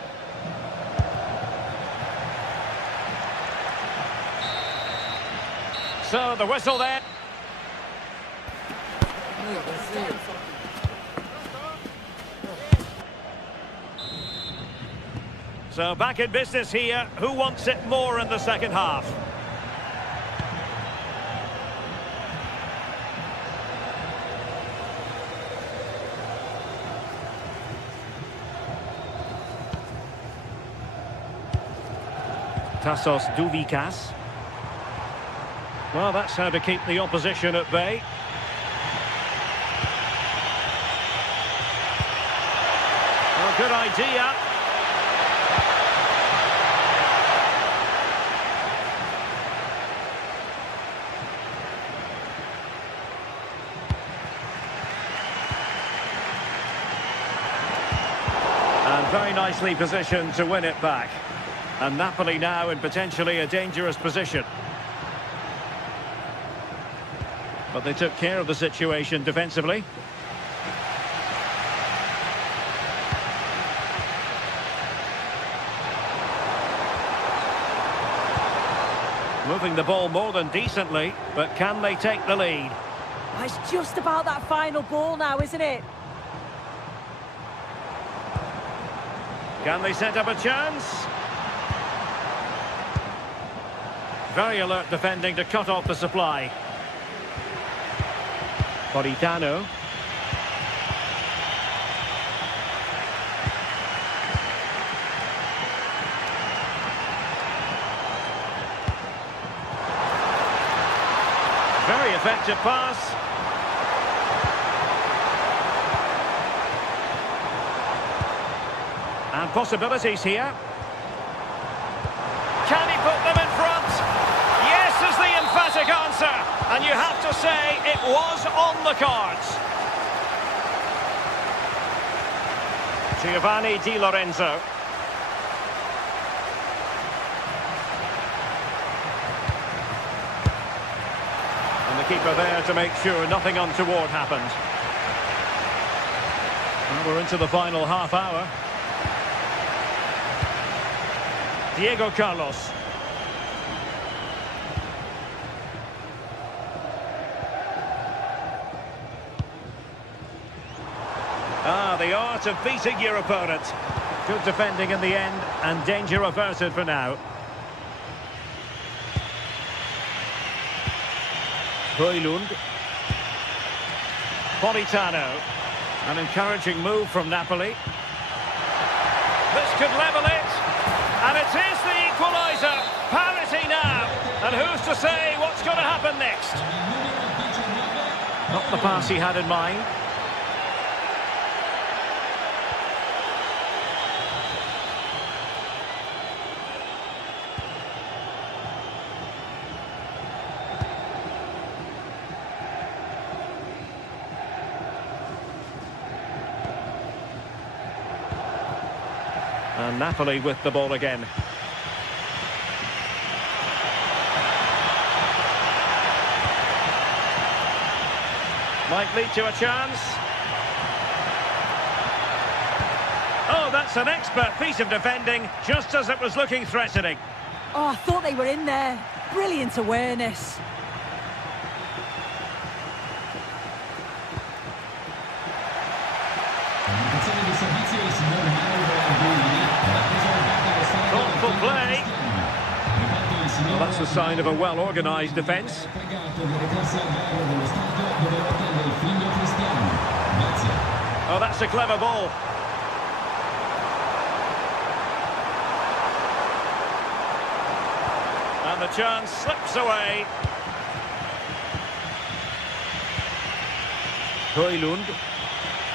So, the whistle there. So, back in business here. Who wants it more in the second half? Tassos Douvikas. Well, that's how to keep the opposition at bay. Well, good idea. And very nicely positioned to win it back. And Napoli now in potentially a dangerous position. But they took care of the situation defensively. Moving the ball more than decently, but can they take the lead? It's just about that final ball now, isn't it? Can they set up a chance? Very alert defending to cut off the supply. Politano. Very effective pass. And possibilities here. Can he put them in front? Yes is the emphatic answer. And you have to say it was on the cards. Giovanni Di Lorenzo. And the keeper there to make sure nothing untoward happened. Well, we're into the final half hour. Diego Carlos. The art of beating your opponent. Good defending in the end, and danger averted for now. Højlund. Politano. An encouraging move from Napoli. This could level it, and it's It is the equaliser. Parity now. And who's to say what's going to happen next? Not the pass he had in mind. And Napoli with the ball again. Might lead to a chance. Oh, that's an expert piece of defending, just as it was looking threatening. Oh, I thought they were in there. Brilliant awareness. Thoughtful play. Well, that's a sign of a well-organised defence. Oh, that's a clever ball. And the chance slips away. Højlund.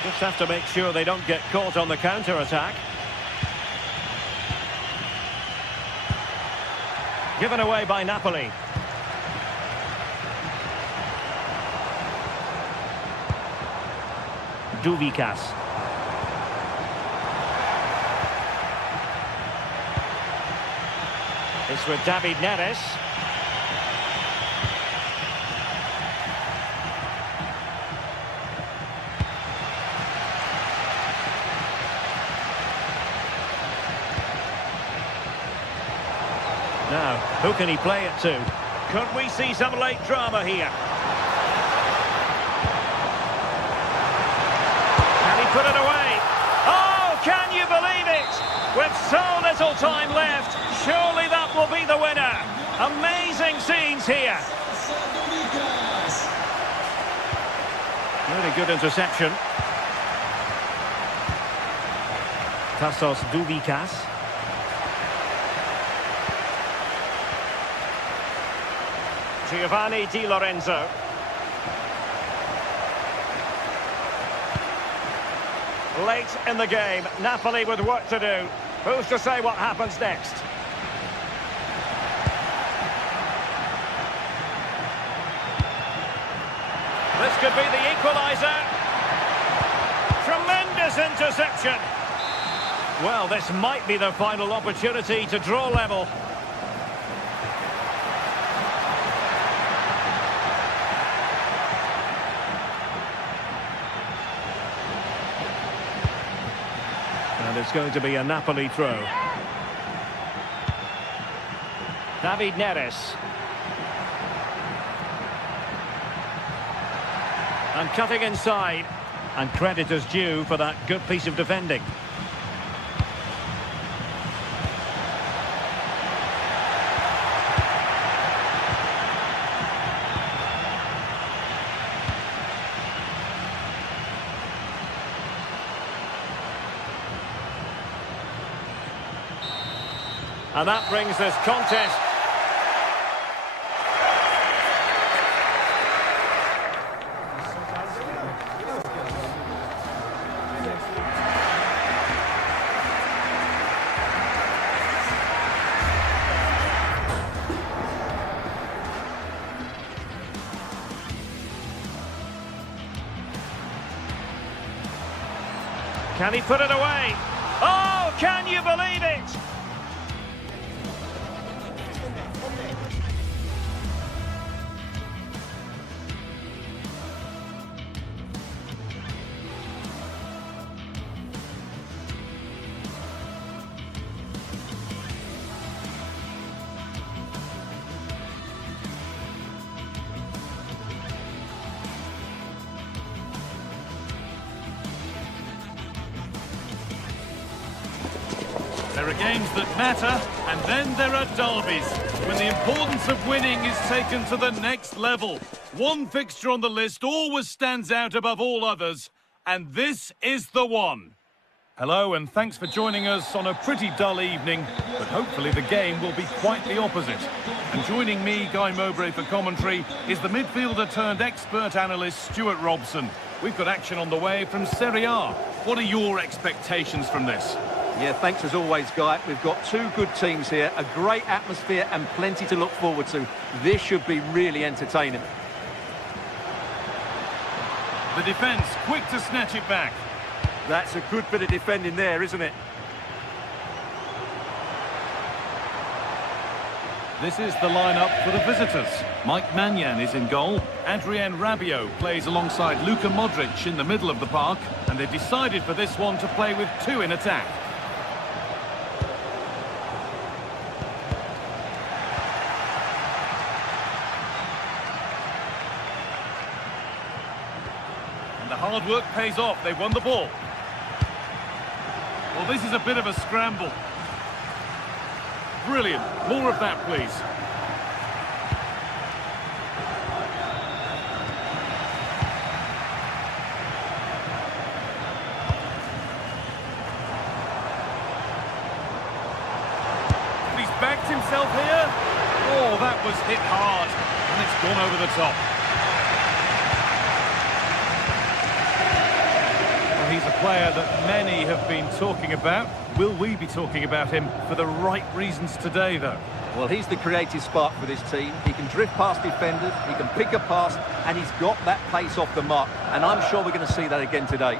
Just have to make sure they don't get caught on the counter-attack. Given away by Napoli. Duvikas. It's with David Neres. Now, who can he play it to? Could we see some late drama here? Can he put it away? Oh, can you believe it? With so little time left, surely that will be the winner. Amazing scenes here. Really good interception. Tassos Duvikas. Giovanni Di Lorenzo. Late in the game, Napoli with work to do. Who's to say what happens next? This could be the equaliser. Tremendous interception. Well, this might be the final opportunity to draw level. And it's going to be a Napoli throw. David Neres. And cutting inside. And credit is due for that good piece of defending. And that brings this contest. Can he put it away? Oh, can you believe it? There are games that matter, and then there are derbies, when the importance of winning is taken to the next level. One fixture on the list always stands out above all others, and this is the one. Hello and thanks for joining us on a pretty dull evening, but hopefully the game will be quite the opposite. And joining me, Guy Mowbray, for commentary is the midfielder turned expert analyst Stuart Robson. We've got action on the way from Serie A. What are your expectations from this? Yeah, thanks as always, Guy. We've got two good teams here, a great atmosphere and plenty to look forward to. This should be really entertaining. The defence, quick to snatch it back. That's a good bit of defending there, isn't it? This is the lineup for the visitors. Mike Maignan is in goal. Adrien Rabiot plays alongside Luka Modric in the middle of the park. And they've decided for this one to play with two in attack. And the hard work pays off. They've won the ball. Well, this is a bit of a scramble. Brilliant. More of that, please. He's backed himself here. Oh, that was hit hard. And it's gone over the top. He's a player that many have been talking about. Will we be talking about him for the right reasons today, though? Well, he's the creative spark for this team. He can drift past defenders, he can pick a pass, and he's got that pace off the mark. And I'm sure we're going to see that again today.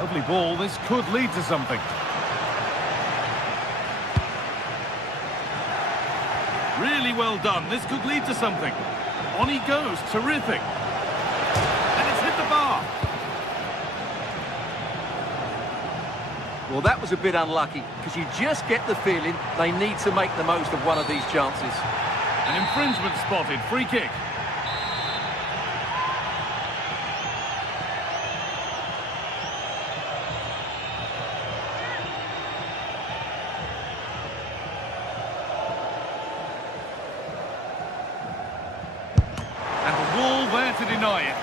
Lovely ball. This could lead to something. Really well done. This could lead to something. On he goes. Terrific. Well, that was a bit unlucky, because you just get the feeling they need to make the most of one of these chances. An infringement spotted. Free kick. And the wall there to deny it.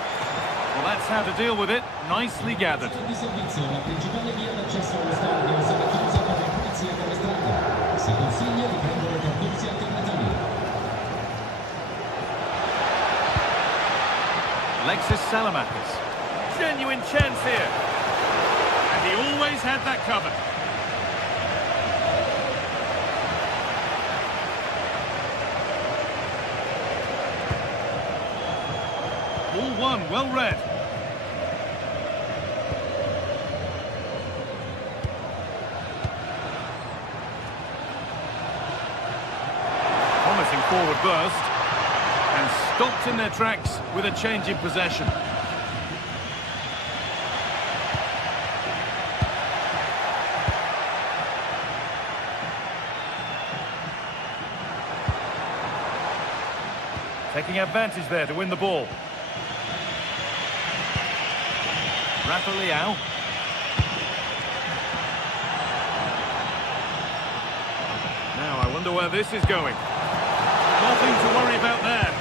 Well, that's how to deal with it. Nicely gathered. Di servizio, la principale via d'accesso allo stadio sarà chiusa per la polizia terrestrale. Si consiglia di prendere percorsi alternativi. Alexis Salamakis. Genuine chance here. And he always had that covered. All one, well read. Promising forward burst. And stopped in their tracks with a change in possession. Taking advantage there to win the ball. Rafa Leao. Now I wonder where this is going. Nothing to worry about there.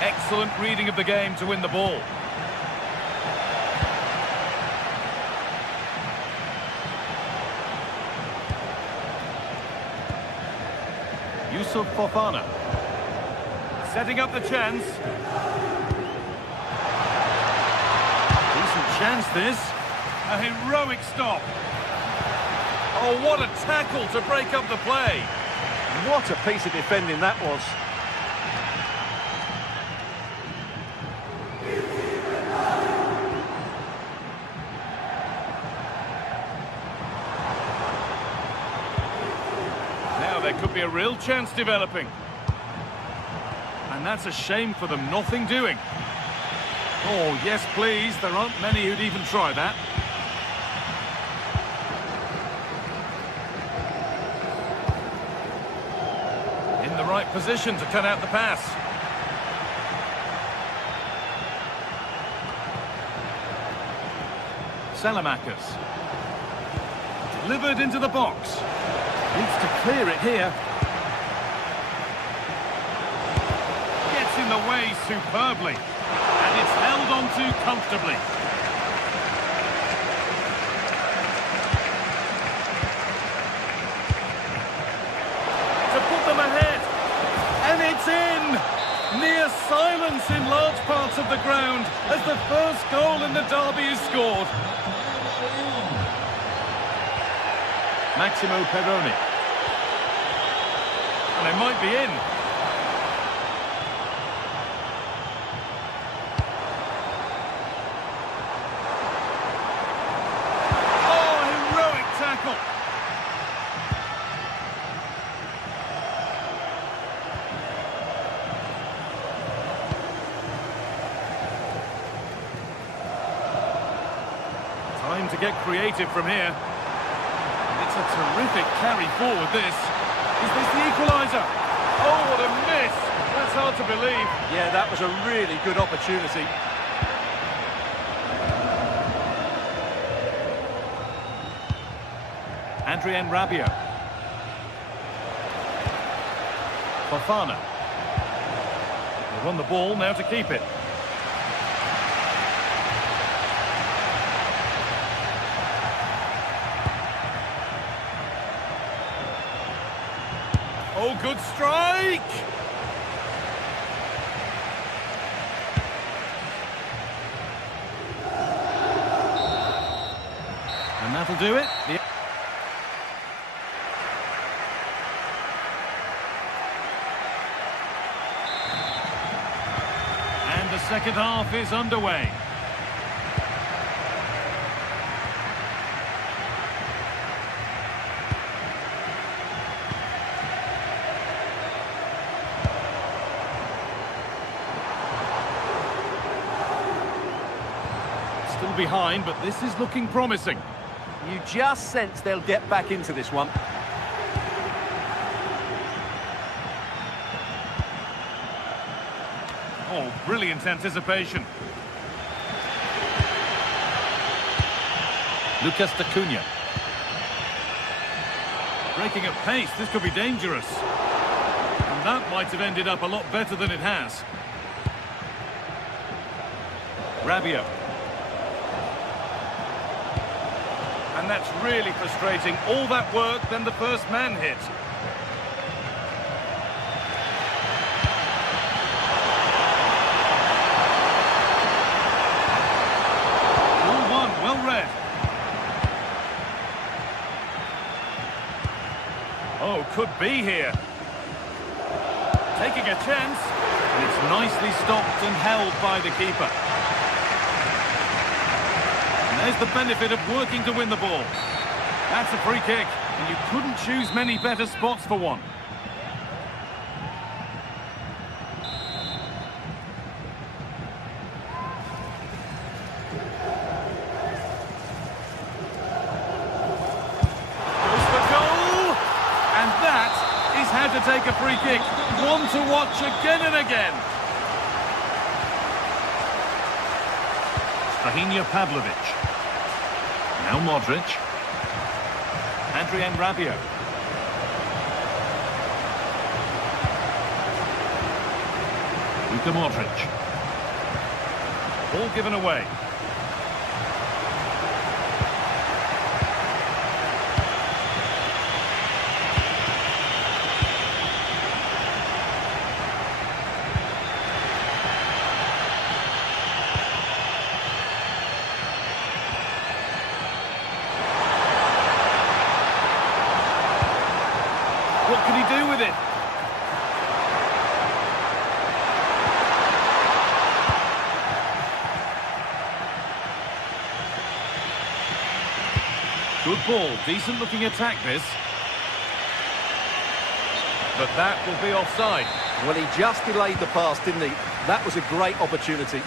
Excellent reading of the game to win the ball. Yusuf Fofana. Setting up the chance. Decent chance, this. A heroic stop. Oh, what a tackle to break up the play. What a piece of defending that was. Now there could be a real chance developing. And that's a shame for them, nothing doing. Oh, yes, please. There aren't many who'd even try that. In the right position to cut out the pass. Salamakis. Delivered into the box. Needs to clear it here. in the way superbly. And it's held on to comfortably. To put them ahead. And it's in! Near silence in large parts of the ground as the first goal in the derby is scored. Maximo Perrone. And they might be in. Oh, heroic tackle. Time to get creative from here. It's a terrific carry forward, this. Is this the equaliser? Oh, what a miss! That's hard to believe. Yeah, that was a really good opportunity. Adrien Rabiot. Fofana. They won the ball, now to keep it. Oh, good strike! And that'll do it. And the second half is underway. Still behind, but this is looking promising. You just sense they'll get back into this one. Oh, brilliant anticipation. Lucas Acuna. Breaking at pace, this could be dangerous. And that might have ended up a lot better than it has. Rabiot. And that's really frustrating. All that work, then the first man hit. Well read. Oh, could be here. Taking a chance. And it's nicely stopped and held by the keeper. And there's the benefit of working to win the ball. That's a free kick. And you couldn't choose many better spots for one. How to take a free kick. One to watch again and again. Strahinja Pavlovic. Now Modric. Adrien Rabiot. Luka Modric. Ball given away. What can he do with it? Good ball, decent looking attack this. But that will be offside. Well, he just delayed the pass, didn't he? That was a great opportunity.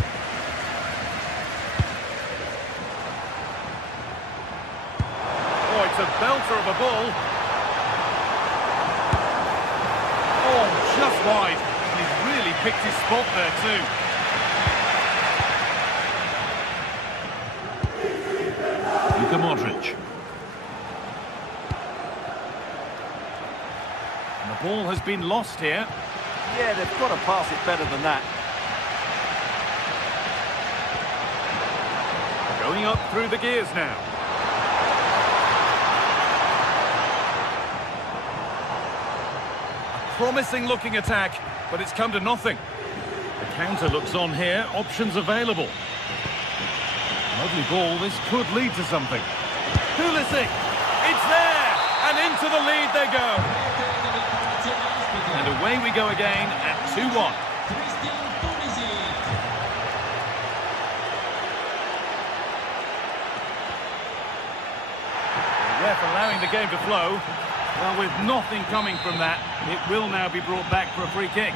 Oh, it's a belter of a ball. Oh, just wide. And he's really picked his spot there too. Luka Modric. And the ball has been lost here. Yeah, they've got to pass it better than that. Going up through the gears now. A promising looking attack, but it's come to nothing. The counter looks on here, options available. Lovely ball, this could lead to something. Pulisic, it's there, and into the lead they go. And away we go again at 2-1. The ref allowing the game to flow. Well, with nothing coming from that, it will now be brought back for a free kick.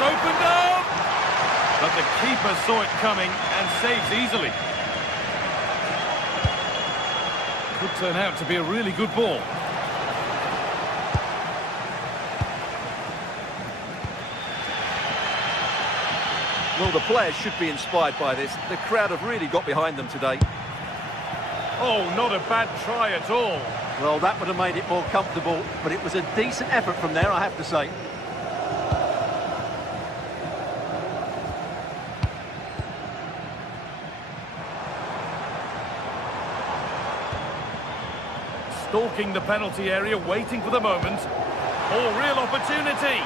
Opened up! But the keeper saw it coming and saves easily. Could turn out to be a really good ball. Well, the players should be inspired by this. The crowd have really got behind them today. Oh, not a bad try at all. Well, that would have made it more comfortable, but it was a decent effort from there, I have to say. Stalking the penalty area, waiting for the moment. Oh, real opportunity.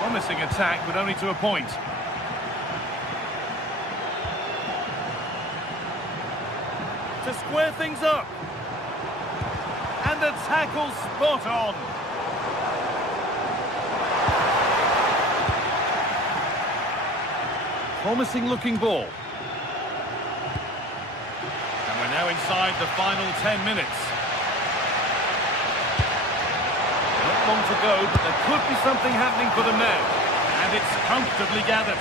Promising attack, but only to a point. To square things up. And the tackle spot on. Promising looking ball. Now inside the final 10 minutes. Not long to go, but there could be something happening for them now. And it's comfortably gathered.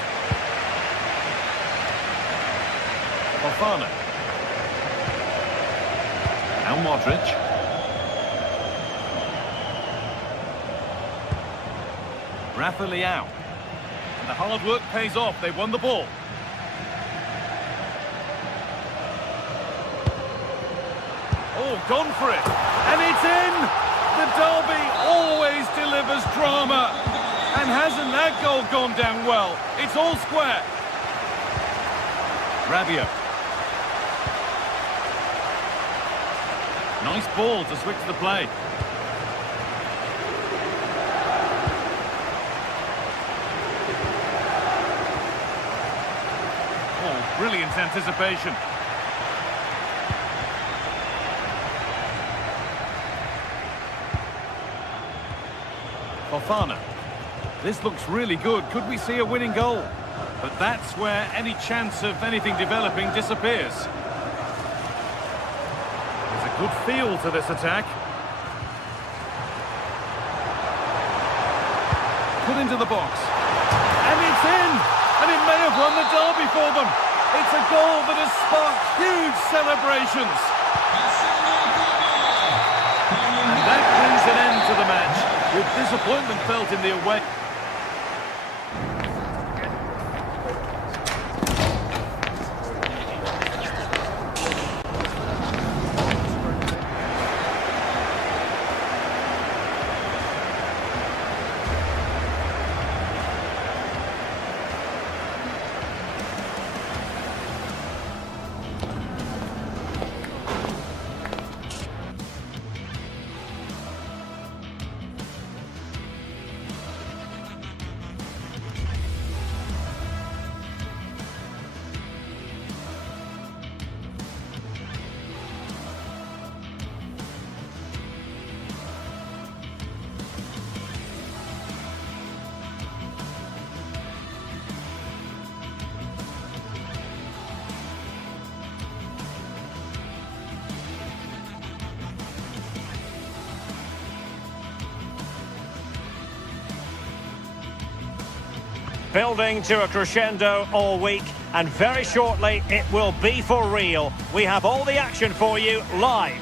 Fofana. Now Modric. Rafa Leao. And the hard work pays off. They won the ball. Oh, gone for it. And it's in! The derby always delivers drama. And hasn't that goal gone down well? It's all square. Rabiot. Nice ball to switch the play. Oh, brilliant anticipation. Fofana. This looks really good. Could we see a winning goal? But that's where any chance of anything developing disappears. There's a good feel to this attack. Put into the box. And it's in! And it may have won the derby for them. It's a goal that has sparked huge celebrations. And that brings an end to the match, with disappointment felt in the away. Building to a crescendo all week, and very shortly it will be for real. We have all the action for you live.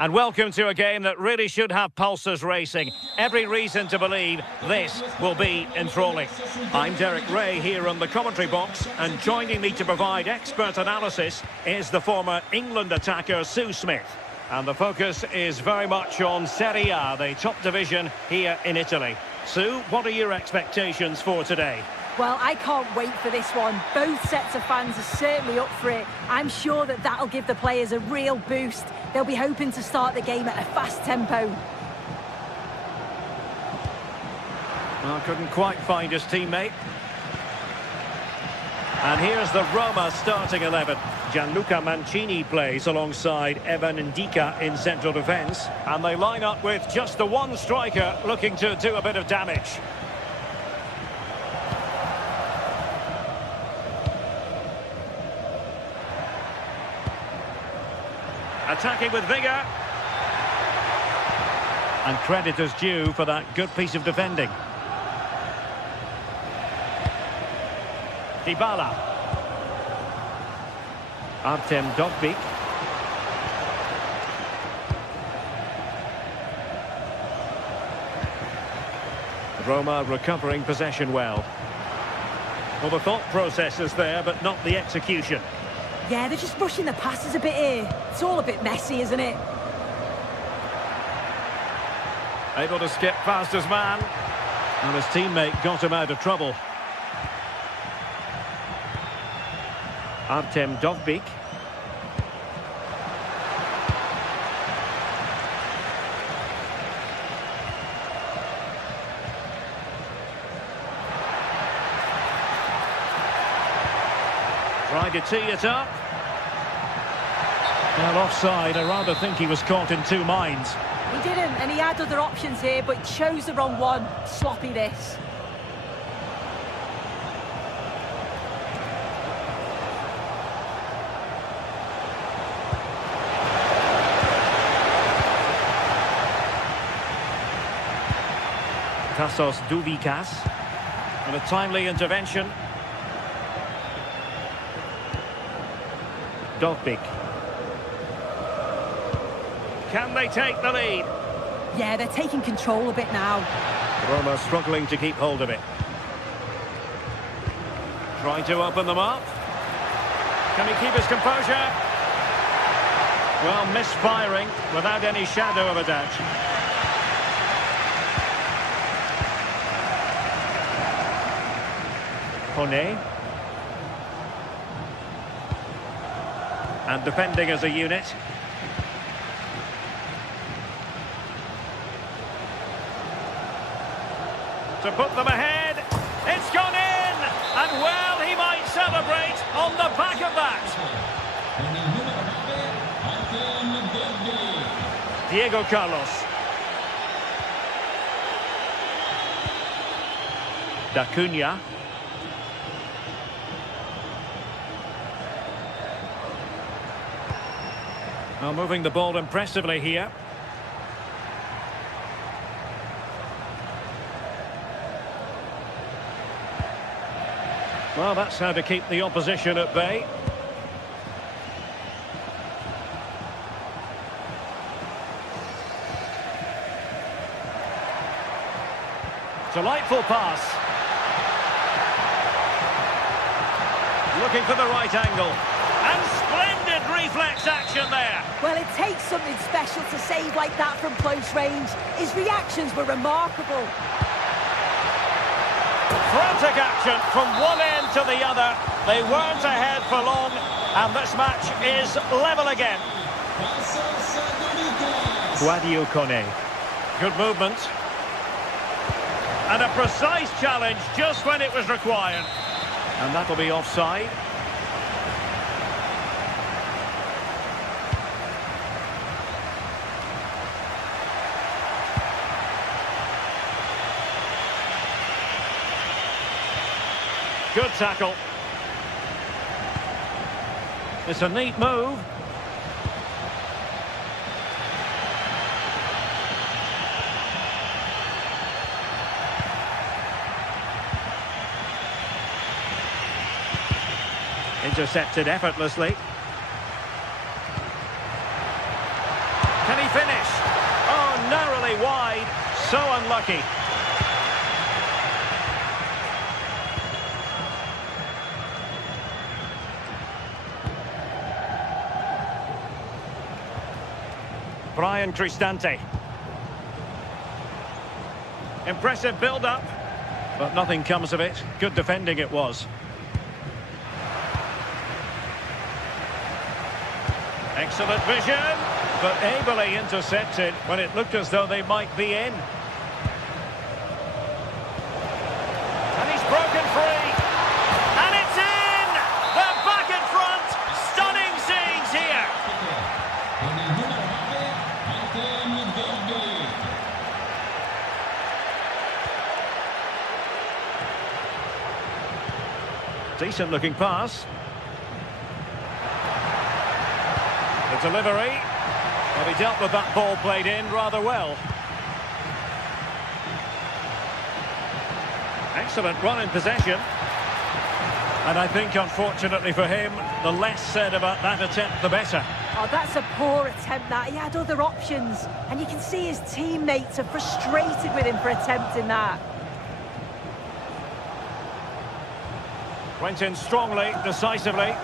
And welcome to a game that really should have pulses racing. Every reason to believe this will be enthralling. I'm Derek Ray here on the commentary box, and joining me to provide expert analysis is the former England attacker Sue Smith. And the focus is very much on Serie A, the top division here in Italy. Sue, what are your expectations for today? Well, I can't wait for this one. Both sets of fans are certainly up for it. I'm sure that that'll give the players a real boost. They'll be hoping to start the game at a fast tempo. Well, couldn't quite find his teammate. And here's the Roma starting 11. Gianluca Mancini plays alongside Evan Ndika in central defence. And they line up with just the one striker looking to do a bit of damage. Attacking with vigour. And credit is due for that good piece of defending. Dybala. Artem Dovbyk. Roma recovering possession well. Well, the thought process is there, but not the execution. Yeah, they're just rushing the passes a bit here. It's all a bit messy, isn't it? Able to skip past his man. And his teammate got him out of trouble. Artem Dovbyk. Tried to tee it up. Well, offside. I rather think he was caught in two minds. He didn't, and he had other options here, but chose the wrong one. Sloppy this. Tassos Douvikas. And a timely intervention. Dovbyk. Can they take the lead? Yeah, they're taking control a bit now. Roma struggling to keep hold of it. Trying to open them up. Can he keep his composure? Well, misfiring without any shadow of a doubt. Kone. And defending as a unit. To put them ahead. It's gone in! And well, he might celebrate on the back of that. Diego Carlos. Da Cunha. Well, moving the ball impressively here. Well, that's how to keep the opposition at bay. Delightful pass. Looking for the right angle. And splendid reflex action there. Well, it takes something special to save like that from close range. His reactions were remarkable. Frantic action from one end to the other. They weren't ahead for long, and this match is level again. Guadio Kone. Good movement. And a precise challenge just when it was required. And that'll be offside. Good tackle. It's a neat move. Intercepted effortlessly. Can he So unlucky. Brian Cristante. Impressive build-up, but nothing comes of it. Good defending it was. Excellent vision, but ably intercepted when it looked as though they might be in. And he's broken free. And it's in! They're back in front! Stunning scenes here! Con il numero 9, Martin Gobbi. Decent looking pass. The delivery. Well, he dealt with that ball played in rather well. Excellent run in possession. And I think, unfortunately for him, the less said about that attempt, the better. Oh, that's a poor attempt, that. He had other options. And you can see his teammates are frustrated with him for attempting that. Went in strongly, decisively.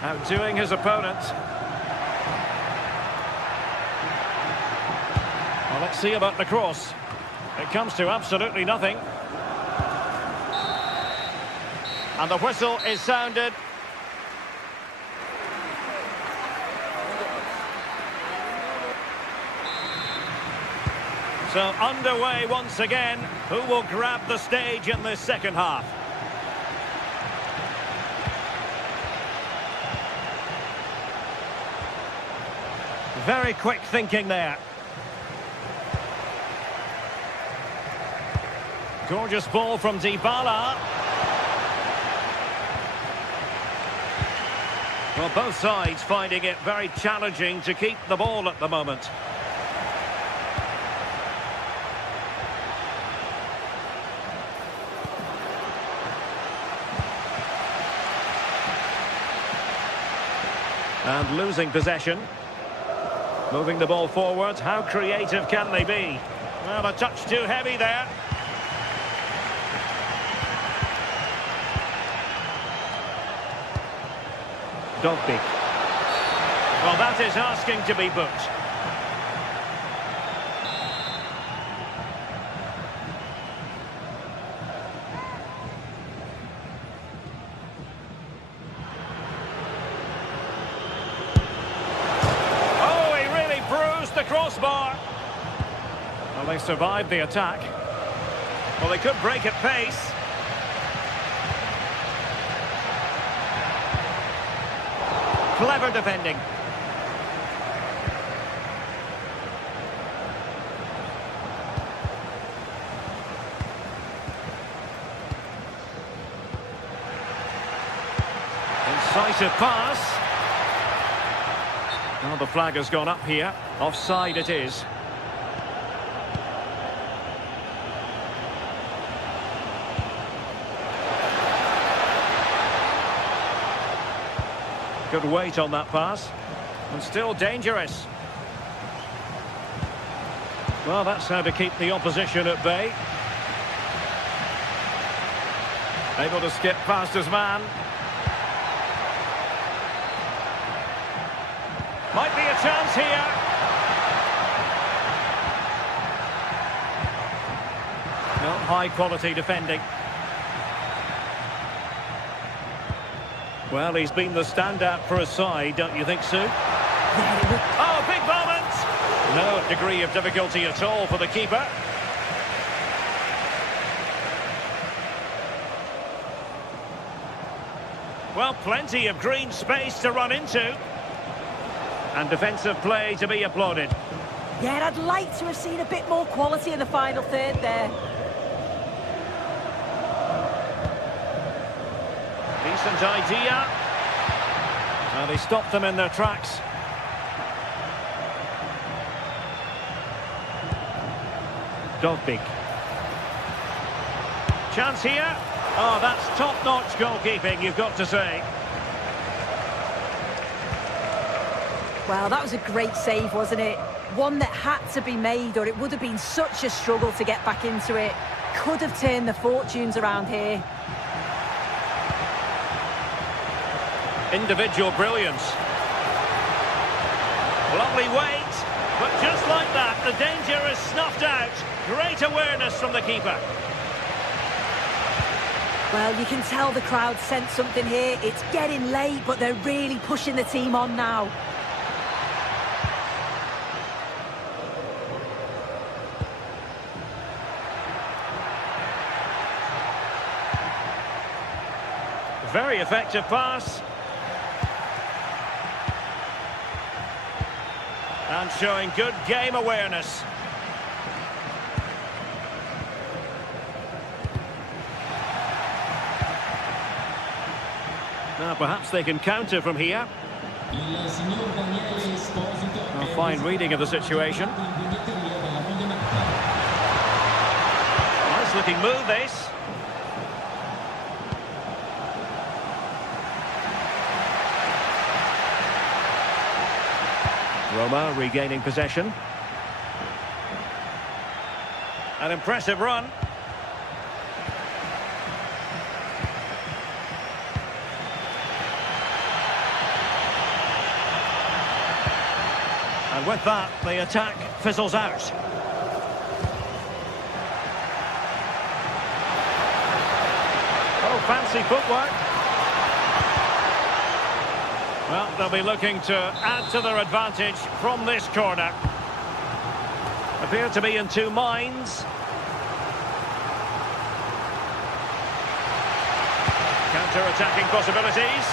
Outdoing his opponent. Well, let's see about the cross. It comes to absolutely nothing. And the whistle is sounded. So underway once again. Who will grab the stage in this second half? Very quick thinking there. Gorgeous ball from Dybala. Well, both sides finding it very challenging to keep the ball at the moment. And losing possession. Moving the ball forward. How creative can they be? Well, a touch too heavy there. Dogby. Well, that is asking to be booked. The crossbar. Well, they survived the attack. Well, they could break at pace. Clever defending. Incisive pass. Well, the flag has gone up here. Offside it is. Good weight on that pass. And still dangerous. Well, that's how to keep the opposition at bay. Able to skip past his man. Might be a chance here. No, high quality defending. Well, he's been the standout for his side, don't you think, Sue? Oh, big moment! No degree of difficulty at all for the keeper. Well, plenty of green space to run into. And defensive play to be applauded. Yeah, I'd like to have seen a bit more quality in the final third there. Decent idea. They stopped them in their tracks. Dogby. Chance here. Oh, that's top-notch goalkeeping, you've got to say. Well, that was a great save, wasn't it? One that had to be made, or it would have been such a struggle to get back into it. Could have turned the fortunes around here. Individual brilliance. Lovely weight, but just like that, the danger is snuffed out. Great awareness from the keeper. Well, you can tell the crowd sensed something here. It's getting late, but they're really pushing the team on now. Very effective pass. And showing good game awareness. Now perhaps they can counter from here. A fine reading of the situation. Nice looking move this. Roma regaining possession. An impressive run. And with that, the attack fizzles out. Oh, fancy footwork. Well, they'll be looking to add to their advantage from this corner. Appear to be in two minds. Counter-attacking possibilities.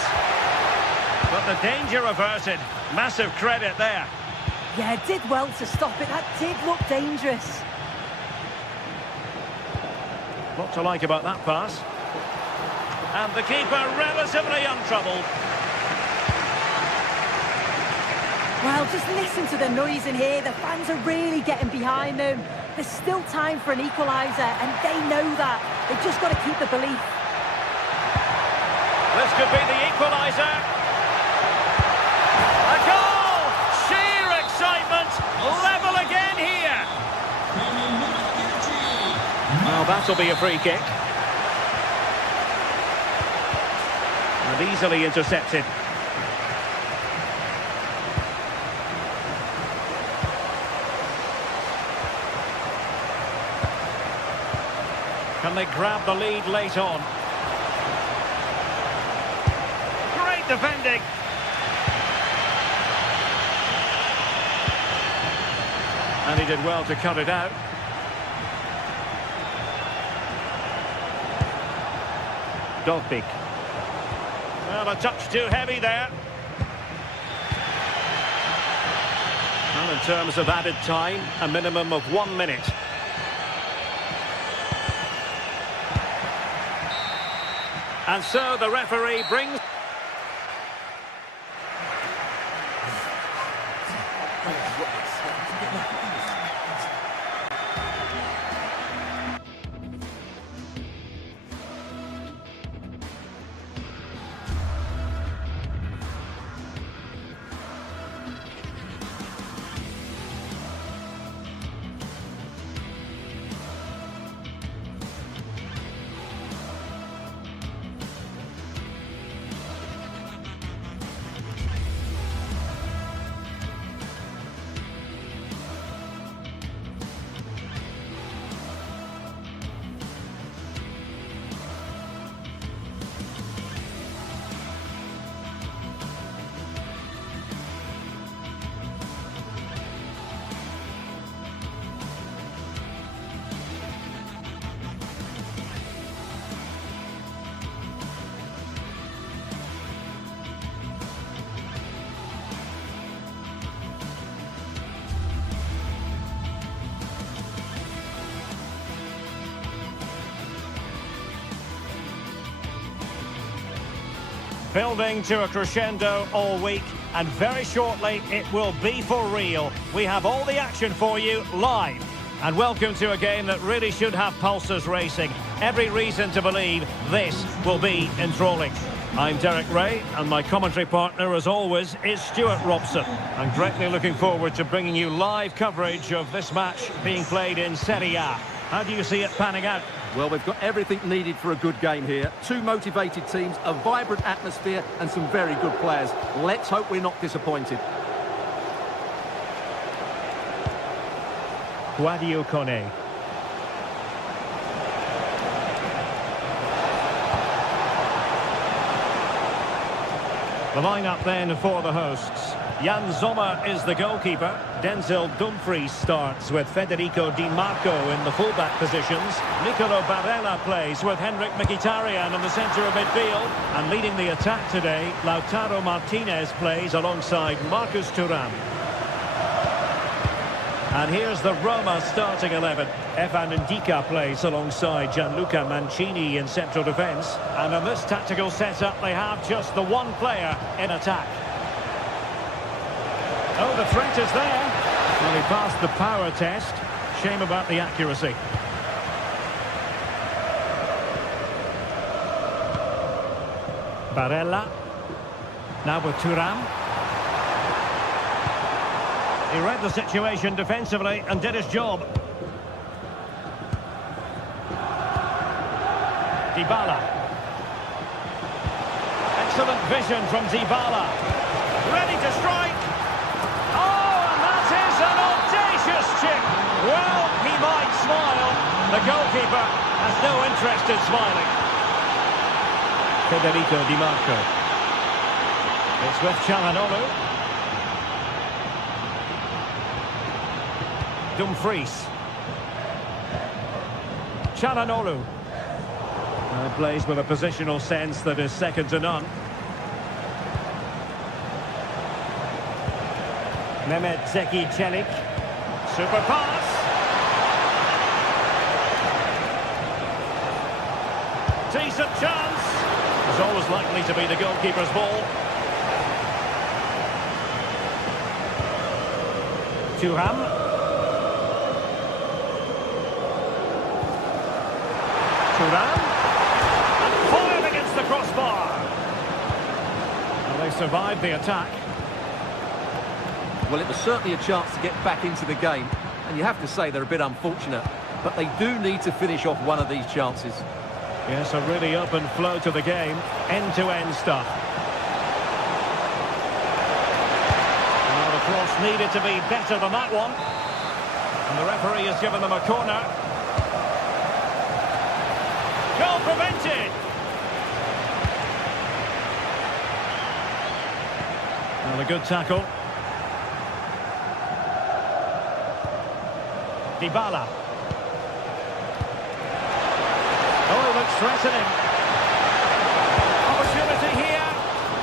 But the danger averted. Massive credit there. Yeah, did well to stop it. That did look dangerous. Lot to like about that pass. And the keeper relatively untroubled. Well, just listen to the noise in here. The fans are really getting behind them. There's still time for an equaliser, and they know that. They've just got to keep the belief. This could be the equaliser. A goal! Sheer excitement! Level again here! Well, that'll be a free kick. And easily intercepted. Can they grab the lead late on? Great defending. And he did well to cut it out. Dogbik. Well, a touch too heavy there. Well, in terms of added time, a minimum of 1 minute. And so the referee brings... Building to a crescendo all week, and very shortly it will be for real. We have all the action for you live. And welcome to a game that really should have pulses racing. Every reason to believe this will be enthralling. I'm Derek Ray, and my commentary partner, as always, is Stuart Robson. I'm greatly looking forward to bringing you live coverage of this match being played in Serie A. How do you see it panning out? Well, we've got everything needed for a good game here. Two motivated teams, a vibrant atmosphere and some very good players. Let's hope we're not disappointed. Guadio Kone. The lineup then for the hosts. Jan Sommer is the goalkeeper. Denzel Dumfries starts with Federico Di Marco in the fullback positions. Nicolo Barella plays with Henrik Mkhitaryan in the centre of midfield. And leading the attack today, Lautaro Martinez plays alongside Marcus Thuram. And here's the Roma starting 11. Evan Ndika plays alongside Gianluca Mancini in central defence. And in this tactical setup, they have just the one player in attack. Oh, the threat is there. Well, he passed the power test. Shame about the accuracy. Barella. Now with Thuram. He read the situation defensively and did his job. Dybala. Excellent vision from Dybala. Ready to strike. Oh, and that is an audacious chip. Well, he might smile. The goalkeeper has no interest in smiling. Federico Di Marco. It's with Çalhanoğlu. Dumfries. Çalhanoğlu. Plays with a positional sense that is second to none. Mehmet Zeki Çelik. Super pass. Decent chance. It's always likely to be the goalkeeper's ball. Thuram. Thuram. And fired against the crossbar. Well, they survived the attack. Well, it was certainly a chance to get back into the game. And you have to say they're a bit unfortunate. But they do need to finish off one of these chances. Yes, a really open flow to the game. End-to-end stuff. Well, the cross needed to be better than that one. And the referee has given them a corner. Goal prevented. Well, a good tackle. Dybala. Oh, it looks threatening. Opportunity here.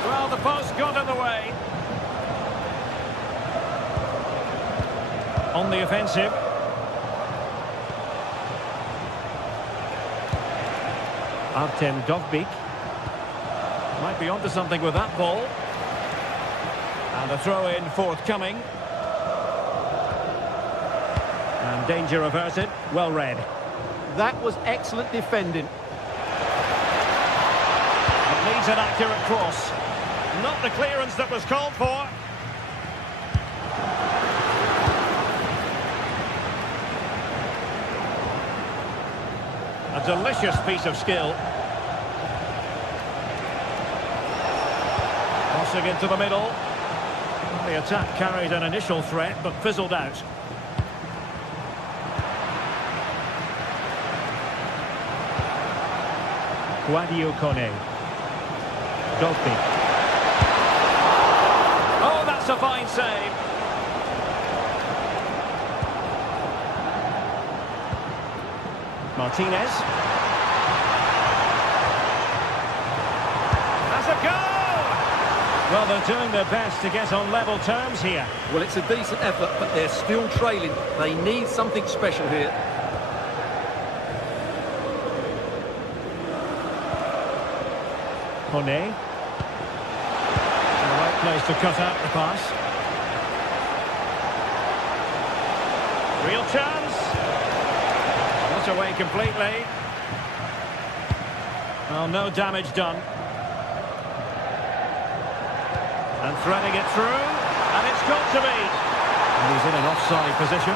Well, the post got in the way. On the offensive. Artem Dovbyk. Might be onto something with that ball. And a throw-in forthcoming. And danger averted. Well read. That was excellent defending. It needs an accurate cross. Not the clearance that was called for. A delicious piece of skill. Crossing into the middle. The attack carried an initial threat, but fizzled out. Guadio Kone. Dolphy. Oh, that's a fine save. Martinez. That's a goal! Well, they're doing their best to get on level terms here. Well, it's a decent effort, but they're still trailing. They need something special here. Kone. In the right place to cut out the pass. Real chance. Not away completely. Well, no damage done. And threading it through, and it's got to be. And he's in an offside position.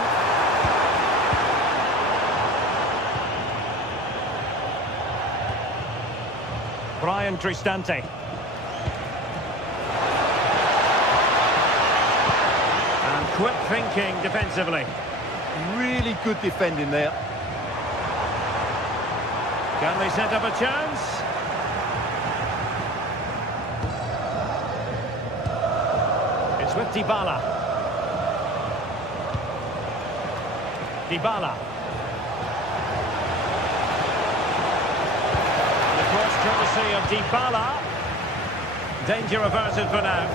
Brian Cristante. And quick thinking defensively. Really good defending there. Can they set up a chance? It's with Dybala. Dybala. The cross courtesy of Dybala. Danger averted for now.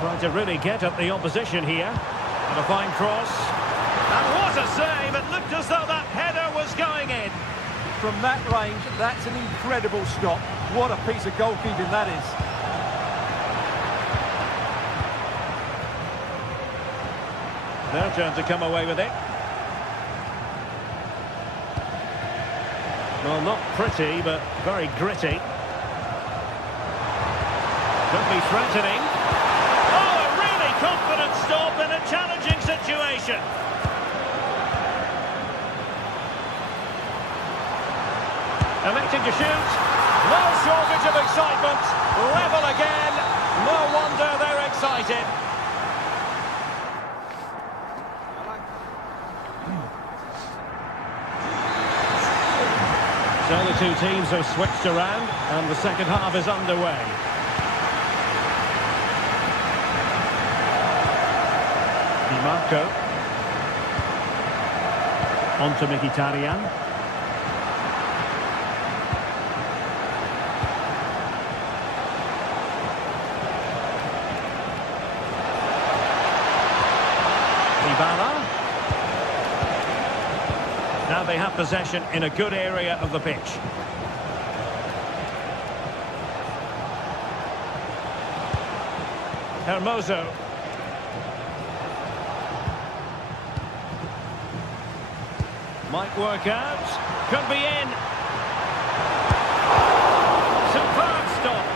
Trying to really get at the opposition here. And a fine cross. And what a save! It looked as though that header was going in. From that range, that's an incredible stop. What a piece of goalkeeping that is. Their turn to come away with it. Well, not pretty, but very gritty. Could be threatening. Oh, a really confident stop in a challenging situation. Electing to shoot. No shortage of excitement. Level again. No wonder they're excited. So the two teams have switched around and the second half is underway. Di Marco. On to Mkhitaryan. Dybala. Now they have possession in a good area of the pitch. Hermoso. Might work out. Could be in. Superb stop.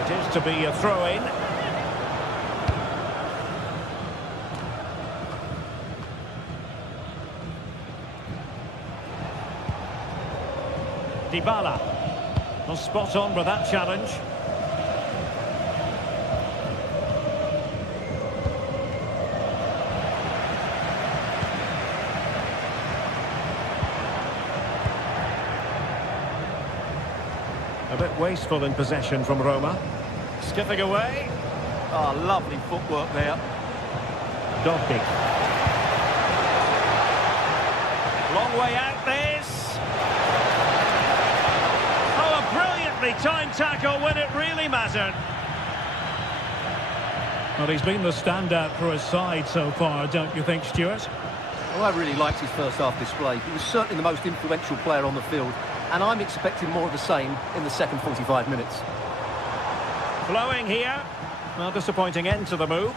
It is to be a throw-in. Dybala. Well, spot on with that challenge. A bit wasteful in possession from Roma. Skipping away. Oh, lovely footwork there. Dobbik. Long way out this. Oh, a brilliantly timed tackle when it really mattered. Well, he's been the standout for his side so far, don't you think, Stuart? Well, I really liked his first half display. He was certainly the most influential player on the field, and I'm expecting more of the same in the second 45 minutes. Flowing here. Well, disappointing end to the move.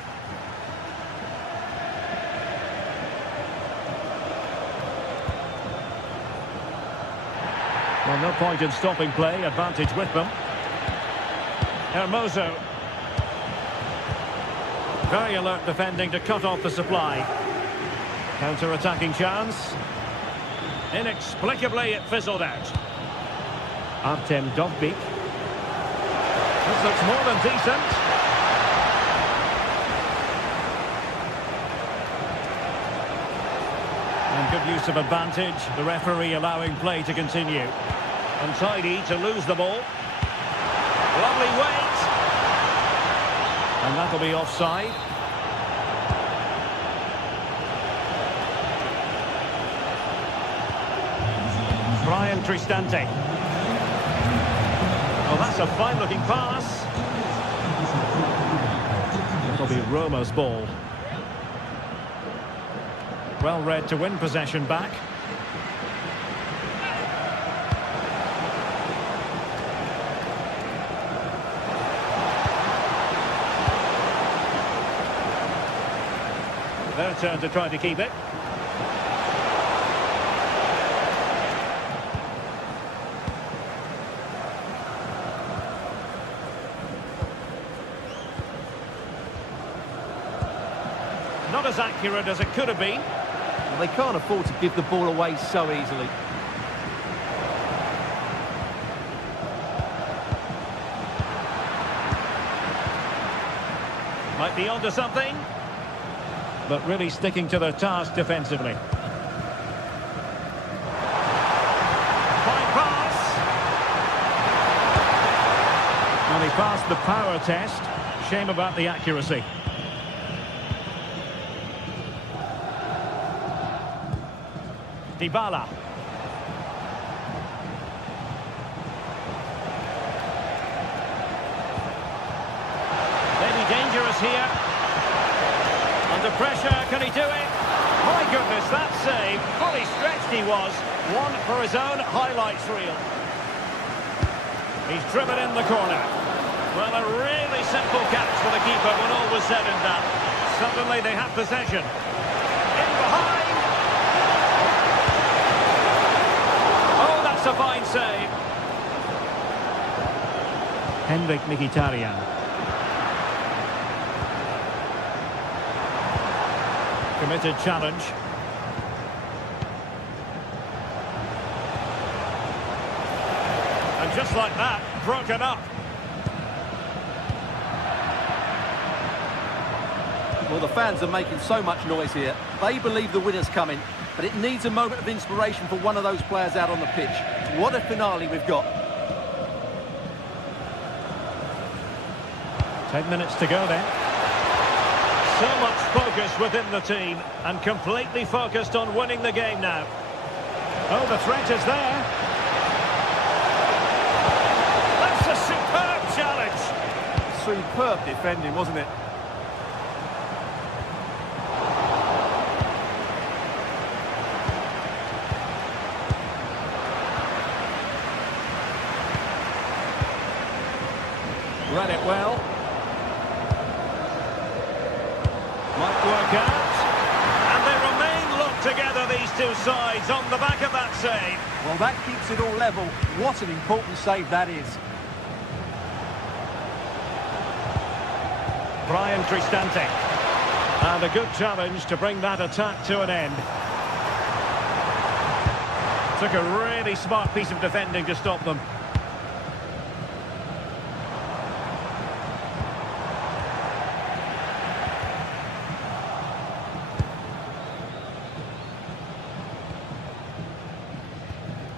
Well, no point in stopping play. Advantage with them. Hermoso. Very alert defending to cut off the supply. Counter-attacking chance. Inexplicably, it fizzled out. Artem Dobbik. This looks more than decent. And good use of advantage. The referee allowing play to continue. Untidy to lose the ball. Lovely weight. And that'll be offside. Brian Cristante. Oh, that's a fine-looking pass. It'll be Roma's ball. Well read to win possession back. Their turn to try to keep it. not as accurate as it could have been. Well, they can't afford to give the ball away so easily. Might be onto something. But really sticking to their task defensively. Fine pass. Well, he passed the power test. Shame about the accuracy. Dybala. Maybe dangerous here. Under pressure, can he do it? My goodness, that save. Fully stretched he was. One for his own highlights reel. He's driven in the corner. Well, a really simple catch for the keeper when all was said and done. Suddenly they have possession. In behind. Oh, that's a fine save. Henrik Mkhitaryan. Committed challenge. And just like that, broken up. Well, the fans are making so much noise here. They believe the winner's coming, but it needs a moment of inspiration for one of those players out on the pitch. What a finale we've got. 10 minutes to go then. So much focus within the team and completely focused on winning the game now. Oh, the threat is there. That's a superb challenge. Superb defending, wasn't it? Read it well. Might work out. And they remain locked together, these two sides, on the back of that save. Well, that keeps it all level. What an important save that is. Brian Cristante. And a good challenge to bring that attack to an end. Took a really smart piece of defending to stop them.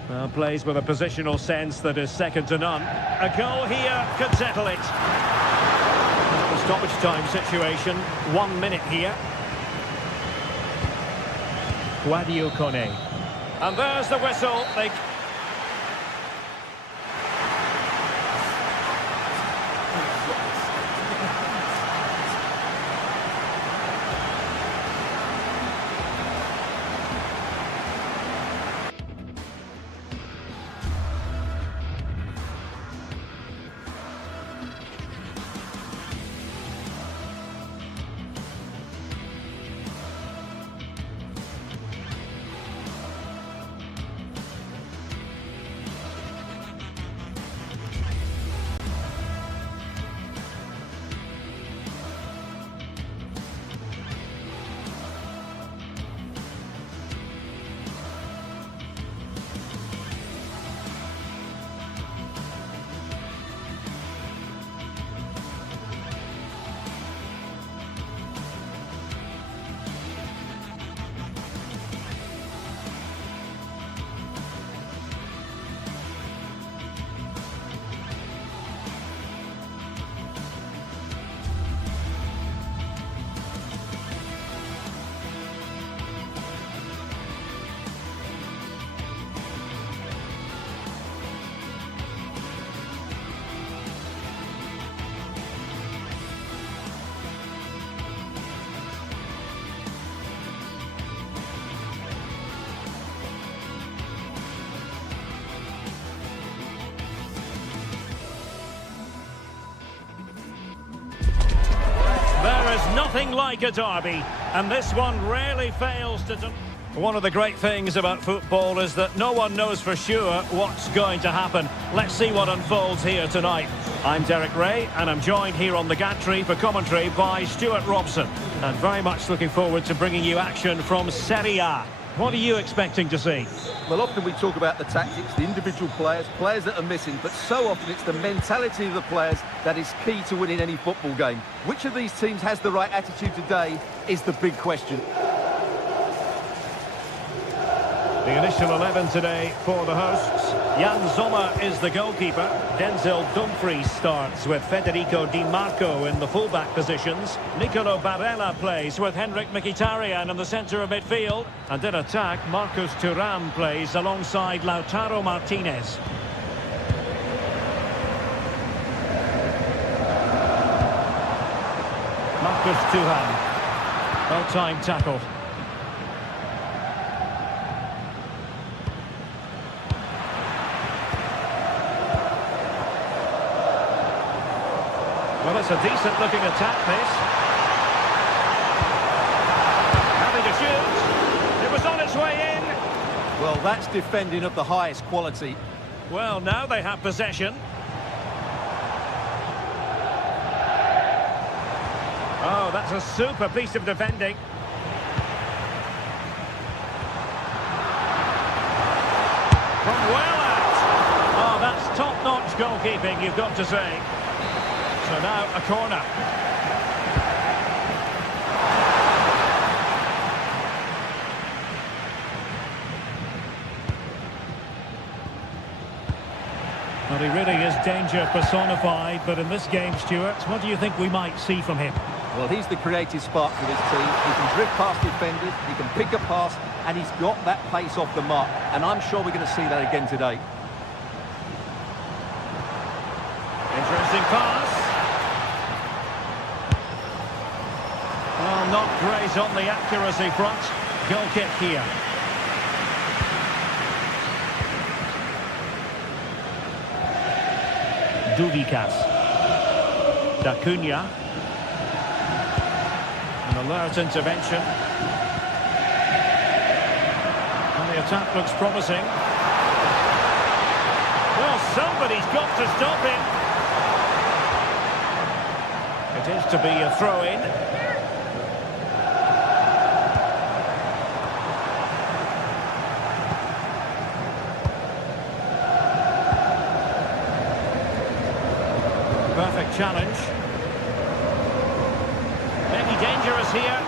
Well, plays with a positional sense that is second to none. A goal here could settle it. The stoppage time situation, 1 minute here. Guadio Kone. And there's the whistle. Nothing like a derby, And this one rarely fails to... One of the great things about football is that no one knows for sure what's going to happen. Let's see what unfolds here tonight. I'm Derek Ray, and I'm joined here on the gantry for commentary by Stuart Robson. And very much looking forward to bringing you action from Serie A. What are you expecting to see? Well, often we talk about the tactics, the individual players that are missing, but so often it's the mentality of the players that is key to winning any football game. Which of these teams has the right attitude today is the big question. The initial 11 today for the hosts. Jan Sommer is the goalkeeper. Denzel Dumfries starts with Federico Di Marco in the fullback positions. Nicolo Barella plays with Henrik Mkhitaryan in the centre of midfield. And in attack, Marcus Thuram plays alongside Lautaro Martinez. Marcus Thuram. Well-timed tackle. Well, it's a decent-looking attack, this. Having to shoot. It was on its way in. Well, that's defending of the highest quality. Well, now they have possession. Oh, that's a super piece of defending. From well out. Oh, that's top-notch goalkeeping, you've got to say. So now a corner. Well, he really is danger personified, but in this game, Stuart, what do you think we might see from him? Well, he's the creative spark for this team. He can drift past defenders, he can pick a pass, and he's got that pace off the mark. And I'm sure we're going to see that again today. Interesting pass. Well, not great on the accuracy front. Goal kick here. Duvikas. D'Acunha. An alert intervention. And the attack looks promising. Well, somebody's got to stop him. It is to be a throw-in. Perfect challenge. Maybe dangerous here.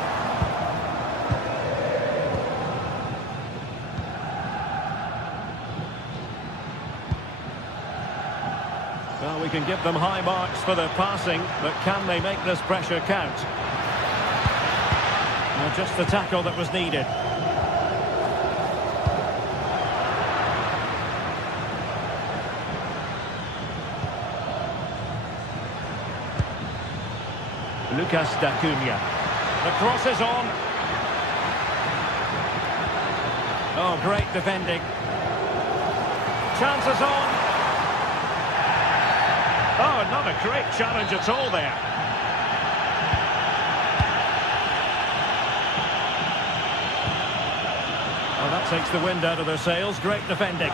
Well, we can give them high marks for their passing, but can they make this pressure count? Well, just the tackle that was needed. Lucas D'Acunha. The cross is on. Oh, great defending. Chances on. Oh, not a great challenge at all there. Well, that takes the wind out of their sails. Great defending.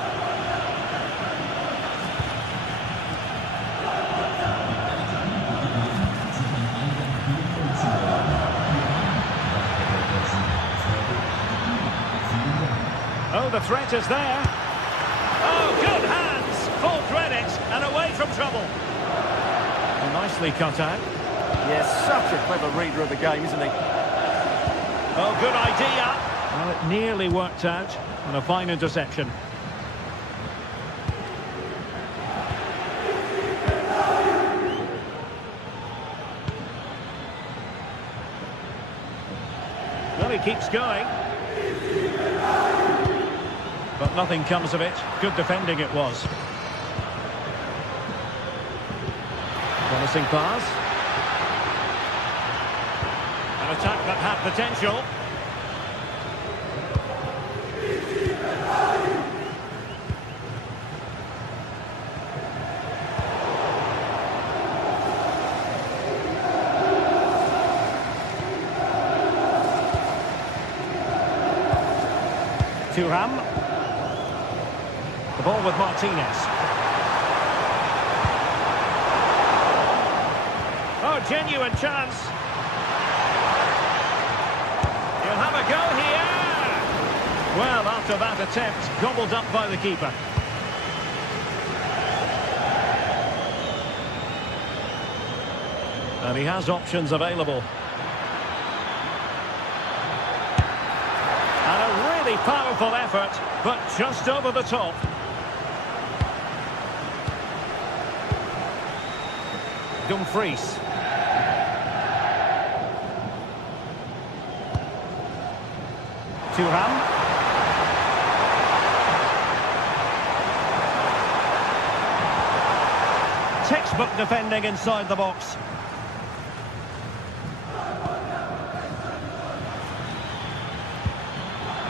Oh, the threat is there. Oh, good hands. Full credit and away from trouble. Well, nicely cut out. Yes, such a clever reader of the game, isn't he? Oh, good idea. Well, it nearly worked out. And a fine interception. Well, he keeps going. But nothing comes of it. Good defending it was. Promising pass. An attack that had potential. Thuram. The ball with Martinez. Oh, genuine chance. He'll have a go here. Well, after that attempt, gobbled up by the keeper. And he has options available. And a really powerful effort, but just over the top. Dumfries. Thuram. Textbook defending inside the box.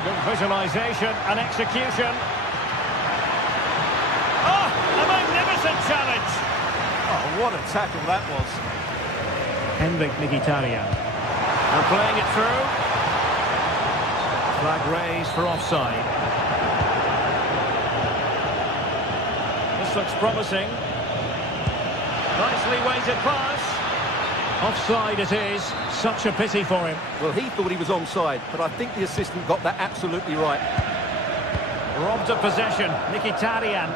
Good visualisation and execution. Oh, a magnificent challenge. Oh, what a tackle that was. Henrik Mkhitaryan. And playing it through. Flag raised for offside. This looks promising. Nicely weighted pass. Offside it is. Such a pity for him. Well, he thought he was onside, but I think the assistant got that absolutely right. Robbed of possession. Mkhitaryan.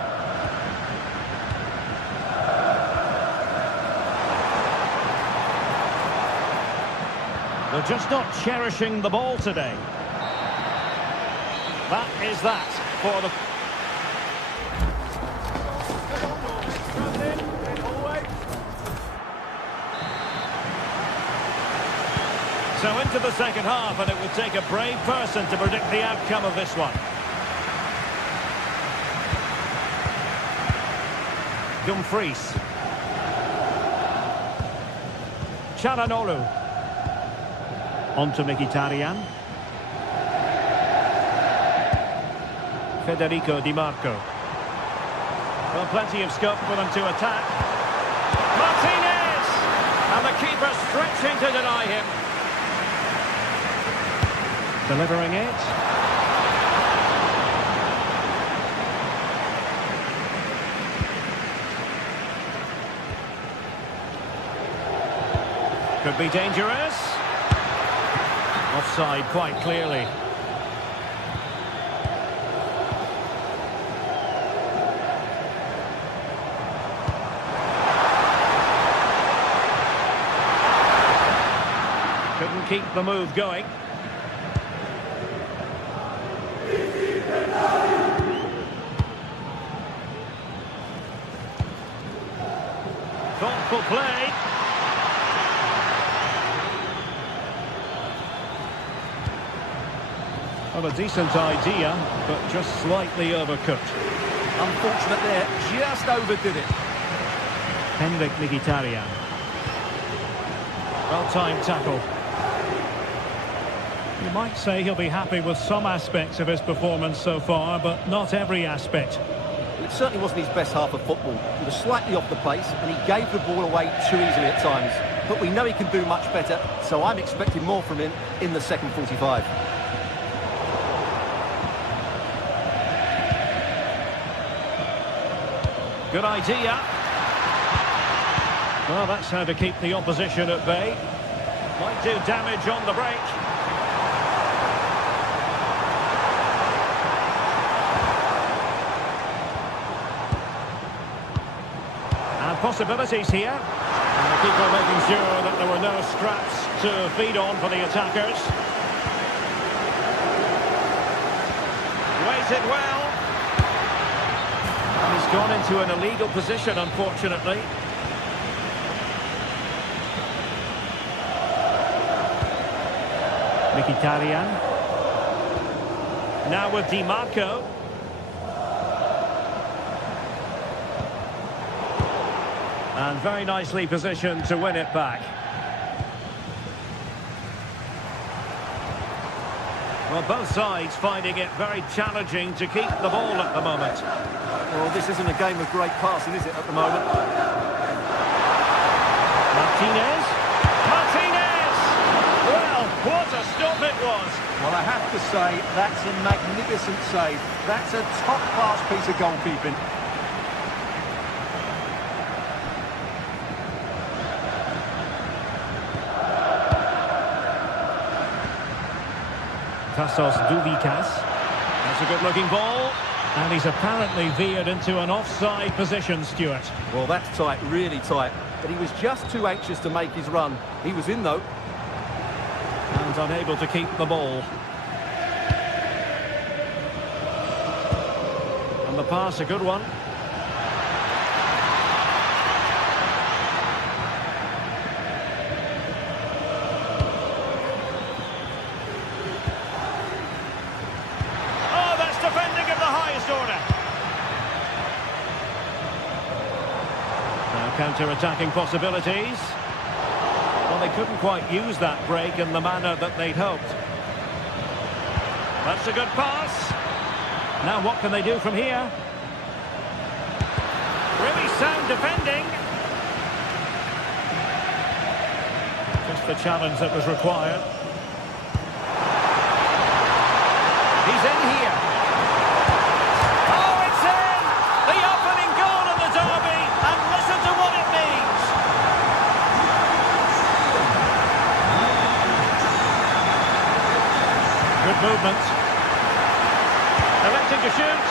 They're just not cherishing the ball today. That is that for the... So into the second half, and it would take a brave person to predict the outcome of this one. Dumfries. Çalhanoğlu. On to Mkhitaryan. Federico Di Marco. Well, plenty of scope for them to attack. Martinez! And the keeper stretching to deny him. Delivering it. Could be dangerous. Offside quite clearly. Couldn't keep the move going. Thoughtful play. Well, a decent idea, but just slightly overcooked. Unfortunate there, just overdid it. Henrik Mkhitaryan. Well-timed tackle. You might say he'll be happy with some aspects of his performance so far, but not every aspect. It certainly wasn't his best half of football. He was slightly off the pace, and he gave the ball away too easily at times. But we know he can do much better, so I'm expecting more from him in the second 45. Good idea. Well, that's how to keep the opposition at bay. Might do damage on the break. And possibilities here. And the keeper making sure that there were no scraps to feed on for the attackers. Weighted well. He's gone into an illegal position, unfortunately. Mkhitaryan. Now with Di Marco. And very nicely positioned to win it back. Well, both sides finding it very challenging to keep the ball at the moment. Well, this isn't a game of great passing, is it, at the moment? Martinez. Martinez! Well, what a stop it was. task. Well, I have to say, that's a magnificent save. That's a top-class piece of goalkeeping. Tassos Douvikas. That's a good-looking ball. And he's apparently veered into an offside position, Stuart. Well, that's tight, really tight. But he was just too anxious to make his run. He was in, though. And unable to keep the ball. And the pass, a good one. Oh, that's defending of the highest order. Now counter-attacking possibilities. Well, they couldn't quite use that break in the manner that they'd hoped. That's a good pass. Now what can they do from here? Really sound defending. Just the challenge that was required. He's in here. Oh, it's in! The opening goal in the derby, and listen to what it means. Good movement. Electing to shoot.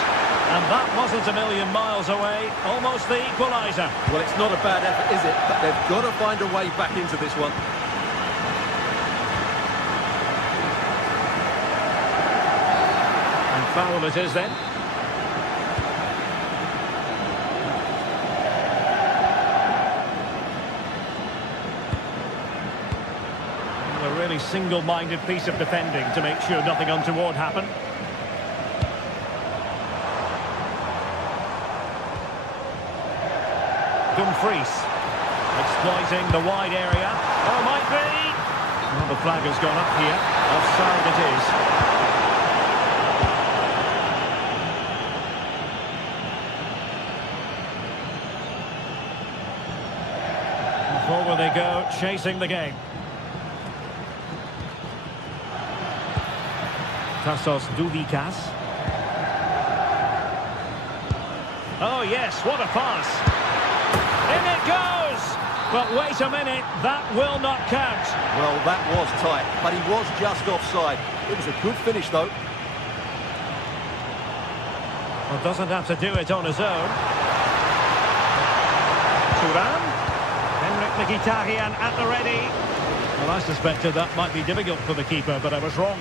And that wasn't a million miles away. Almost the equaliser. Well, it's not a bad effort, is it? But they've got to find a way back into this one. And foul it is then. A really single-minded piece of defending to make sure nothing untoward happened. Dumfries exploiting the wide area. Oh, might be. Well, the flag has gone up here. Offside it is. And forward they go, chasing the game. Tassos Douvikas. Oh yes, what a pass. In it goes! But wait a minute, that will not count. Well, that was tight, but he was just offside. It was a good finish, though. Well, doesn't have to do it on his own. Thuram. Henrik Mkhitaryan at the ready. Well, I suspected that might be difficult for the keeper, but I was wrong.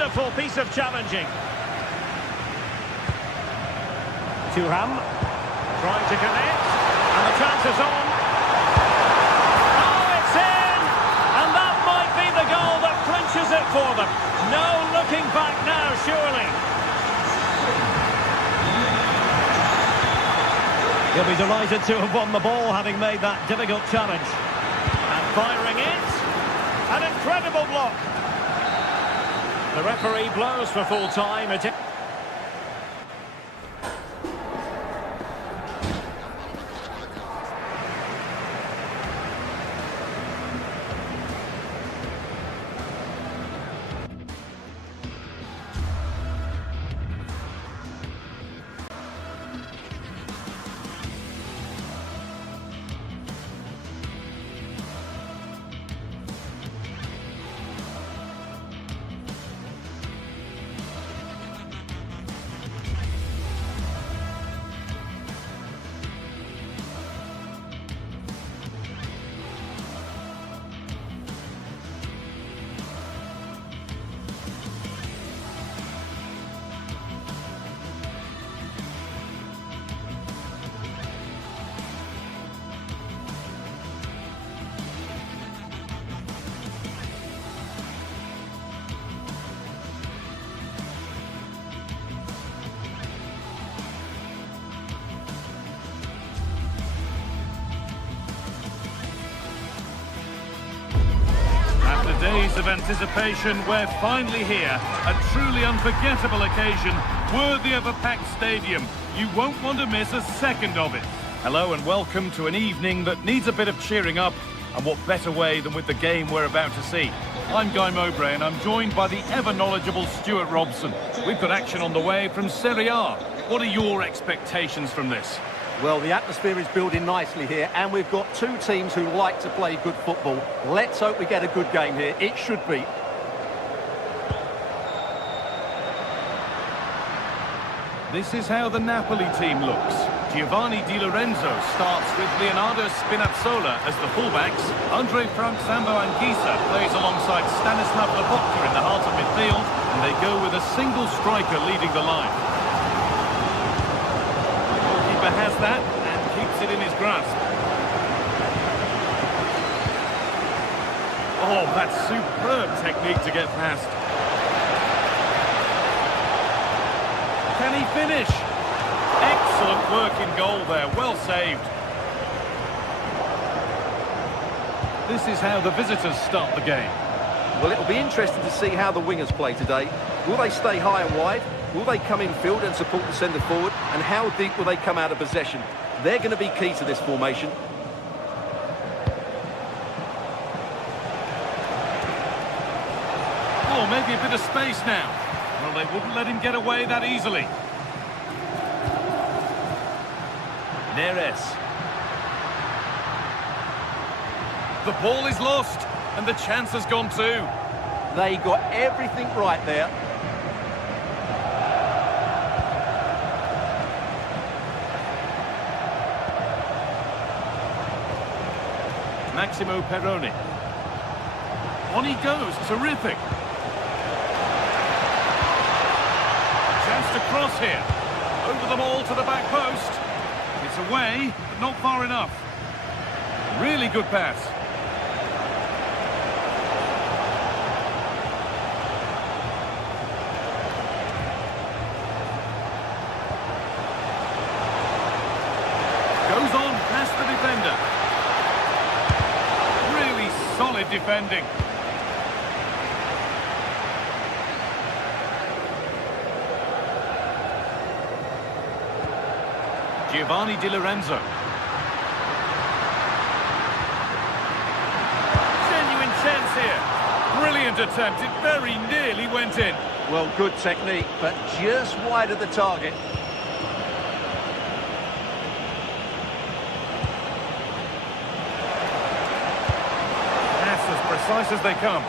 Wonderful piece of challenging. Thuram trying to connect, and the chance is on. Oh, it's in! And that might be the goal that clinches it for them. No looking back now, surely. He'll be delighted to have won the ball, having made that difficult challenge. And firing it. An incredible block. The referee blows for full time. days of anticipation, we're finally here. A truly unforgettable occasion, worthy of a packed stadium. You won't want to miss a second of it. Hello and welcome to an evening that needs a bit of cheering up, and what better way than with the game we're about to see. I'm Guy Mowbray and I'm joined by the ever-knowledgeable Stuart Robson. We've got action on the way from Serie A. What are your expectations from this? Well, the atmosphere is building nicely here, and we've got two teams who like to play good football. Let's hope we get a good game here. It should be. This is how the Napoli team looks. Giovanni Di Lorenzo starts with Leonardo Spinazzola as the fullbacks. Andre Frank Zambo Anguissa plays alongside Stanislav Lobotka in the heart of midfield, and they go with a single striker leading the line. The goalkeeper has that and keeps it in his grasp. Oh, that's superb technique to get past. Can he finish? Excellent work in goal there, well saved. This is how the visitors start the game. Well, it'll be interesting to see how the wingers play today. Will they stay high and wide? Will they come in field and support the centre forward? And how deep will they come out of possession? They're going to be key to this formation. Oh, maybe a bit of space now. Well, they wouldn't let him get away that easily. Neres. The ball is lost, and the chance has gone too. They got everything right there. Maximo Perrone. On he goes, terrific. Chance to cross here. Over them all to the back post. It's away, but not far enough. Really good pass. Goes on past the defender. Really solid defending. Giovanni Di Lorenzo. Genuine chance here. Brilliant attempt. It very nearly went in. Well, good technique, but just wide of the target. That's as precise as they come.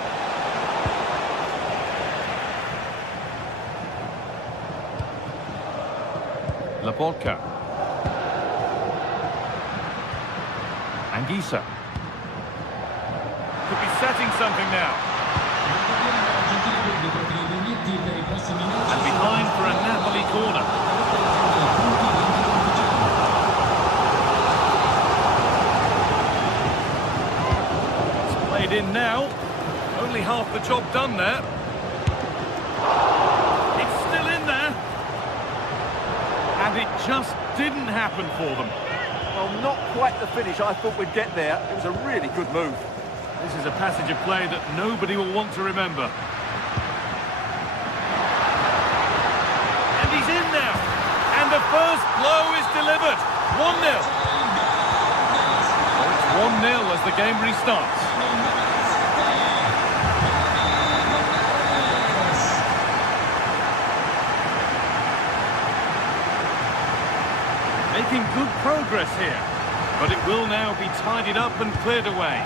Lobotka. Anguissa. Could be setting something now. And behind for a Napoli corner. It's played in now. Only half the job done there. It's still in there. And it just didn't happen for them. Well, not quite the finish I thought we'd get there. It was a really good move. This is a passage of play that nobody will want to remember. And he's in now. And the first blow is delivered. 1-0. Oh, it's 1-0 as the game restarts. Making good progress here, but it will now be tidied up and cleared away.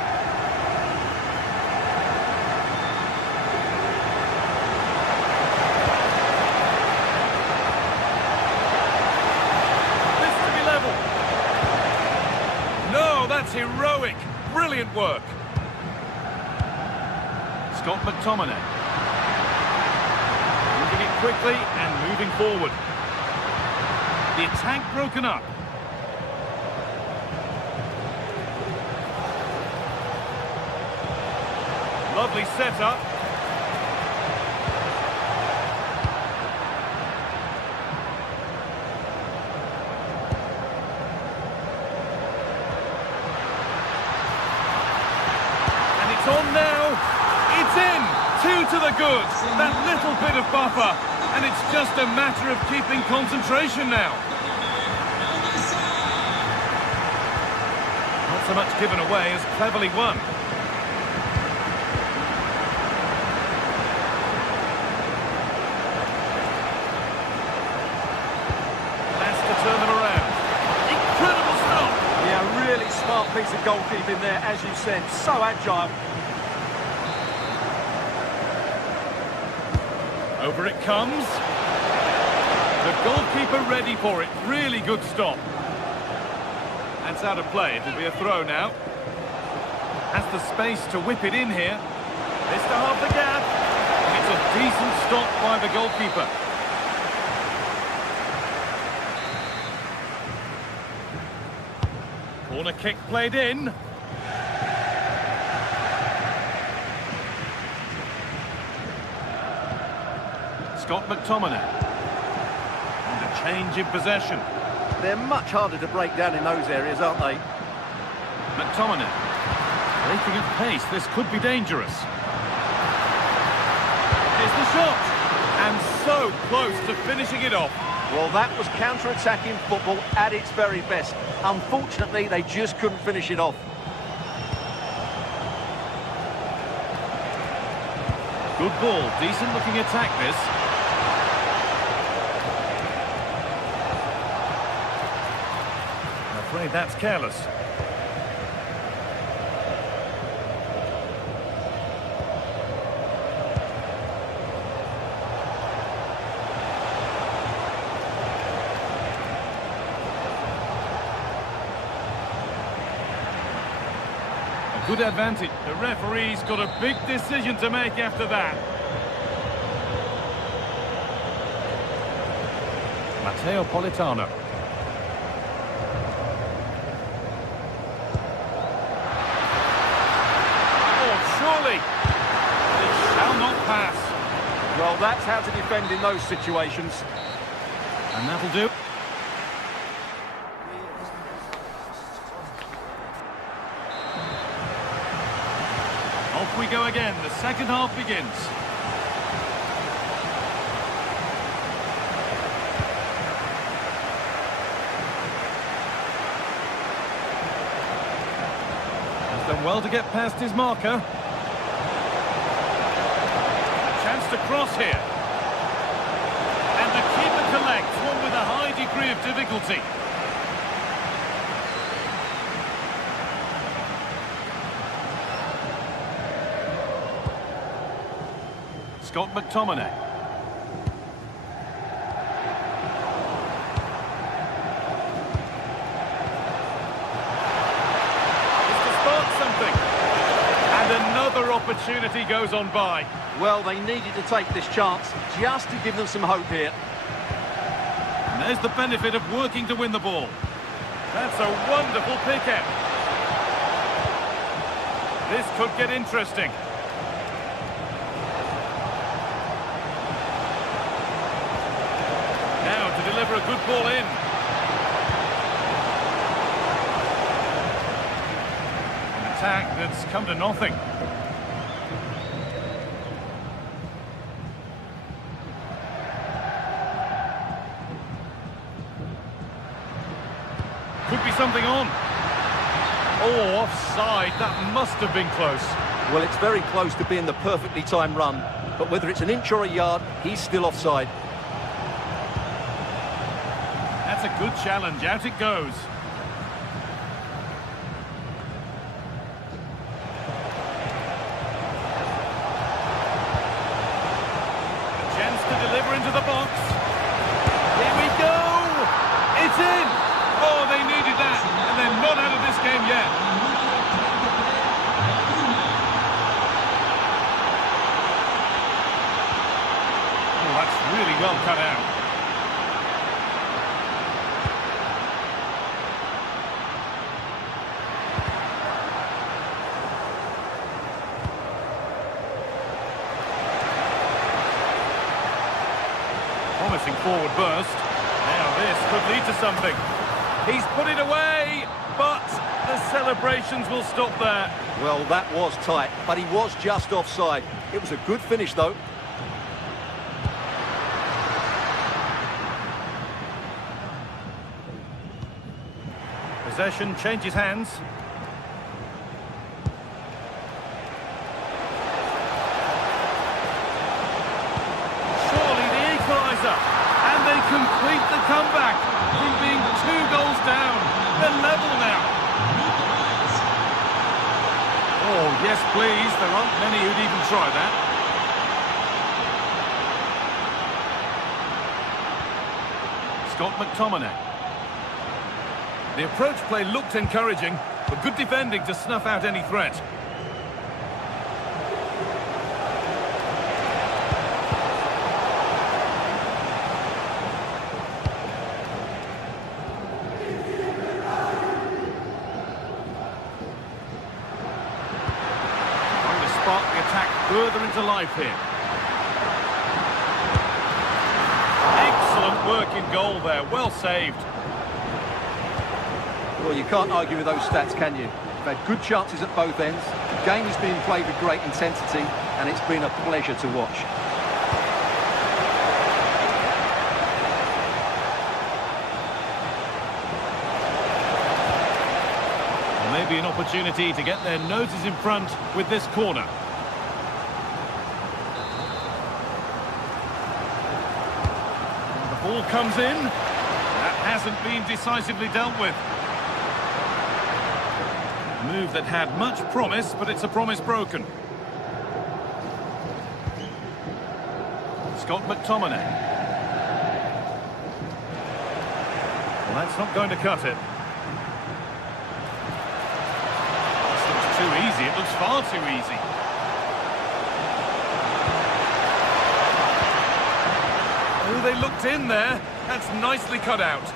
This to be level. No, that's heroic. Brilliant work. Scott McTominay. Moving it quickly and moving forward. The attack broken up. Lovely setup. And it's on now. It's in! 2 to the good. That little bit of buffer. And it's just a matter of keeping concentration now. Not so much given away as cleverly won. Has to turn them around. Incredible stop! Yeah, really smart piece of goalkeeping there, as you said. So agile. Over it comes. The goalkeeper ready for it. Really good stop. That's out of play. It'll be a throw now. Has the space to whip it in here. Missed half the gap. It's a decent stop by the goalkeeper. Corner kick played in. Scott McTominay. And a change in possession. They're much harder to break down in those areas, aren't they? McTominay. Breaking at pace, this could be dangerous. Here's the shot. And so close to finishing it off. Well, that was counter-attacking football at its very best. Unfortunately, they just couldn't finish it off. Good ball, decent looking attack this. I'm afraid that's careless. A good advantage. The referee's got a big decision to make after that. Matteo Politano. Surely, it shall not pass. Well, that's how to defend in those situations. And that'll do. Off we go again. The second half begins. Has done well to get past his marker. Chance to cross here. And the keeper collects, one with a high degree of difficulty. Scott McTominay. It's to spark something. And another opportunity goes on by. Well, they needed to take this chance just to give them some hope here. And there's the benefit of working to win the ball. That's a wonderful pick-out. This could get interesting. Now to deliver a good ball in. An attack that's come to nothing. Could be something on. Oh, offside. That must have been close. Well, it's very close to being the perfectly timed run. But whether it's an inch or a yard, he's still offside. That's a good challenge. Out it goes. A chance to deliver into the box. Here we go. It's in. Oh, they needed that. And they're not out of this game yet. Oh, that's really well cut out. Promising forward burst. Now this could lead to something. He's put it away, but the the celebrations will stop there. Well, that was tight, but he was just offside. It was a good finish, though. Possession changes hands. Surely the equaliser. And they complete the comeback from being 2 goals down. They're level now. Oh, yes, please. There aren't many who'd even try that. Scott McTominay. The approach play looked encouraging, but good defending to snuff out any threat. Trying to spark the attack further into life here. Excellent work in goal there, well saved. Well, you can't argue with those stats, can you? You've had good chances at both ends. The game is being played with great intensity, and it's been a pleasure to watch. Well, maybe an opportunity to get their noses in front with this corner. The ball comes in. That hasn't been decisively dealt with. Move that had much promise, but it's a promise broken. Scott McTominay. Well, that's not going to cut it. This looks too easy. It looks far too easy. Oh, they looked in there. That's nicely cut out.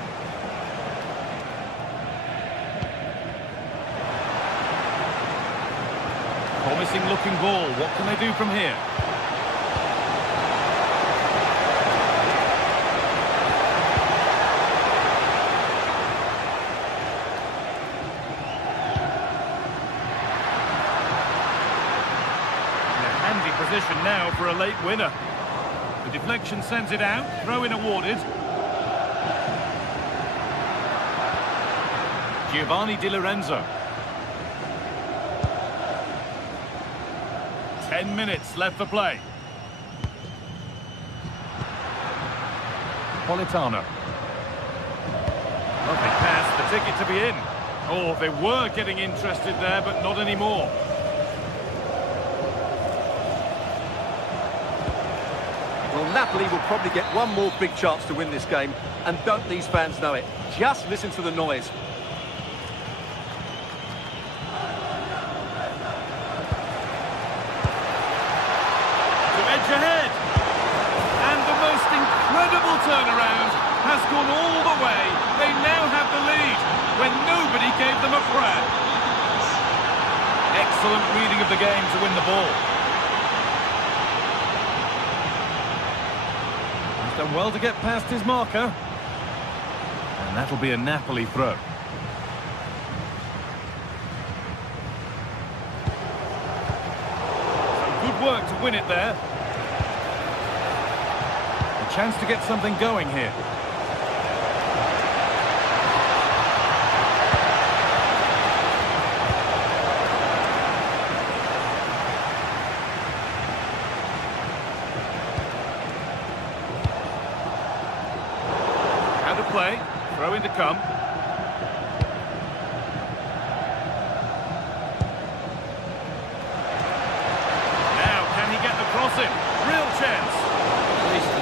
Promising looking ball. What can they do from here? In a handy position now for a late winner. The deflection sends it out. Throw-in awarded. Giovanni Di Lorenzo. 10 minutes left for play. Politano. Lovely pass, the ticket to be in. Oh, they were getting interested there, but not anymore. Well, Napoli will probably get one more big chance to win this game, and don't these fans know it? Just listen to the noise. Ahead, and the most incredible turnaround has gone all the way. They now have the lead when nobody gave them a prayer. Excellent reading of the game to win the ball. He's done well to get past his marker, and that'll be a Napoli throw. Some good work to win it there. Chance to get something going here. How to play, throw in to come. Now, can he get the cross in? Real chance.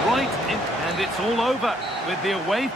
Right in, and it's all over with the away.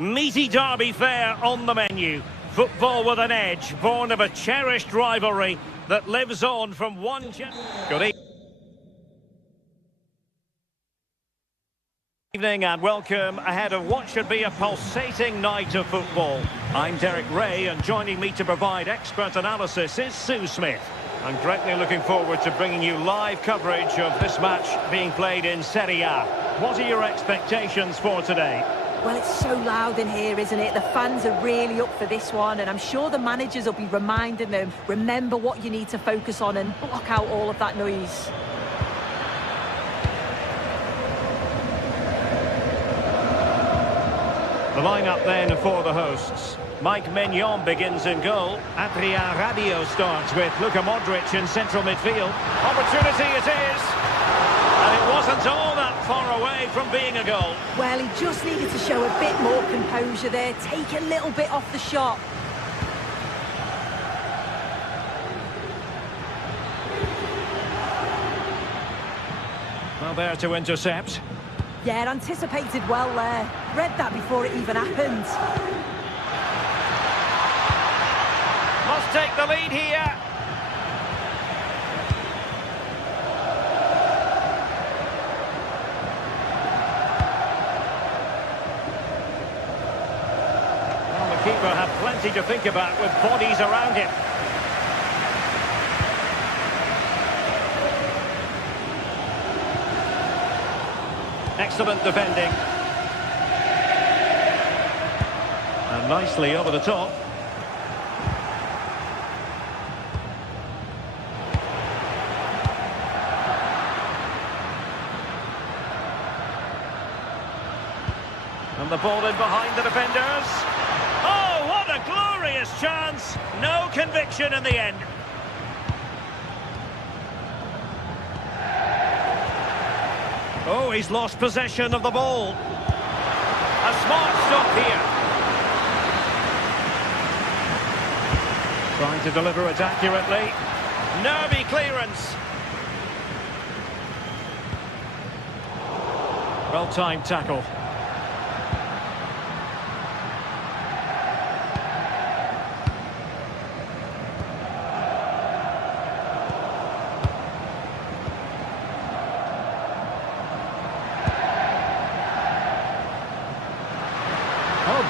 Meaty derby fare on the menu. Football with an edge, born of a cherished rivalry that lives on from one Good evening and welcome ahead of what should be a pulsating night of football. I'm Derek Ray, and joining me to provide expert analysis is Sue Smith. I'm greatly looking forward to bringing you live coverage of this match being played in Serie A. What are your expectations for today? Well, it's so loud in here, isn't it? The fans are really up for this one, and I'm sure the managers will be reminding them, remember what you need to focus on and block out all of that noise. The lineup then for the hosts. Mike Mignon begins in goal. Adrien Rabiot starts with Luka Modric in central midfield. Opportunity it is. And it wasn't all that far away from being a goal. Well, he just needed to show a bit more composure there, take a little bit off the shot. Well, there to intercept. Yeah, anticipated well there. Read that before it even happened. Must take the lead here. Well, the keeper had plenty to think about with bodies around him. Excellent defending. And nicely over the top. And the ball in behind the defenders. Oh, what a glorious chance! No conviction in the end. Oh, he's lost possession of the ball. A smart stop here. Trying to deliver it accurately. Nervy clearance. Well-timed tackle.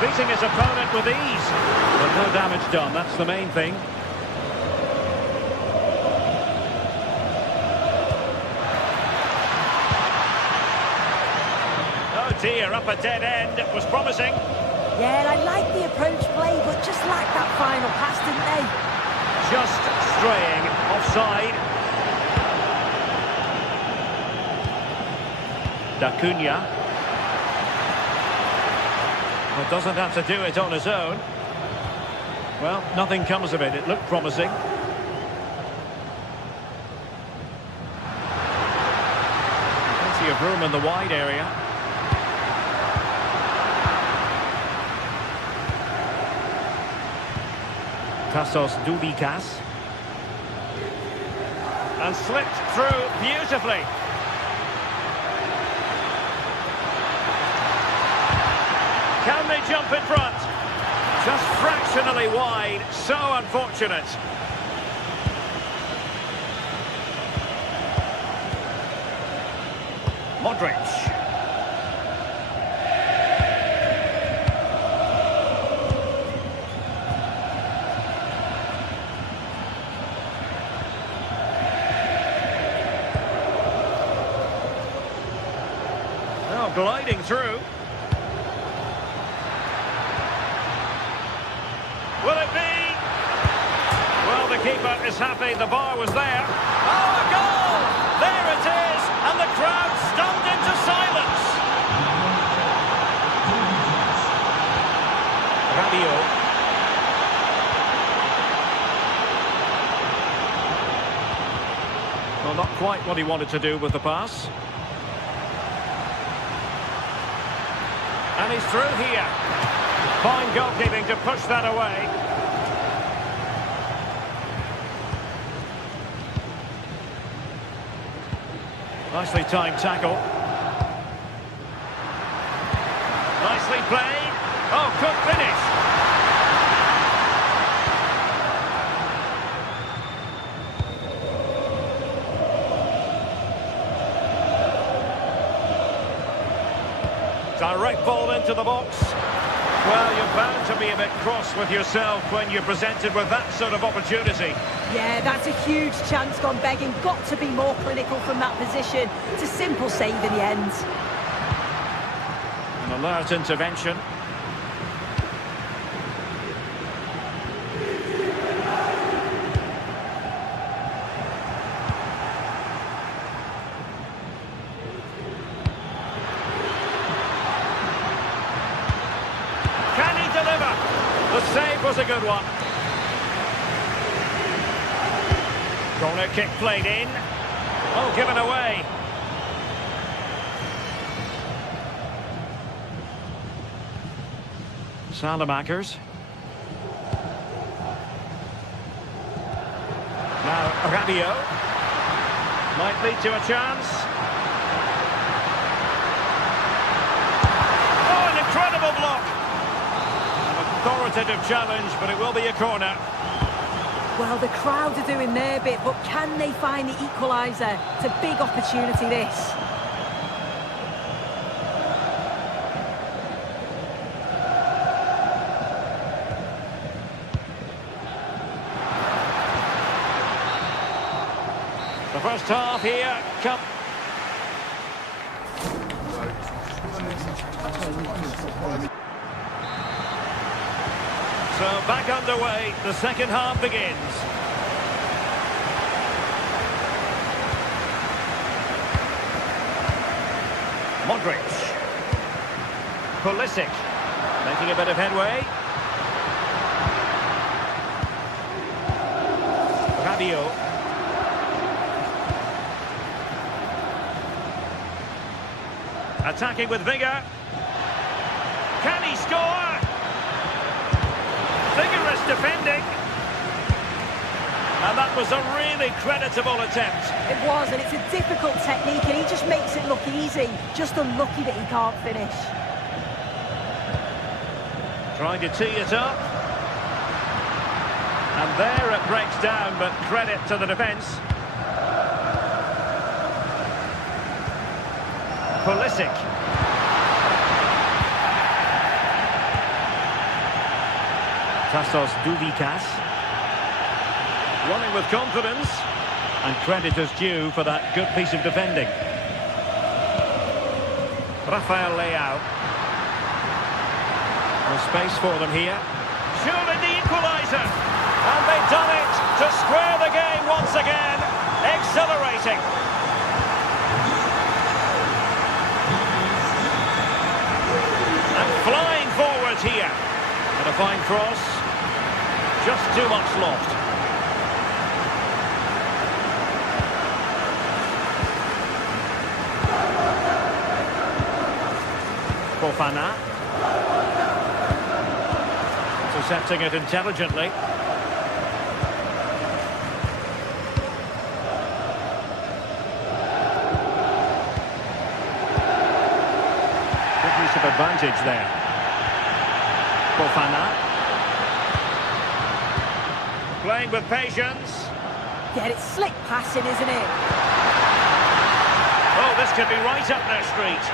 Beating his opponent with ease. But no damage done, that's the main thing. Oh dear, up a dead end. It was promising. Yeah, and I like the approach play, but just lacked that final pass, didn't they? Just straying offside. D'Acunha. Well, doesn't have to do it on his own. Well, nothing comes of it. It looked promising. Plenty of room in the wide area. Tassos Dubikas. And slipped through beautifully. Can they jump in front? Just fractionally wide. So unfortunate. Modric. Now gliding through. Will it be? Well, the keeper is happy. The bar was there. Oh, a goal! There it is! And the crowd stunned into silence. Rabiot. Well, not quite what he wanted to do with the pass. And he's through here. Fine goalkeeping to push that away. Nicely timed tackle. Nicely played. Oh, good finish. Direct ball into the box. Well, you're bound to be a bit cross with yourself when you're presented with that sort of opportunity. Yeah, that's a huge chance gone begging. Got to be more clinical from that position. It's a simple save in the end. An alert intervention. Can he deliver? The save was a good one. Corner kick played in. Oh, given away. Salamakers. Now Rabiot. Might lead to a chance. Oh, an incredible block. An authoritative challenge, but it will be a corner. Well, the crowd are doing their bit, but can they find the equaliser? It's a big opportunity, this. The first half here. So back underway, the second half begins. Modric. Pulisic. Making a bit of headway. Rabiot. Attacking with vigour. Can he score? Vigorous defending. And that was a really creditable attempt. It was, and it's a difficult technique, and he just makes it look easy. Just unlucky that he can't finish. Trying to tee it up. And there it breaks down, but credit to the defence. Pulisic. Tassos Douvikas. Running with confidence. And credit is due for that good piece of defending. Rafael Leao. No space for them here. Surely the equaliser. And they've done it to square the game once again. Exhilarating. And flying forward here. And a fine cross. Just too much loft. Fofana. Intercepting it intelligently. Good use of advantage there. Fofana. Playing with patience. Yeah, it's slick passing, isn't it? Oh, this could be right up their street.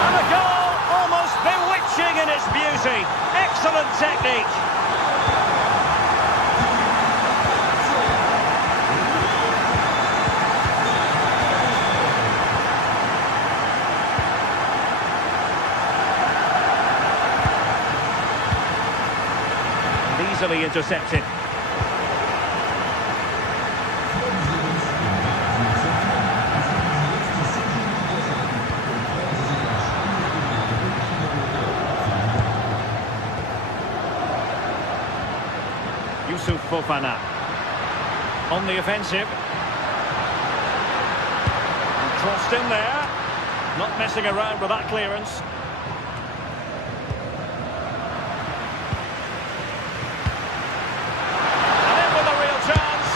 And a goal, almost bewitching in its beauty. Excellent technique. Easily intercepted. Fofana on the offensive. And crossed in there. Not messing around with that clearance. And in with a real chance.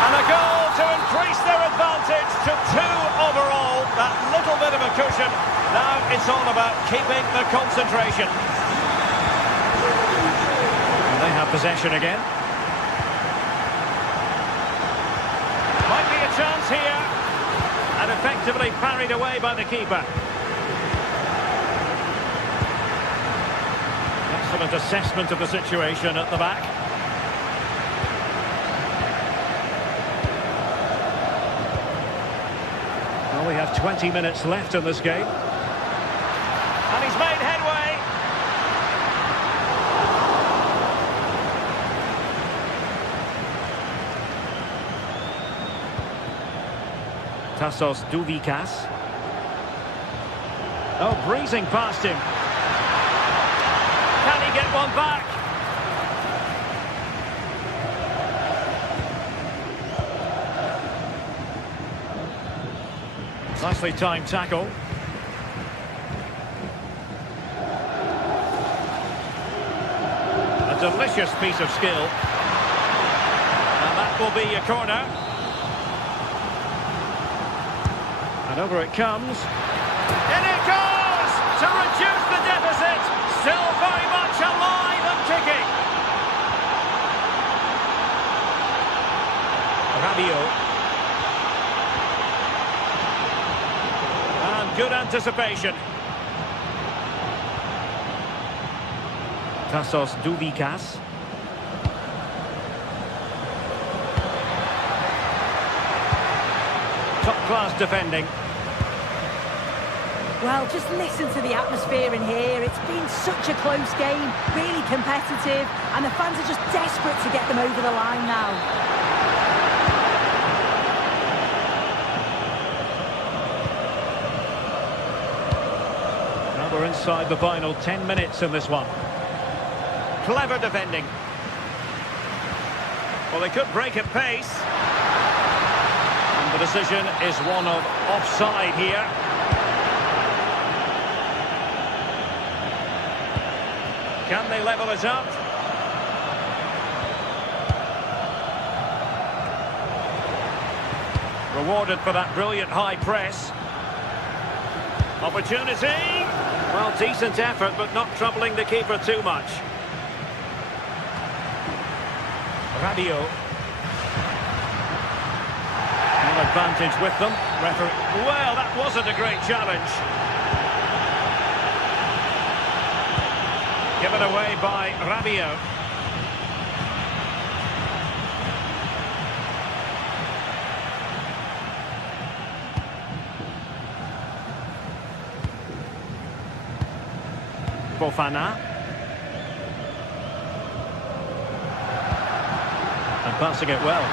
And a goal to increase their advantage to 2 overall. That little bit of a cushion. Now it's all about keeping the concentration. And they have possession again. Might be a chance here. And effectively parried away by the keeper. Excellent assessment of the situation at the back. Well, we have 20 minutes left in this game. And he's made headway. Tassos Douvikas. Oh, breezing past him. Can he get one back? Nicely timed tackle. A delicious piece of skill. And that will be a corner. And over it comes. In it goes! To reduce the deficit. Still very much alive and kicking. Rabiot. And good anticipation. Tassos Douvikas. Top-class defending. Well, just listen to the atmosphere in here. It's been such a close game, really competitive, and the fans are just desperate to get them over the line now. Now we're inside the final 10 minutes in this one. Clever defending. Well, they could break at pace. And the decision is one of offside here. Can they level it up? Rewarded for that brilliant high press. Opportunity. Well, decent effort, but not troubling the keeper too much. Rabiot. An advantage with them. Referee. Well, that wasn't a great challenge. Given away by Rabiot. Fofana. And passing it well.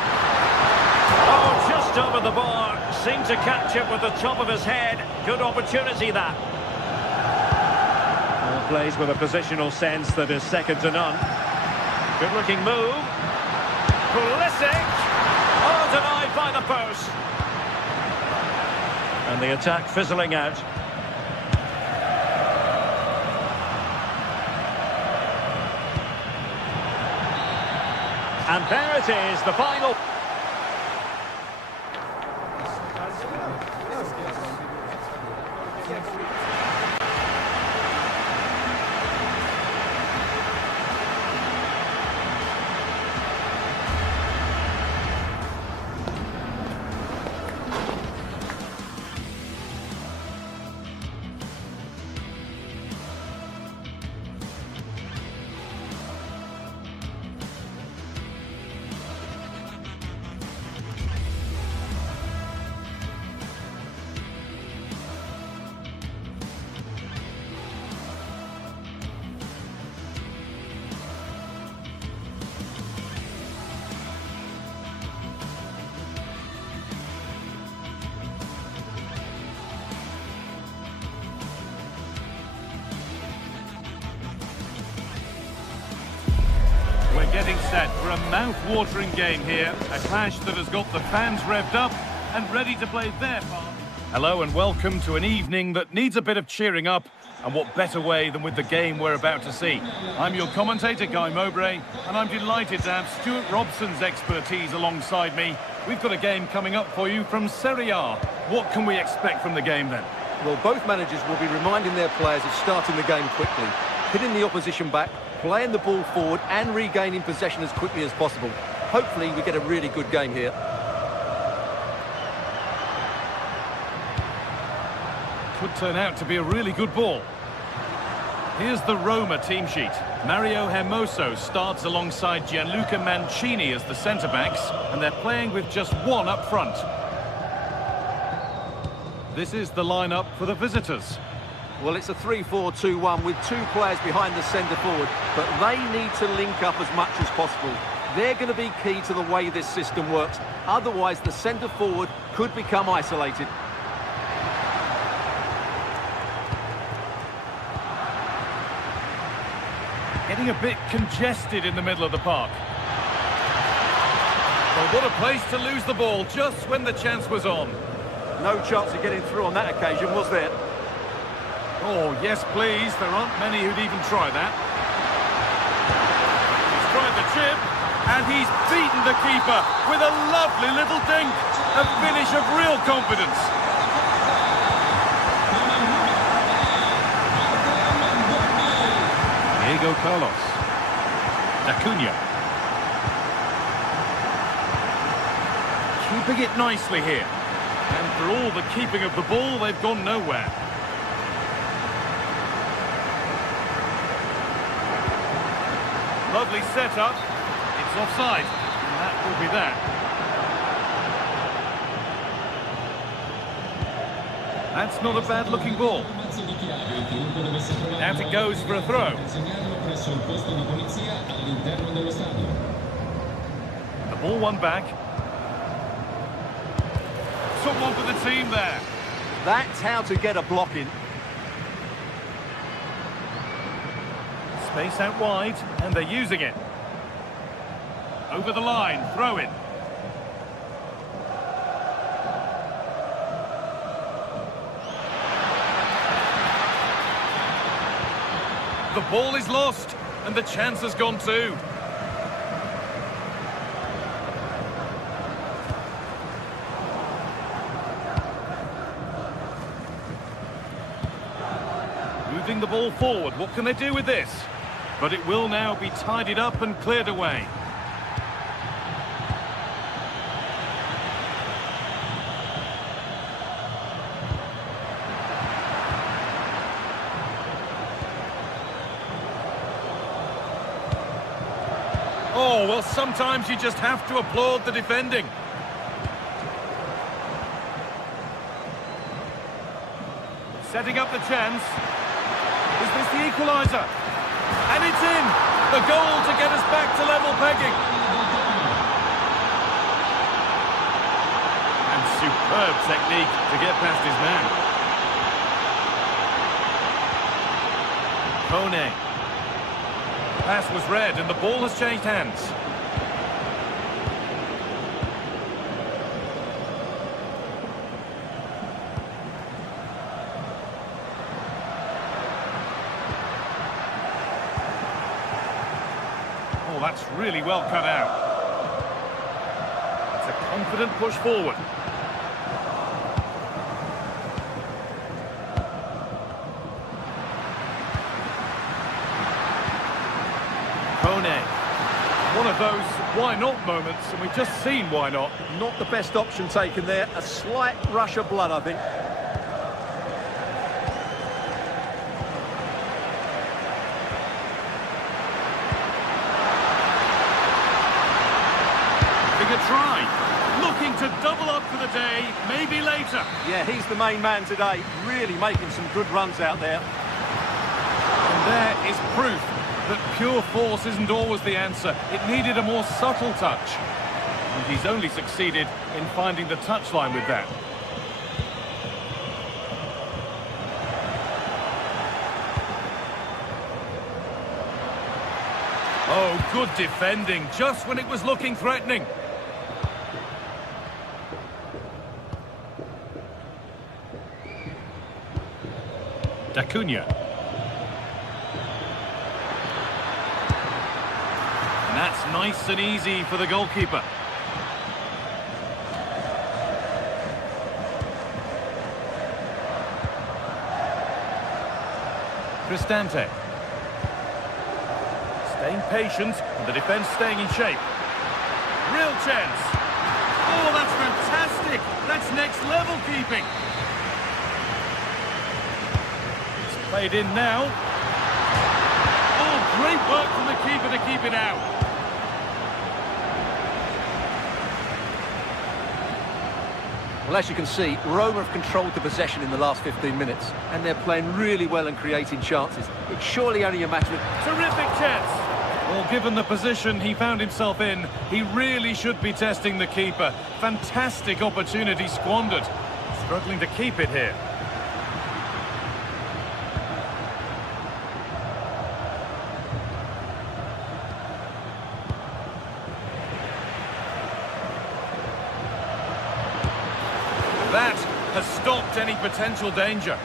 Oh, just over the bar. Seemed to catch it with the top of his head. Good opportunity, that. Plays with a positional sense that is second to none. Good-looking move. Pulisic. Oh, denied by the post. And the attack fizzling out. And there it is, the final. Getting set for a mouth-watering game here. A clash that has got the fans revved up and ready to play their part. Hello and welcome to an evening that needs a bit of cheering up, and what better way than with the game we're about to see. I'm your commentator, Guy Mowbray, and I'm delighted to have Stuart Robson's expertise alongside me. We've got a game coming up for you from Serie A. What can we expect from the game then? Well, both managers will be reminding their players of starting the game quickly, hitting the opposition back, playing the ball forward and regaining possession as quickly as possible. Hopefully we get a really good game here. Could turn out to be a really good ball. Here's the Roma team sheet. Mario Hermoso starts alongside Gianluca Mancini as the centre-backs, and they're playing with just one up front. This is the lineup for the visitors. Well, it's a 3-4-2-1 with two players behind the centre forward, but they need to link up as much as possible. They're going to be key to the way this system works. Otherwise, the centre forward could become isolated. Getting a bit congested in the middle of the park. Well, what a place to lose the ball just when the chance was on. No chance of getting through on that occasion, was there? Oh, yes, please. There aren't many who'd even try that. He's tried the chip, and he's beaten the keeper with a lovely little dink. A finish of real confidence. Diego Carlos. D'Acunha. Keeping it nicely here. And for all the keeping of the ball, they've gone nowhere. Lovely setup. It's offside. And that will be that. That's not a bad-looking ball. Out it goes for a throw. The ball won back. Took one for the team there. That's how to get a block in. Space out wide, and they're using it. Over the line, throw in. The ball is lost, and the chance has gone too. Moving the ball forward, what can they do with this? But it will now be tidied up and cleared away. Oh, well, sometimes you just have to applaud the defending. Setting up the chance. Is this the equaliser? And it's in! The goal to get us back to level pegging. And superb technique to get past his man. Kone. Pass was read and the ball has changed hands. Oh, that's really well cut out. It's a confident push forward. One of those why not moments, and we've just seen why not. Not the best option taken there. A slight rush of blood, I think. Having a try. Looking to double up for the day, maybe later. Yeah, he's the main man today. Really making some good runs out there. And there is proof that pure force isn't always the answer. It needed a more subtle touch. And he's only succeeded in finding the touchline with that. Oh, good defending, just when it was looking threatening. D'Acunha. And that's nice and easy for the goalkeeper. Cristante. Staying patient, and the defence staying in shape. Real chance. Oh, that's fantastic. That's next level keeping. It's played in now. Oh, great work from the keeper to keep it out. Well, as you can see, Roma have controlled the possession in the last 15 minutes, and they're playing really well and creating chances. It's surely only a matter of... Terrific chance. Well, given the position he found himself in, he really should be testing the keeper. Fantastic opportunity squandered. Struggling to keep it here. That has stopped any potential danger.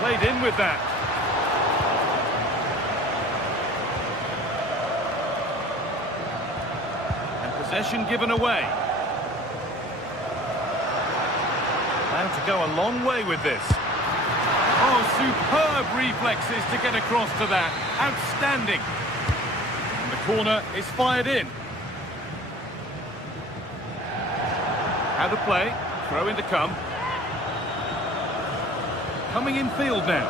Played in with that. And possession given away. Allowed to go a long way with this. Oh, superb reflexes to get across to that. Outstanding. And the corner is fired in. How to play. Throw in to come. Coming in field now.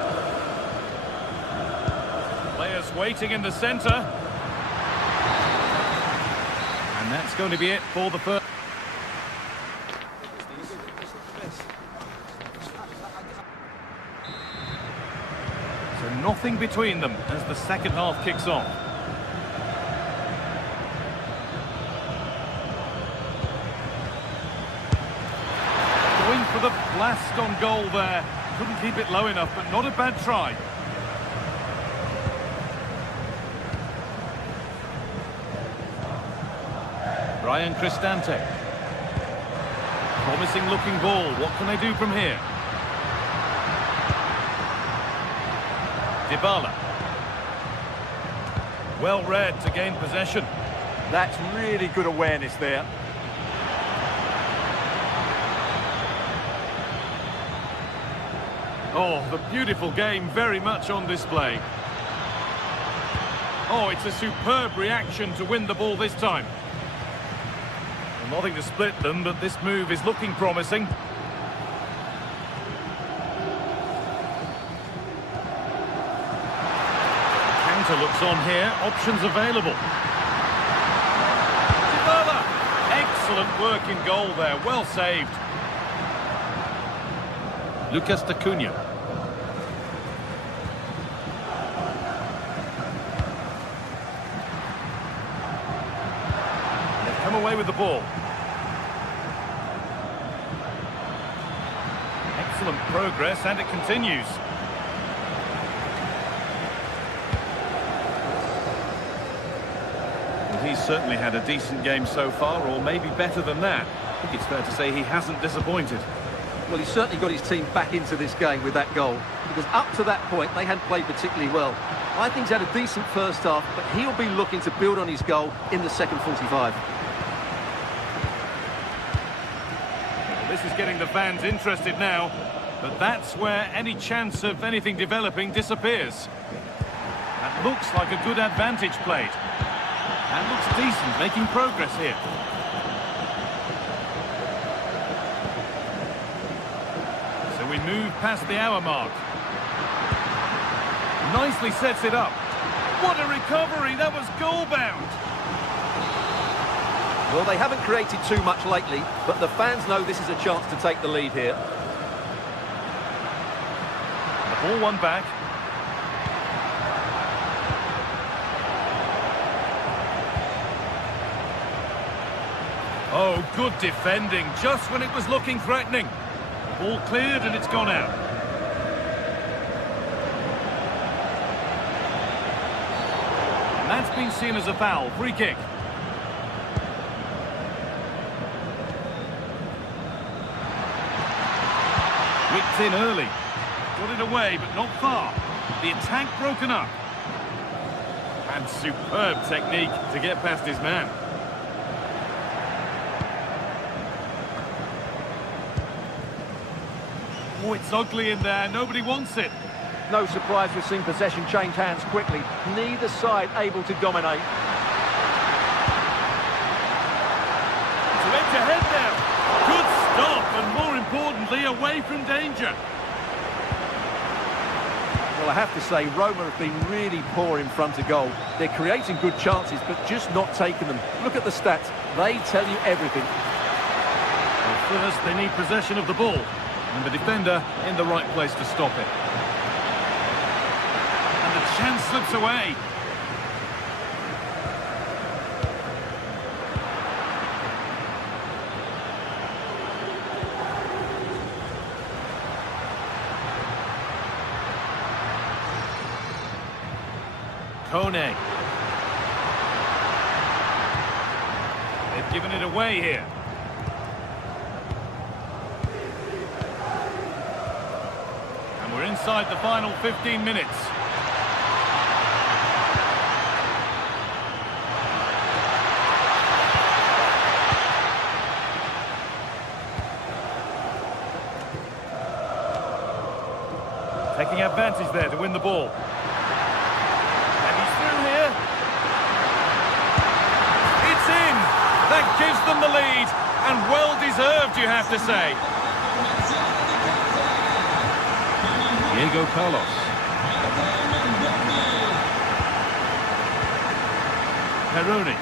Players waiting in the centre. And that's going to be it for the first. So nothing between them as the second half kicks off. Going for the blast on goal there. Couldn't keep it low enough, but not a bad try. Brian Cristante. Promising looking ball. What can they do from here? Dybala. Well read to gain possession. That's really good awareness there. Oh, the beautiful game very much on display. Oh, it's a superb reaction to win the ball this time. Well, nothing to split them, but this move is looking promising. Counter looks on here, options available. Dybala! Excellent work in goal there, well saved. Lucas D'Acunha. They've come away with the ball. Excellent progress, and it continues. Well, he's certainly had a decent game so far, or maybe better than that. I think it's fair to say he hasn't disappointed. Well, he's certainly got his team back into this game with that goal, because up to that point, they hadn't played particularly well. I think he's had a decent first half, but he'll be looking to build on his goal in the second 45. Well, this is getting the fans interested now, but that's where any chance of anything developing disappears. That looks like a good advantage played. And looks decent, making progress here. We move past the hour mark. Nicely sets it up. What a recovery, that was goal-bound. Well, they haven't created too much lately, but the fans know this is a chance to take the lead here. The ball won back. Oh, good defending, just when it was looking threatening. Ball cleared and it's gone out. And that's been seen as a foul. Free kick. Whipped in early. Got it away, but not far. The attack broken up. And superb technique to get past his man. Oh, it's ugly in there. Nobody wants it. No surprise we've seen possession change hands quickly. Neither side able to dominate. To edge ahead now. Good stop, and more importantly, away from danger. Well, I have to say, Roma have been really poor in front of goal. They're creating good chances, but just not taking them. Look at the stats. They tell you everything. Well, first, they need possession of the ball. And the defender in the right place to stop it. And the chance slips away. Kone. They've given it away here. And we're inside the final 15 minutes. Taking advantage there to win the ball. That gives them the lead, and well-deserved, you have to say. Diego Carlos. Peroni.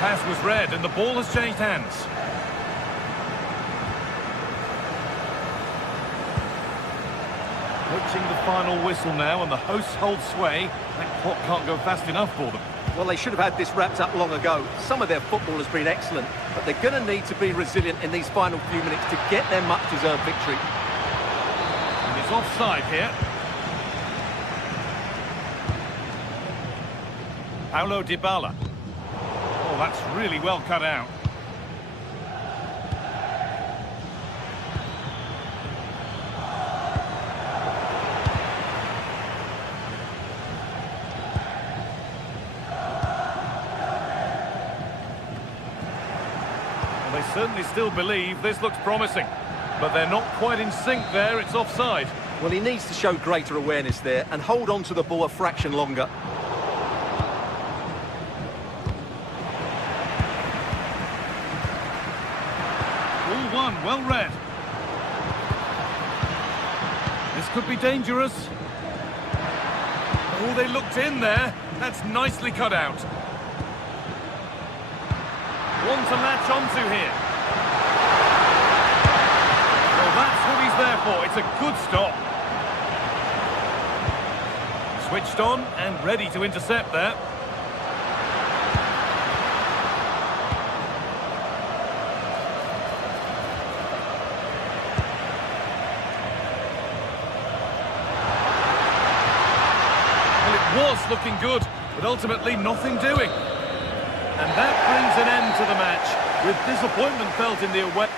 Pass was read, and the ball has changed hands. Approaching the final whistle now, and the hosts hold sway. That clock can't go fast enough for them. Well, they should have had this wrapped up long ago. Some of their football has been excellent, but they're going to need to be resilient in these final few minutes to get their much-deserved victory. And it's offside here. Paulo Dybala. Oh, that's really well cut out. They certainly still believe this looks promising, but they're not quite in sync there. It's offside. Well, he needs to show greater awareness there and hold on to the ball a fraction longer. All one, well read. This could be dangerous. Oh, they looked in there. That's nicely cut out. One to latch onto here. Well, that's what he's there for. It's a good stop. Switched on and ready to intercept there. Well, it was looking good, but ultimately nothing doing. And that brings an end to the match, with disappointment felt in the away.